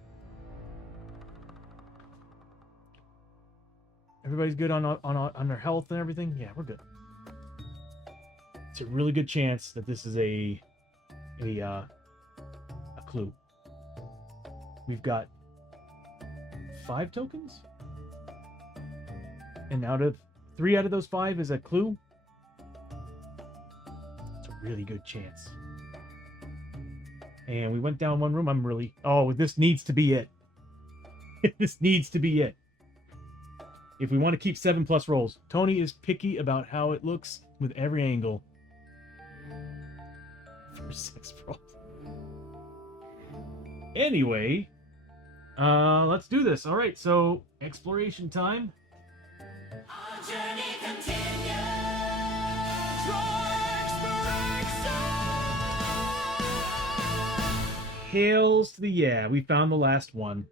Everybody's good on their health and everything? Yeah, we're good. It's a really good chance that this is a clue. We've got 5 tokens? And 3 out of those 5 is a clue? It's a really good chance. And we went down one room. Oh, this needs to be it. This needs to be it. If we want to keep 7+ rolls. Tony is picky about how it looks with every angle. For 6 rolls. Anyway, let's do this. All right, so exploration time. Our journey continues. Draw inspiration. Hails to the yeah. We found the last one.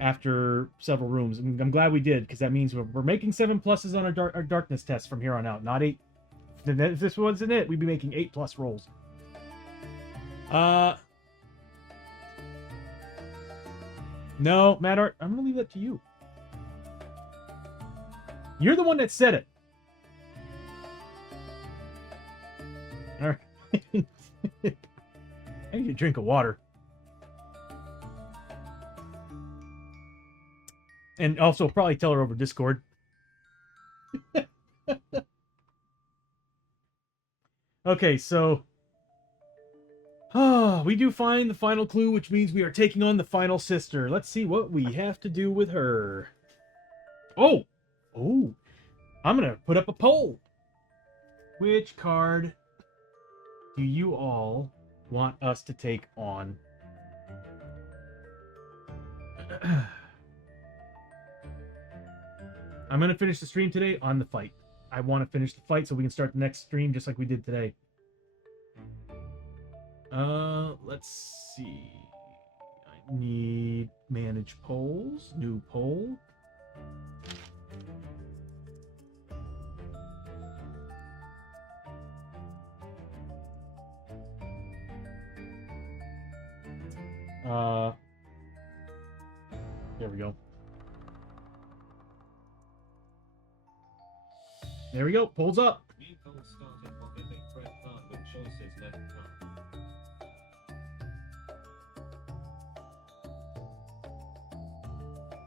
After several rooms. I'm glad we did, because that means we're making 7+ on our darkness test from here on out, not 8. If this wasn't it, we'd be making 8+ rolls. No, Mad Art, I'm gonna leave that to you. You're the one that said it. All right. I need a drink of water. And also probably tell her over Discord. Okay, so... we do find the final clue, which means we are taking on the final sister. Let's see what we have to do with her. Oh! I'm going to put up a poll. Which card do you all want us to take on? I'm going to finish the stream today on the fight. I want to finish the fight so we can start the next stream just like we did today. Let's see. I need manage polls. New poll. There we go. There we go. Polls up.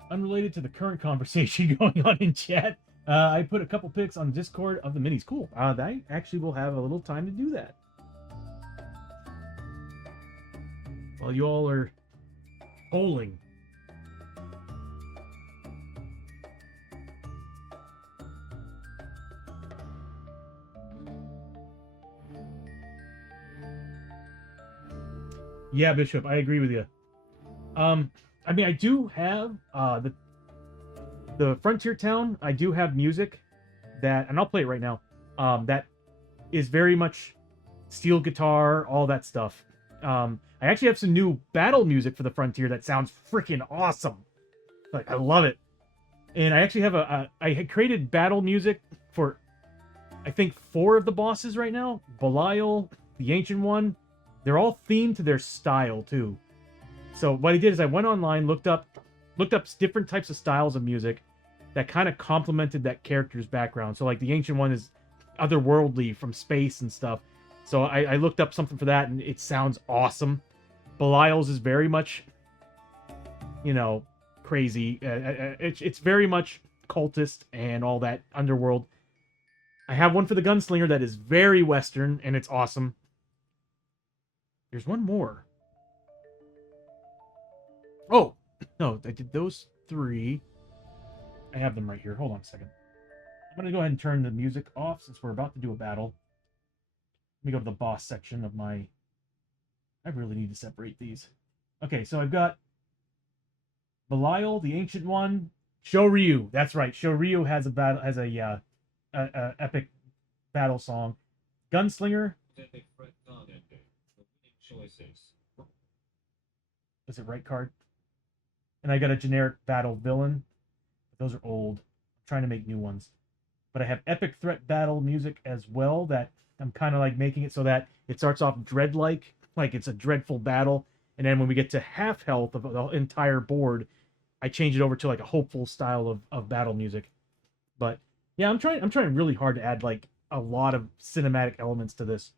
Unrelated to the current conversation going on in chat, I put a couple pics on Discord of the minis. Cool. I actually will have a little time to do that. while you all are polling. Yeah, Bishop, I agree with you. I mean, I do have the Frontier Town. I do have music that, and I'll play it right now. That is very much steel guitar, all that stuff. I actually have some new battle music for the Frontier that sounds freaking awesome. Like, I love it. And I actually have I had created battle music for, I think, 4 of the bosses right now. Belial, the Ancient One. They're all themed to their style, too. So what I did is I went online, looked up different types of styles of music that kind of complemented that character's background. So, like, the Ancient One is otherworldly from space and stuff. So I looked up something for that, and it sounds awesome. Belial's is very much, you know, crazy. It's very much cultist and all that underworld. I have one for the Gunslinger that is very Western, and it's awesome. There's one more. Oh, no, I did those 3. I have them right here. Hold on a second. I'm going to go ahead and turn the music off since we're about to do a battle. Let me go to the boss section of my... I really need to separate these. Okay, so I've got Belial, the Ancient One, Shoryu. That's right. Shoryu has a epic battle song. Gunslinger. Epic threat card ending. The winning choices. Is it right card? And I got a generic battle villain. Those are old. I'm trying to make new ones. But I have epic threat battle music as well that I'm kind of like making it so that it starts off dread-like it's a dreadful battle. And then when we get to half health of the entire board, I change it over to like a hopeful style of battle music. But yeah, I'm trying really hard to add like a lot of cinematic elements to this.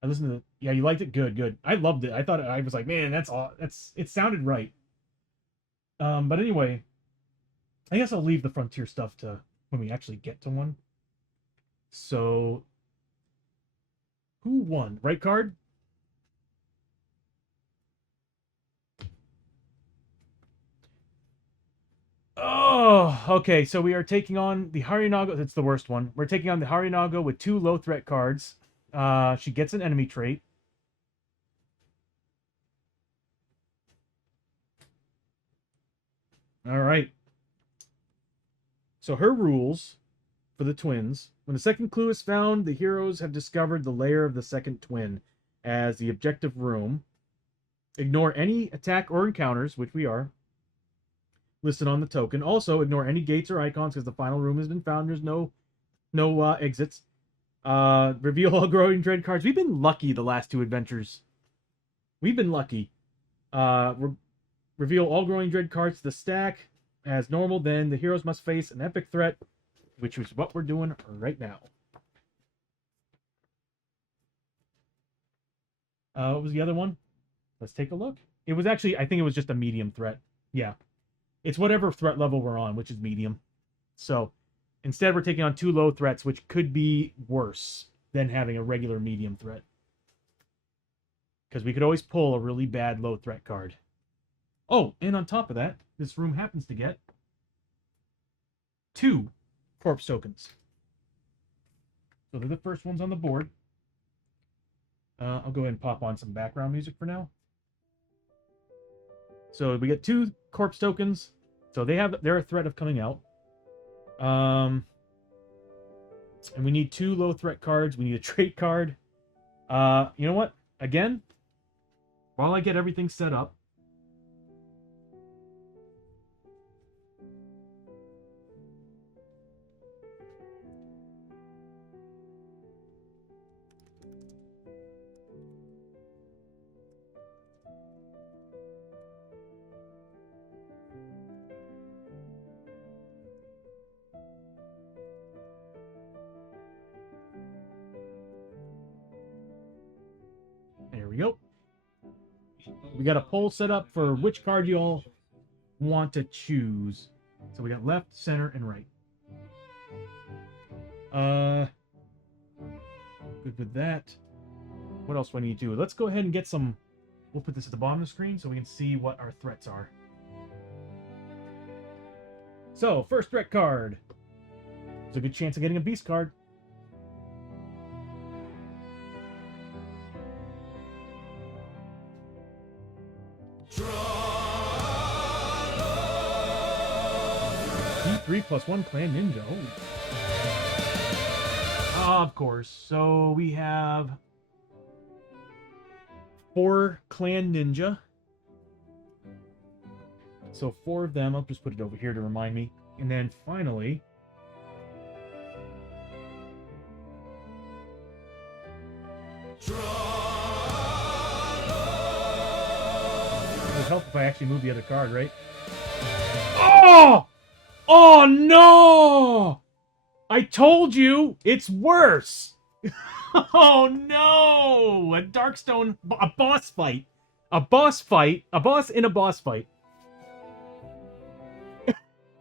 I listened to yeah, you liked it? Good. I loved it. I was like, man, it sounded right. But anyway, I guess I'll leave the Frontier stuff to when we actually get to one. So, who won? Right card? Oh, okay. So we are taking on the Harinaga. That's the worst one. We're taking on the Harinaga with 2 low threat cards. She gets an enemy trait. All right. So her rules for the twins. When the second clue is found, the heroes have discovered the lair of the second twin as the objective room. Ignore any attack or encounters, which we are, listed on the token. Also, ignore any gates or icons because the final room has been found. There's no exits. Reveal all growing dread cards. We've been lucky the last 2 adventures. We've been lucky. Reveal all growing dread cards to the stack. As normal, then the heroes must face an epic threat, which is what we're doing right now. What was the other one? Let's take a look. It was actually, I think it was just a medium threat. Yeah. It's whatever threat level we're on, which is medium. So, instead we're taking on 2 low threats, which could be worse than having a regular medium threat. Because we could always pull a really bad low threat card. Oh, and on top of that, this room happens to get 2 corpse tokens. So they're the first ones on the board. I'll go ahead and pop on some background music for now. So we get 2 corpse tokens. So they're a threat of coming out. And we need 2 low threat cards. We need a trait card. You know what? Again, while I get everything set up, there we go. We got a poll set up for which card you all want to choose. So we got left, center, and right. Good with that. What else do I need to do? Let's go ahead and get some We'll put this at the bottom of the screen so we can see what our threats are. So, first threat card. There's a good chance of getting a beast card. D3 plus 1 Clan Ninja. Holy. Of course. So we have 4 Clan Ninja. So 4 of them. I'll just put it over here to remind me. And then finally, it would help if I actually move the other card, right? Oh! Oh no! I told you it's worse. Oh no! A Darkstone, a boss fight, a boss in a boss fight.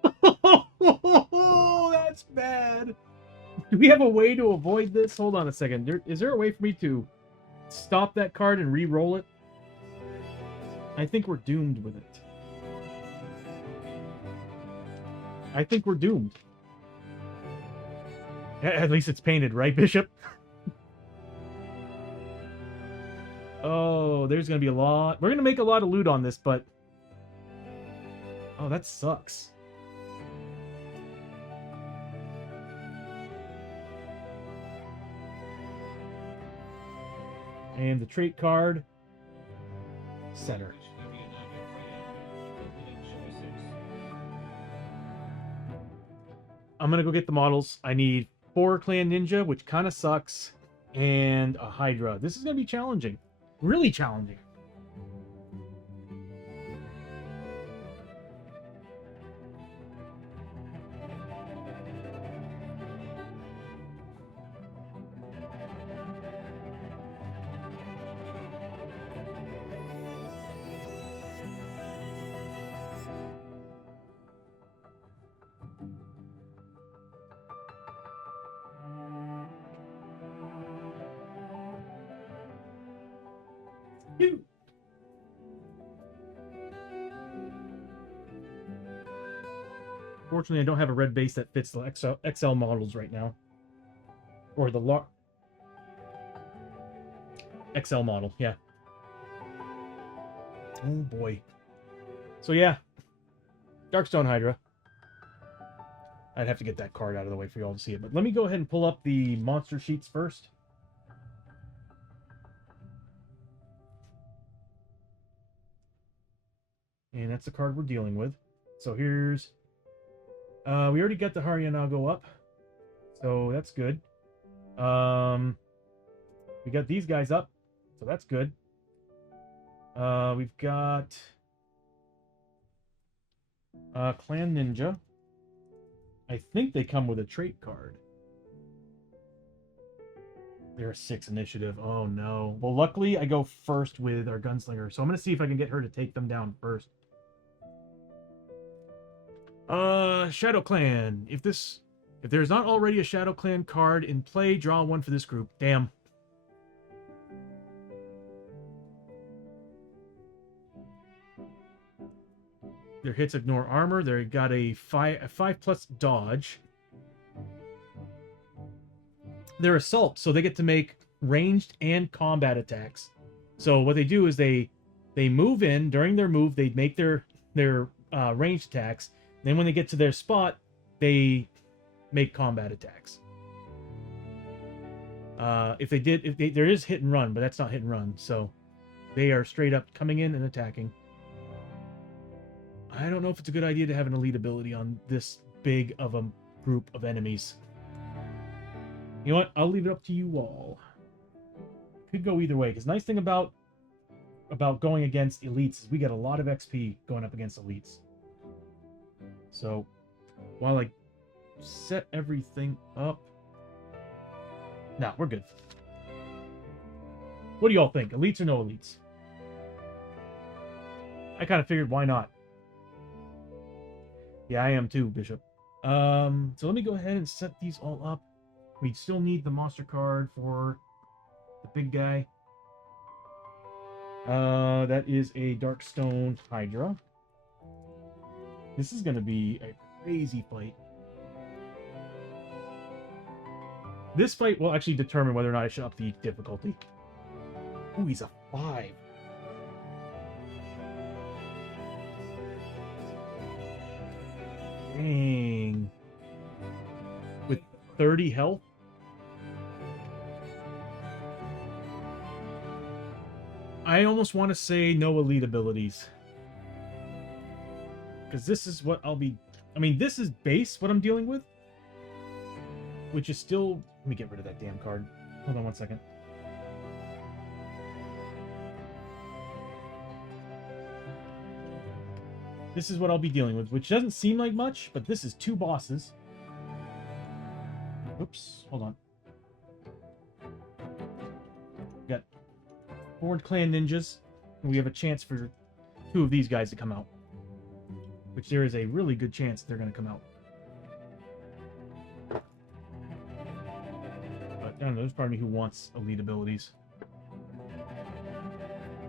Oh, that's bad. Do we have a way to avoid this? Hold on a second. Is there a way for me to stop that card and re-roll it? I think we're doomed with it. I think we're doomed. At least it's painted, right, Bishop? Oh, there's going to be a lot. We're going to make a lot of loot on this, but... Oh, that sucks. And the trait card... Center. I'm gonna go get the models. I need 4 Clan Ninja, which kind of sucks, and a Hydra. This is gonna be challenging. Really challenging. Fortunately, I don't have a red base that fits the XL models right now. Or the XL model, yeah. Oh boy. So yeah, Darkstone Hydra. I'd have to get that card out of the way for you all to see it. But let me go ahead and pull up the monster sheets first. And that's the card we're dealing with. So here's... we already got the Haryanago up. So that's good. We got these guys up. So that's good. We've got... Clan Ninja. I think they come with a trait card. They're a 6 initiative. Oh no. Well, luckily I go first with our gunslinger. So I'm going to see if I can get her to take them down first. Shadow Clan. If there's not already a Shadow Clan card in play, draw 1 for this group. Damn. Their hits ignore armor. They got a 5+ dodge. They're assault, so they get to make ranged and combat attacks. So what they do is they move in. During their move, they make their ranged attacks. Then when they get to their spot, they make combat attacks. There is hit and run, but that's not hit and run. So they are straight up coming in and attacking. I don't know if it's a good idea to have an elite ability on this big of a group of enemies. You know what? I'll leave it up to you all. Could go either way, because nice thing about going against elites is we get a lot of XP going up against elites. So, while I set everything up... Nah, we're good. What do y'all think? Elites or no elites? I kind of figured, why not? Yeah, I am too, Bishop. So let me go ahead and set these all up. We still need the monster card for the big guy. That is a Darkstone Hydra. This is going to be a crazy fight. This fight will actually determine whether or not I should up the difficulty. Ooh, he's a 5. Dang. With 30 health? I almost want to say no elite abilities. Because this is what I'll be... I mean, this is base, what I'm dealing with. Which is still... Let me get rid of that damn card. Hold on one second. This is what I'll be dealing with, which doesn't seem like much, but this is 2 bosses. Oops, hold on. We got 4 clan ninjas, and we have a chance for 2 of these guys to come out. Which there is a really good chance they're going to come out. But I don't know, there's part of me who wants elite abilities.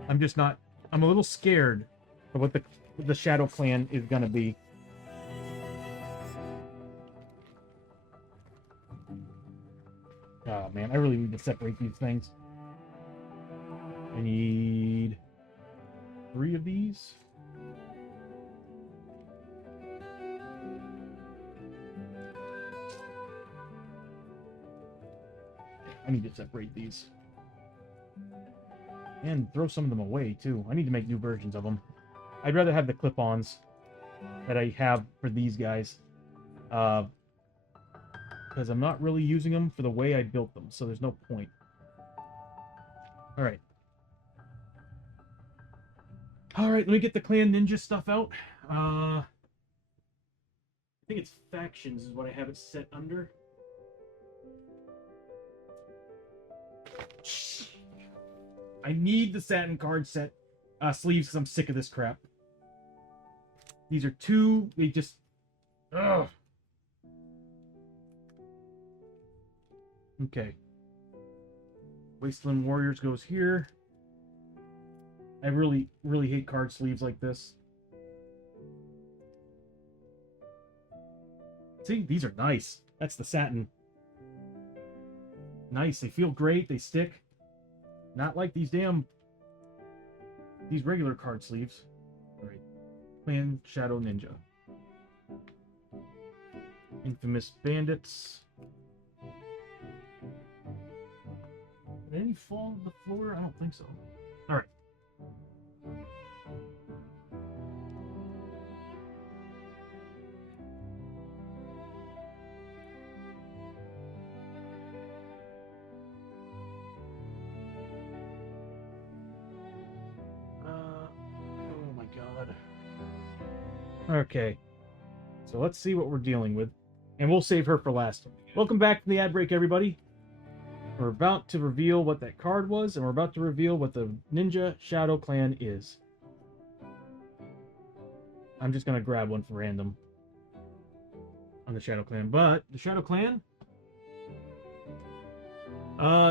I'm just not... I'm a little scared of what the Shadow Clan is going to be. Oh man, I really need to separate these things. I need 3 of these. I need to separate these. And throw some of them away, too. I need to make new versions of them. I'd rather have the clip-ons that I have for these guys. Because I'm not really using them for the way I built them, so there's no point. Alright. Alright, let me get the Clan Ninja stuff out. I think it's Factions is what I have it set under. I need the satin card set sleeves because I'm sick of this crap. These are 2. They just... Ugh. Okay. Wasteland Warriors goes here. I really, really hate card sleeves like this. See, these are nice. That's the satin. Nice. They feel great. They stick. Not like these regular card sleeves. Alright. Clan Shadow Ninja. Infamous Bandits. Did any fall to the floor? I don't think so. Alright. Oh my god. Okay. So let's see what we're dealing with. And we'll save her for last. Welcome back to the ad break, everybody. We're about to reveal what that card was, and we're about to reveal what the Ninja Shadow Clan is. I'm just going to grab one for random on the Shadow Clan. But the Shadow Clan...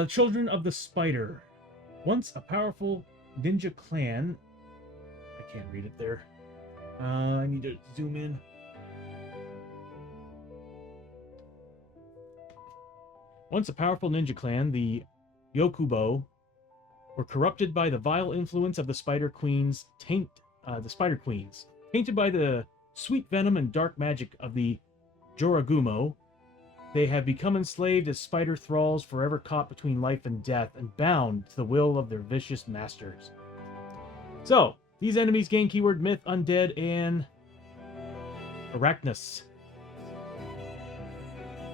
Children of the Spider. Once a powerful ninja clan... I can't read it there. I need to zoom in. Once a powerful ninja clan, the Yokubo were corrupted by the vile influence of the Spider Queens, tainted by the sweet venom and dark magic of the Joragumo. They have become enslaved as spider thralls, forever caught between life and death, and bound to the will of their vicious masters. So, these enemies gain keyword myth, undead, and arachnus.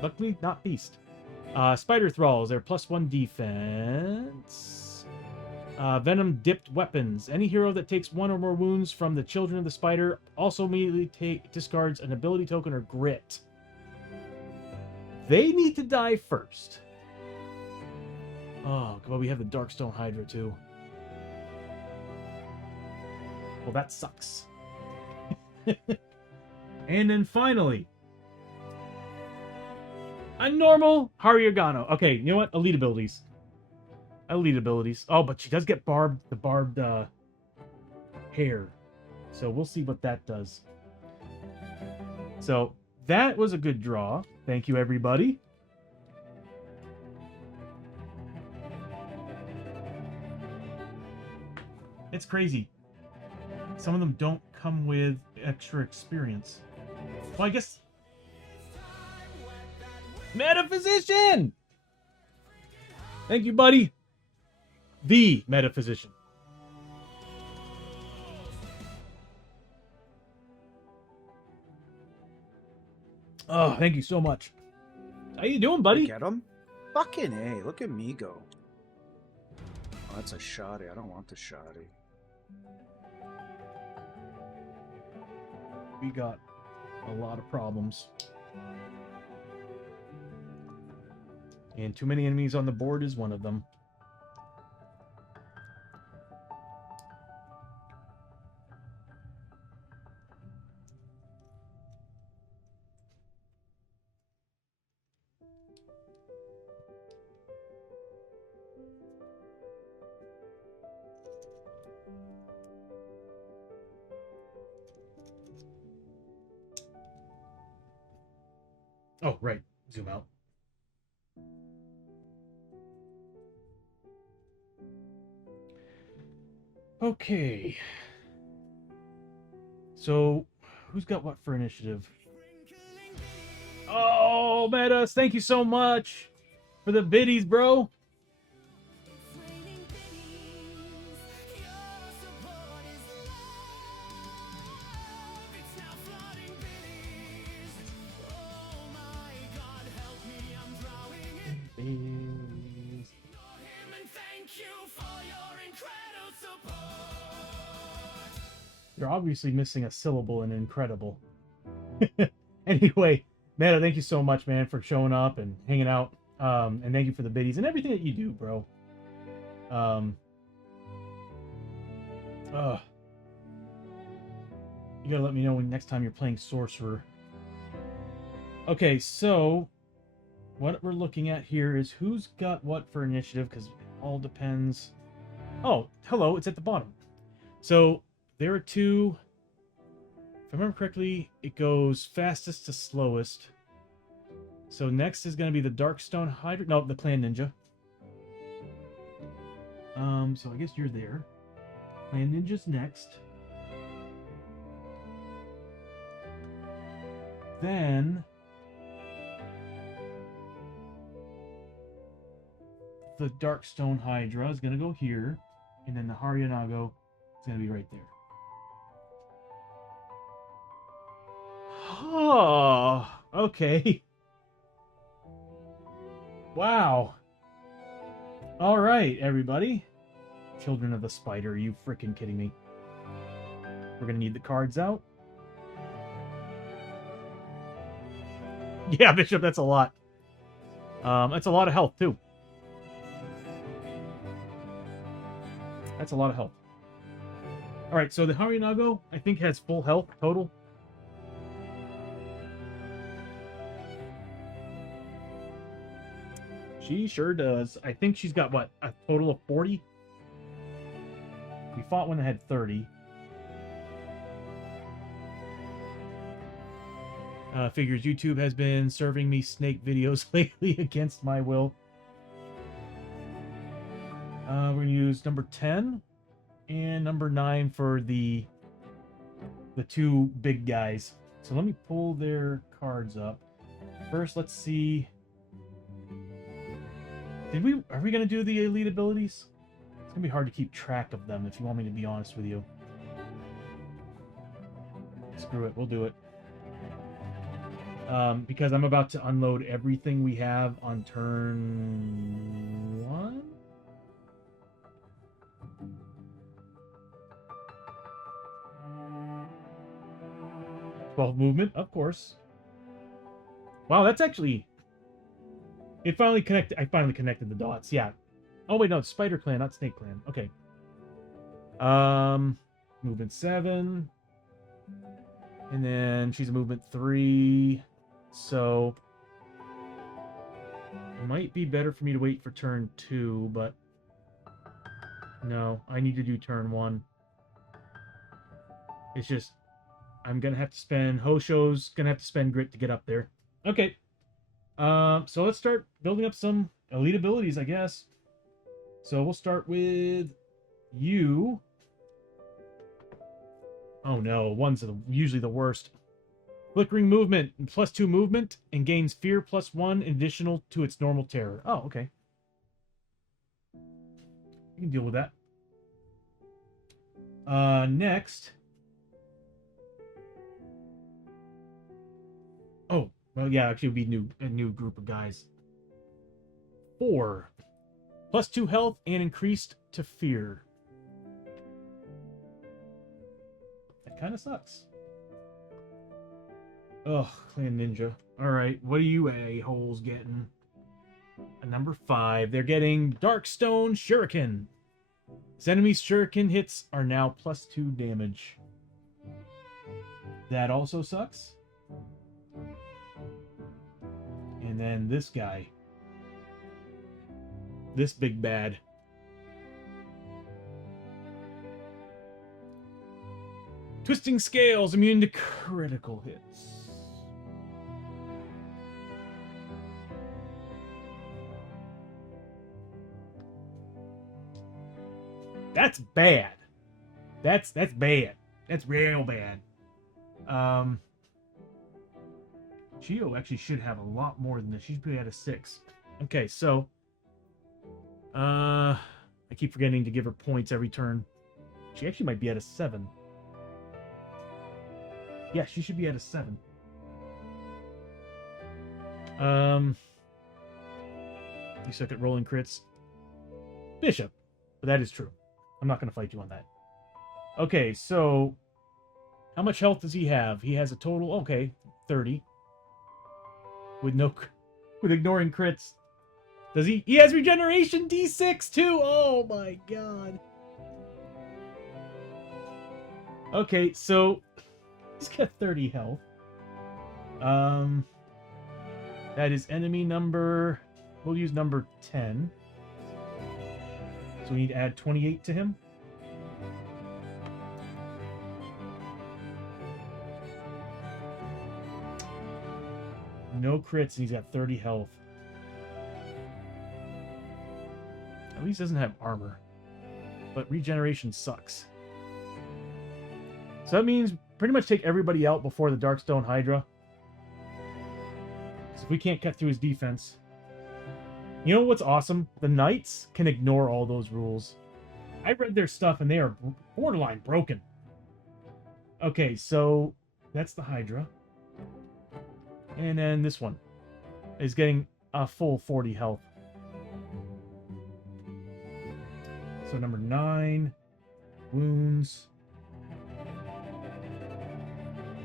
Luckily, not beast. Spider thralls, they're +1 defense. Venom dipped weapons. Any hero that takes 1 or more wounds from the children of the spider also immediately discards an ability token or grit. They need to die first. Oh, well, we have the Darkstone Hydra too. Well, that sucks. And then finally, a normal Haryagano. Okay, you know what? Elite abilities. Elite abilities. Oh, but she does get the barbed hair. So we'll see what that does. So that was a good draw. Thank you, everybody. It's crazy. Some of them don't come with extra experience. Well, I guess... Metaphysician! Thank you, buddy. The Metaphysician. Oh, thank you so much. How you doing, buddy? Get him? Fucking A. Look at me go. Oh, that's a shoddy. I don't want the shoddy. We got a lot of problems. And too many enemies on the board is one of them. Oh, right. Zoom out. Okay. So, who's got what for initiative? Oh, Metas, thank you so much for the biddies, bro. You're obviously missing a syllable in incredible. Anyway, Meta, thank you so much, man, for showing up and hanging out. And thank you for the biddies and everything that you do, bro. You gotta let me know when next time you're playing Sorcerer. Okay, so what we're looking at here is who's got what for initiative, because it all depends. Oh, hello, it's at the bottom. So there are two. If I remember correctly, it goes fastest to slowest. So next is going to be the Darkstone Hydra. No, the Clan Ninja. So I guess you're there. Clan Ninja's next. Then the Darkstone Hydra is going to go here. And then the Haryanago is going to be right there. Oh, okay. Wow. All right, everybody. Children of the Spider, are you freaking kidding me? We're going to need the cards out. Yeah, Bishop, that's a lot. That's a lot of health, too. That's a lot of health. All right, so the Haryanago, I think, has full health total. She sure does. I think she's got, what, a total of 40? We fought one that had 30. Figures YouTube has been serving me snake videos lately against my will. We're going to use number 10 and number 9 for the two big guys. So let me pull their cards up. First, let's see. Are we going to do the elite abilities? It's going to be hard to keep track of them if you want me to be honest with you. Screw it, we'll do it. Because I'm about to unload everything we have on turn 1? Movement, of course. Wow, that's actually... It finally connected. I finally connected the dots. Yeah. Oh wait, no, it's Spider Clan, not Snake Clan. Okay. Movement 7, and then she's a movement 3. So it might be better for me to wait for turn 2, but No, I need to do turn 1. It's just, I'm gonna have to spend, Hosho's gonna have to spend grit to get up there. Okay. So let's start building up some elite abilities, I guess. So we'll start with you. Oh no, one's usually the worst. Flickering movement, +2 movement, and gains fear +1 additional to its normal terror. Oh, okay. You can deal with that. Next. Oh, well, yeah, actually, it would be a new group of guys. 4. +2 health and increased to fear. That kind of sucks. Ugh, Clan Ninja. Alright, what are you a-holes getting? A number 5. They're getting Darkstone Shuriken. His enemy's Shuriken hits are now +2 damage. That also sucks. And then this guy. This big bad. Twisting Scales, immune to critical hits. That's bad. That's bad. That's real bad. Chio actually should have a lot more than this. She should be at a 6. Okay, so I keep forgetting to give her points every turn. She actually might be at a 7. Yeah, she should be at a 7. You suck at rolling crits. Bishop. But that is true. I'm not going to fight you on that. Okay, so how much health does he have? He has a total, okay, 30. With ignoring crits. Does he? He has regeneration D6 too. Oh my god. Okay, so he's got 30 health. That is enemy number. We'll use number 10. So we need to add 28 to him. No crits, and he's got 30 health. At least doesn't have armor. But regeneration sucks. So that means pretty much take everybody out before the Darkstone Hydra. Because if we can't cut through his defense. You know what's awesome? The Knights can ignore all those rules. I read their stuff and they are borderline broken. Okay, so that's the Hydra. And then this one is getting a full 40 health. So number 9, wounds.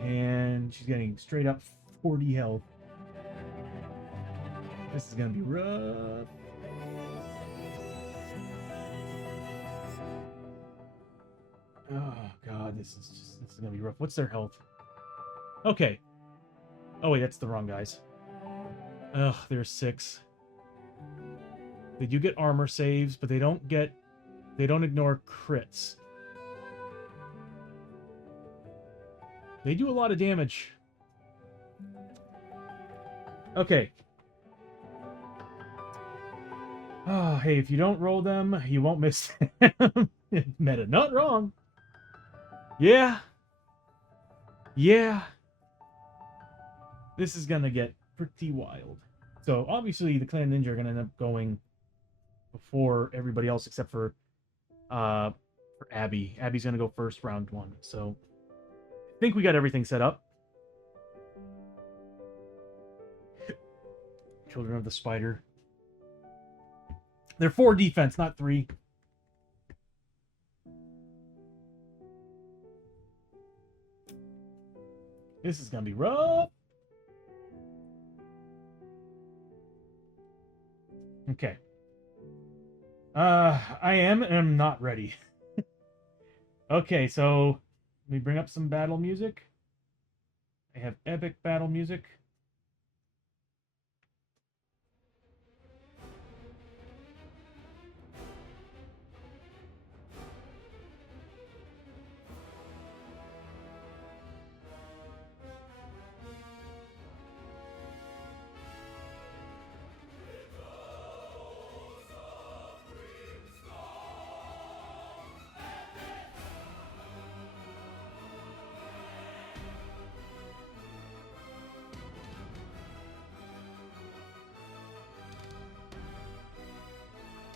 And she's getting straight up 40 health. This is going to be rough. Oh god, this is going to be rough. What's their health? Okay. Oh wait, that's the wrong guys. Ugh, there's 6. They do get armor saves, but they don't ignore crits. They do a lot of damage. Okay. Oh, hey, if you don't roll them, you won't miss them. Meta, not wrong. Yeah. Yeah. This is gonna get pretty wild. So, obviously, the Clan Ninja are gonna end up going before everybody else except for Abby. Abby's gonna go first, round 1. So, I think we got everything set up. Children of the Spider. They're 4 defense, not 3. This is gonna be rough. Okay. I am and I'm not ready. Okay, so let me bring up some battle music. I have epic battle music.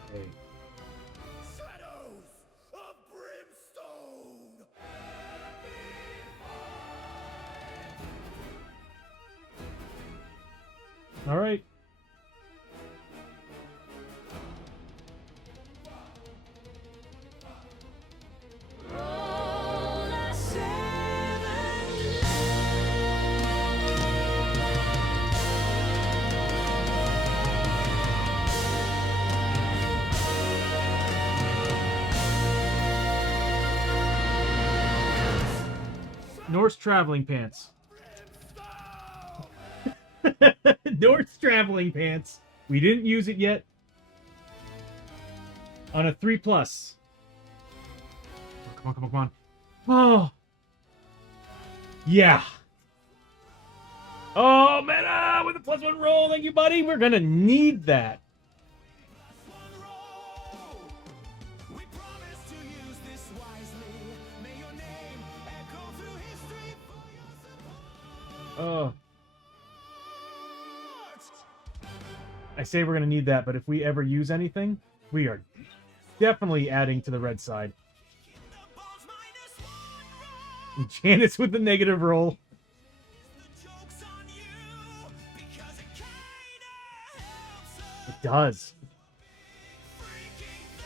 Okay. Shadows of Brimstone. All right. Norse traveling pants. Norse traveling pants. We didn't use it yet. On a 3+. Oh, come on, come on, come on. Oh. Yeah. Oh, man, with a +1 roll. Thank you, buddy. We're going to need that. One roll. We promise to use this wisely. May your name echo through history for your support. Oh. I say we're going to need that, but if we ever use anything, we are definitely adding to the red side. The balls -1 roll. Janice with the negative roll. The joke's on you because it kinda helps us. It does. Freaking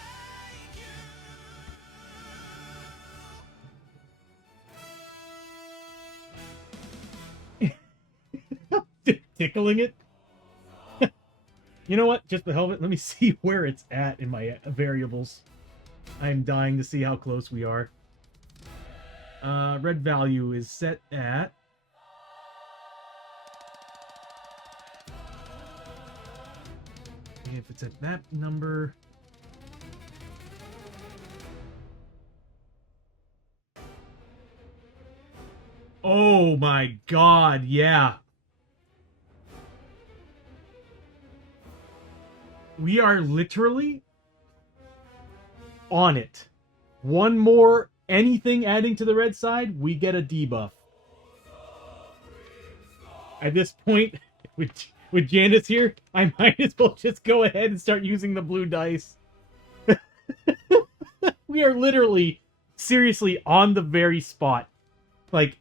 thank you. Tickling it. You know what? Just the hell of it. Let me see where it's at in my variables. I'm dying to see how close we are. Red value is set at... If it's at that number... Oh my god, yeah. We are literally on it. One more anything adding to the red side, we get a debuff. At this point, with Janice here, I might as well just go ahead and start using the blue dice. We are literally, seriously, on the very spot. Like,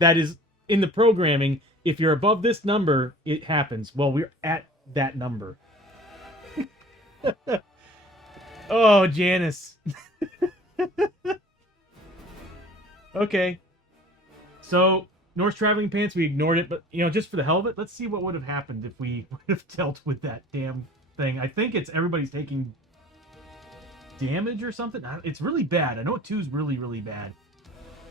that is, in the programming, if you're above this number, it happens. Well, we're at that number. Oh, Janice. Okay. So, Norse traveling pants, we ignored it, but, you know, just for the hell of it, let's see what would have happened if we would have dealt with that damn thing. I think it's everybody's taking damage or something. It's really bad. I know 2's really, really bad.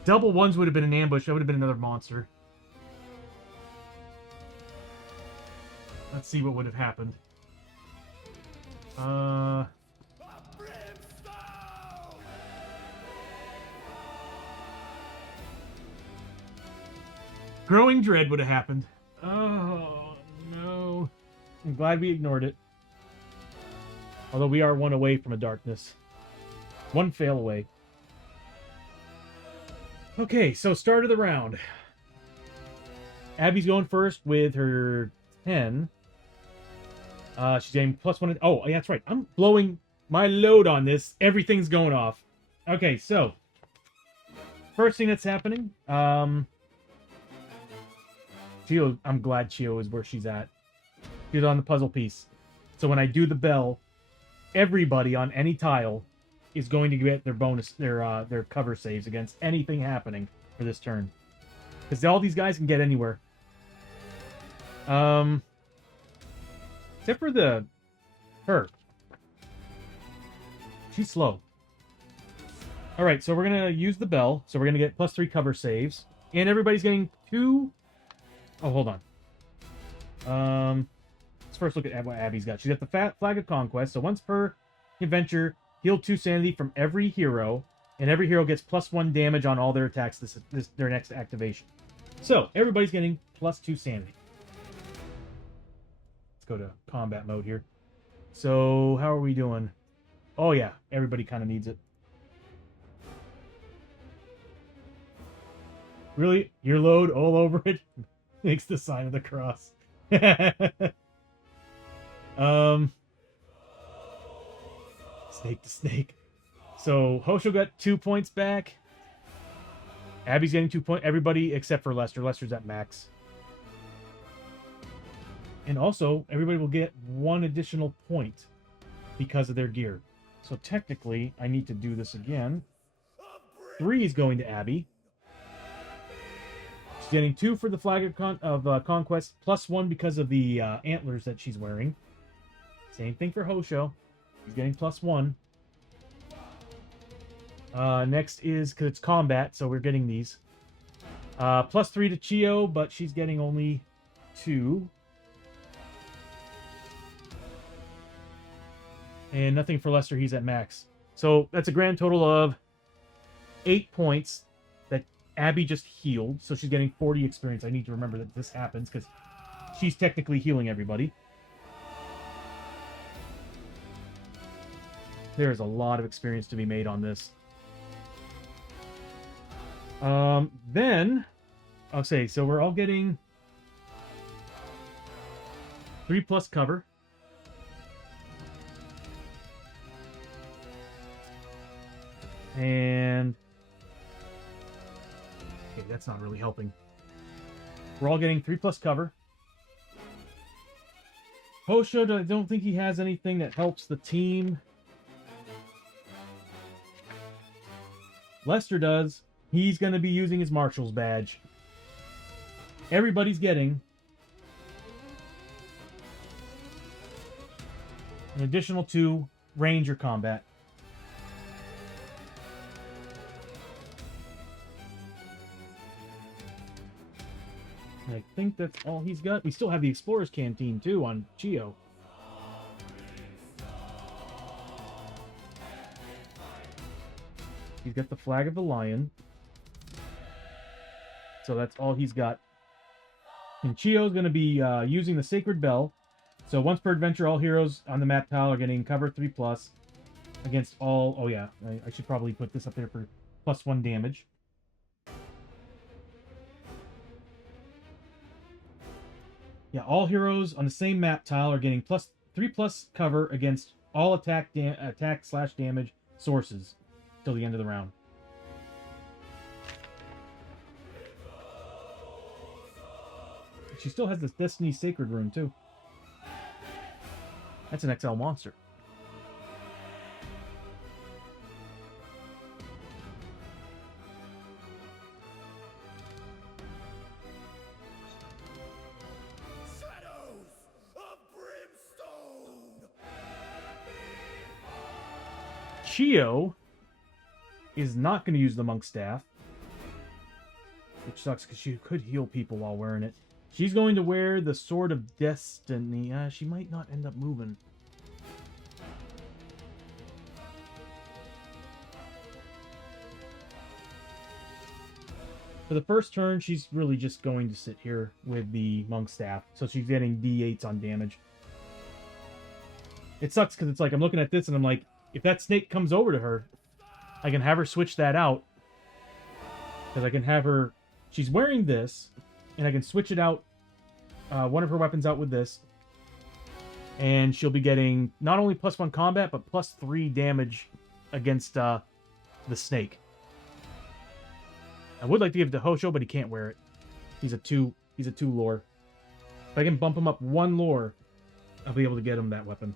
Double 1s would have been an ambush. That would have been another monster. Let's see what would have happened. Growing dread would have happened. Oh, no. I'm glad we ignored it. Although we are one away from a darkness. One fail away. Okay, so start of the round. Abby's going first with her 10. She's getting +1. Oh, yeah, that's right. I'm blowing my load on this. Everything's going off. Okay, so first thing that's happening. Chio, I'm glad Chio is where she's at. She's on the puzzle piece. So when I do the bell, everybody on any tile is going to get their bonus, their cover saves against anything happening for this turn. Because all these guys can get anywhere. Except for her. She's slow. Alright, so we're going to use the bell. So we're going to get +3 cover saves. And everybody's getting 2... Oh, hold on. Let's first look at what Abby's got. She's got the Flag of Conquest. So once per adventure, heal 2 sanity from every hero. And every hero gets +1 damage on all their attacks their next activation. So, everybody's getting +2 sanity. Let's go to combat mode here. So, how are we doing? Oh yeah, everybody kind of needs it. Really? Your load all over it? Makes the sign of the cross. Snake to snake. So Hosho got 2 points back. Abby's getting 2 points. Everybody except for Lester. Lester's at max. And also, everybody will get 1 additional point because of their gear. So technically, I need to do this again. 3 is going to Abby. She's getting 2 for the Flag of Conquest, plus 1 because of the antlers that she's wearing. Same thing for Hosho. He's getting plus 1. Next is, because it's combat, so we're getting these. Plus 3 to Chio, but she's getting only 2. And nothing for Lester, he's at max. So that's a grand total of 8 points that Abby just healed. So she's getting 40 experience. I need to remember that this happens because she's technically healing everybody. There's a lot of experience to be made on this. Then, I'll say, so we're all getting 3+ cover. And okay, that's not really helping. We're all getting 3+ cover. Hosho, I don't think he has anything that helps the team. Lester does. He's going to be using his Marshal's badge. Everybody's getting an additional 2 Ranger combat. And I think that's all he's got. We still have the Explorer's Canteen, too, on Chio. He's got the Flag of the Lion. So that's all he's got. And Chio's going to be using the Sacred Bell. So once per adventure, all heroes on the map tile are getting cover 3+ against all... Oh, yeah. I should probably put this up there for +1 damage. Yeah, all heroes on the same map tile are getting 3+ cover against all attack/damage sources till the end of the round. She still has this Destiny Sacred Rune, too. That's an XL monster. Shadows of Brimstone! Chio is not going to use the Monk Staff, which sucks because she could heal people while wearing it. She's going to wear the Sword of Destiny. She might not end up moving. For the first turn, she's really just going to sit here with the Monk Staff. So she's getting D8s on damage. It sucks because it's like I'm looking at this and I'm like, if that snake comes over to her, I can have her switch that out. Because I can have her... She's wearing this, and I can switch it out, one of her weapons out with this. And she'll be getting not only +1 combat, but +3 damage against the snake. I would like to give it to Hosho, but he can't wear it. He's a 2 lore. If I can bump him up 1 lore, I'll be able to get him that weapon.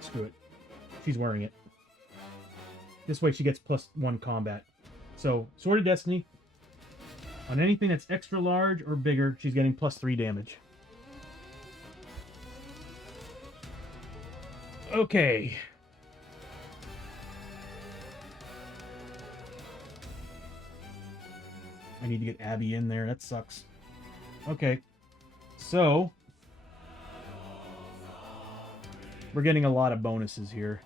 Screw it. She's wearing it. This way she gets +1 combat. So, Sword of Destiny. On anything that's extra large or bigger, she's getting +3 damage. Okay. I need to get Abby in there. That sucks. Okay. So, we're getting a lot of bonuses here.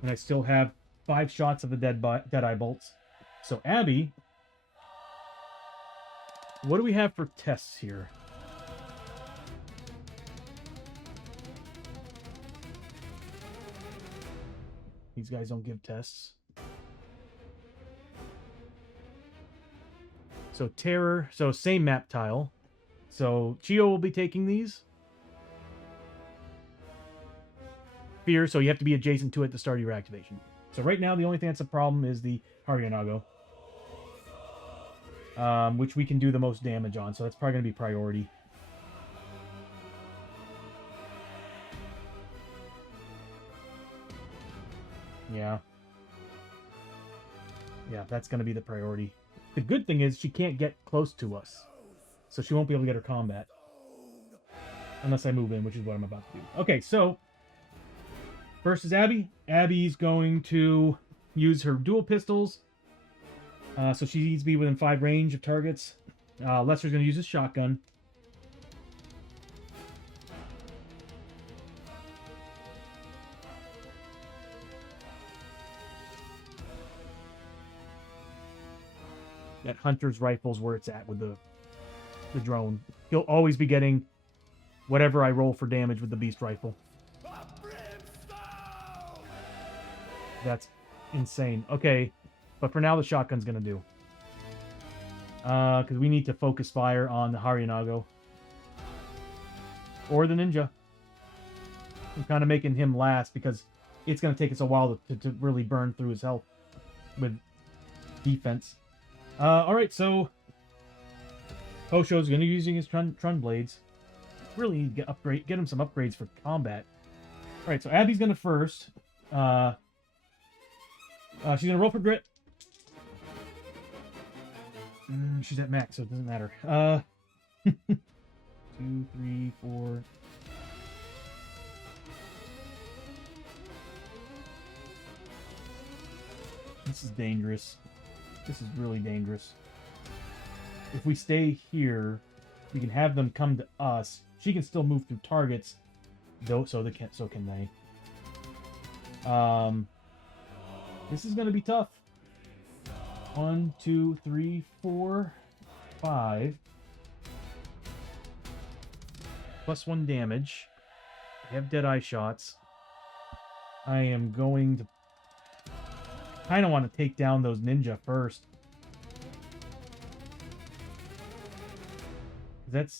And I still have 5 shots of the Deadeye Bolts. So, Abby, what do we have for tests here? These guys don't give tests. So Terror, so same map tile. So Chio will be taking these. Fear, so you have to be adjacent to it to start your activation. So right now, the only thing that's a problem is the Haryanago. Which we can do the most damage on, so that's probably going to be priority. Yeah. Yeah, that's going to be the priority. The good thing is she can't get close to us. So she won't be able to get her combat. Unless I move in, which is what I'm about to do. Okay, so... First is Abby. Abby's going to use her dual pistols. So she needs to be within 5 range of targets. Lester's going to use his shotgun. That Hunter's rifle's where it's at with the drone. He'll always be getting whatever I roll for damage with the beast rifle. That's insane. Okay, but for now the shotgun's gonna do. Because we need to focus fire on the Haryanago. Or the ninja. I'm kind of making him last because it's gonna take us a while to really burn through his health with defense. Alright, so Hosho's gonna be using his Trun Blades. Really need to get him some upgrades for combat. Alright, so Abby's gonna first. She's gonna roll for grit. She's at max, so it doesn't matter. 2, 3, 4. This is dangerous. This is really dangerous. If we stay here, we can have them come to us. She can still move through targets, though. So can they. This is gonna be tough. 1, 2, 3, 4, 5. +1 damage. I have Deadeye shots. I am going to kind of want to take down those ninja first. That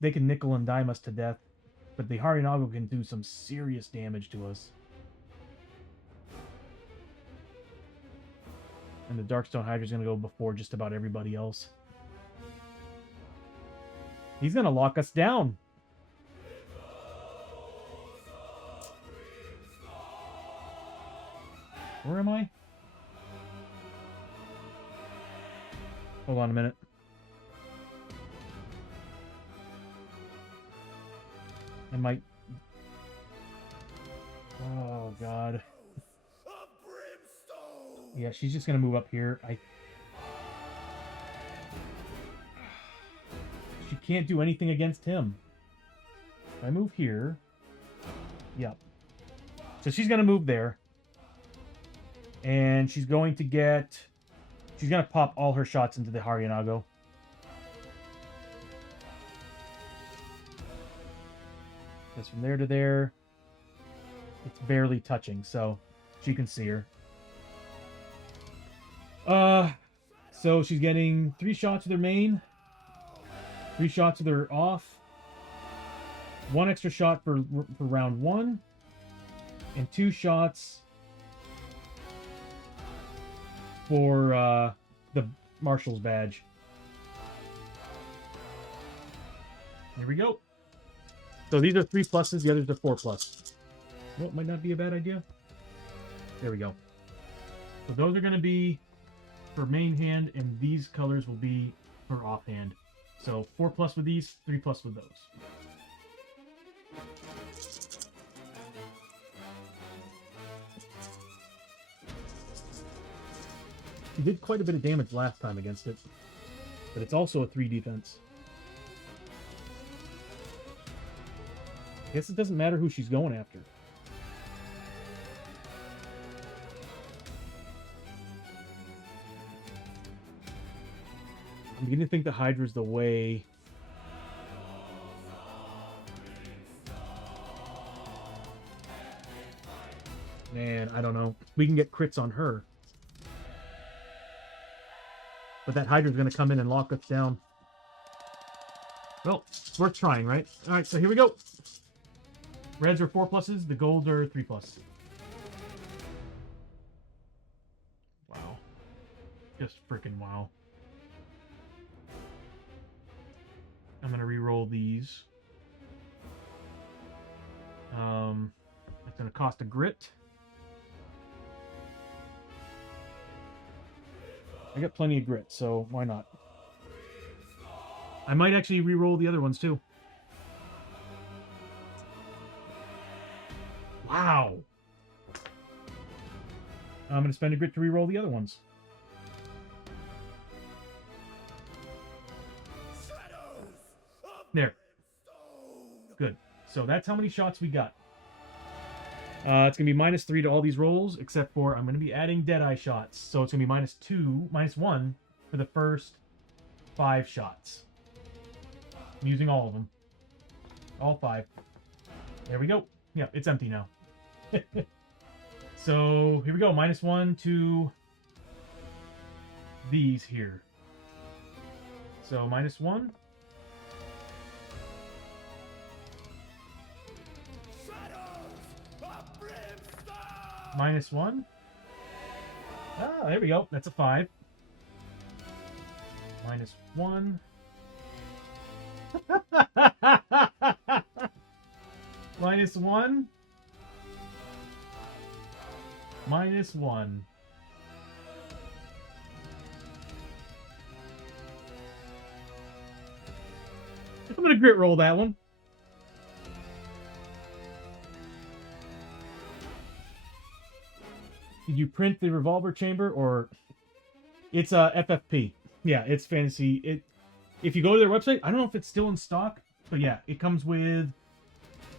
they can nickel and dime us to death, but the Haryanago can do some serious damage to us. And the Darkstone Hydra's going to go before just about everybody else. He's going to lock us down. Where am I? Hold on a minute. I might... Oh, God. Yeah, she's just going to move up here. She can't do anything against him. If I move here... Yep. So she's going to move there. And she's going to get... She's going to pop all her shots into the Haryanago. Because from there to there, it's barely touching, so she can see her. So she's getting 3 shots with her main, 3 shots with her off, 1 extra shot for round 1, and 2 shots for the Marshal's badge. Here we go. So these are 3 pluses, the others are 4 plus. Well, it might not be a bad idea. There we go. So those are going to be for main hand, and these colors will be for offhand. So 4 plus with these, 3 plus with those. He did quite a bit of damage last time against it, but it's also a 3 defense. I guess it doesn't matter who she's going after. I'm beginning to think the Hydra's the way. Man, I don't know. We can get crits on her. but that Hydra's going to come in and lock us down. Well, it's worth trying, right? All right, so here we go. Reds are 4 pluses. The golds are 3 plus. Wow. Just freaking wow. I'm going to re-roll these. That's going to cost a grit. I got plenty of grit, so why not? I might actually re-roll the other ones too. Wow. I'm going to spend a grit to re-roll the other ones. There. Good. So that's how many shots we got. It's going to be -3 to all these rolls, except for I'm going to be adding Deadeye shots. So it's going to be -1 for the first 5 shots. I'm using all of them. All 5. There we go. Yeah, it's empty now. So here we go. -1 to these here. So -1. -1. Ah, there we go. That's a 5. -1. -1. -1. I'm gonna grit roll that one. Did you print the revolver chamber, or it's a FFP? Yeah, it's fantasy. If you go to their website, I don't know if it's still in stock, but yeah, it comes with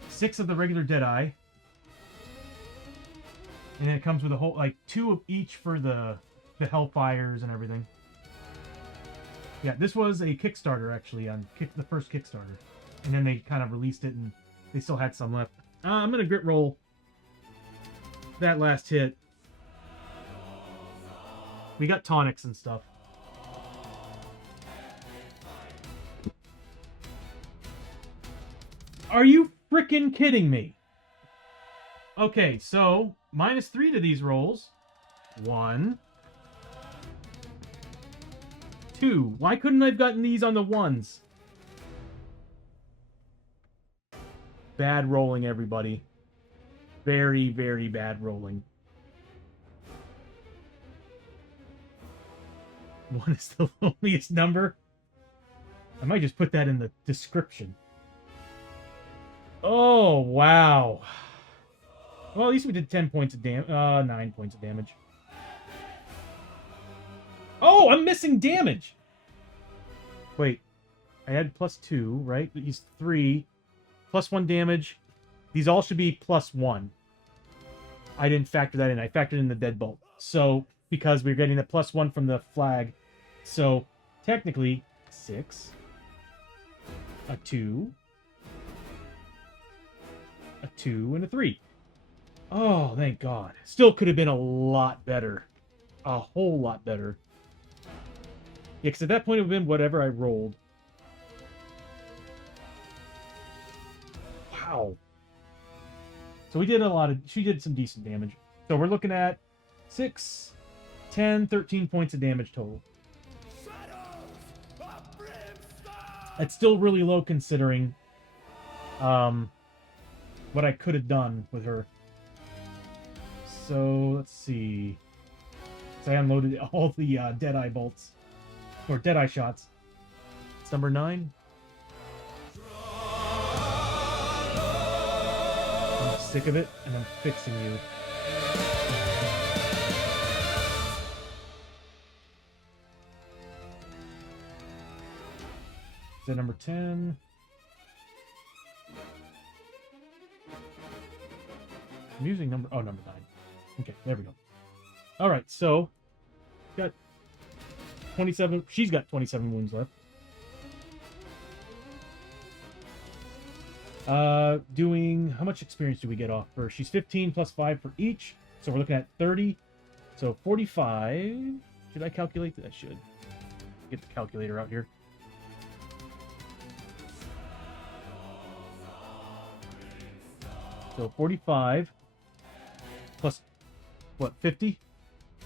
6 of the regular Deadeye, and then it comes with a whole 2 of each for the Hellfires and everything. Yeah, this was a Kickstarter actually on the first Kickstarter, and then they kind of released it, and they still had some left. I'm gonna grit roll that last hit. We got tonics and stuff. Are you freaking kidding me? Okay, so -3 to these rolls. 1, 2. Why couldn't I have gotten these on the ones? Bad rolling, everybody. Very, very bad rolling. 1 is the loneliest number. I might just put that in the description. Oh, wow. Well, at least we did 10 points of damage. 9 points of damage. Oh, I'm missing damage! Wait. I had +2, right? He's 3. +1 damage. These all should be +1. I didn't factor that in. I factored in the deadbolt. So, because we're getting the +1 from the flag. So, technically, 6. A 2. A 2 and a 3. Oh, thank God. Still could have been a lot better. A whole lot better. Yeah, because at that point it would have been whatever I rolled. Wow. So we did she did some decent damage. So we're looking at 6, 10, 13 points of damage total. It's still really low considering what I could have done with her. So, let's see. So I unloaded all the Deadeye bolts. Or Deadeye shots. It's number 9. I'm sick of it, and I'm fixing you. Is that number 10? I'm using number 9. Okay, there we go. Alright, so got 27. She's got 27 wounds left. Doing how much experience do we get off her? She's 15 plus 5 for each. So we're looking at 30. So 45. Should I calculate that? I should. get the calculator out here. So 45 plus, what, 50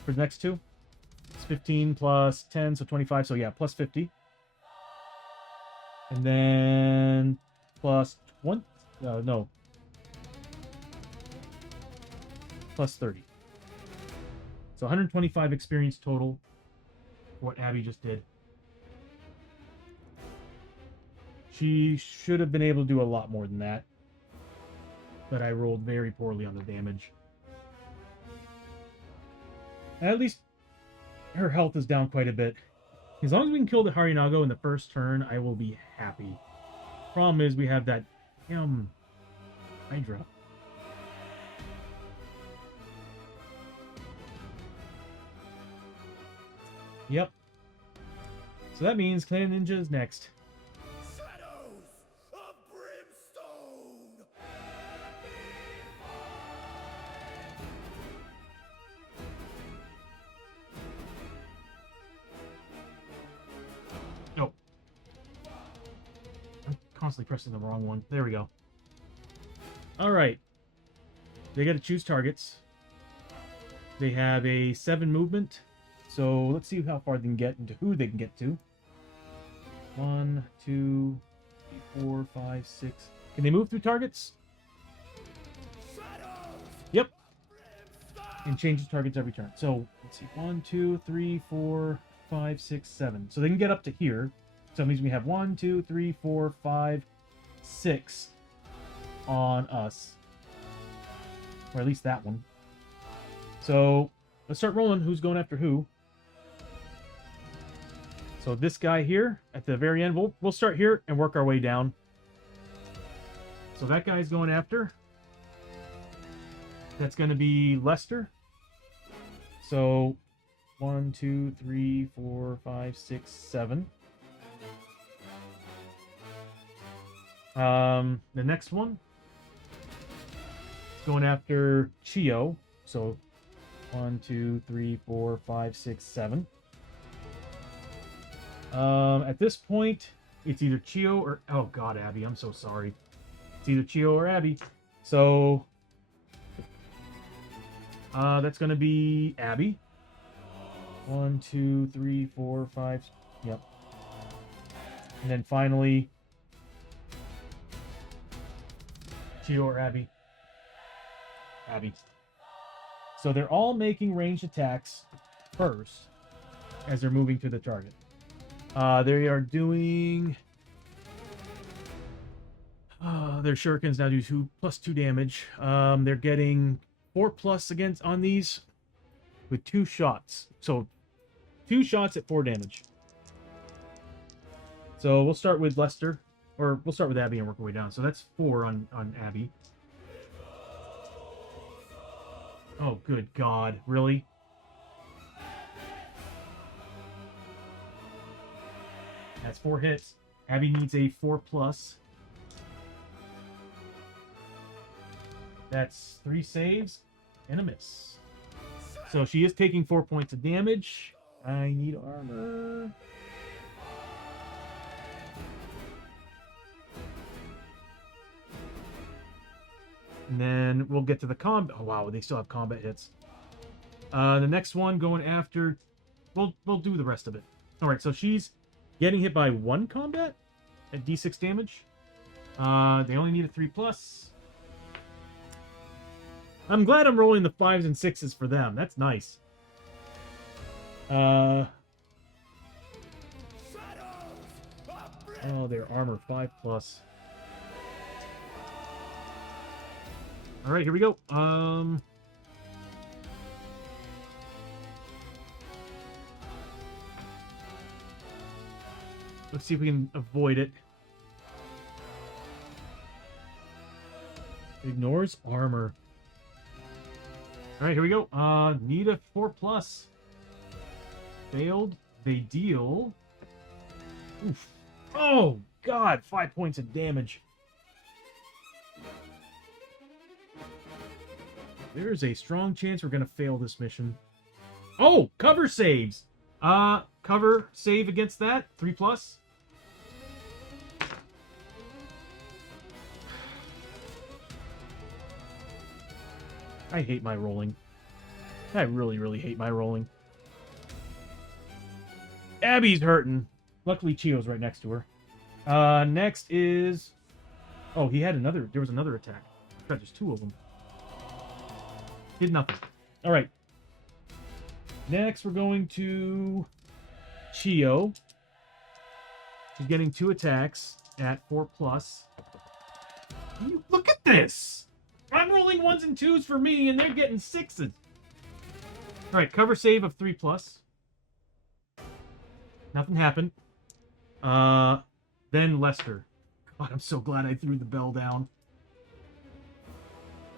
for the next two? It's 15 plus 10, so 25. So yeah, plus 50. And then plus 20, no. Plus 30. So 125 experience total for what Abby just did. She should have been able to do a lot more than that. But I rolled very poorly on the damage. At least her health is down quite a bit. As long as we can kill the Harinago in the first turn, I will be happy. Problem is we have that Hydra. Yep. So that means Clan Ninja is next. Shadows of Brimstone! Oh. I'm constantly pressing the wrong one. There we go. Alright. They got to choose targets. They have a 7 movement. So let's see how far they can get and to who they can get to. 1, 2, 3, 4, 5, 6. Can they move through targets? Yep. And change the targets every turn. So let's see. 1, 2, 3, 4, 5, 6, 7. So they can get up to here. So that means we have 1, 2, 3, 4, 5, 6 on us. Or at least that one. So let's start rolling. Who's going after who? So this guy here at the very end, we'll start here and work our way down. So that guy's going after. That's going to be Lester. So 1, 2, 3, 4, 5, 6, 7. The next one is going after Chio. So 1, 2, 3, 4, 5, 6, 7. At this point, it's either Chio or... Oh, God, Abby. I'm so sorry. It's either Chio or Abby. So... that's going to be Abby. 1, 2, 3, 4, 5... Yep. And then finally... Chio or Abby. Abby. So they're all making ranged attacks first as they're moving to the target. They are doing... their shurikens now do 2+2 damage. They're getting 4+ against on these with 2 shots. So 2 shots at 4 damage. So we'll start with Lester. Or we'll start with Abby and work our way down. So that's 4 on Abby. Oh, good God. Really? That's 4 hits. Abby needs a 4+. That's 3 saves and a miss. So she is taking 4 points of damage. I need armor. And then we'll get to the combat. Oh, wow, they still have combat hits. The next one going after... We'll do the rest of it. All right, so she's getting hit by 1 combat at D6 damage. They only need a 3+. I'm glad I'm rolling the 5s and 6s for them. That's nice. Oh, their armor 5+. All right, here we go. Let's see if we can avoid it. Ignores armor. All right, here we go. Need a 4+. Failed. They deal. Oof. Oh, God. 5 points of damage. There's a strong chance we're going to fail this mission. Oh, cover saves. Cover cover save against that. 3+. I hate my rolling. I really, really hate my rolling. Abby's hurting. Luckily, Chio's right next to her. Next is... Oh, he had another... There was another attack. I forgot there's 2 of them. Did nothing. All right. Next, we're going to Chio. She's getting 2 attacks at 4+. Look at this! I'm rolling 1s and 2s for me, and they're getting 6s. All right, cover save of 3+. Nothing happened. Then Lester. God, I'm so glad I threw the bell down.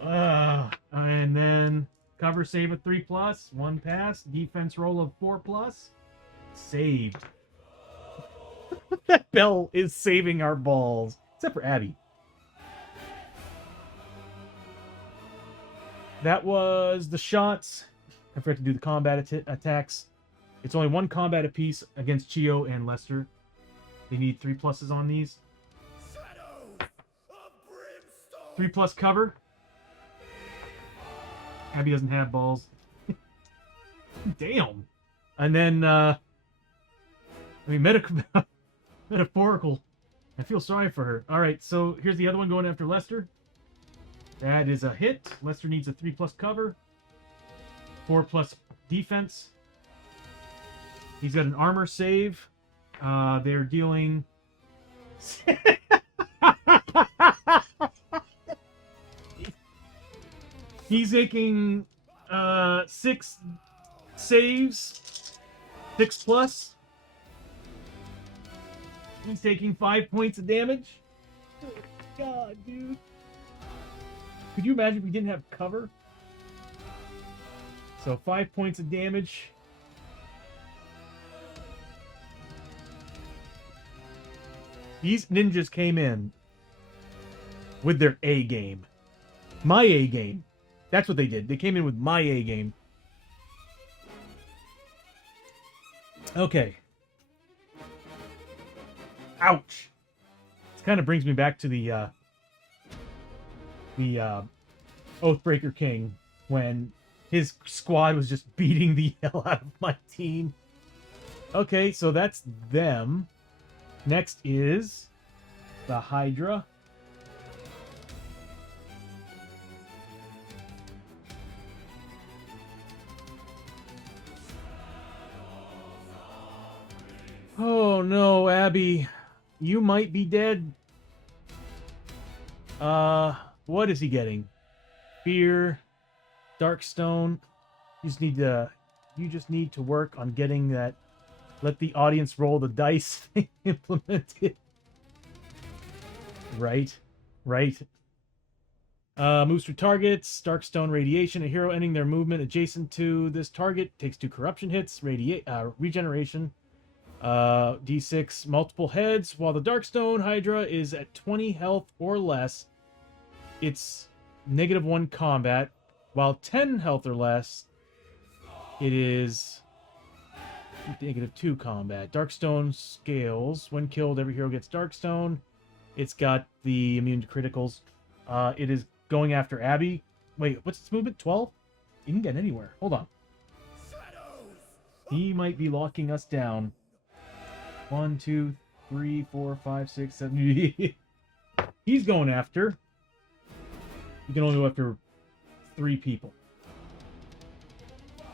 And then cover save of 3+. 1 pass. Defense roll of 4+. Saved. That bell is saving our balls. Except for Abby. That was the shots. I forgot to do the combat attacks. It's only 1 combat apiece against Chio and Lester. They need 3+s on these. 3+ cover. Abby doesn't have balls. Damn. And then, metaphorical. I feel sorry for her. All right, so here's the other one going after Lester. That is a hit. Lester needs a 3+ cover. 4+ defense. He's got an armor save. They're dealing... He's making 6 saves. 6+. He's taking 5 points of damage. Oh, God, dude. Could you imagine if we didn't have cover? So 5 points of damage. These ninjas came in with their A game. My A game. That's what they did. They came in with my A game. Okay. Ouch. This kind of brings me back to the Oathbreaker King when his squad was just beating the hell out of my team. Okay, so that's them. Next is the Hydra. Oh no, Abby. You might be dead. What is he getting? Fear, Darkstone. You just need to work on getting that. Let the audience roll the dice implemented. Right. Moves through targets. Darkstone radiation. A hero ending their movement adjacent to this target takes 2 corruption hits. Regeneration. D6 multiple heads. While the Darkstone Hydra is at 20 health or less, it's -1 combat. While 10 health or less, it is -2 combat. Darkstone scales. When killed, every hero gets Darkstone. It's got the immune to criticals. It is going after Abby. Wait, what's its movement? 12? You can get anywhere. Hold on. He might be locking us down. 1, 2, 3, 4, 5, 6, 7. He's going after. You can only go after 3 people.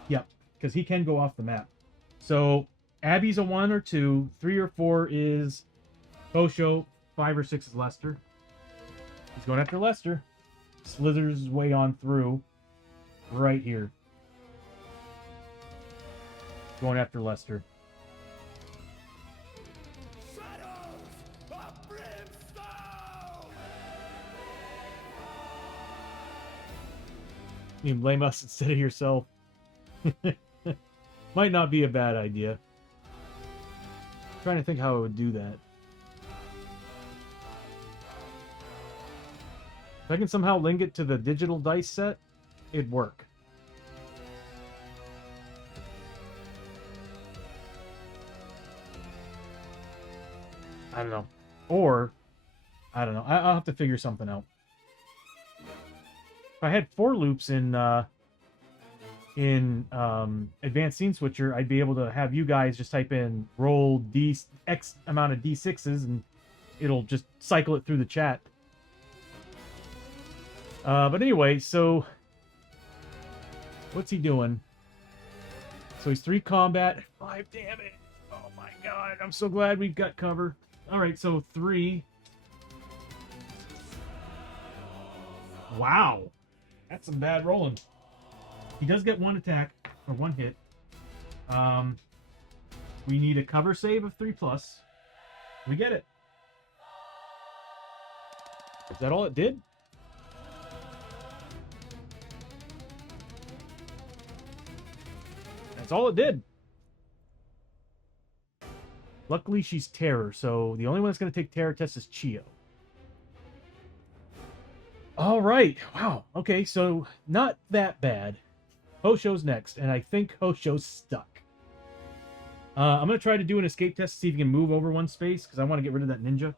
Yep, because he can go off the map. So Abby's a 1 or 2. 3 or 4 is Bosho. 5 or 6 is Lester. He's going after Lester. Slithers his way on through. Right here. Going after Lester. You can blame us instead of yourself. Might not be a bad idea. I'm trying to think how I would do that. If I can somehow link it to the digital dice set, it'd work. I don't know. Or, I don't know. I'll have to figure something out. If I had for loops in Advanced Scene Switcher, I'd be able to have you guys just type in roll X amount of D6s and it'll just cycle it through the chat. But anyway, so what's he doing? So he's 3 combat, 5 damage. Oh my god, I'm so glad we've got cover. Alright, so 3. Wow. That's some bad rolling. He does get 1 attack, or 1 hit. We need a cover save of 3+. We get it. Is that all it did? That's all it did. Luckily, she's Terror, so the only one that's going to take Terror test is Chio. All right. Wow. Okay, so not that bad. Hosho's next, and I think Hosho's stuck. I'm going to try to do an escape test to see if he can move over 1 space, because I want to get rid of that ninja.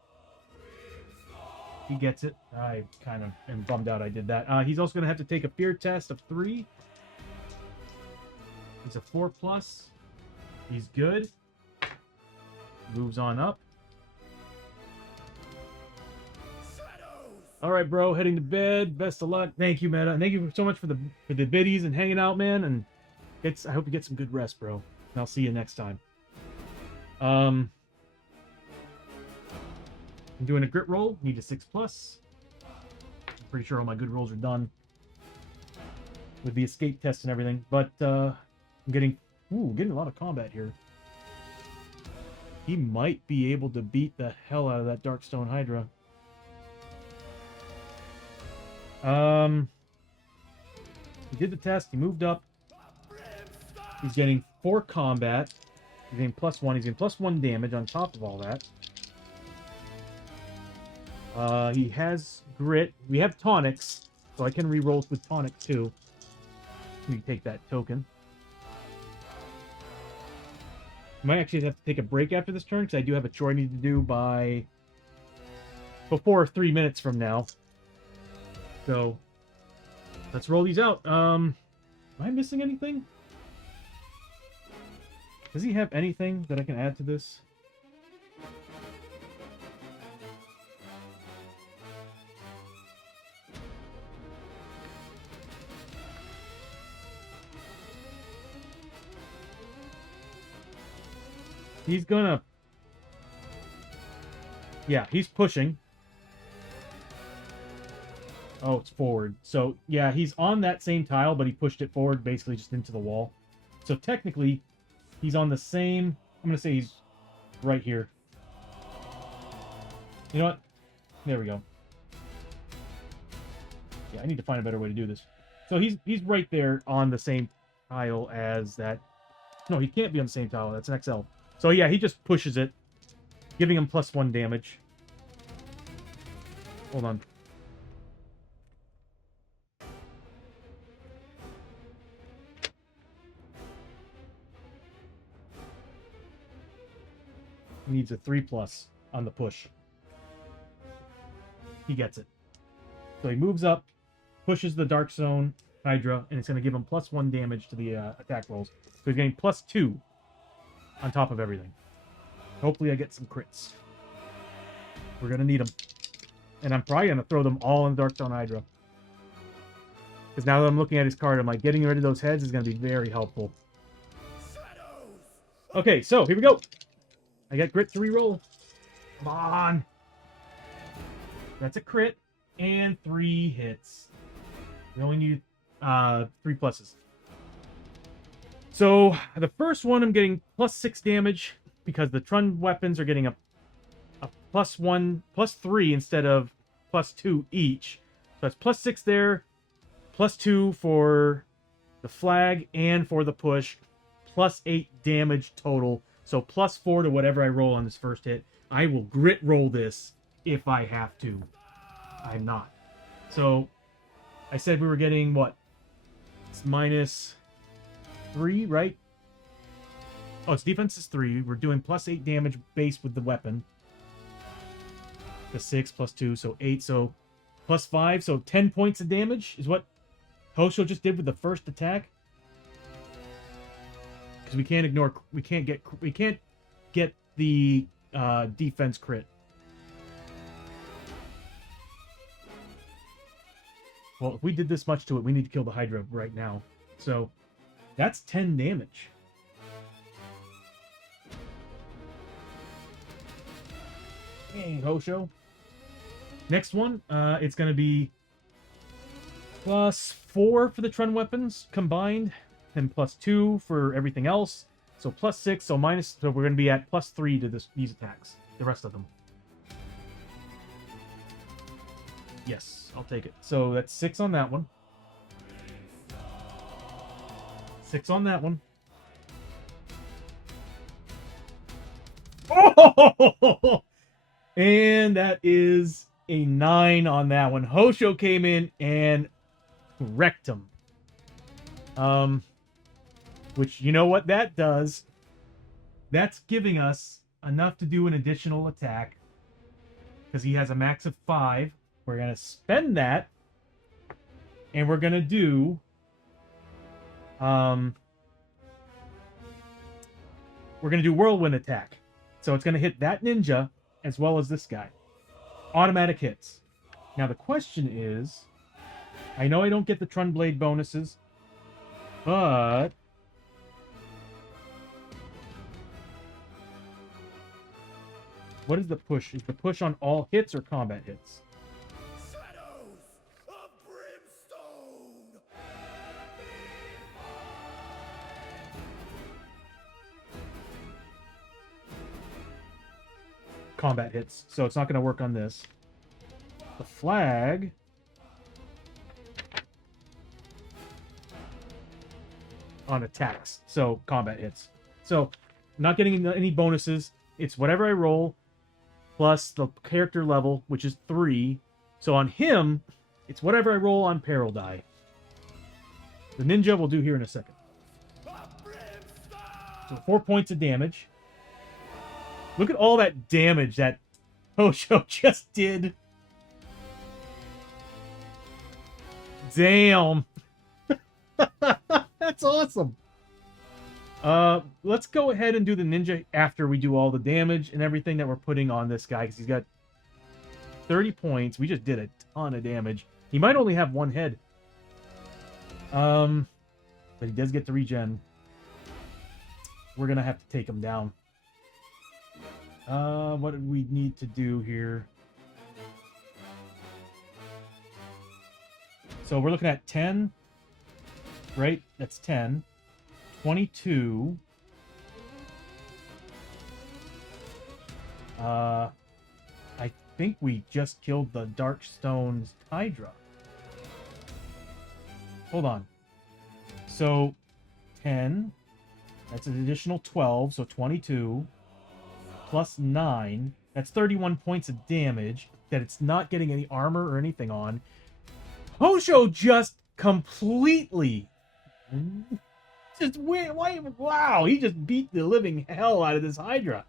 He gets it. I kind of am bummed out I did that. He's also going to have to take a fear test of 3. He's a 4+. He's good. Moves on up. All right, bro. Heading to bed. Best of luck. Thank you, Meta. Thank you so much for the biddies and hanging out, man. And I hope you get some good rest, bro. And I'll see you next time. I'm doing a grit roll. Need a 6+. I'm pretty sure all my good rolls are done with the escape test and everything. But I'm getting a lot of combat here. He might be able to beat the hell out of that Darkstone Hydra. He did the test. He moved up. He's getting 4 combat. He's getting +1. He's getting +1 damage on top of all that. He has grit. We have tonics, so I can re-roll with tonic too. Let me take that token. Might actually have to take a break after this turn, because I do have a chore I need to do before 3 minutes from now. So, let's roll these out. Am I missing anything? Does he have anything that I can add to this? He's gonna... Yeah, he's pushing. Oh, it's forward. So, yeah, he's on that same tile, but he pushed it forward, basically just into the wall. So, technically, he's on the same... I'm going to say he's right here. You know what? There we go. Yeah, I need to find a better way to do this. So, he's right there on the same tile as that... No, he can't be on the same tile. That's an XL. So, yeah, he just pushes it, giving him +1 damage. Hold on. He needs a 3+ on the push. He gets it. So he moves up, pushes the Darkstone Hydra, and it's going to give him +1 damage to the attack rolls. So he's getting +2 on top of everything. Hopefully I get some crits. We're going to need them. And I'm probably going to throw them all in Darkstone Hydra. Because now that I'm looking at his card, I'm like, getting rid of those heads is going to be very helpful. Okay, so here we go. I got grit to reroll. Come on. That's a crit and 3 hits. We only need 3 pluses. So the first one I'm getting +6 damage because the Trun weapons are getting a +1, +3 instead of +2 each. So that's +6 there, +2 for the flag and for the push, +8 damage total. So +4 to whatever I roll on this first hit. I will grit roll this if I have to. I'm not. So I said we were getting what? It's -3, right? Oh, its defense is 3. We're doing +8 damage base with the weapon. The 6 plus 2, so 8, so plus 5, so 10 points of damage is what Hosho just did with the first attack. Because we can't ignore, we can't get the defense crit. Well, if we did this much to it, we need to kill the Hydra right now. So that's 10 damage. Hey, Hosho. Next one, it's going to be plus 4 for the Trun weapons combined, and plus 2 for everything else. So plus 6, so minus, so we're going to be at plus 3 to these attacks, the rest of them. Yes, I'll take it. So that's 6 on that one. 6 on that one. Oh! And that is a 9 on that one. Hosho came in and wrecked him. Which, you know what that does? That's giving us enough to do an additional attack. Because he has a max of 5. We're going to spend that. And we're going to do... we're going to do Whirlwind attack. So it's going to hit that ninja as well as this guy. Automatic hits. Now the question is... I know I don't get the Trun Blade bonuses. But... what is the push? Is the push on all hits or combat hits? Shadows of Brimstone! Combat hits, so it's not going to work on this. The flag... on attacks, so combat hits. So, not getting any bonuses. It's whatever I roll, plus the character level, which is 3. So on him, it's whatever I roll on peril die. The ninja we'll do here in a second. So 4 points of damage. Look at all that damage that Hosho just did. Damn. That's awesome. Let's go ahead and do the ninja after we do all the damage and everything that we're putting on this guy, because he's got 30 points. We just did a ton of damage. He might only have 1 head. But he does get to regen. We're gonna have to take him down. What do we need to do here? So we're looking at 10. Right? That's 10. 22. I think we just killed the Darkstone's Hydra. Hold on. So, 10. That's an additional 12, so 22. Plus 9. That's 31 points of damage that it's not getting any armor or anything on. Hosho just completely... wow, he just beat the living hell out of this Hydra.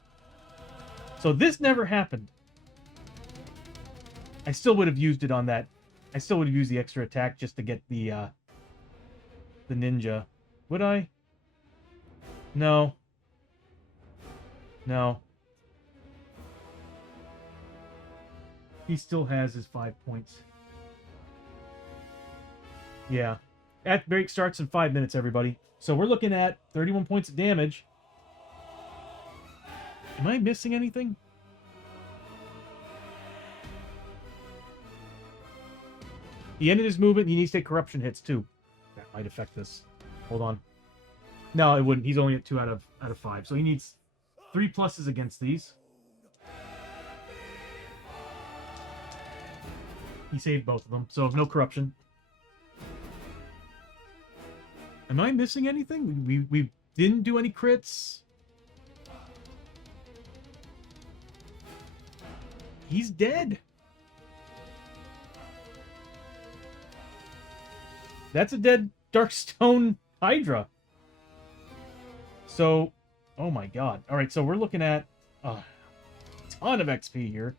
So this never happened. I still would have used it on that. I still would have used the extra attack just to get the ninja. Would I? No. No. He still has his 5 points. Yeah. At break starts in 5 minutes, everybody. So we're looking at 31 points of damage. Am I missing anything? He ended his movement. He needs to take corruption hits too. That might affect this. Hold on. No, it wouldn't. He's only at 2 out of 5. So he needs 3 pluses against these. He saved both of them. So no corruption. Am I missing anything? We didn't do any crits. He's dead. That's a dead Darkstone Hydra. So, oh my god. All right, so we're looking at a ton of XP here.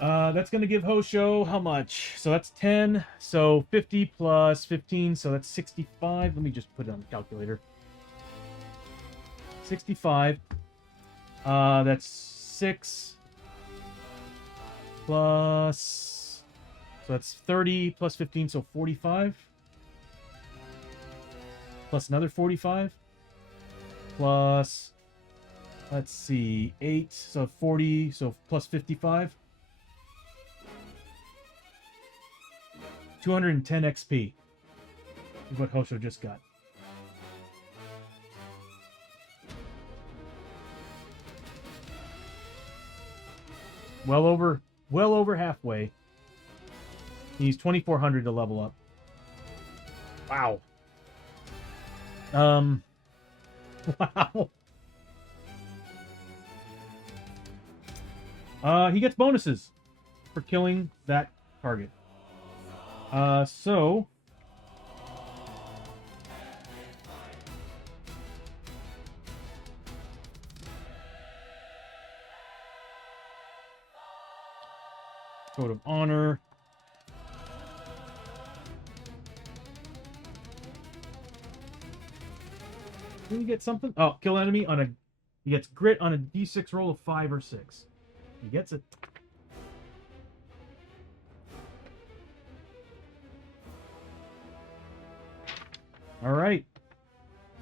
That's going to give Hosho how much? So that's 10. So 50 plus 15. So that's 65. Let me just put it on the calculator. 65. That's 6 plus. So that's 30 plus 15. So 45. Plus another 45. Plus. Let's see. 8. So 40. So plus 55. 210 XP is what Hosho just got. Well over halfway. He's 2,400 to level up. Wow. Wow. He gets bonuses for killing that target. So Code of Honor. Can you get something? Oh, kill enemy on a. He gets grit on a d6 roll of 5 or 6. He gets it. All right.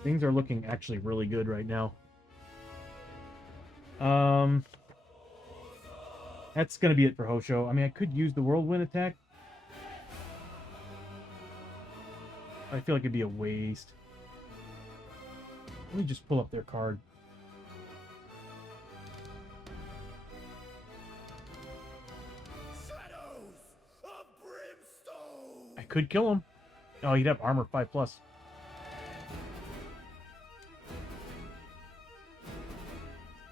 Things are looking actually really good right now. That's going to be it for Hosho. I mean, I could use the whirlwind attack. I feel like it'd be a waste. Let me just pull up their card. Shadows of Brimstone. I could kill him. Oh, he'd have armor 5+.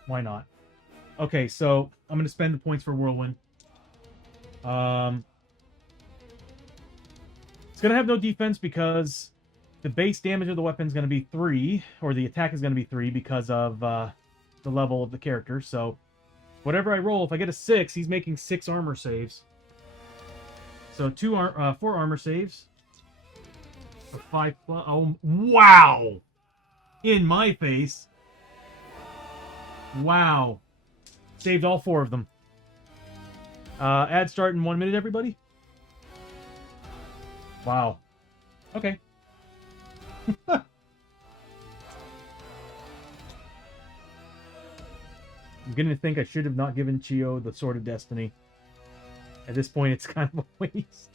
Why not? Okay, so I'm going to spend the points for Whirlwind. It's going to have no defense because the base damage of the weapon is going to be 3, or the attack is going to be 3 because of the level of the character. So whatever I roll, if I get a 6, he's making 6 armor saves. So 4 armor saves. 5+. Oh, wow! In my face. Wow. Saved all 4 of them. Ad start in 1 minute, everybody. Wow. Okay. I'm beginning to think I should have not given Chio the Sword of Destiny. At this point, it's kind of a waste.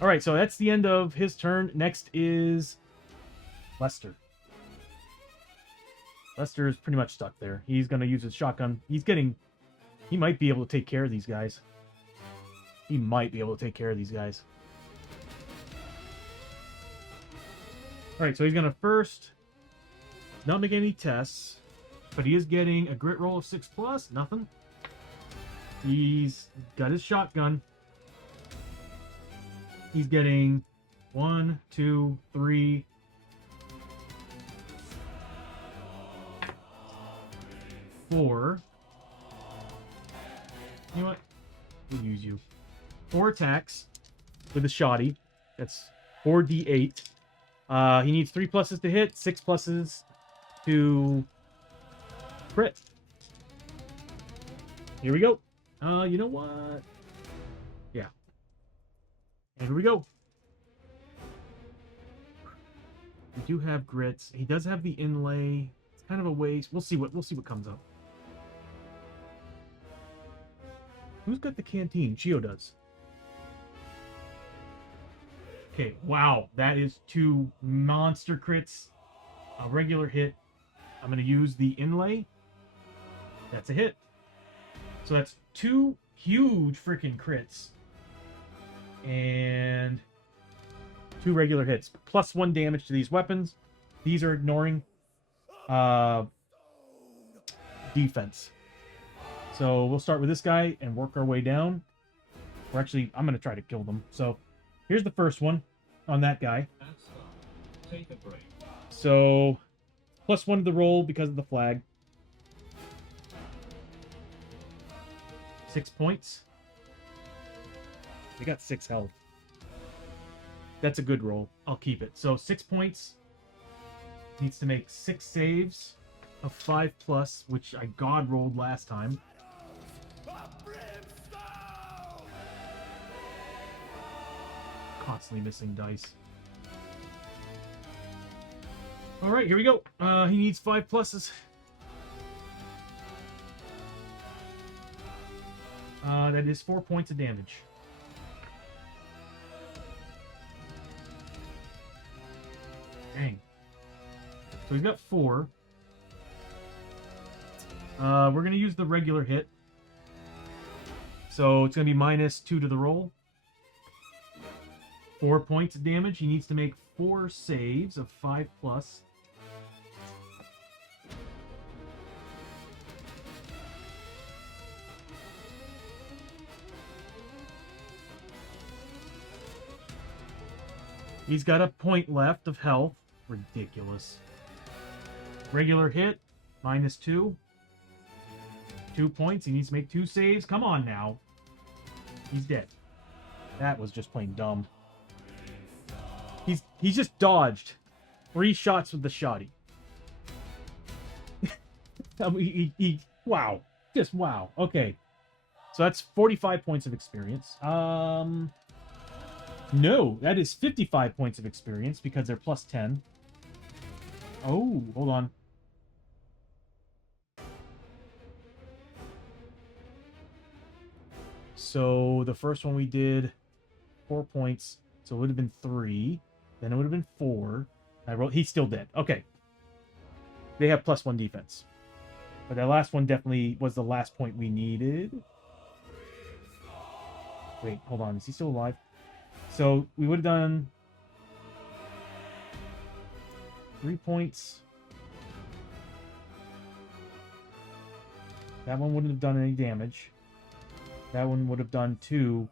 Alright, so that's the end of his turn. Next is Lester. Lester is pretty much stuck there. He's going to use his shotgun. He might be able to take care of these guys. He might be able to take care of these guys. Alright, so he's going to first not make any tests, but he is getting a grit roll of 6+. Nothing. He's got his shotgun. He's getting 1, 2, 3... 4. You know what? We'll use you. 4 attacks with a shoddy. That's 4d8. He needs 3 pluses to hit, 6 pluses to crit. Here we go. You know what? Yeah. And here we go. We do have grits. He does have the inlay. It's kind of a waste. We'll see what comes up. Who's got the canteen? Chio does. Okay, wow. That is 2 monster crits. A regular hit. I'm going to use the inlay. That's a hit. So that's 2 huge freaking crits. And 2 regular hits. Plus 1 damage to these weapons. These are ignoring defense. So we'll start with this guy and work our way down. Or actually, I'm going to try to kill them. So here's the first one on that guy. Take a break. So plus 1 to the roll because of the flag. 6 points. They got 6 health. That's a good roll. I'll keep it. So 6 points. Needs to make 6 saves of 5+, which I god rolled last time. Constantly missing dice. Alright, here we go. He needs 5 pluses. That is 4 points of damage. Dang. So he's got 4. We're going to use the regular hit. So it's going to be -2 to the roll. 4 points of damage. He needs to make 4 saves of 5+. He's got a point left of health. Ridiculous. Regular hit, -2. 2 points. He needs to make 2 saves. Come on now. He's dead. That was just plain dumb. He's just dodged 3 shots with the shotty. I mean, wow. Just wow. Okay. So that's 45 points of experience. No, that is 55 points of experience because they're +10. Oh, hold on. So the first one we did 4 points, so it would have been 3. Then it would have been 4. I rolled. He's still dead. Okay. They have +1 defense, but that last one definitely was the last point we needed. Wait, hold on. Is he still alive? So we would have done 3 points. That one wouldn't have done any damage. That one would have done 2.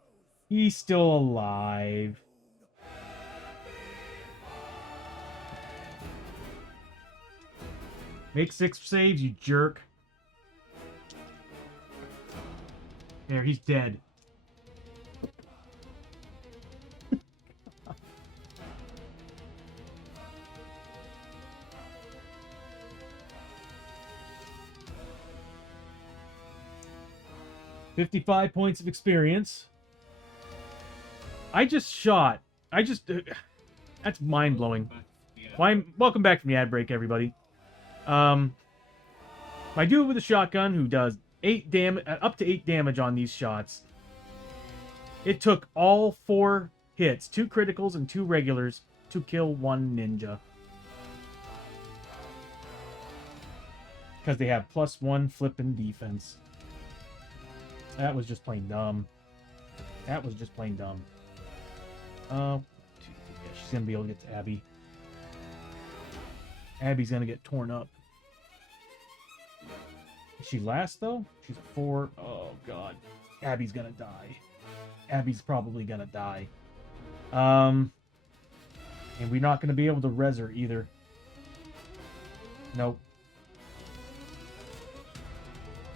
He's still alive. Make 6 saves, you jerk. There, he's dead. $55 points of experience. I just shot. That's mind-blowing. Welcome back from the ad break, everybody. My dude with a shotgun who does 8 damage, up to 8 damage on these shots. It took all 4 hits, 2 criticals and 2 regulars, to kill 1 ninja. Because they have +1 flipping defense. That was just plain dumb. That was just plain dumb. Yeah, she's gonna be able to get to Abby. Abby's gonna get torn up. Is she last though? She's a 4. Oh god. Abby's gonna die. Abby's probably gonna die. And we're not gonna be able to res her either. Nope.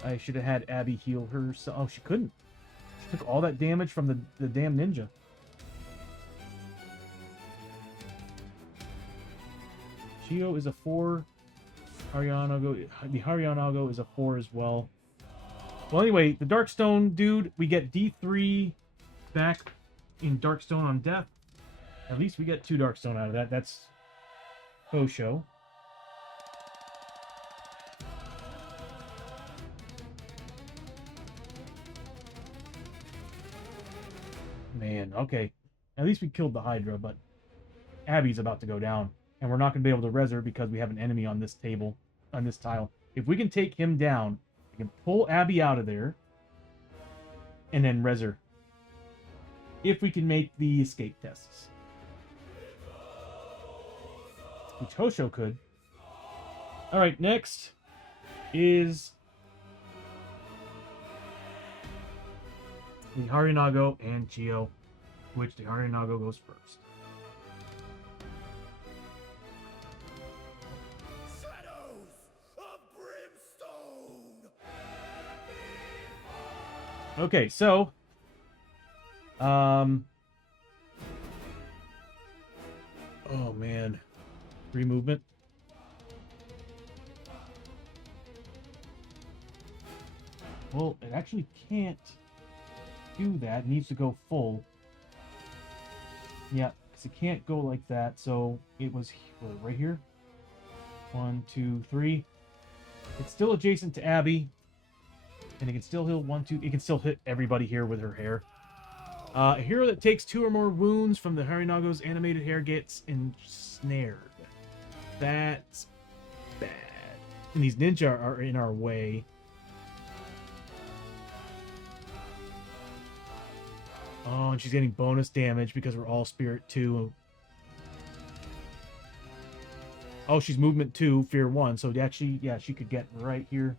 I should have had Abby heal her. So, oh, she couldn't. She took all that damage from the damn ninja. Chio is a 4. The Hariyanago is a 4 as well. Well, anyway, the Darkstone dude, we get D3 back in Darkstone on death. At least we get 2 Darkstone out of that. That's Hosho. Man, okay. At least we killed the Hydra, but Abby's about to go down. And we're not going to be able to res her because we have an enemy on this table, on this tile. If we can take him down, we can pull Abby out of there and then res her. If we can make the escape tests. Which Hosho could. Alright, next is the Harinago and Chio, which the Harinago goes first. Shadows of Brimstone! Okay, so oh man. Free movement. Well, it actually can't do that. It needs to go full. Yeah, because it can't go like that. So it was right here. 1, 2, 3. It's still adjacent to Abby. And it can still hit 1, 2. It can still hit everybody here with her hair. A hero that takes 2 or more wounds from the Harinago's animated hair gets ensnared. That's bad. And these ninja are in our way. Oh, and she's getting bonus damage because we're all Spirit 2. Oh, she's Movement 2, Fear 1. So actually, yeah, she could get right here.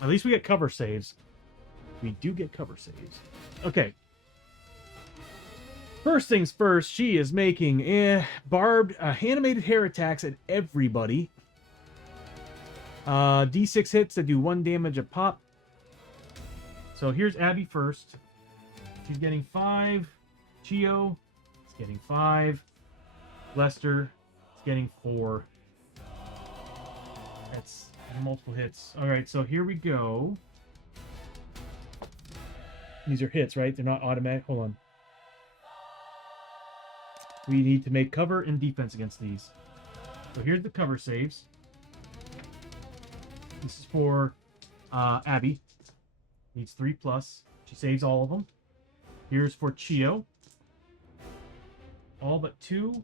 At least we get cover saves. We do get cover saves. Okay. First things first, she is making barbed animated hair attacks at everybody. D6 hits that do 1 damage a pop. So here's Abby first. She's getting 5. Chio is getting 5. Lester is getting 4. That's multiple hits. Alright, so here we go. These are hits, right? They're not automatic. Hold on. We need to make cover and defense against these. So here's the cover saves. This is for Abby. Needs 3+. She saves all of them. Here's for Chio. All but 2.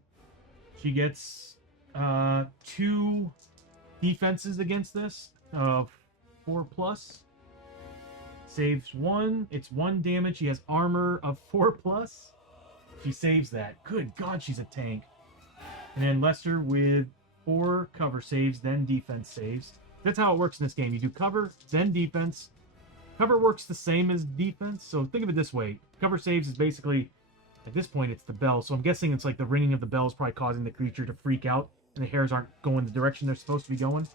She gets 2 defenses against this of 4+. Saves 1. It's 1 damage. She has armor of 4+. She saves that. Good God, she's a tank. And then Lester with 4 cover saves, then defense saves. That's how it works in this game. You do cover, then defense. Cover works the same as defense. So think of it this way. Cover saves is basically, at this point, it's the bell. So I'm guessing it's like the ringing of the bell is probably causing the creature to freak out. And the hairs aren't going the direction they're supposed to be going.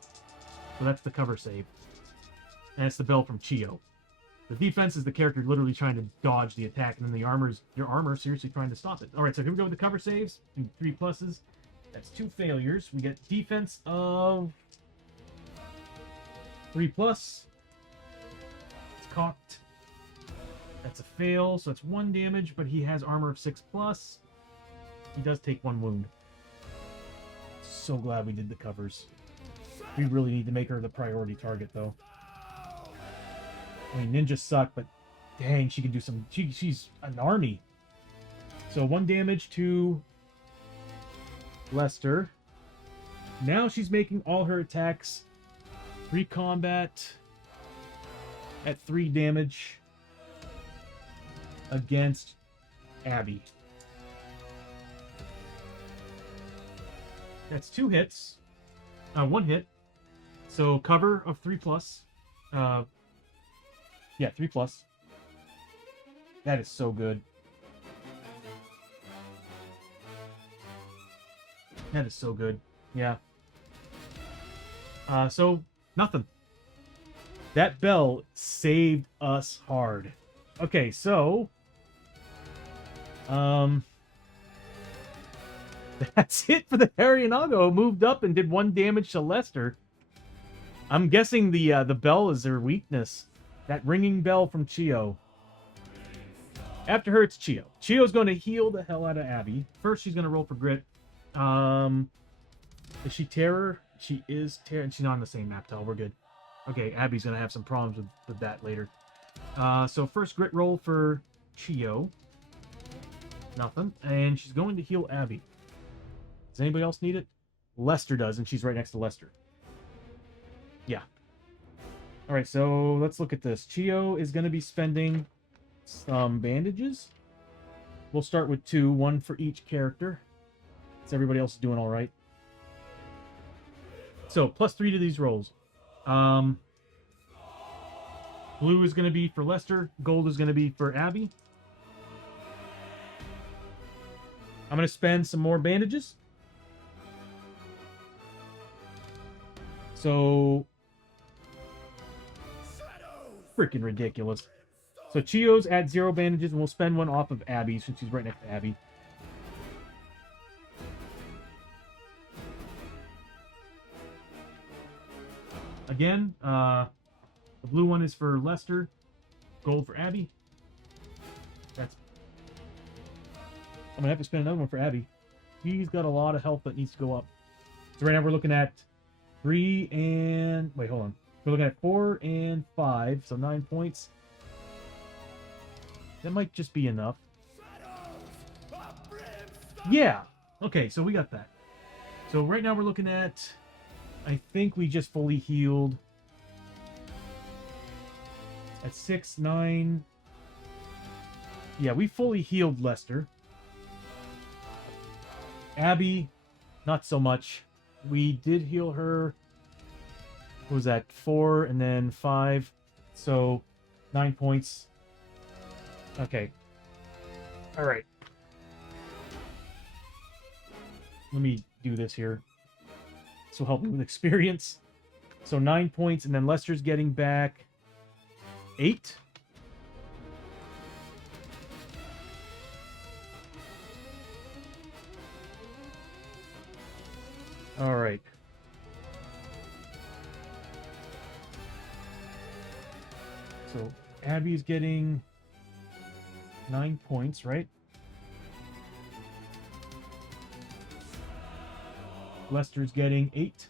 So that's the cover save. And it's the bell from Chio. The defense is the character literally trying to dodge the attack, and then the armor is your armor seriously trying to stop it. All right, so here we go with the cover saves. 3+. That's 2 failures. We get defense of 3+. It's cocked. That's a fail, so it's 1 damage, but he has armor of 6+. He does take 1 wound. So glad we did the covers. We really need to make her the priority target, though. I mean, ninjas suck, but dang, she can do some... She's an army. So 1 damage to Lester. Now she's making all her attacks 3 combat at 3 damage against Abby. That's 2 hits. 1 hit. So cover of 3+. Yeah, 3+. That is so good. That is so good. Yeah. So, nothing. That bell saved us hard. Okay, so... that's it for the Harinago. Moved up and did 1 damage to Lester. I'm guessing the bell is their weakness. That ringing bell from Chio. After her, it's Chio. Chio's going to heal the hell out of Abby. First, she's going to roll for grit. Is she terror? She is terror. She's not on the same map tile. We're good. Okay, Abby's going to have some problems with that later. So first grit roll for Chio. Nothing. And she's going to heal Abby. Does anybody else need it? Lester does, and she's right next to Lester. Yeah. Alright, so let's look at this. Chio is going to be spending some bandages. We'll start with 2, 1 for each character. Is everybody else doing alright? So, +3 to these rolls. Blue is going to be for Lester. Gold is going to be for Abby. I'm going to spend some more bandages. So, freaking ridiculous. So Chio's at 0 bandages, and we'll spend one off of Abby since she's right next to Abby. Again, the blue one is for Lester, gold for Abby. I'm gonna have to spend another one for Abby. He's got a lot of health that needs to go up. So right now we're looking at 3 and... Wait, hold on. We're looking at 4 and 5, so 9 points. That might just be enough. Yeah! Okay, so we got that. So right now we're looking at... I think we just fully healed... At 6, 9... Yeah, we fully healed Lester. Abby, not so much. We did heal her... What was that? 4 and then 5. So, 9 points. Okay. Alright. Let me do this here. This will help me with experience. So 9 points, and then Lester's getting back 8. Alright. So Abby's getting 9 points, right? Lester's getting 8.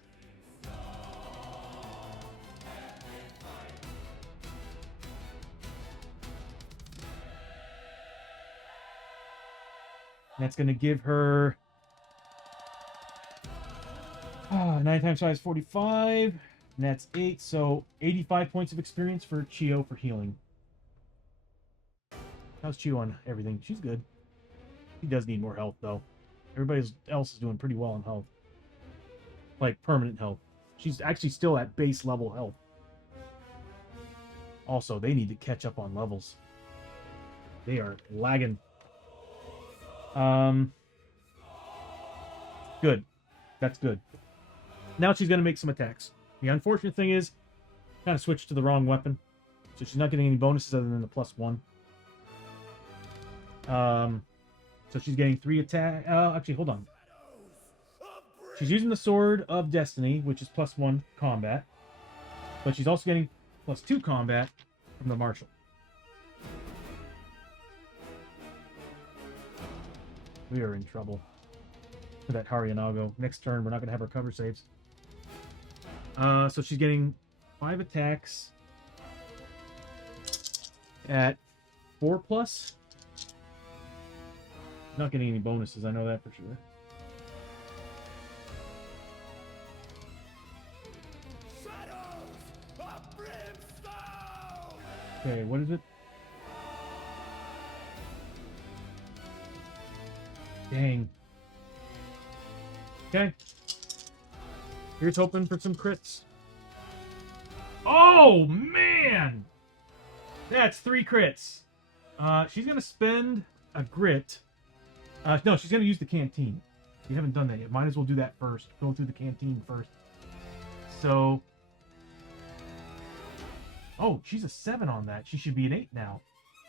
That's going to give her 9 times 5 is 45. And that's 8, so 85 points of experience for Chio for healing. How's Chio on everything? She's good. She does need more health, though. Everybody else is doing pretty well on health. Like, permanent health. She's actually still at base level health. Also, they need to catch up on levels. They are lagging. Good. That's good. Now she's going to make some attacks. The unfortunate thing is, kind of switched to the wrong weapon. So she's not getting any bonuses other than the +1. So she's getting 3 attack. Actually, hold on. She's using the Sword of Destiny, which is +1 combat. But she's also getting +2 combat from the Marshal. We are in trouble for that Hariyanago. Next turn, we're not going to have her cover saves. So she's getting 5 attacks at 4+. Not getting any bonuses, I know that for sure. Okay, what is it? Dang. Okay. Here's hoping for some crits. Oh, man! That's 3 crits. She's going to spend a grit. No, she's going to use the canteen. We haven't done that yet. Might as well do that first. Go through the canteen first. So... Oh, she's a 7 on that. She should be an 8 now.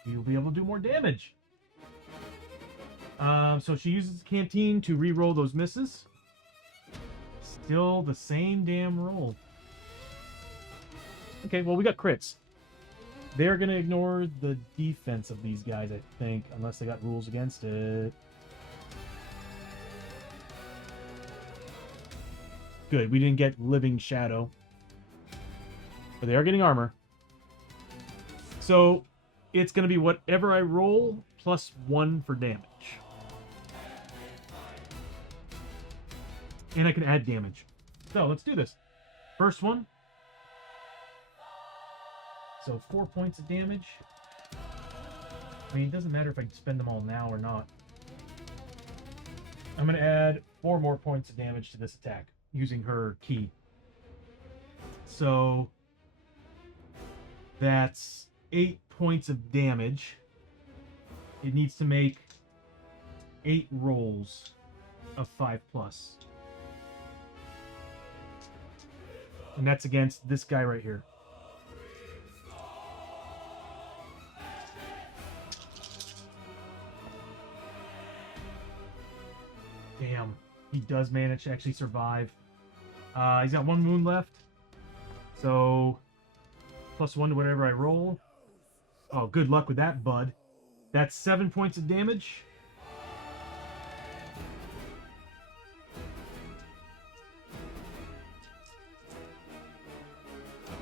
You'll be able to do more damage. So she uses the canteen to re-roll those misses. Still the same damn roll. Okay, well, we got crits. They're going to ignore the defense of these guys, I think, unless they got rules against it. Good, we didn't get Living Shadow. But they are getting armor. So, it's going to be whatever I roll, +1 for damage. And I can add damage. So, let's do this. First one. So, 4 points of damage. I mean, it doesn't matter if I spend them all now or not. I'm going to add 4 more points of damage to this attack using her key. So, that's 8 points of damage. It needs to make 8 rolls of 5+. And that's against this guy right here. Damn, he does manage to actually survive. He's got 1 wound left. So, +1 to whatever I roll. Oh, good luck with that, bud. That's 7 points of damage.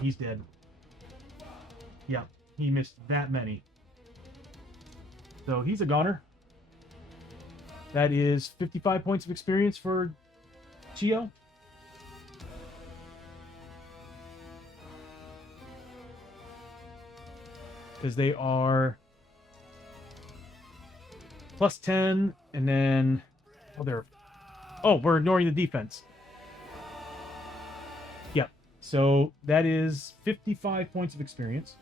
He's dead. Yeah, he missed that many. So he's a goner. That is 55 points of experience for Chio. Because they are +10, and then we're ignoring the defense. Yep. So that is 55 points of experience.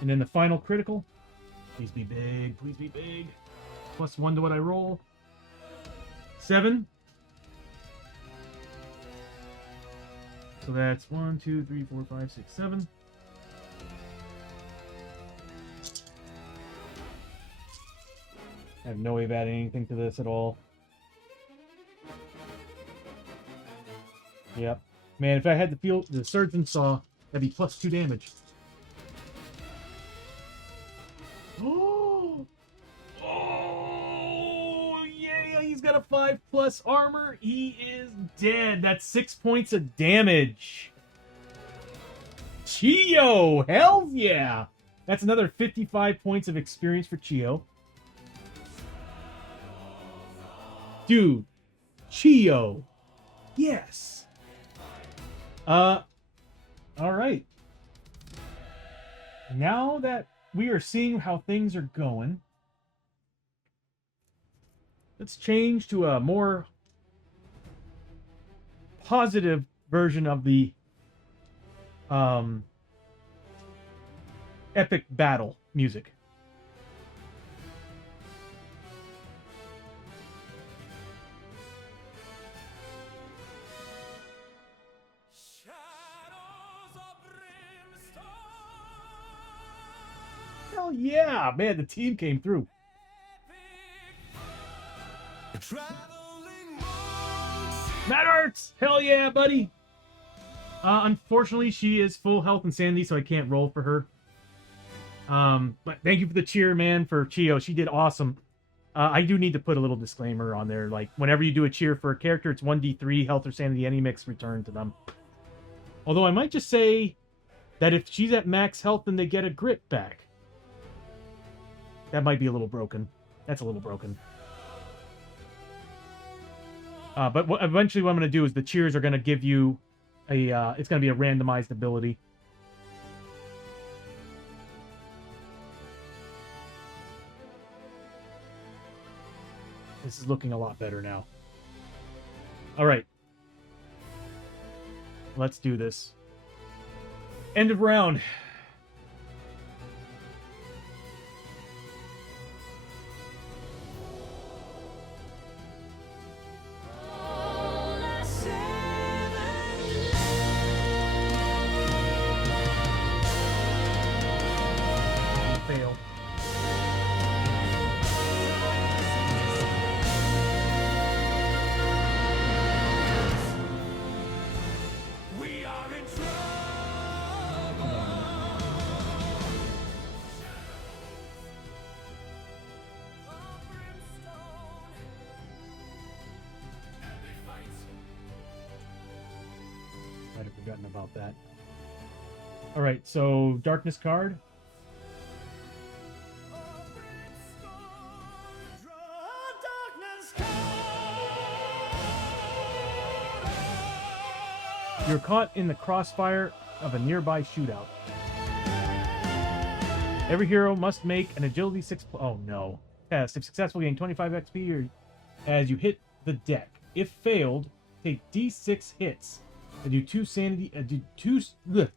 And then the final critical. Please be big. Please be big. +1 to what I roll. 7. So that's 1, 2, 3, 4, 5, 6, 7. I have no way of adding anything to this at all. Yep. Man, if I had the surgeon saw, that'd be +2 damage. Oh, yeah, he's got a 5+ armor. He is dead. That's 6 points of damage. Chio, hell yeah. That's another 55 points of experience for Chio. Dude, Chio. Yes. All right. Now that we are seeing how things are going, let's change to a more positive version of the epic battle music. Hell yeah, man, the team came through. Matt Arts! Hell yeah, buddy! Unfortunately, she is full health and sanity, so I can't roll for her. But thank you for the cheer, man, for Chio. She did awesome. I do need to put a little disclaimer on there. Like, whenever you do a cheer for a character, it's 1d3, health or sanity, any mix returned to them. Although I might just say that if she's at max health, then they get a grit back. That might be a little broken. That's a little broken. But eventually what I'm going to do is the cheers are going to give you a... it's going to be a randomized ability. This is looking a lot better now. Alright. Let's do this. End of round. Fail. We are in trouble. Brimstone. And they fight. Might have forgotten about that. Alright, so darkness card. You're caught in the crossfire of a nearby shootout. Every hero must make an agility 6 test. If successful, gain 25 XP or as you hit the deck. If failed, take D6 hits and do 2 sanity, do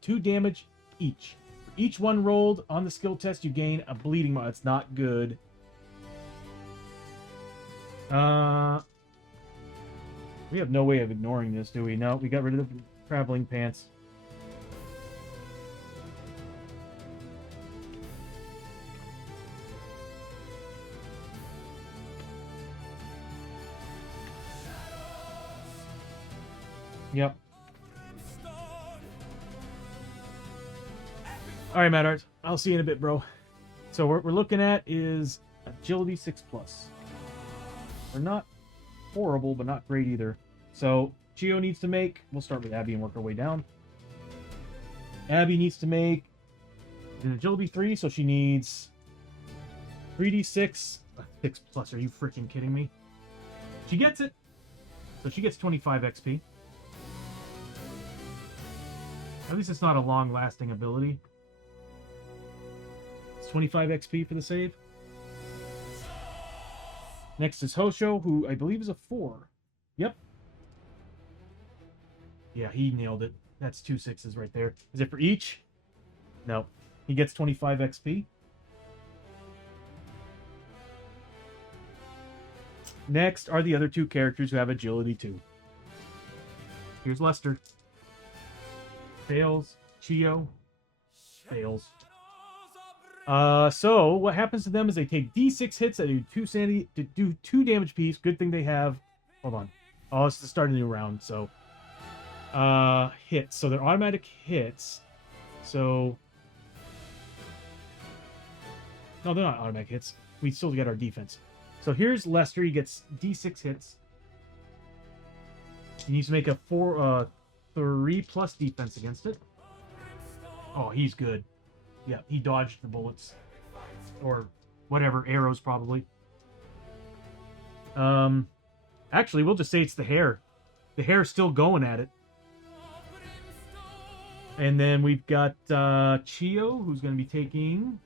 2 damage each for Each one rolled on the skill test, you gain a bleeding mod. It's not good. We have no way of ignoring this, do we? No, we got rid of the traveling pants. Yep. All right, Mad Art. I'll see you in a bit, bro. So what we're looking at is Agility 6+. We're not horrible, but not great either. So Chio needs to make... We'll start with Abby and work our way down. Abby needs to make an Agility 3, so she needs 3d6. 6+. Are you freaking kidding me? She gets it. So she gets 25 XP. At least it's not a long-lasting ability. It's 25 XP for the save. Next is Hosho, who I believe is a 4. Yep. Yeah, he nailed it. That's 2 6s right there. Is it for each? No. He gets 25 XP. Next are the other 2 characters who have Agility 2. Here's Lester. Fails. Chio. Fails. So what happens to them is they take D6 hits that do 2 sanity to do 2 damage piece. Good thing they have. Hold on. Oh, it's the start of the new round. So hits. So they're automatic hits. So no, they're not automatic hits. We still get our defense. So here's Lester. He gets D6 hits. He needs to make a 3+ defense against it. Oh, he's good. Yeah, he dodged the bullets. Or whatever, arrows probably. Actually, we'll just say it's the hair. The hair's still going at it. And then we've got Chio, who's going to be taking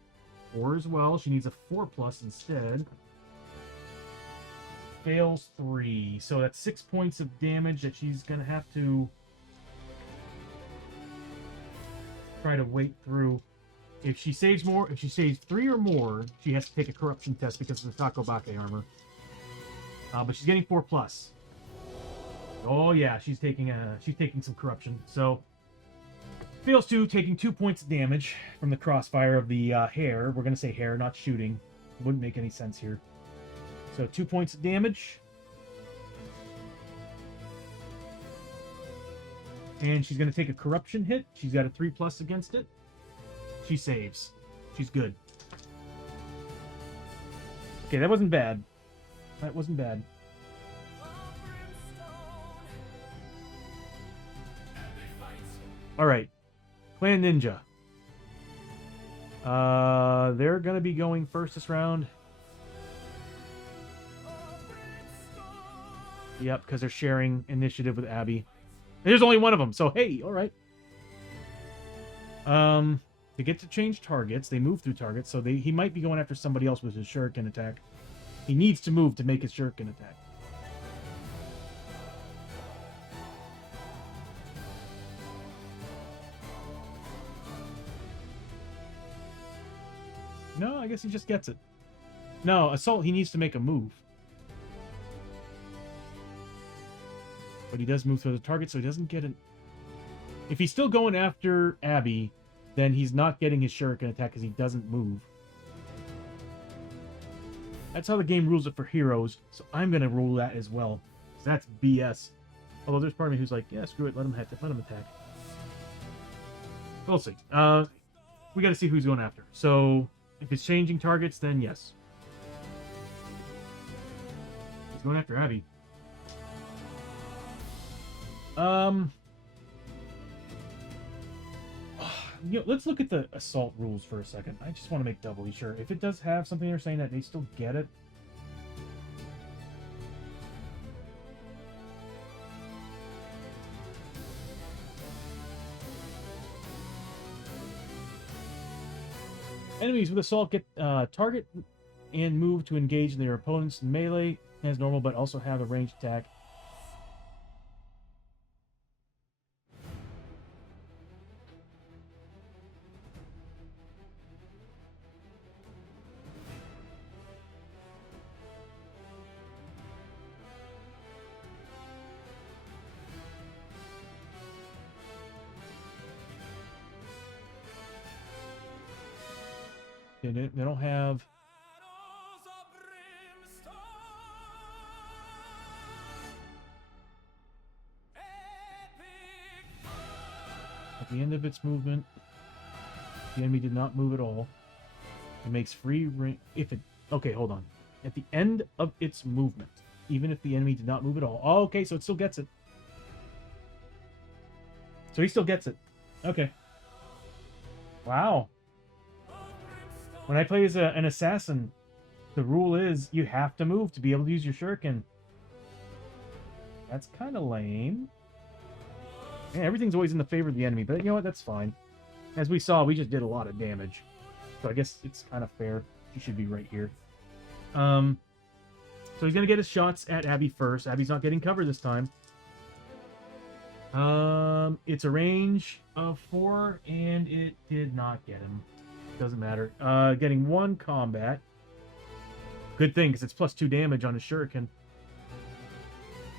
4 as well. She needs a 4+ instead. Fails 3. So that's 6 points of damage that she's going to have to try to wait through. If she saves 3 or more, she has to take a corruption test because of the Takobake armor. But she's getting 4+. Oh yeah, she's taking some corruption. So fails 2, taking 2 points of damage from the crossfire of the hair. We're gonna say hair, not shooting. Wouldn't make any sense here. So 2 points of damage. And she's going to take a corruption hit. She's got a 3+ against it. She saves. She's good. Okay, that wasn't bad. That wasn't bad. Alright. Clan Ninja. They're going to be going first this round. Yep, because they're sharing initiative with Abby. There's only one of them, so hey, all right. They get to change targets. They move through targets, so he might be going after somebody else with his shuriken attack. He needs to move to make his shuriken attack. No, I guess he just gets it. No, Assault, he needs to make a move. But he does move through the target, so he doesn't get it. If he's still going after Abby, then he's not getting his shuriken attack because he doesn't move. That's how the game rules it for heroes, so I'm going to rule that as well. So that's BS. Although there's part of me who's like, yeah, screw it, let him attack. We'll see. We got to see who's going after. So if it's changing targets, then yes. He's going after Abby. Let's look at the assault rules for a second. I just want to make doubly sure. If it does have something they're saying that they still get it. Enemies with assault get target and move to engage their opponents in melee as normal, but also have a ranged attack. They don't have... At the end of its movement, the enemy did not move at all. It makes free ring... If it... Okay, hold on. At the end of its movement, even if the enemy did not move at all. Oh, okay, so it still gets it. So he still gets it. Okay. Wow. When I play as an assassin, the rule is you have to move to be able to use your shuriken. That's kind of lame. Yeah, everything's always in the favor of the enemy, but you know what? That's fine. As we saw, we just did a lot of damage. So I guess it's kind of fair. He should be right here. So he's going to get his shots at Abby first. Abby's not getting cover this time. It's a range of 4, and it did not get him. Doesn't matter. Getting 1 combat. Good thing, because it's plus 2 damage on his shuriken.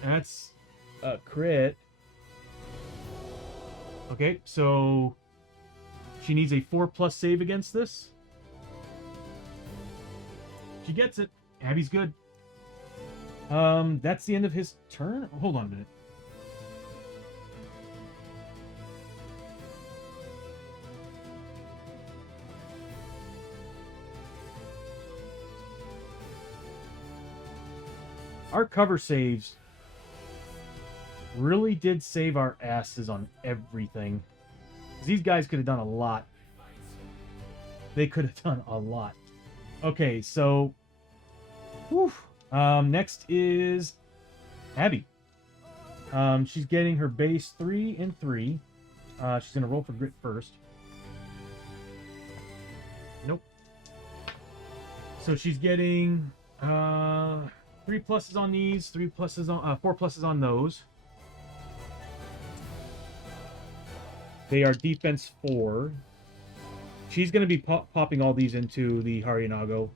That's a crit. Okay, so she needs a 4+ save against this. She gets it. Abby's good. That's the end of his turn. Hold on a minute. Our cover saves really did save our asses on everything. 'Cause these guys could have done a lot. They could have done a lot. Okay, so... Whew, next is Abby. She's getting her base 3 and 3. She's going to roll for grit first. Nope. So she's getting 3 pluses on these, 3 pluses on 4 pluses on those. They are defense 4. She's going to be popping all these into the Haryanago.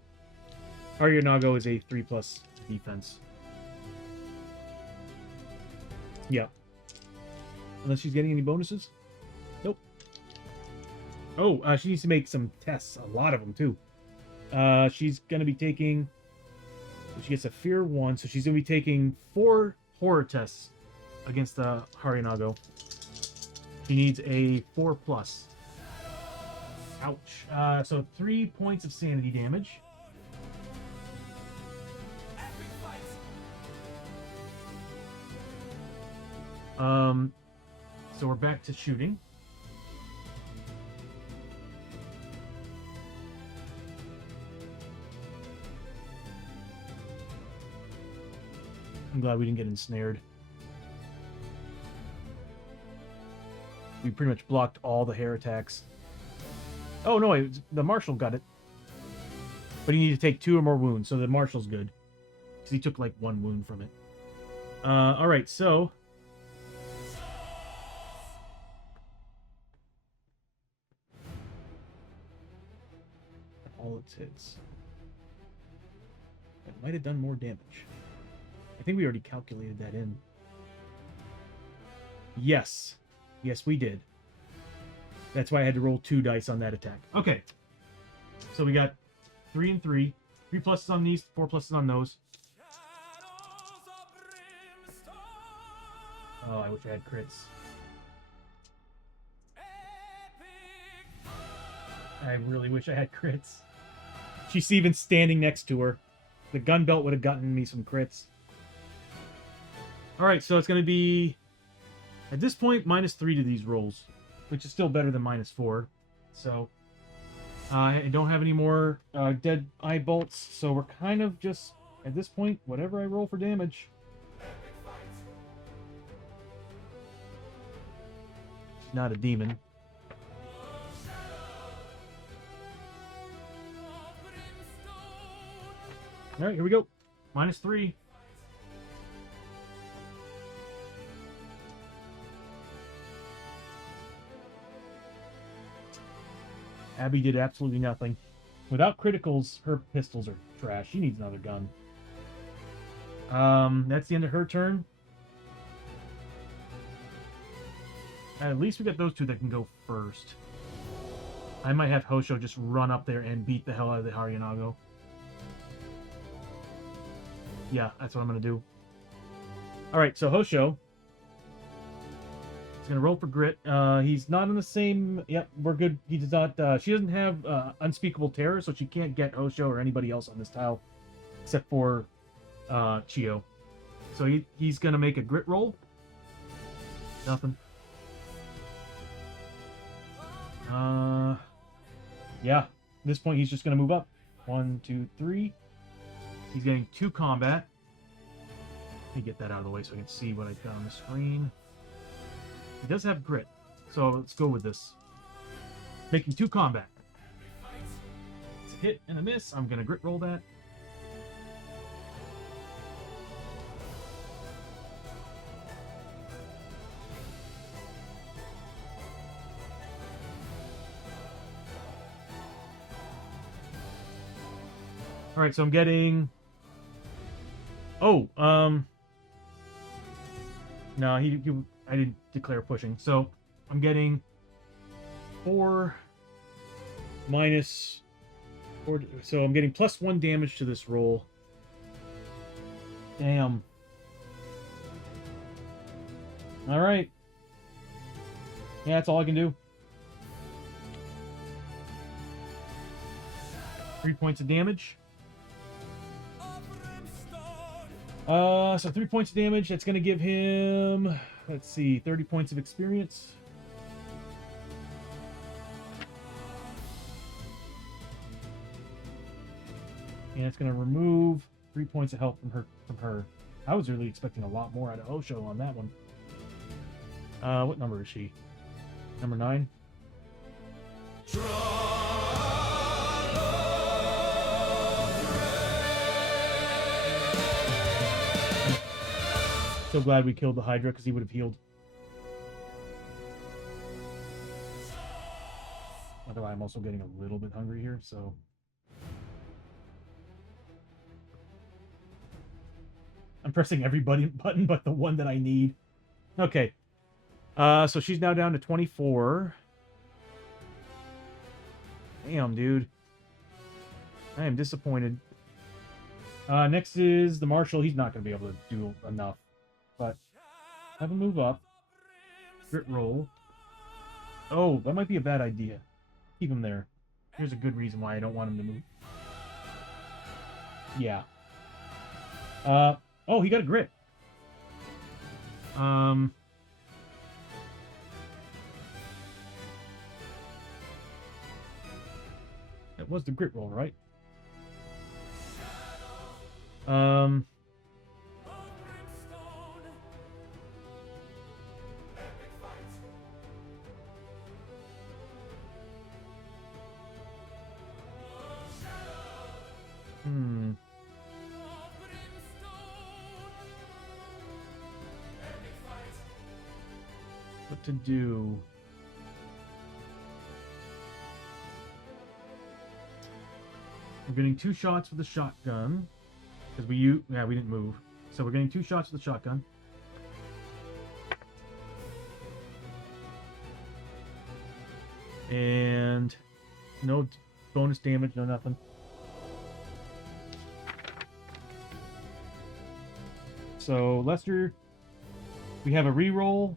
Haryanago is a 3+ defense. Yeah. Unless she's getting any bonuses? Nope. Oh, she needs to make some tests. A lot of them, too. She's going to be taking... She gets a Fear 1, so she's going to be taking 4 horror tests against the Haryanago. She needs a 4+. Ouch. So 3 points of sanity damage. So we're back to shooting. I'm glad we didn't get ensnared. We pretty much blocked all the hair attacks. Oh no, the Marshal got it. But he needed to take 2 or more wounds, so the Marshal's good. Because he took like 1 wound from it. Alright, so... all its hits. It might have done more damage. I think we already calculated that in. Yes. Yes, we did. That's why I had to roll 2 dice on that attack. Okay. So we got 3 and 3. 3 pluses on these, 4 pluses on those. Oh, I wish I had crits. I really wish I had crits. She's even standing next to her. The gun belt would have gotten me some crits. Alright, so it's going to be, at this point, -3 to these rolls, which is still better than -4. So, I don't have any more dead eye bolts, so we're kind of just, at this point, whatever I roll for damage. Not a demon. Alright, here we go. -3. Abby did absolutely nothing. Without criticals, her pistols are trash. She needs another gun. That's the end of her turn. At least we got those 2 that can go first. I might have Hosho just run up there and beat the hell out of the Haryanago. Yeah, that's what I'm going to do. Alright, so Hosho. He's going to roll for grit. He's not in the same... Yep, we're good. He does not... she doesn't have Unspeakable Terror, so she can't get Hosho or anybody else on this tile. Except for Chio. So he's going to make a grit roll. Nothing. Yeah. At this point, he's just going to move up. 1, 2, 3. He's getting 2 combat. Let me get that out of the way so I can see what I've got on the screen. He does have grit, so let's go with this. Making 2 combat. It's a hit and a miss. I'm going to grit roll that. All right, so I'm getting... Oh, no, I didn't declare pushing. So I'm getting 4 minus 4. So I'm getting +1 damage to this roll. Damn. All right. Yeah, that's all I can do. 3 points of damage. So 3 points of damage. That's going to give him, let's see, 30 points of experience. And it's going to remove 3 points of health from her. I was really expecting a lot more out of Osho on that one. What number is she? Number 9? So glad we killed the Hydra because he would have healed. Although I'm also getting a little bit hungry here, so... I'm pressing every button but the one that I need. Okay. So she's now down to 24. Damn, dude. I am disappointed. Next is the Marshal. He's not going to be able to do enough. But have him move up. Grit roll. Oh, that might be a bad idea. Keep him there. Here's a good reason why I don't want him to move. Yeah. Oh, he got a grit. That was the grit roll, right? What to do? We're getting 2 shots with the shotgun because we didn't move, so we're getting 2 shots with the shotgun. And no bonus damage, no nothing. So Lester, we have a reroll,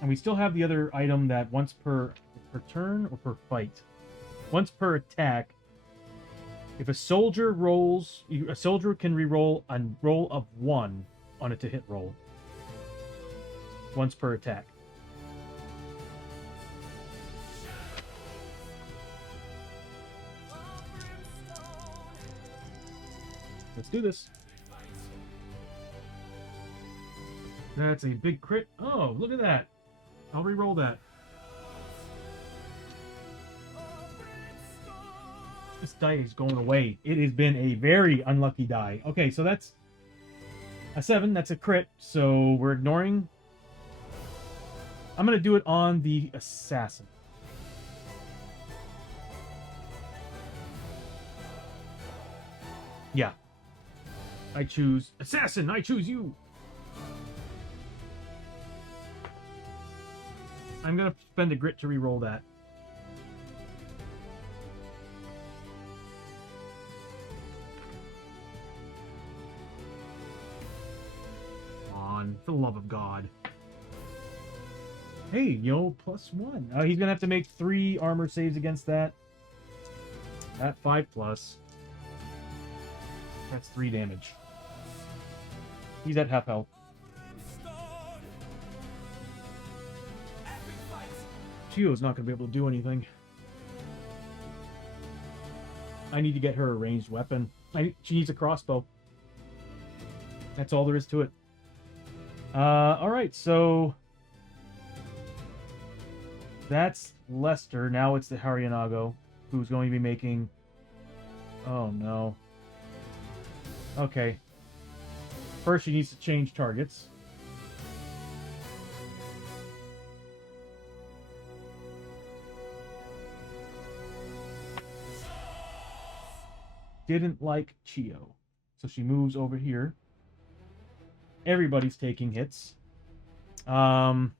and we still have the other item that once per turn or per fight, once per attack. If a soldier rolls, a soldier can reroll a roll of 1 on a to-hit roll. Once per attack. Let's do this. That's a big crit. Oh, look at that. I'll re-roll that. This die is going away. It has been a very unlucky die. Okay, so that's a 7. That's a crit. So we're ignoring. I'm going to do it on the assassin. Yeah. I choose assassin. I choose you. I'm going to spend a grit to re-roll that. For the love of God. Hey, yo, +1. He's gonna have to make 3 armor saves against that. At 5+. That's 3 damage. He's at half health. Chio's not gonna be able to do anything. I need to get her a ranged weapon. She needs a crossbow. That's all there is to it. Alright, so... that's Lester. Now it's the Haryanago, who's going to be making... oh, no. Okay. First, she needs to change targets. Didn't like Chio. So she moves over here. Everybody's taking hits. Oh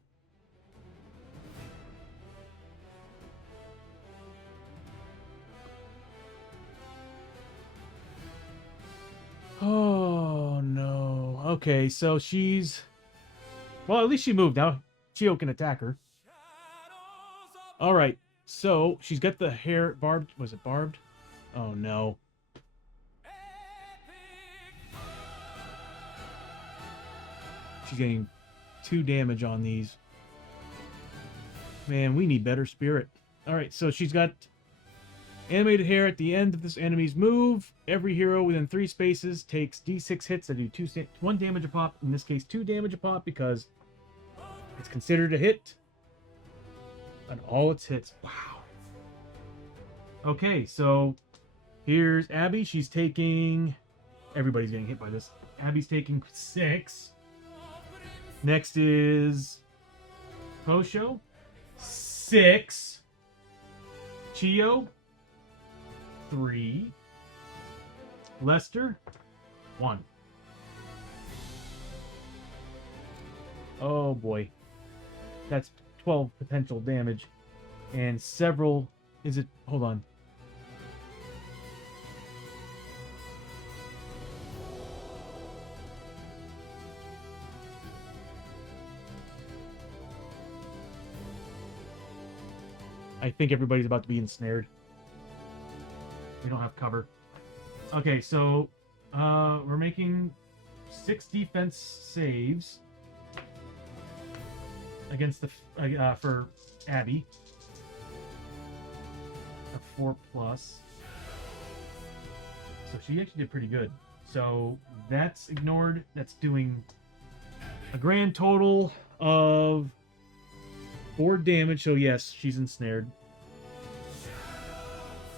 no. Okay, so she's... well, at least she moved. Now Chio can attack her. Alright, so she's got the hair barbed. Was it barbed? Oh no. She's getting 2 damage on these. Man, we need better spirit. Alright, so she's got animated hair at the end of this enemy's move. Every hero within 3 spaces takes d6 hits that do 1 damage a pop. In this case, 2 damage a pop because it's considered a hit. On all its hits. Wow. Okay, so here's Abby. She's taking... everybody's getting hit by this. Abby's taking 6. Next is Hosho, 6. Chio, 3. Lester, 1. Oh boy. That's 12 potential damage. And several... is it... hold on. I think everybody's about to be ensnared. We don't have cover. Okay, so we're making 6 defense saves against the for Abby. A 4+. So she actually did pretty good. So that's ignored. That's doing a grand total of 4 damage, so yes, she's ensnared.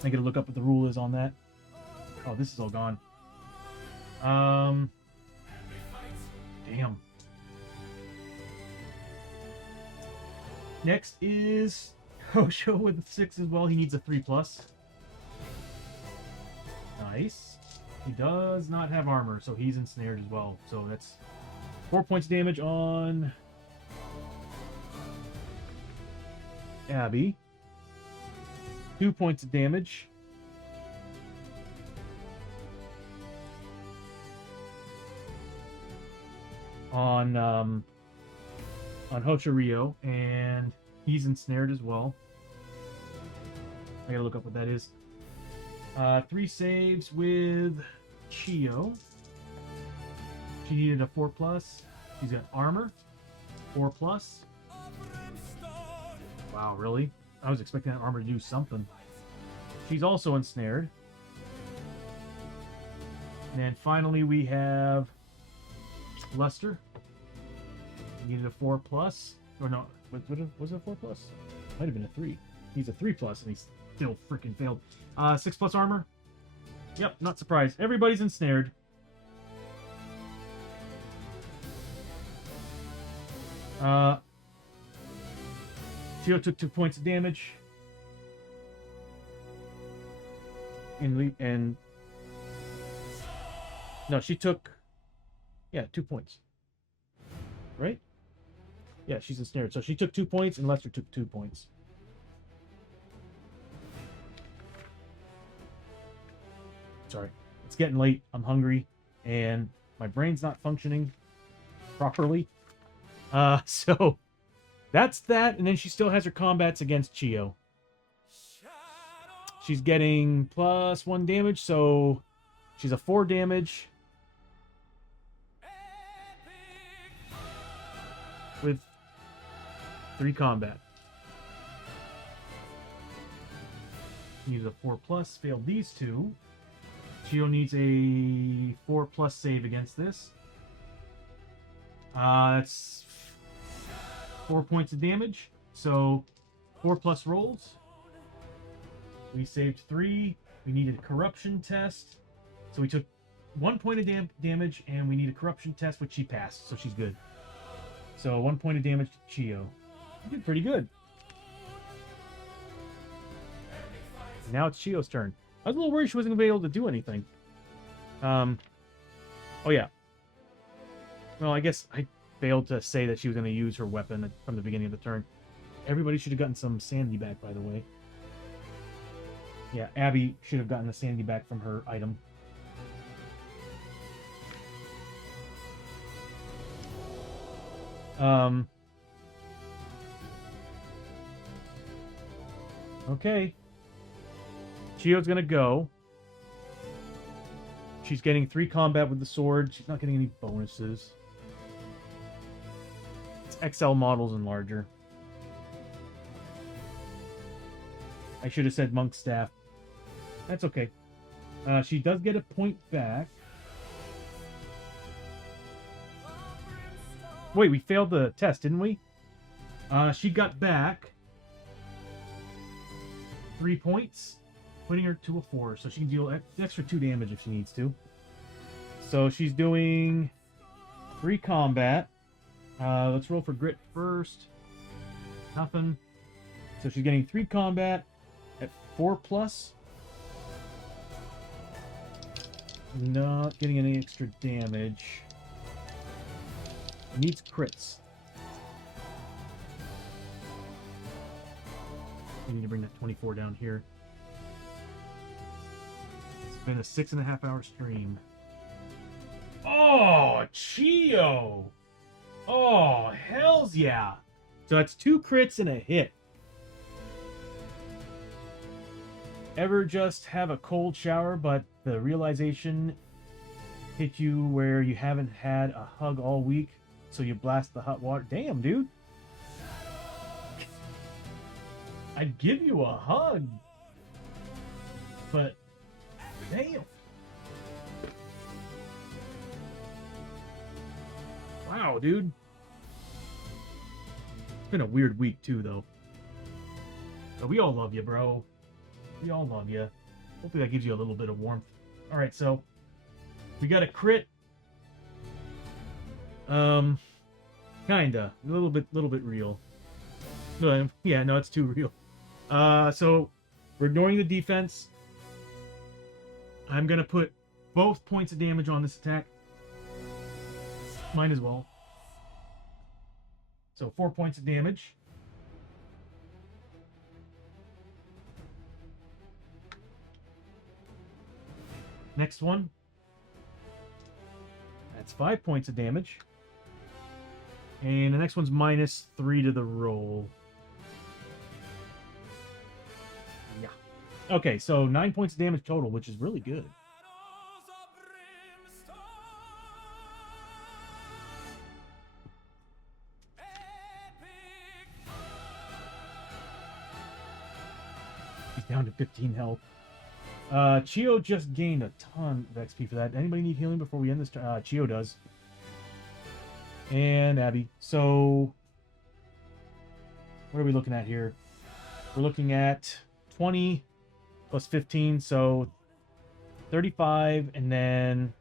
I gotta look up what the rule is on that. Oh, this is all gone. Damn. Next is Hosho with a 6 as well. He needs a 3+. Nice. He does not have armor, so he's ensnared as well. So that's 4 points damage on Abby. 2 points of damage on Hoshiryo, and he's ensnared as well. I gotta look up what that is. 3 saves with Chio. She needed a 4+. She's got armor, 4+. Wow, really? I was expecting that armor to do something. She's also ensnared. And then finally we have Lester. He needed a 4+. Or no, was it a 4+? Might have been a 3. He's a 3+, and he still freaking failed. 6+ armor. Yep, not surprised. Everybody's ensnared. Chio took 2 points of damage. And no, she took 2 points. Right? Yeah, she's ensnared. So she took 2 points and Lester took 2 points. Sorry. It's getting late. I'm hungry and my brain's not functioning properly. So that's that, and then she still has her combats against Chio. She's getting +1 damage, so she's a 4 damage with 3 combat. Needs a 4+, failed these two. Chio needs a 4+ save against this. That's 4 points of damage. So 4+ rolls. We saved 3. We needed a corruption test. So we took 1 point of damage, and we need a corruption test, which she passed, so she's good. So 1 point of damage to Chio. You did pretty good. Now it's Chio's turn. I was a little worried she wasn't going to be able to do anything. Oh yeah. Well, I guess I failed to say that she was going to use her weapon from the beginning of the turn. Everybody should have gotten some sandy back, by the way. Yeah, Abby should have gotten the sandy back from her item. Okay. Chio's gonna go. She's getting 3 combat with the sword. She's not getting any bonuses. It's XL models and larger. I should have said monk staff. That's okay. She does get a point back. Wait, we failed the test, didn't we? She got back 3 points, putting her to a 4, so she can deal extra 2 damage if she needs to. So she's doing 3 combat. Let's roll for grit first. Nothing. So she's getting 3 combat at 4+. Not getting any extra damage. Needs crits. We need to bring that 24 down here. It's been a 6.5-hour stream. Oh, Chio! Oh, hells yeah! So that's 2 crits and a hit. Ever just have a cold shower, but the realization hit you where you haven't had a hug all week, so you blast the hot water? Damn, dude. I'd give you a hug, but damn. Wow, dude. It's been a weird week too, though. But we all love you, bro. We all love you. Hopefully that gives you a little bit of warmth. All right, so we got a crit. Kinda, a little bit real. Yeah, no, it's too real. So we're ignoring the defense. I'm gonna put both points of damage on this attack. Might as well. So 4 points of damage. Next one. That's 5 points of damage. And the next one's -3 to the roll. Yeah. Okay, so 9 points of damage total, which is really good. He's down to 15 health. Chio just gained a ton of XP for that. Anybody need healing before we end this? Chio does. And Abby. So, what are we looking at here? We're looking at 20 plus 15, so 35, and then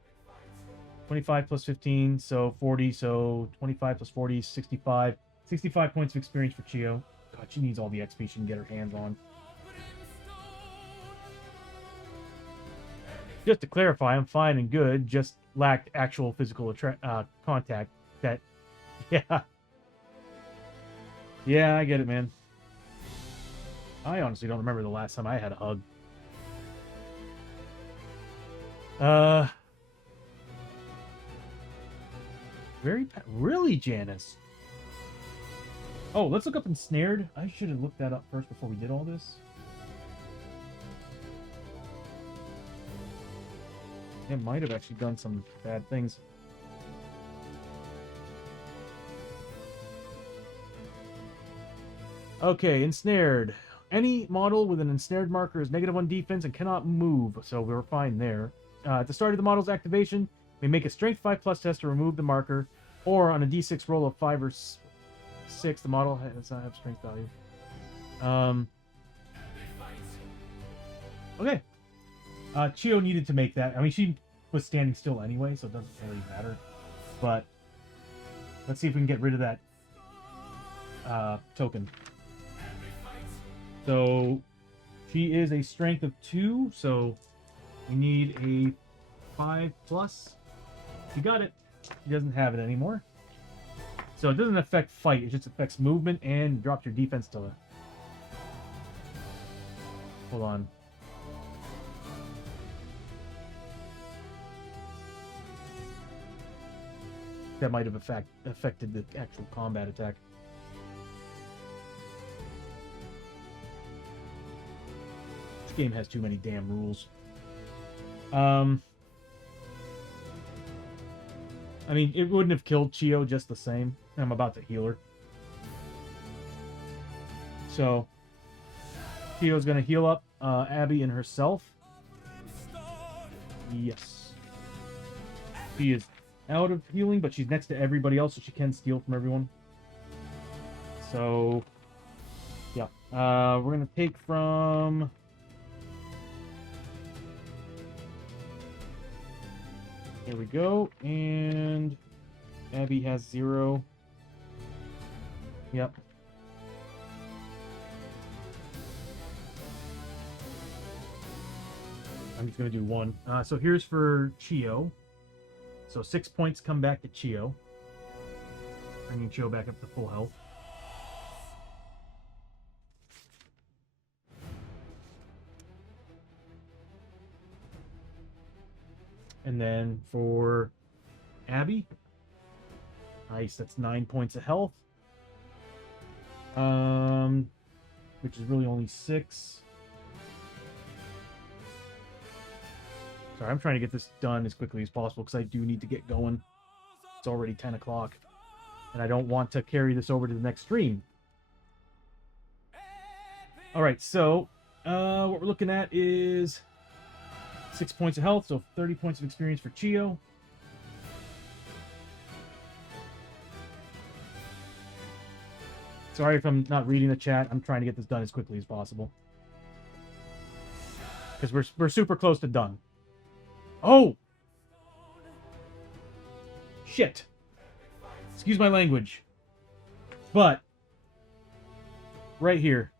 25 plus 15, so 40, so 25 plus 40, 65. 65 points of experience for Chio. God, she needs all the XP she can get her hands on. Just to clarify, I'm fine and good, just lacked actual physical contact. That, yeah. Yeah, I get it, man. I honestly don't remember the last time I had a hug. Really, Janice? Oh, let's look up Ensnared. I should have looked that up first before we did all this. It might have actually done some bad things. Okay, Ensnared. Any model with an ensnared marker is -1 defense and cannot move, so we're fine there. At the start of the model's activation, we make a Strength 5+ test to remove the marker, or on a D6 roll of 5 or 6, the model does not have strength value. Okay. Chio needed to make that. I mean, she was standing still anyway, so it doesn't really matter. But let's see if we can get rid of that token. So she is a strength of 2, so we need a 5+. She got it. She doesn't have it anymore. So it doesn't affect fight, it just affects movement and drops your defense to... Hold on. That might have affected the actual combat attack. This game has too many damn rules. I mean, it wouldn't have killed Chio just the same. I'm about to heal her. So, Chio's going to heal up Abby and herself. Yes. She is out of healing, but she's next to everybody else, so she can steal from everyone. So, yeah. We're going to take from... There we go, and Abby has 0. Yep. I'm just going to do 1. So here's for Chio. So 6 points come back to Chio. Bringing Chio back up to full health. And then for Abby, nice, that's 9 points of health. Which is really only 6. Sorry, I'm trying to get this done as quickly as possible because I do need to get going. It's already 10 o'clock. And I don't want to carry this over to the next stream. Alright, so what we're looking at is 6 points of health, so 30 points of experience for Chio. Sorry if I'm not reading the chat. I'm trying to get this done as quickly as possible. Because we're super close to done. Oh! Shit. Excuse my language. But, right here,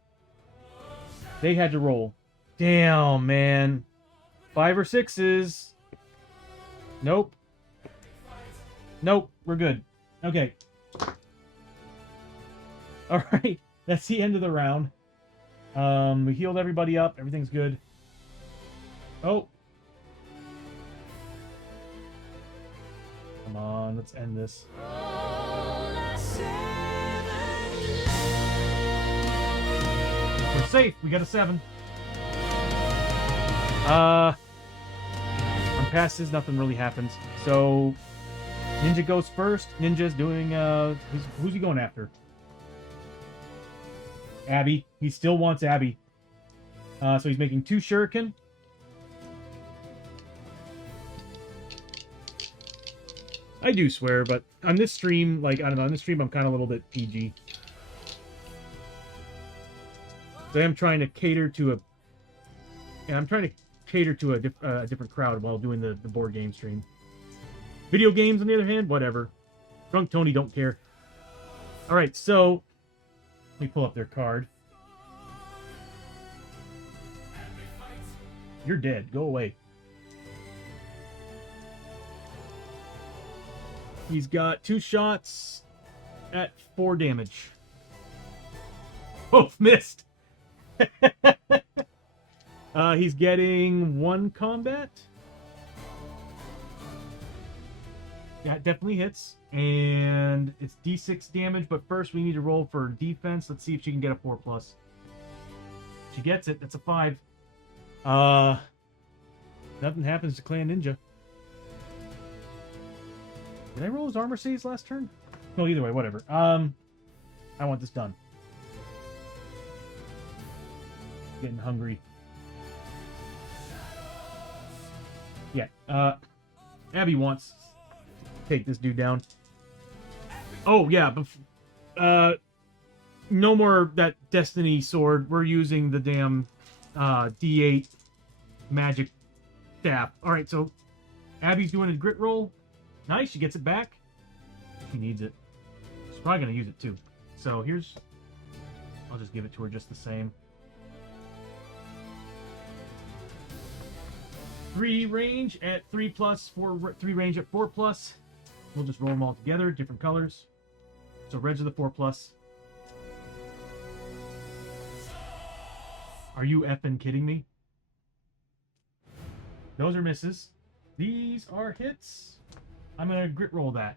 they had to roll. Damn, man. 5 or 6s. Nope. Nope, we're good. Okay. Alright, that's the end of the round. We healed everybody up. Everything's good. Oh. Come on, let's end this. We're safe. We got a 7. On passes, nothing really happens. So, Ninja goes first. Ninja's doing, who's he going after? Abby. He still wants Abby. So he's making 2 shuriken. I do swear, but on this stream, like, I don't know, on this stream I'm kind of a little bit PG. So I'm trying to cater to a... Yeah, I'm trying to cater to a different crowd while doing the board game stream. Video games, on the other hand, whatever. Drunk Tony don't care. Alright, so... Let me pull up their card. You're dead. Go away. He's got 2 shots at 4 damage. Both missed. He's getting 1 combat. That definitely hits. And it's D6 damage, but first we need to roll for defense. Let's see if she can get a 4+. She gets it. That's a 5. Nothing happens to Clan Ninja. Did I roll his armor saves last turn? No, either way, whatever. I want this done. Getting hungry. Yeah, Abby wants to take this dude down. Oh, yeah, but no more that Destiny sword. We're using the damn D8 magic staff. Alright, so Abby's doing a grit roll. Nice, she gets it back. She needs it. She's probably going to use it too. So here's... I'll just give it to her just the same. 3 range at 3+, 3 range at 4+. We'll just roll them all together, different colors. So reds are the 4+. Are you effing kidding me? Those are misses. These are hits. I'm gonna grit roll that.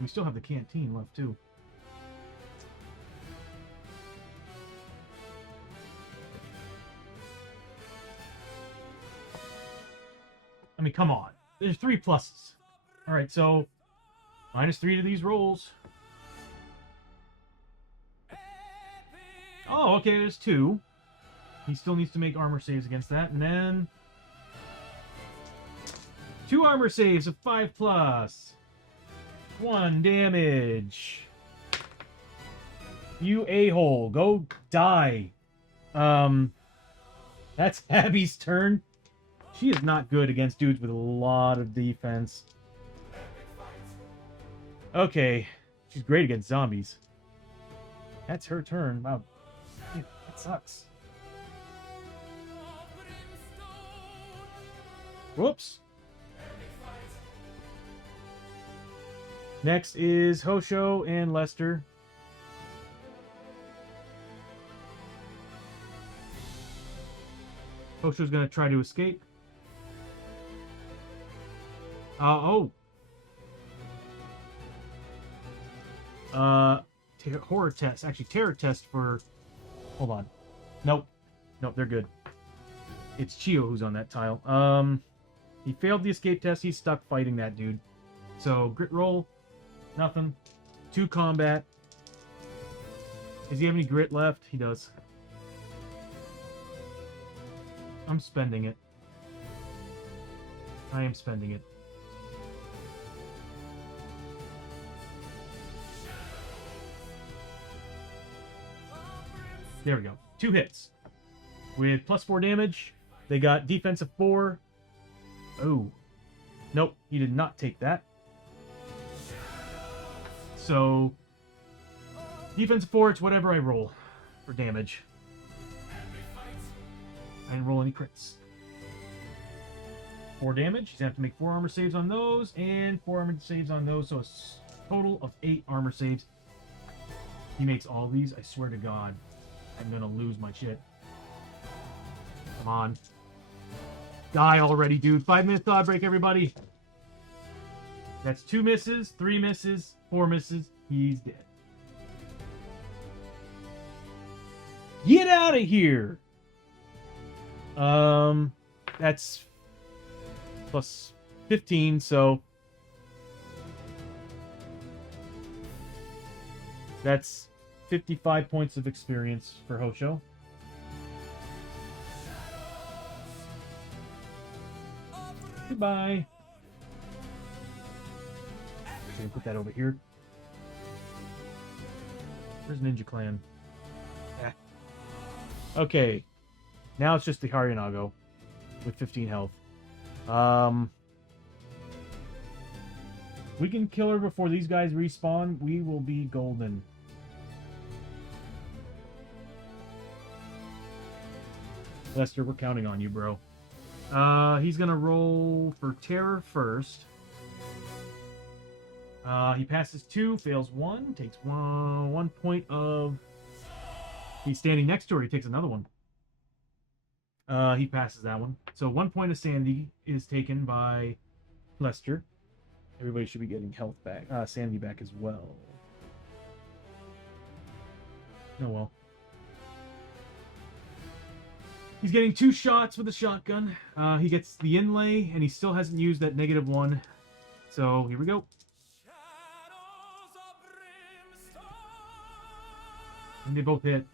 We still have the canteen left too. I mean, come on. There's 3 pluses. Alright, so -3 to these rolls. Oh, okay, there's 2. He still needs to make armor saves against that, and then 2 armor saves of 5+. 1 damage. You a-hole, go die. That's Abby's turn. She is not good against dudes with a lot of defense. Okay, she's great against zombies. That's her turn. Wow, that sucks. Whoops. Next is Hosho and Lester. Hosho's gonna try to escape. Oh. Horror test. Actually, terror test for... Hold on. Nope. Nope, they're good. It's Chio who's on that tile. He failed the escape test. He's stuck fighting that dude. So, grit roll. Nothing. 2 combat. Does he have any grit left? He does. I'm spending it. I am spending it. There we go. 2 hits. With +4 damage. They got defense of 4. Oh. Nope, he did not take that. So, defense of 4, it's whatever I roll for damage. I didn't roll any crits. 4 damage. He's going to have to make 4 armor saves on those, and 4 armor saves on those, so a total of 8 armor saves. He makes all these, I swear to God, I'm going to lose my shit. Come on. Die already, dude. 5-minute thought break, everybody. That's 2 misses, 3 misses, 4 misses. He's dead. Get out of here! That's plus 15, so that's 55 points of experience for Hosho. Goodbye. I'm gonna put that over here. Where's Ninja Clan? Ah. Okay. Now it's just the Harinago with 15 health. We can kill her before these guys respawn. We will be golden. Lester, we're counting on you, bro. He's gonna roll for terror first. He passes 2, fails 1, takes 1 point of... He's standing next to her, he takes another one. He passes that one. So 1 point of sanity is taken by Lester. Everybody should be getting health back, sanity back as well. Oh well. He's getting 2 shots with a shotgun. He gets the inlay, and he still hasn't used that -1. So here we go. And they both hit.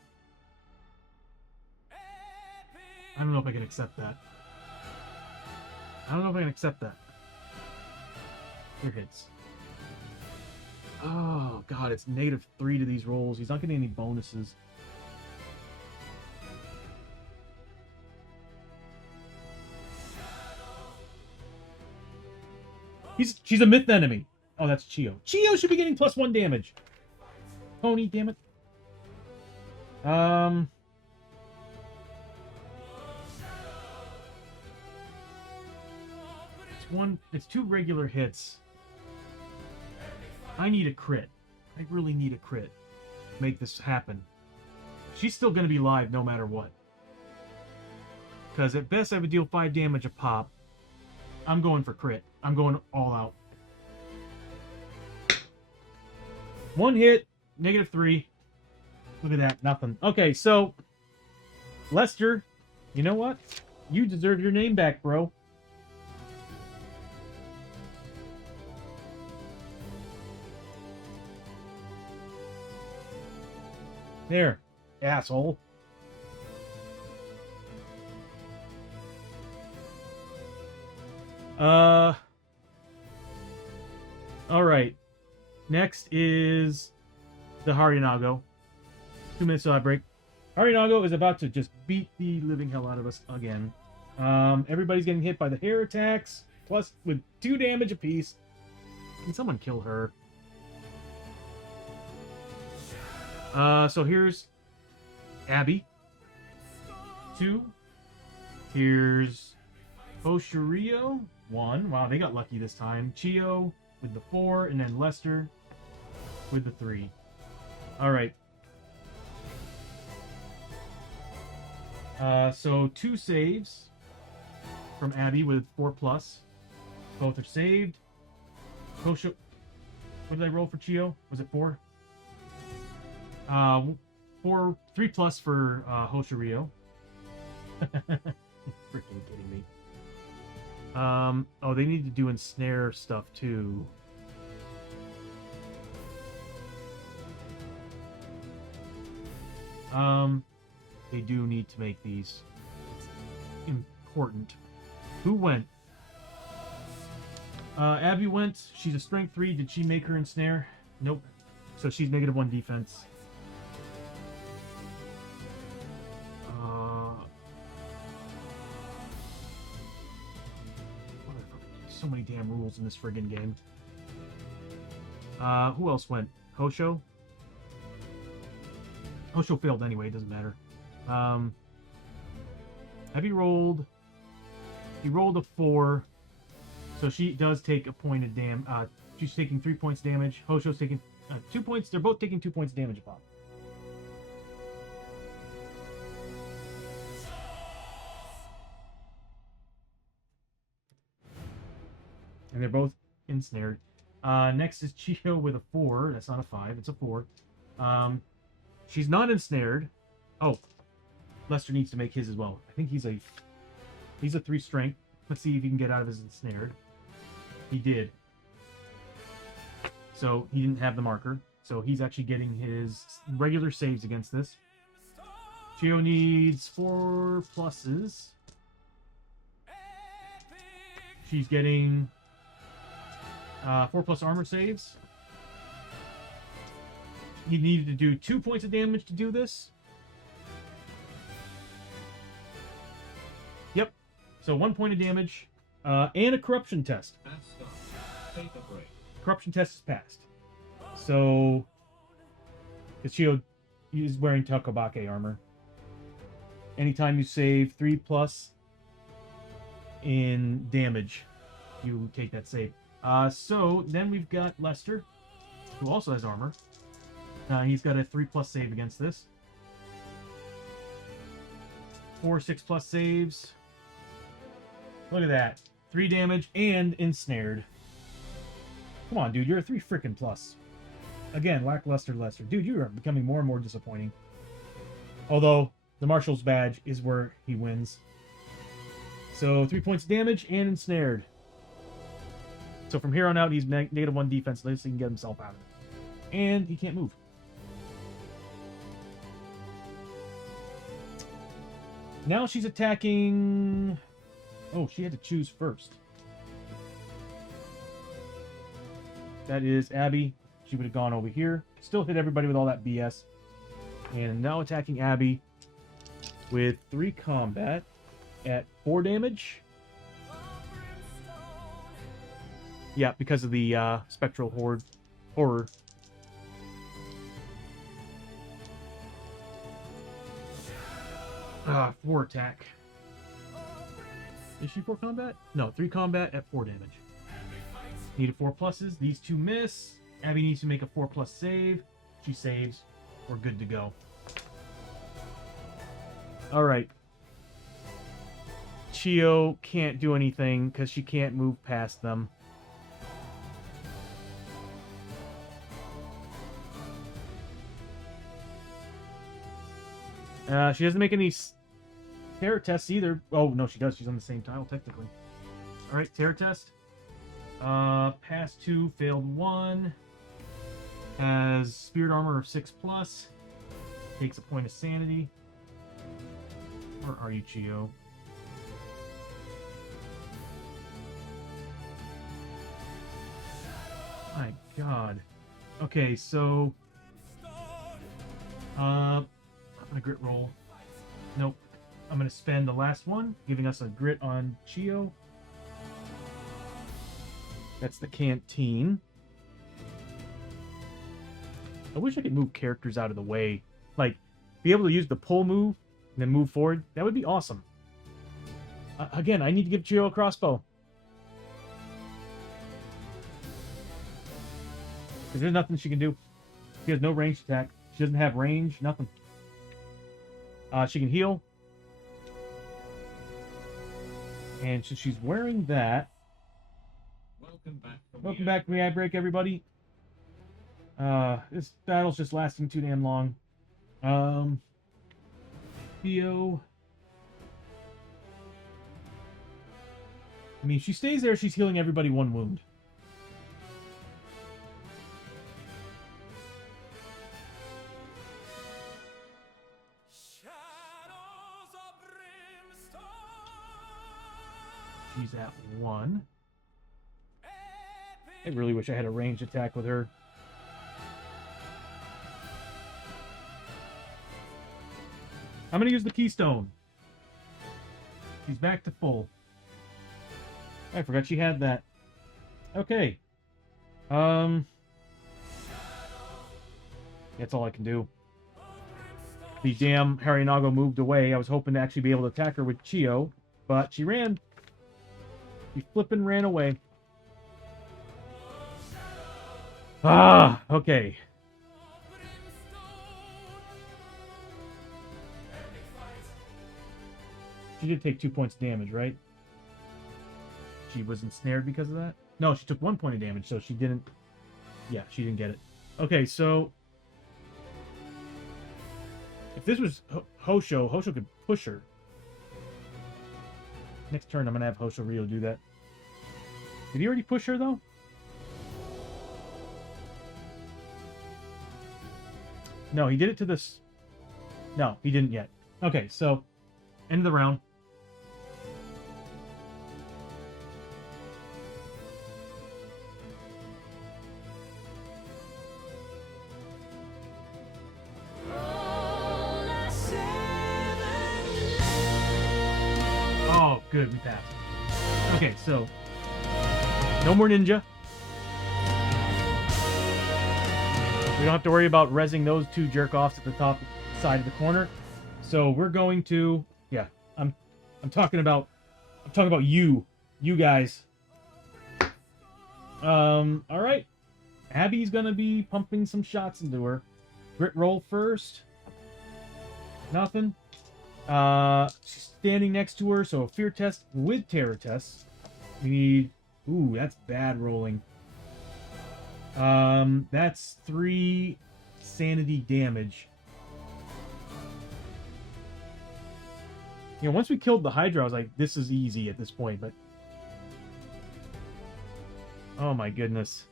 I don't know if I can accept that. I don't know if I can accept that. Here hits. Oh god, it's -3 to these rolls. He's not getting any bonuses. She's a myth enemy. Oh, that's Chio. Chio should be getting +1 damage. Pony, damn it. It's 2 regular hits. I need a crit. I really need a crit to make this happen. She's still going to be live no matter what. Because at best I would deal 5 damage a pop. I'm going for crit. I'm going all out. 1 hit, -3. Look at that, nothing. Okay, so Lester, you know what? You deserve your name back, bro. There, asshole. Alright. Next is the Harinago. 2 minutes till I break. Harinago is about to just beat the living hell out of us again. Everybody's getting hit by the hair attacks, plus with 2 damage apiece. Can someone kill her? So here's Abby. 2. Here's Oshirio. 1. Wow, they got lucky this time. Chio with the 4, and then Lester with the 3. Alright. So 2 saves from Abby with 4+. Both are saved. Kosho. What did I roll for Chio? Was it 4? 3+ for Hoshirio. Freaking kidding me. Oh, they need to do ensnare stuff too. They do need to make these. It's important. Who went? Abby went. She's a strength 3. Did she make her ensnare? Nope. So she's -1 defense. So many damn rules in this friggin' game. Who else went? Hosho? Hosho failed anyway, it doesn't matter. Abby rolled... He rolled a 4. So she does take a point of damage. She's taking 3 points damage. Hosho's taking 2 points. They're both taking 2 points damage a pop. And they're both ensnared. Next is Chio with a 4. That's not a 5. It's a 4. She's not ensnared. Oh, Lester needs to make his as well. I think he's a 3 strength. Let's see if he can get out of his ensnared. He did. So he didn't have the marker. So he's actually getting his regular saves against this. Chio needs 4 pluses. She's getting 4+ armor saves. He needed to do 2 points of damage to do this. Yep. So 1 point of damage. And a corruption test. And stop. Take a break. Corruption test is passed. So Ichio is wearing Takobake armor. Anytime you save 3+ in damage, you take that save. So then we've got Lester, who also has armor. He's got a 3+ save against this. 4 6+ saves. Look at that. 3 damage and ensnared. Come on, dude. You're a 3 frickin' plus. Again, lackluster lesser. Dude, you are becoming more and more disappointing. Although, the Marshal's badge is where he wins. So, 3 points of damage and ensnared. So from here on out, he's -1 defense, so he can get himself out of it. And he can't move. Now she's attacking... Oh, she had to choose first. That is Abby. She would have gone over here. Still hit everybody with all that BS. And now attacking Abby with 3 combat at 4 damage. Yeah, because of the spectral horror. Ah, 4 attack. Is she 4 combat? No, 3 combat at 4 damage. Needed 4 pluses. These 2 miss. Abby needs to make a 4+ save. She saves. We're good to go. Alright. Chio can't do anything because she can't move past them. She doesn't make any terror tests either. Oh, no, she does. She's on the same tile, technically. Alright, terror test. Passed 2, failed 1. Has spirit armor of 6+. Takes a point of sanity. Where are you, Chio? My god. Okay, so... I'm gonna grit roll. Nope. I'm gonna spend the last one, giving us a grit on Chio. That's the canteen. I wish I could move characters out of the way. Like, be able to use the pull move and then move forward. That would be awesome. Again, I need to give Chio a crossbow. Because there's nothing she can do. She has no ranged attack. She doesn't have range, nothing. She can heal. And so she's wearing that. Welcome back from the eye break, everybody. This battle's just lasting too damn long. Theo. I mean, she stays there, she's healing everybody 1 wound. She's at 1. I really wish I had a ranged attack with her. I'm going to use the keystone. She's back to full. I forgot she had that. Okay. That's all I can do. The damn Harinago moved away. I was hoping to actually be able to attack her with Chio, but she ran. She flippin' ran away. Ah, okay. She did take 2 points of damage, right? She was ensnared because of that? No, she took 1 point of damage, so she didn't... Yeah, she didn't get it. Okay, so... If this was Hosho, Hosho could push her. Next turn, I'm going to have Hosho Rio do that. Did he already push her, though? No, he did it to this... No, he didn't yet. Okay, so... End of the round. Oh, good, we passed. Okay, so... No more ninja. We don't have to worry about rezzing those 2 jerk-offs at the top side of the corner. So we're going to... Yeah, I'm talking about you guys. All right. Abby's gonna be pumping some shots into her. Grit roll first. Nothing. She's standing next to her, so a fear test with terror tests. We need... Ooh, that's bad rolling. That's 3 sanity damage. You know, once we killed the Hydra, I was like, this is easy at this point, but... Oh my goodness.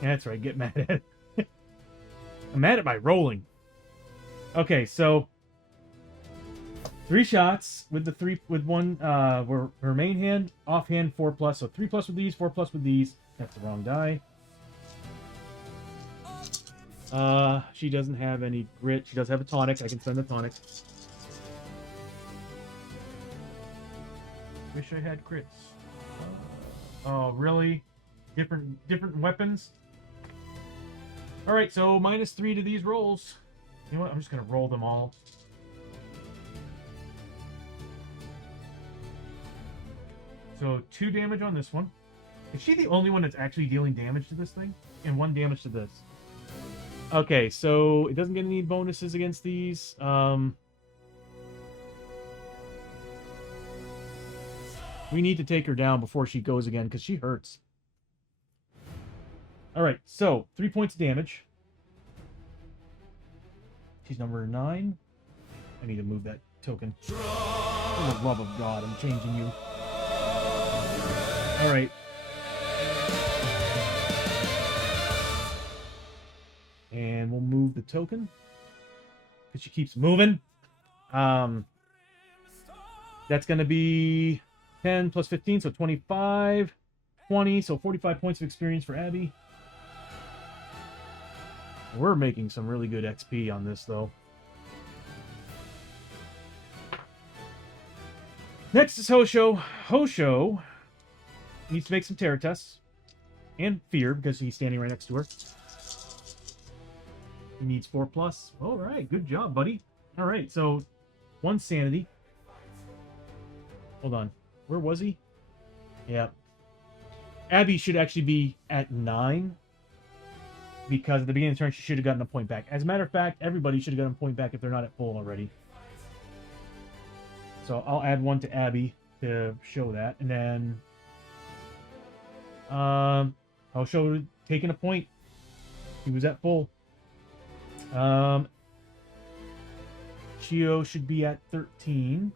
That's right, get mad at it. I'm mad at my rolling. Okay, so... 3 shots with the 3 with 1 her main hand, offhand 4+, so 3+ with these, 4+ with these. That's the wrong die. She doesn't have any grit. She does have a tonic. I can send the tonic. Wish I had crits. Oh, really? Different weapons? Alright, so -3 to these rolls. You know what? I'm just gonna roll them all. So 2 damage on this one. Is she the only one that's actually dealing damage to this thing? And 1 damage to this. Okay, so it doesn't get any bonuses against these. We need to take her down before she goes again, because she hurts. Alright, so 3 points of damage. She's number 9. I need to move that token. For the love of God, I'm changing you. Alright. And we'll move the token. Because she keeps moving. That's going to be 10 plus 15, so 25. 20, so 45 points of experience for Abby. We're making some really good XP on this, though. Next is Hosho. Hosho needs to make some terror tests. And fear, because he's standing right next to her. He needs 4+. Alright, good job, buddy. Alright, so 1 sanity. Hold on. Where was he? Yeah. Abby should actually be at 9. Because at the beginning of the turn, she should have gotten a point back. As a matter of fact, everybody should have gotten a point back if they're not at full already. So I'll add 1 to Abby to show that. And then... I'll show taking a point. He was at full. Chio should be at 13.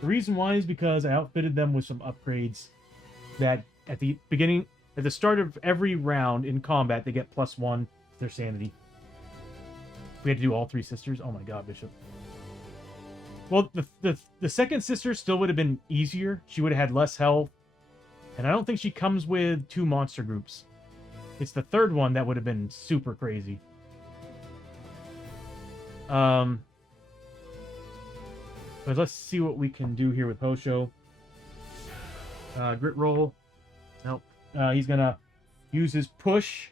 The reason why is because I outfitted them with some upgrades that at the beginning... At the start of every round in combat, they get +1 to their sanity. We had to do all 3 sisters. Oh my god, Bishop. Well, the second sister still would have been easier. She would have had less health. And I don't think she comes with 2 monster groups. It's the third one that would have been super crazy. But let's see what we can do here with Hosho. Grit roll. Nope. He's gonna use his push.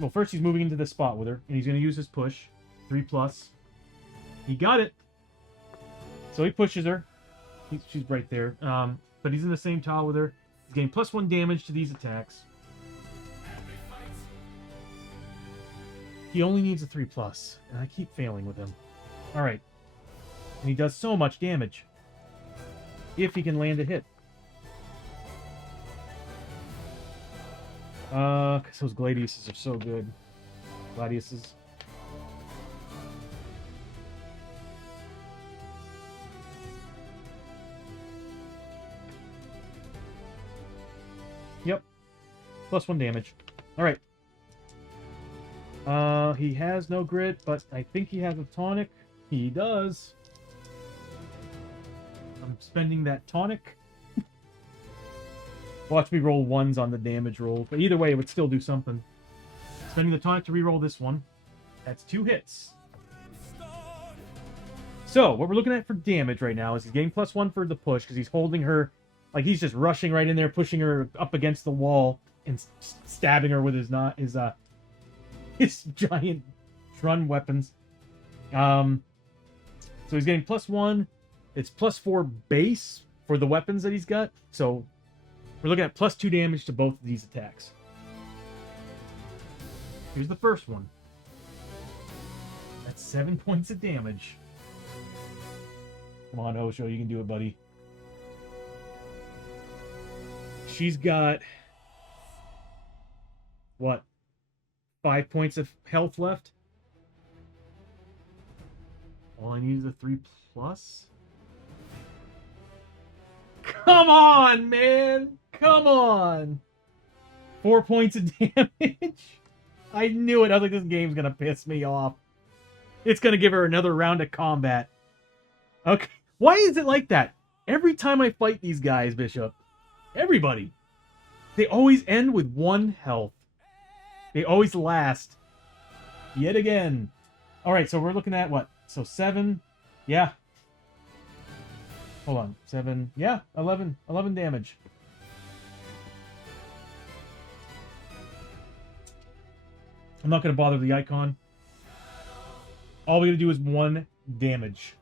Well, first he's moving into the spot with her, and he's gonna use his push. 3+. He got it. So he pushes her. She's right there. But he's in the same tile with her. He's getting +1 damage to these attacks. He only needs a 3+, and I keep failing with him. Alright. And he does so much damage. If he can land a hit. Because those Gladiuses are so good. Gladiuses. Yep. +1 damage. Alright. He has no grit, but I think he has a tonic. He does. I'm spending that tonic. Watch me roll 1s on the damage roll. But either way, it would still do something. Spending the tonic to reroll this one. That's 2 hits. So, what we're looking at for damage right now is he's getting +1 for the push, because he's holding her... Like, he's just rushing right in there, pushing her up against the wall, and stabbing her with his giant Trun weapons. So he's getting +1. It's +4 base for the weapons that he's got. So... We're looking at +2 damage to both of these attacks. Here's the first one. 7 points of damage. Come on, Osho, you can do it, buddy. She's got... what? 5 points of health left? All I need is a 3+. Come on, man! Come on! 4 points of damage? I knew it. I was like, this game's gonna piss me off. It's gonna give her another round of combat. Okay. Why is it like that? Every time I fight these guys, Bishop, everybody, they always end with 1 health. They always last. Yet again. Alright, so we're looking at what? So 7. Yeah. Hold on. 7. Yeah, 11. 11 damage. I'm not going to bother with the icon. All we got to do is 1 damage.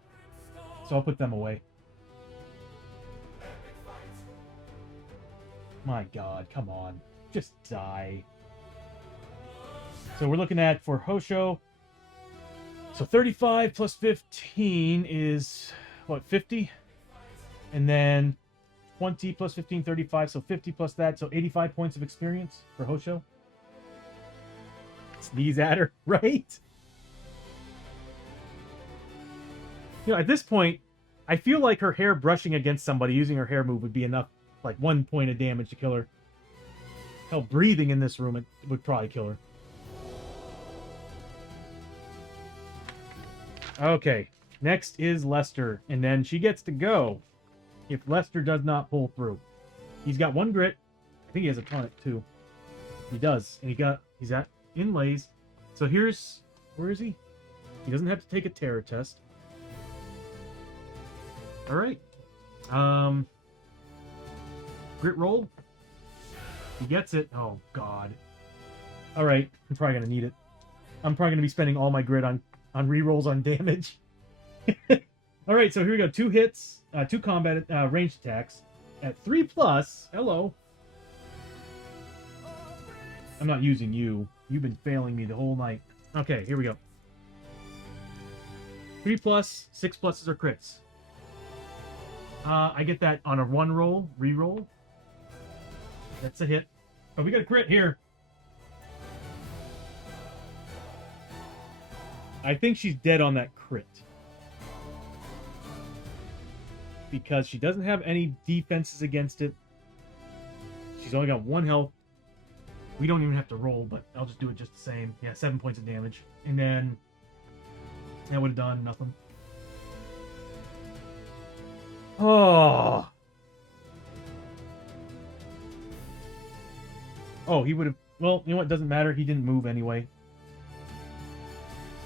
So I'll put them away. My god, come on. Just die. So we're looking at, for Hosho, so 35 plus 15 is, what, 50? And then 20 plus 15, 35, so 50 plus that, so 85 points of experience for Hosho. Sneeze at her, right? You know, at this point, I feel like her hair brushing against somebody using her hair move would be enough, like 1 point of damage to kill her. Hell, breathing in this room, it would probably kill her. Okay, next is Lester, and then she gets to go if Lester does not pull through. He's got 1 grit. I think he has a tonic too. He does, and he's at inlays. So here's, where is he? He doesn't have to take a terror test. All right. Grit roll. He gets it. Oh God. All right, I'm probably gonna need it. I'm probably gonna be spending all my grit on rerolls on damage. All right, so here we go. 2 hits, 2 combat ranged attacks at 3+. Hello. I'm not using you. You've been failing me the whole night. Okay, here we go. 3+, 6 pluses are crits. I get that on a 1 roll, reroll. That's a hit. Oh, we got a crit here. I think she's dead on that crit. Because she doesn't have any defenses against it. She's only got 1 health. We don't even have to roll, but I'll just do it just the same. Yeah, 7 points of damage. And then that would have done nothing. Oh. Oh, he would have... Well, you know what? Doesn't matter. He didn't move anyway.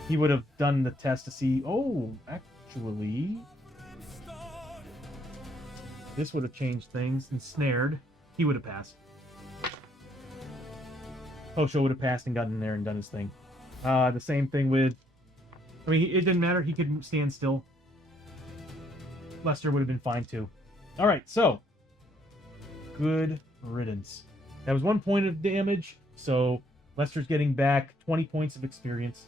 He would have done the test to see... Oh, actually... This would have changed things. Ensnared. He would have passed. Hosho would have passed and gotten in there and done his thing. The same thing with... I mean, it didn't matter. He could stand still. Lester would have been fine, too. Alright, so... Good riddance. That was 1 point of damage, so Lester's getting back 20 points of experience.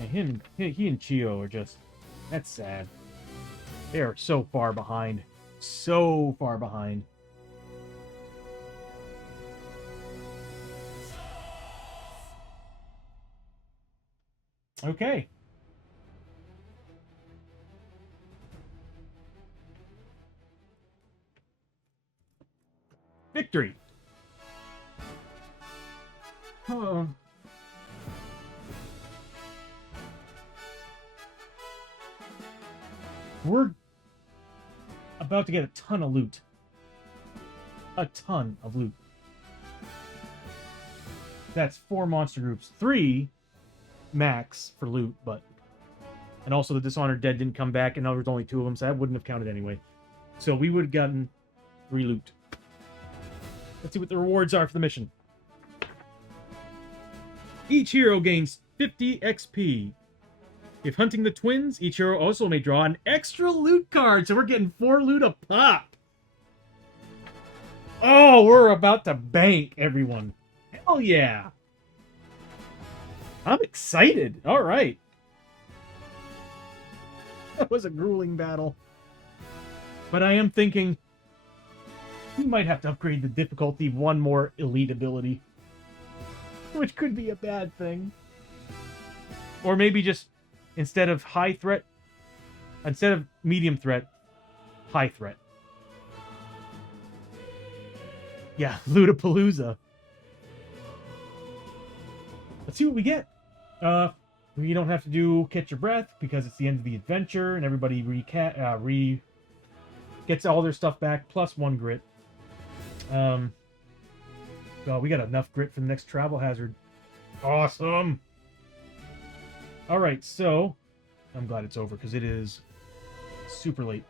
And he and Chio are just... That's sad. They are so far behind. So far behind. Okay. Victory. Oh. We're about to get a ton of loot. A ton of loot. That's 4 monster groups. 3 max for loot, but... And also the Dishonored Dead didn't come back, and there was only 2 of them, so that wouldn't have counted anyway. So we would have gotten 3 loot. Let's see what the rewards are for the mission. Each hero gains 50 XP. If hunting the twins, each hero also may draw an extra loot card, so we're getting 4 loot a pop. Oh, we're about to bank, everyone. Hell yeah. I'm excited. All right. That was a grueling battle. But I am thinking we might have to upgrade the difficulty one more elite ability. Which could be a bad thing. Or maybe just instead of medium threat, high threat. Yeah, Ludapalooza. Let's see what we get. We don't have to do catch your breath because it's the end of the adventure and everybody gets all their stuff back plus 1 grit. Well, we got enough grit for the next travel hazard. Awesome. All right, so I'm glad it's over because it is super late.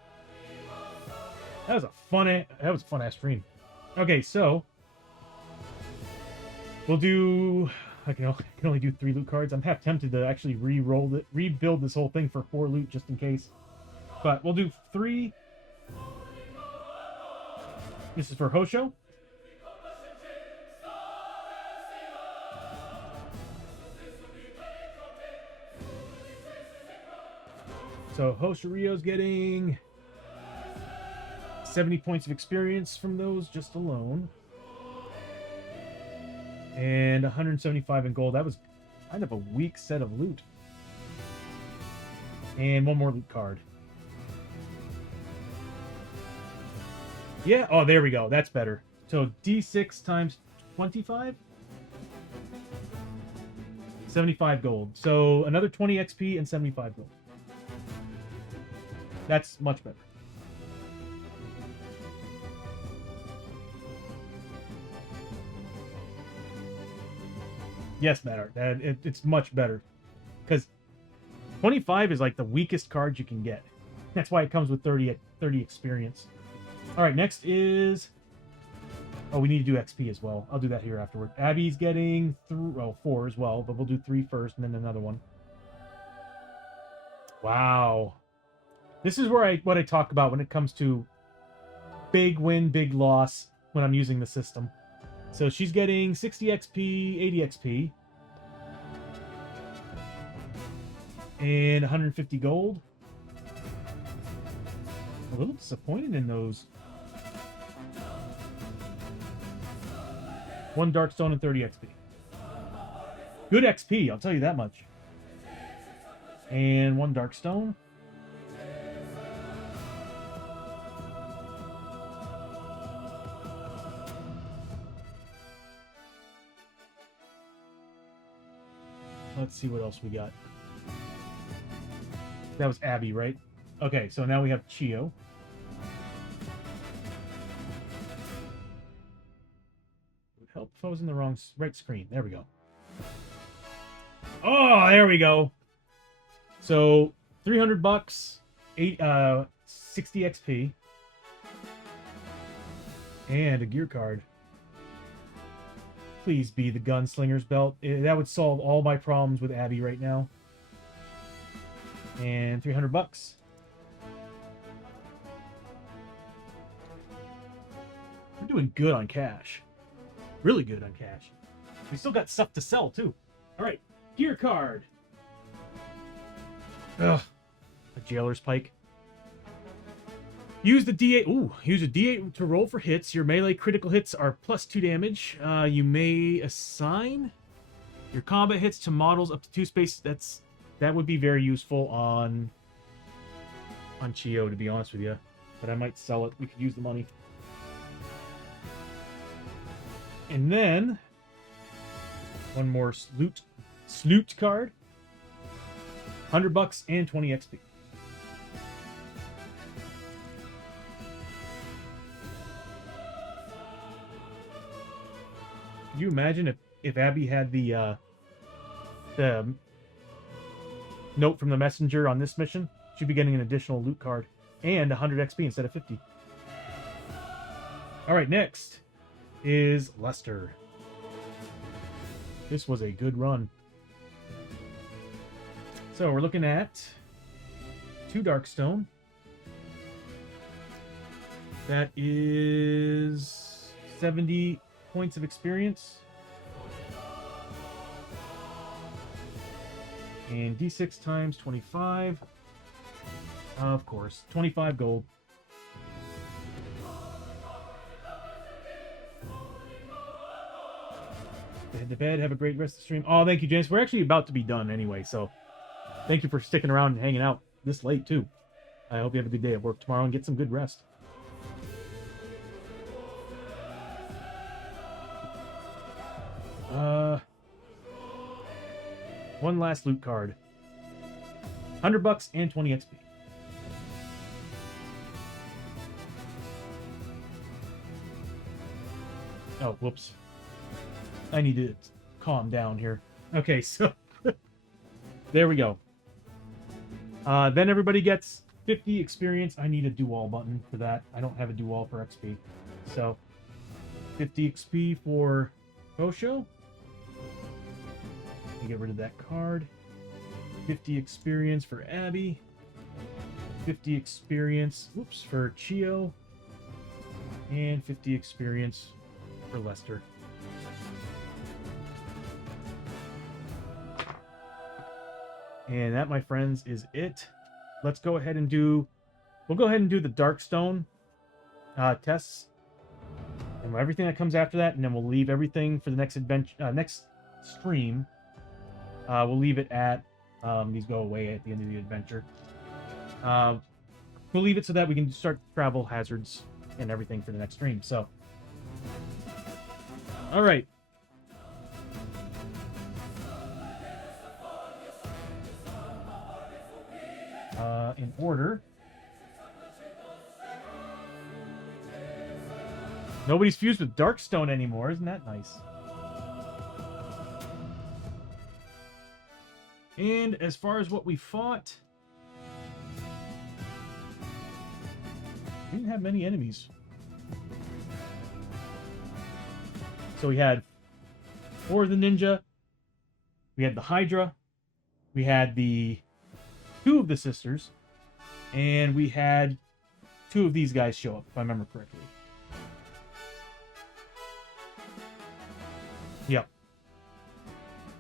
That was a fun ass stream. Okay, so we'll do. I can only do 3 loot cards. I'm half tempted to actually rebuild this whole thing for 4 loot just in case. But we'll do 3. This is for Hosho. So Hosho-ryo's getting 70 points of experience from those just alone. And 175 in gold. That was kind of a weak set of loot. And 1 more loot card. Yeah, oh, there we go. That's better. So D6 times 25? 75 gold. So another 20 XP and 75 gold. That's much better. Yes, Matt, it's much better. Because 25 is like the weakest card you can get. That's why it comes with 30 experience. Alright, next is... Oh, we need to do XP as well. I'll do that here afterward. Abby's getting 4 as well, but we'll do 3 first and then another one. Wow. This is where what I talk about when it comes to big win, big loss when I'm using the system. So she's getting 60 XP, 80 XP. And 150 gold. A little disappointed in those. 1 Darkstone and 30 XP. Good XP, I'll tell you that much. And 1 Darkstone. Let's see what else we got. That was Abby, right? Okay, so now we have Chio. It would help if I was in the right screen. There we go. Oh, there we go. So $300, 60 XP, and a gear card. Please be the Gunslinger's Belt. That would solve all my problems with Abby right now. And $300. We're doing good on cash. Really good on cash. We still got stuff to sell, too. All right, gear card. Ugh, a Jailer's Pike. Use the D8. Ooh, use a D8 to roll for hits. Your melee critical hits are +2 damage. You may assign your combat hits to models up to 2 space. That would be very useful on Chio, to be honest with you. But I might sell it. We could use the money. And then 1 more Sloot card. $100 and 20 XP. Could you imagine if Abby had the note from the messenger on this mission? She'd be getting an additional loot card and 100 XP instead of 50. All right, next is Lester. This was a good run. So we're looking at 2 Darkstone. That is 70 points of experience. And D6 times 25. Of course. 25 gold. Head to bed. Have a great rest of the stream. Oh, thank you, James. We're actually about to be done anyway, so thank you for sticking around and hanging out this late, too. I hope you have a good day at work tomorrow and get some good rest. One last loot card. $100 and 20 XP. Oh, whoops. I need to calm down here. Okay, so there we go. Then everybody gets 50 experience. I need a do-all button for that. I don't have a do-all for XP. So 50 XP for Kosho. Get rid of that card. 50 experience for Abby. 50 experience, whoops, for Chio. And 50 experience for Lester. And that, my friends, is it. Let's go ahead and do... We'll go ahead and do the Darkstone tests. And everything that comes after that, and then we'll leave everything for the next adventure, next stream. We'll leave it at... these go away at the end of the adventure. We'll leave it so that we can start travel hazards and everything for the next stream. So, all right. In order. Nobody's fused with Darkstone anymore. Isn't that nice? And as far as what we fought, we didn't have many enemies. So we had 4 of the ninja, we had the Hydra, we had the 2 of the sisters, and we had 2 of these guys show up, if I remember correctly. Yep.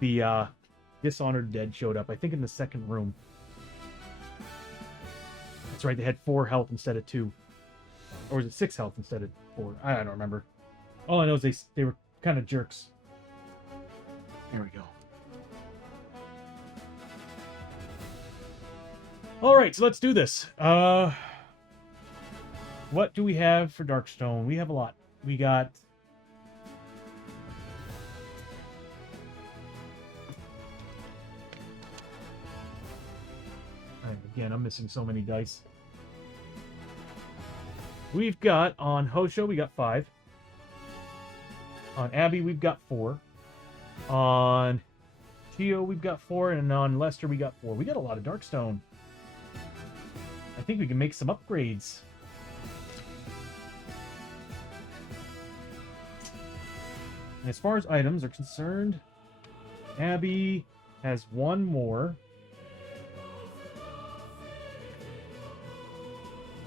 The Dishonored Dead showed up, I think in the second room. That's right, they had 4 health instead of 2. Or was it 6 health instead of 4? I don't remember. All I know is they were kind of jerks. There we go. Alright, so let's do this. What do we have for Darkstone? We have a lot. We got... Again, I'm missing so many dice. We've got, on Hosho, we got 5. On Abby, we've got 4. On Chio, we've got 4. And on Lester, we got 4. We got a lot of Darkstone. I think we can make some upgrades. And as far as items are concerned, Abby has 1 more.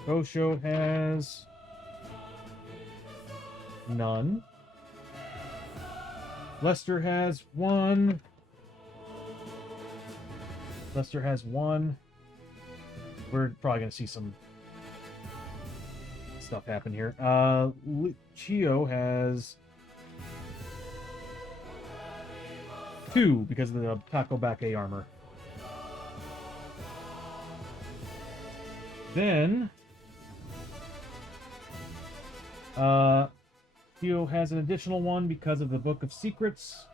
Kosho has none. Lester has 1. Lester has 1. We're probably going to see some stuff happen here. Chio has 2 because of the Takobake armor. Then... Chio has an additional 1 because of the Book of Secrets.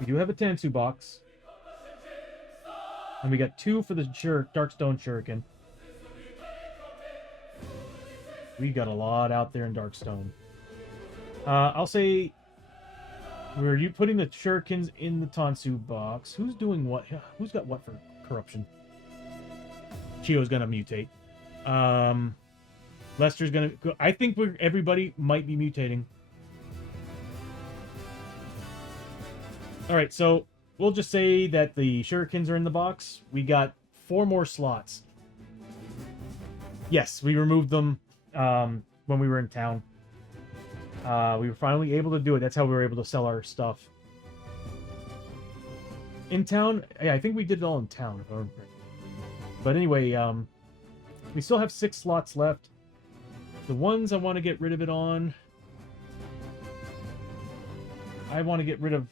We do have a Tansu box. And we got 2 for the Darkstone Shuriken. We got a lot out there in Darkstone. I'll say we're putting the Shurikens in the Tansu box. Who's doing what? Who's got what for corruption? Chio's gonna mutate. Lester's gonna... I think everybody might be mutating. Alright, so we'll just say that the Shurikens are in the box. We got 4 more slots. Yes, we removed them when we were in town. We were finally able to do it. That's how we were able to sell our stuff. In town, yeah, I think we did it all in town, if I remember. But anyway, we still have 6 slots left. The ones I want to get rid of it on, I want to get rid of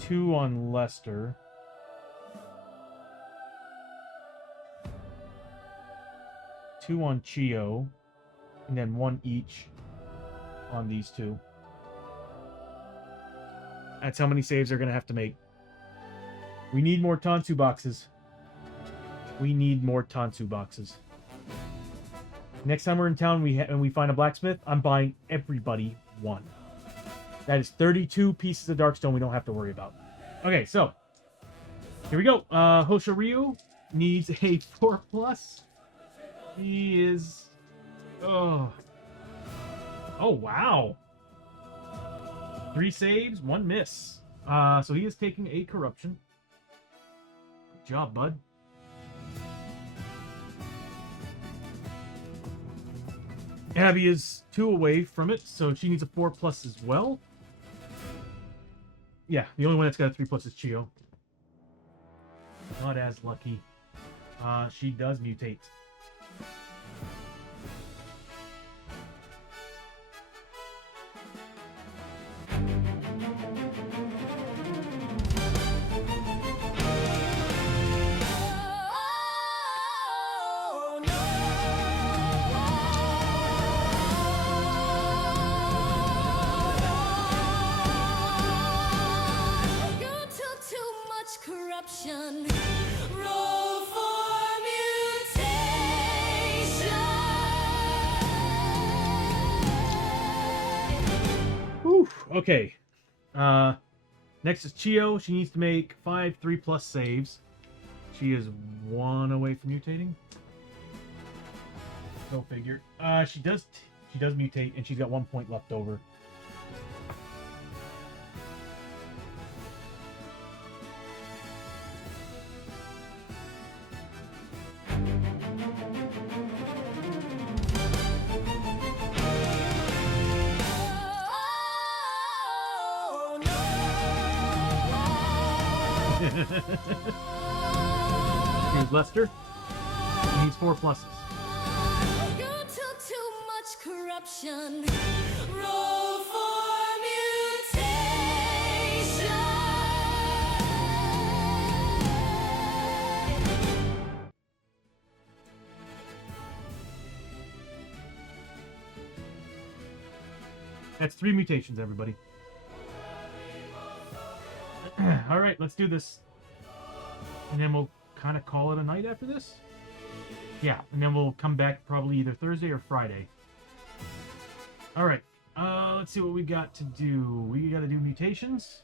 2 on Lester. Two on Chio, and then 1 each on these 2. That's how many saves they're going to have to make. We need more Tansu boxes. We need more Tansu boxes. Next time we're in town and we find a blacksmith, I'm buying everybody 1. That is 32 pieces of Darkstone we don't have to worry about. Okay, so here we go. Hosho Ryu needs a 4+. He is... Oh, wow. 3 saves, 1 miss. So he is taking a corruption. Good job, bud. Abby is 2 away from it, so she needs a 4+ as well. Yeah, the only one that's got a 3+ is Chio. Not as lucky. She does mutate. Roll for mutation. Oof, okay. Next is Chio. She needs to make 5 3+ saves. She is 1 away from mutating. Go figure. She does mutate, and she's got 1 point left over. Here's Lester. He needs 4 pluses. You took too much corruption. Roll for mutation. That's 3 mutations, everybody. All right, let's do this. And then we'll kind of call it a night after this. Yeah, and then we'll come back probably either Thursday or Friday. All right, let's see what we got to do. We got to do mutations.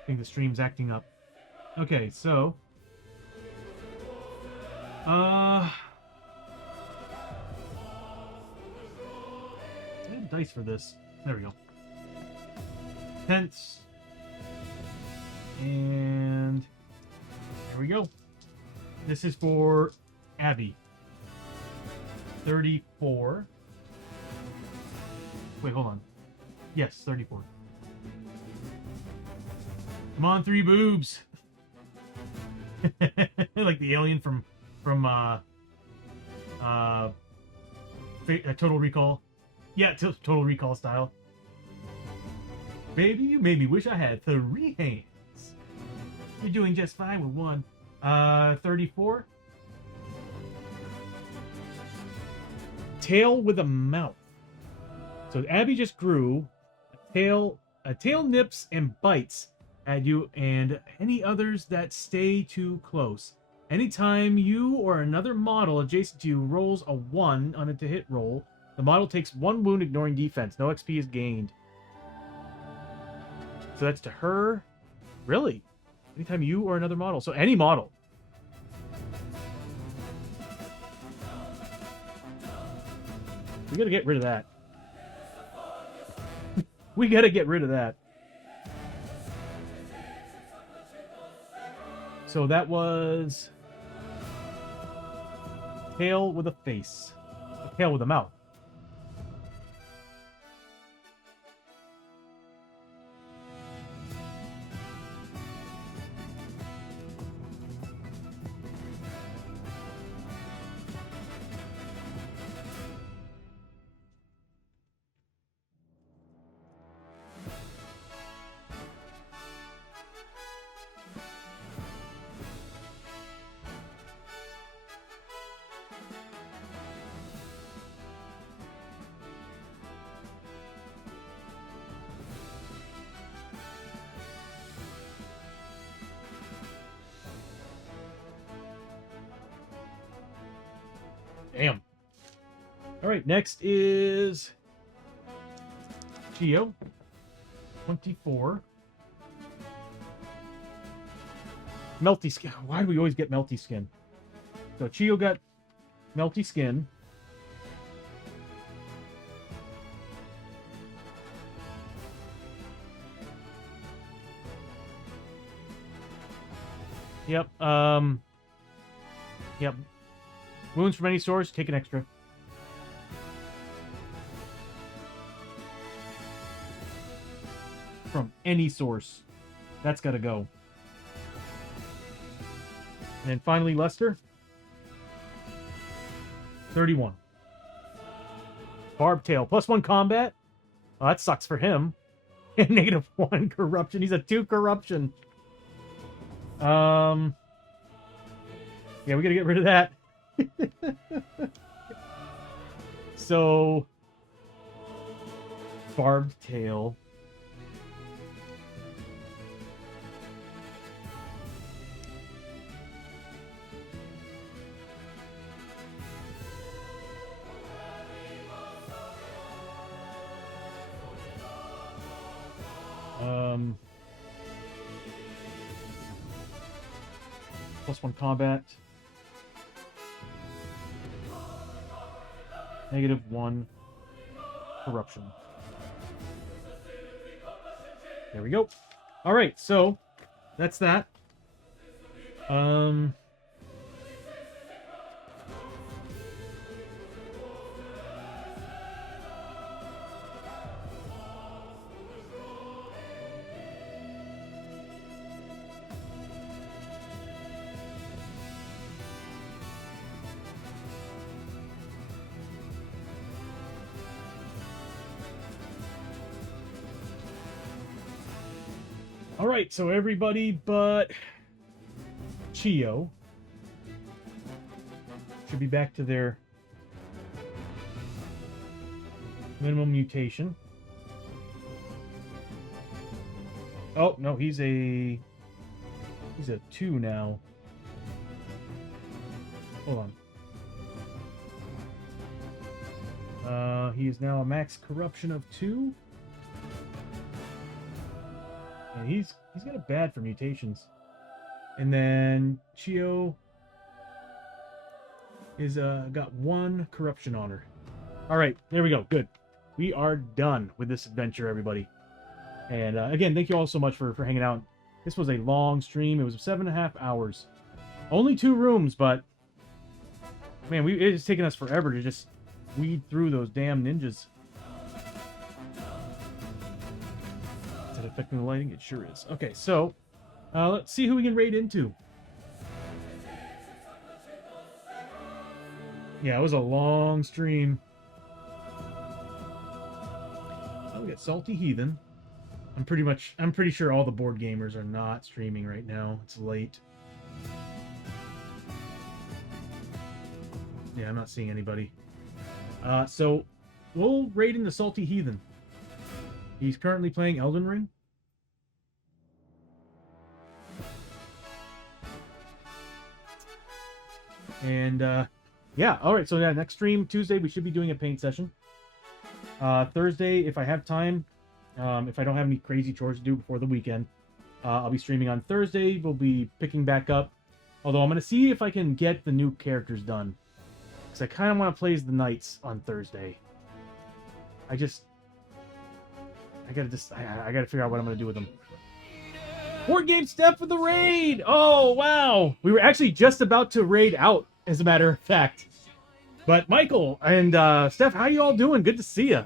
I think the stream's acting up. Okay, so... I have dice for this. There we go. Tenths. And there we go. This is for Abby. 34. Wait, hold on. Yes, 34. Come on, 3 boobs. Like the alien from Total Recall. Yeah, Total Recall style. Baby, you made me wish I had 3 hands. You're doing just fine with 1. 34. Tail with a mouth. So Abby just grew. A tail nips and bites at you and any others that stay too close. Anytime you or another model adjacent to you rolls a 1 on a to hit roll, the model takes 1 wound ignoring defense. No XP is gained. So that's to her. Really? Anytime you or another model. So any model. We gotta get rid of that. We gotta get rid of that. So that was tail with a face. A tail with a mouth. Damn. All right, next is Geo, 24. Melty skin. Why do we always get melty skin? So Chio got melty skin. Yep. Yep. Wounds from any source, take an extra. From any source. That's gotta go. And then finally, Lester. 31. Barb Tail. +1 combat. Oh, that sucks for him. And -1 corruption. He's a 2 corruption. Yeah, we gotta get rid of that. So, Barbed Tail. +1 combat. -1 corruption. There we go. All right, so that's that. All right, so everybody but Chio should be back to their minimum mutation. Oh, no, he's a 2 now. Hold on. He is now a max corruption of 2. And he's got it bad for mutations. And then Chio is got 1 corruption on her. All right, there we go. Good. We are done with this adventure, everybody. And again, thank you all so much for hanging out. This was a long stream. It was 7.5 hours. Only 2 rooms, but man, it's taken us forever to just weed through those damn ninjas. Is it affecting the lighting? It sure is. Okay, so let's see who we can raid into. Yeah, it was a long stream. Oh, we got Salty Heathen. I'm pretty sure all the board gamers are not streaming right now. It's late. Yeah, I'm not seeing anybody. So we'll raid into Salty Heathen. He's currently playing Elden Ring. And yeah, all right. So yeah, next stream Tuesday we should be doing a paint session. Thursday, if I have time, if I don't have any crazy chores to do before the weekend, I'll be streaming on Thursday. We'll be picking back up. Although I'm gonna see if I can get the new characters done, because I kind of want to play as the knights on Thursday. I gotta figure out what I'm gonna do with them. Board Game Step for the raid! Oh, wow! We were actually just about to raid out, as a matter of fact. But Michael and Steph, how you all doing? Good to see you.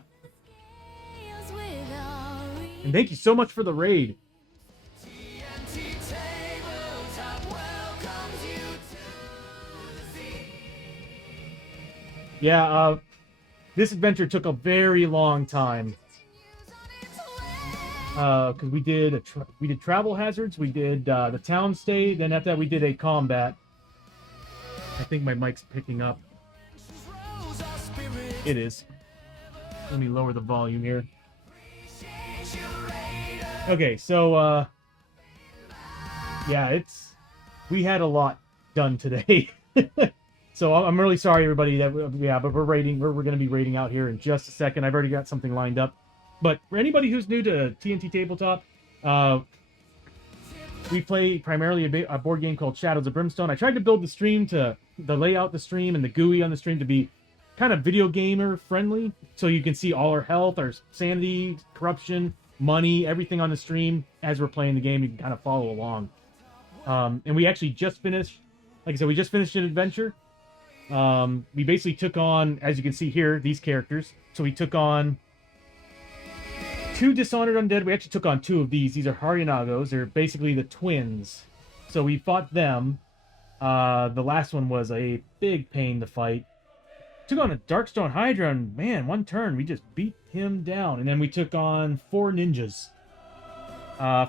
And thank you so much for the raid. Yeah, this adventure took a very long time. Because we did travel hazards, we did the town stay, then after that we did a combat. I think my mic's picking up. It is. Let me lower the volume here. Okay, so yeah, we had a lot done today. So I'm really sorry, everybody. But we're going to be raiding out here in just a second. I've already got something lined up. But for anybody who's new to TNT Tabletop, we play primarily a board game called Shadows of Brimstone. I tried to build the stream the layout, the stream, and the GUI on the stream to be kind of video gamer friendly, so you can see all our health, our sanity, corruption, money, everything on the stream as we're playing the game. You can kind of follow along. And we actually just finished, like I said, we just finished an adventure. We basically took on, as you can see here, these characters. So we took on 2 Dishonored Undead. We actually took on 2 of these. These are Haryanagos. They're basically the twins. So we fought them. The last one was a big pain to fight. Took on a Darkstone Hydra, and man, one turn, we just beat him down. And then we took on 4 ninjas.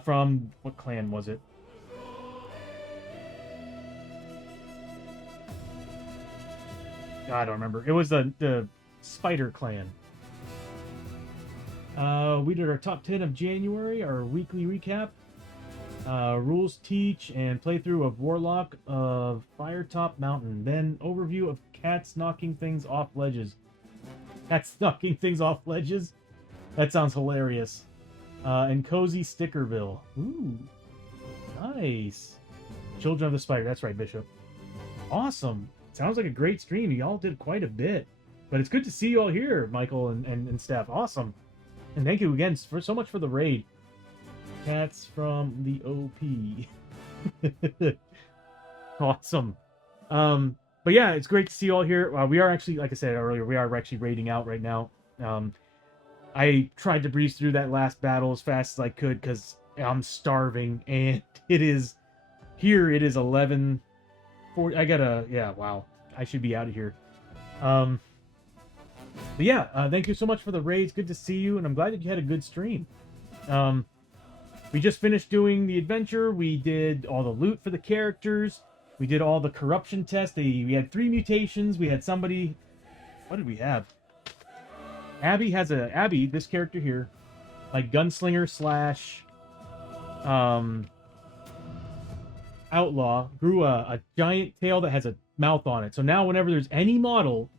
From, what clan was it? I don't remember. It was the Spider Clan. We did our top 10 of January, our weekly recap. Rules teach and playthrough of Warlock of Firetop Mountain. Then overview of cats knocking things off ledges. Cats knocking things off ledges? That sounds hilarious. And Cozy Stickerville. Ooh. Nice. Children of the Spider. That's right, Bishop. Awesome. Sounds like a great stream. You all did quite a bit. But it's good to see you all here, Michael and Steph. Awesome. And thank you again for so much for the raid. Cats from the OP. Awesome. But yeah, it's great to see you all here. We are actually, like I said earlier, we are actually raiding out right now. I tried to breeze through that last battle as fast as I could because I'm starving. And it is 11:40. Yeah, wow. I should be out of here. But yeah, thank you so much for the raids. Good to see you, and I'm glad that you had a good stream. We just finished doing the adventure. We did all the loot for the characters. We did all the corruption tests. We had 3 mutations. We had somebody... What did we have? Abby, this character here, like gunslinger / outlaw, grew a giant tail that has a mouth on it. So now whenever there's any model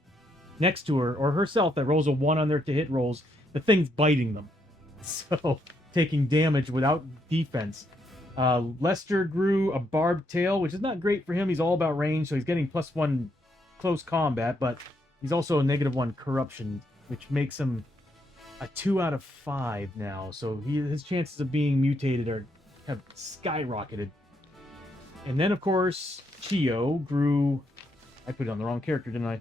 next to her or herself that rolls a 1 on their to hit rolls, the thing's biting them. So taking damage without defense. Lester grew a barbed tail, which is not great for him. He's all about range, so he's getting +1 close combat, but he's also a -1 corruption, which makes him a 2 out of 5 now. So his chances of being mutated have skyrocketed. And then, of course, Chio grew... I put it on the wrong character, didn't I?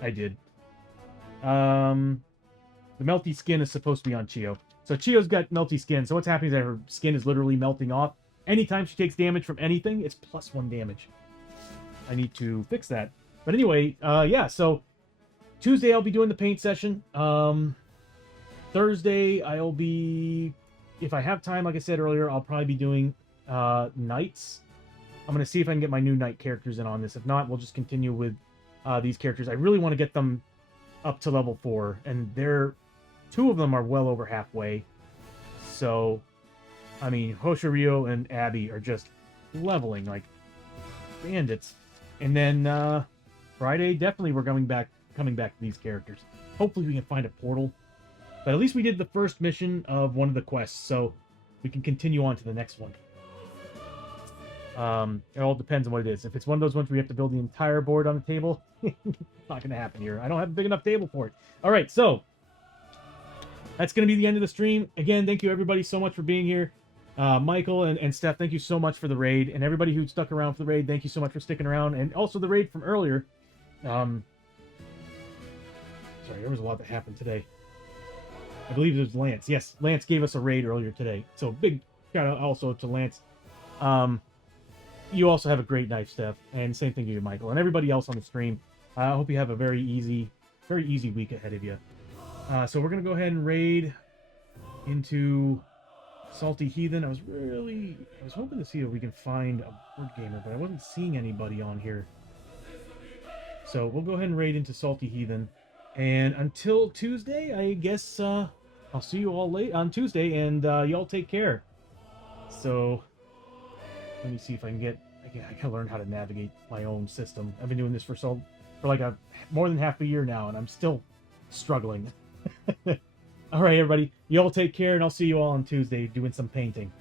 I did. The melty skin is supposed to be on Chio. So Chio's got melty skin. So what's happening is that her skin is literally melting off. Anytime she takes damage from anything, it's +1 damage. I need to fix that. But anyway, yeah, so Tuesday I'll be doing the paint session. Thursday I'll be... If I have time, like I said earlier, I'll probably be doing knights. I'm going to see if I can get my new knight characters in on this. If not, we'll just continue with these characters. I really want to get them up to level 4, and 2 of them are well over halfway. So, I mean, Hoshirio and Abby are just leveling like bandits. And then Friday, definitely we're coming back to these characters. Hopefully we can find a portal. But at least we did the first mission of one of the quests, so we can continue on to the next one. It all depends on what it is. If it's one of those ones where you have to build the entire board on the table, it's not going to happen here. I don't have a big enough table for it. All right, so that's going to be the end of the stream. Again, thank you everybody so much for being here. Michael and Steph, thank you so much for the raid, and everybody who stuck around for the raid, thank you so much for sticking around, and also the raid from earlier. Sorry, there was a lot that happened today. I believe it was Lance. Yes, Lance gave us a raid earlier today, so big shout out also to Lance. You also have a great knife, Steph, and same thing to you, Michael, and everybody else on the stream. I hope you have a very easy week ahead of you. So we're gonna go ahead and raid into Salty Heathen. I was hoping to see if we can find a board gamer, but I wasn't seeing anybody on here. So we'll go ahead and raid into Salty Heathen, and until Tuesday, I guess I'll see you all late on Tuesday, and y'all take care. So let me see if I can I gotta learn how to navigate my own system. I've been doing this for like more than half a year now, and I'm still struggling. All right, everybody, you all take care, and I'll see you all on Tuesday doing some painting.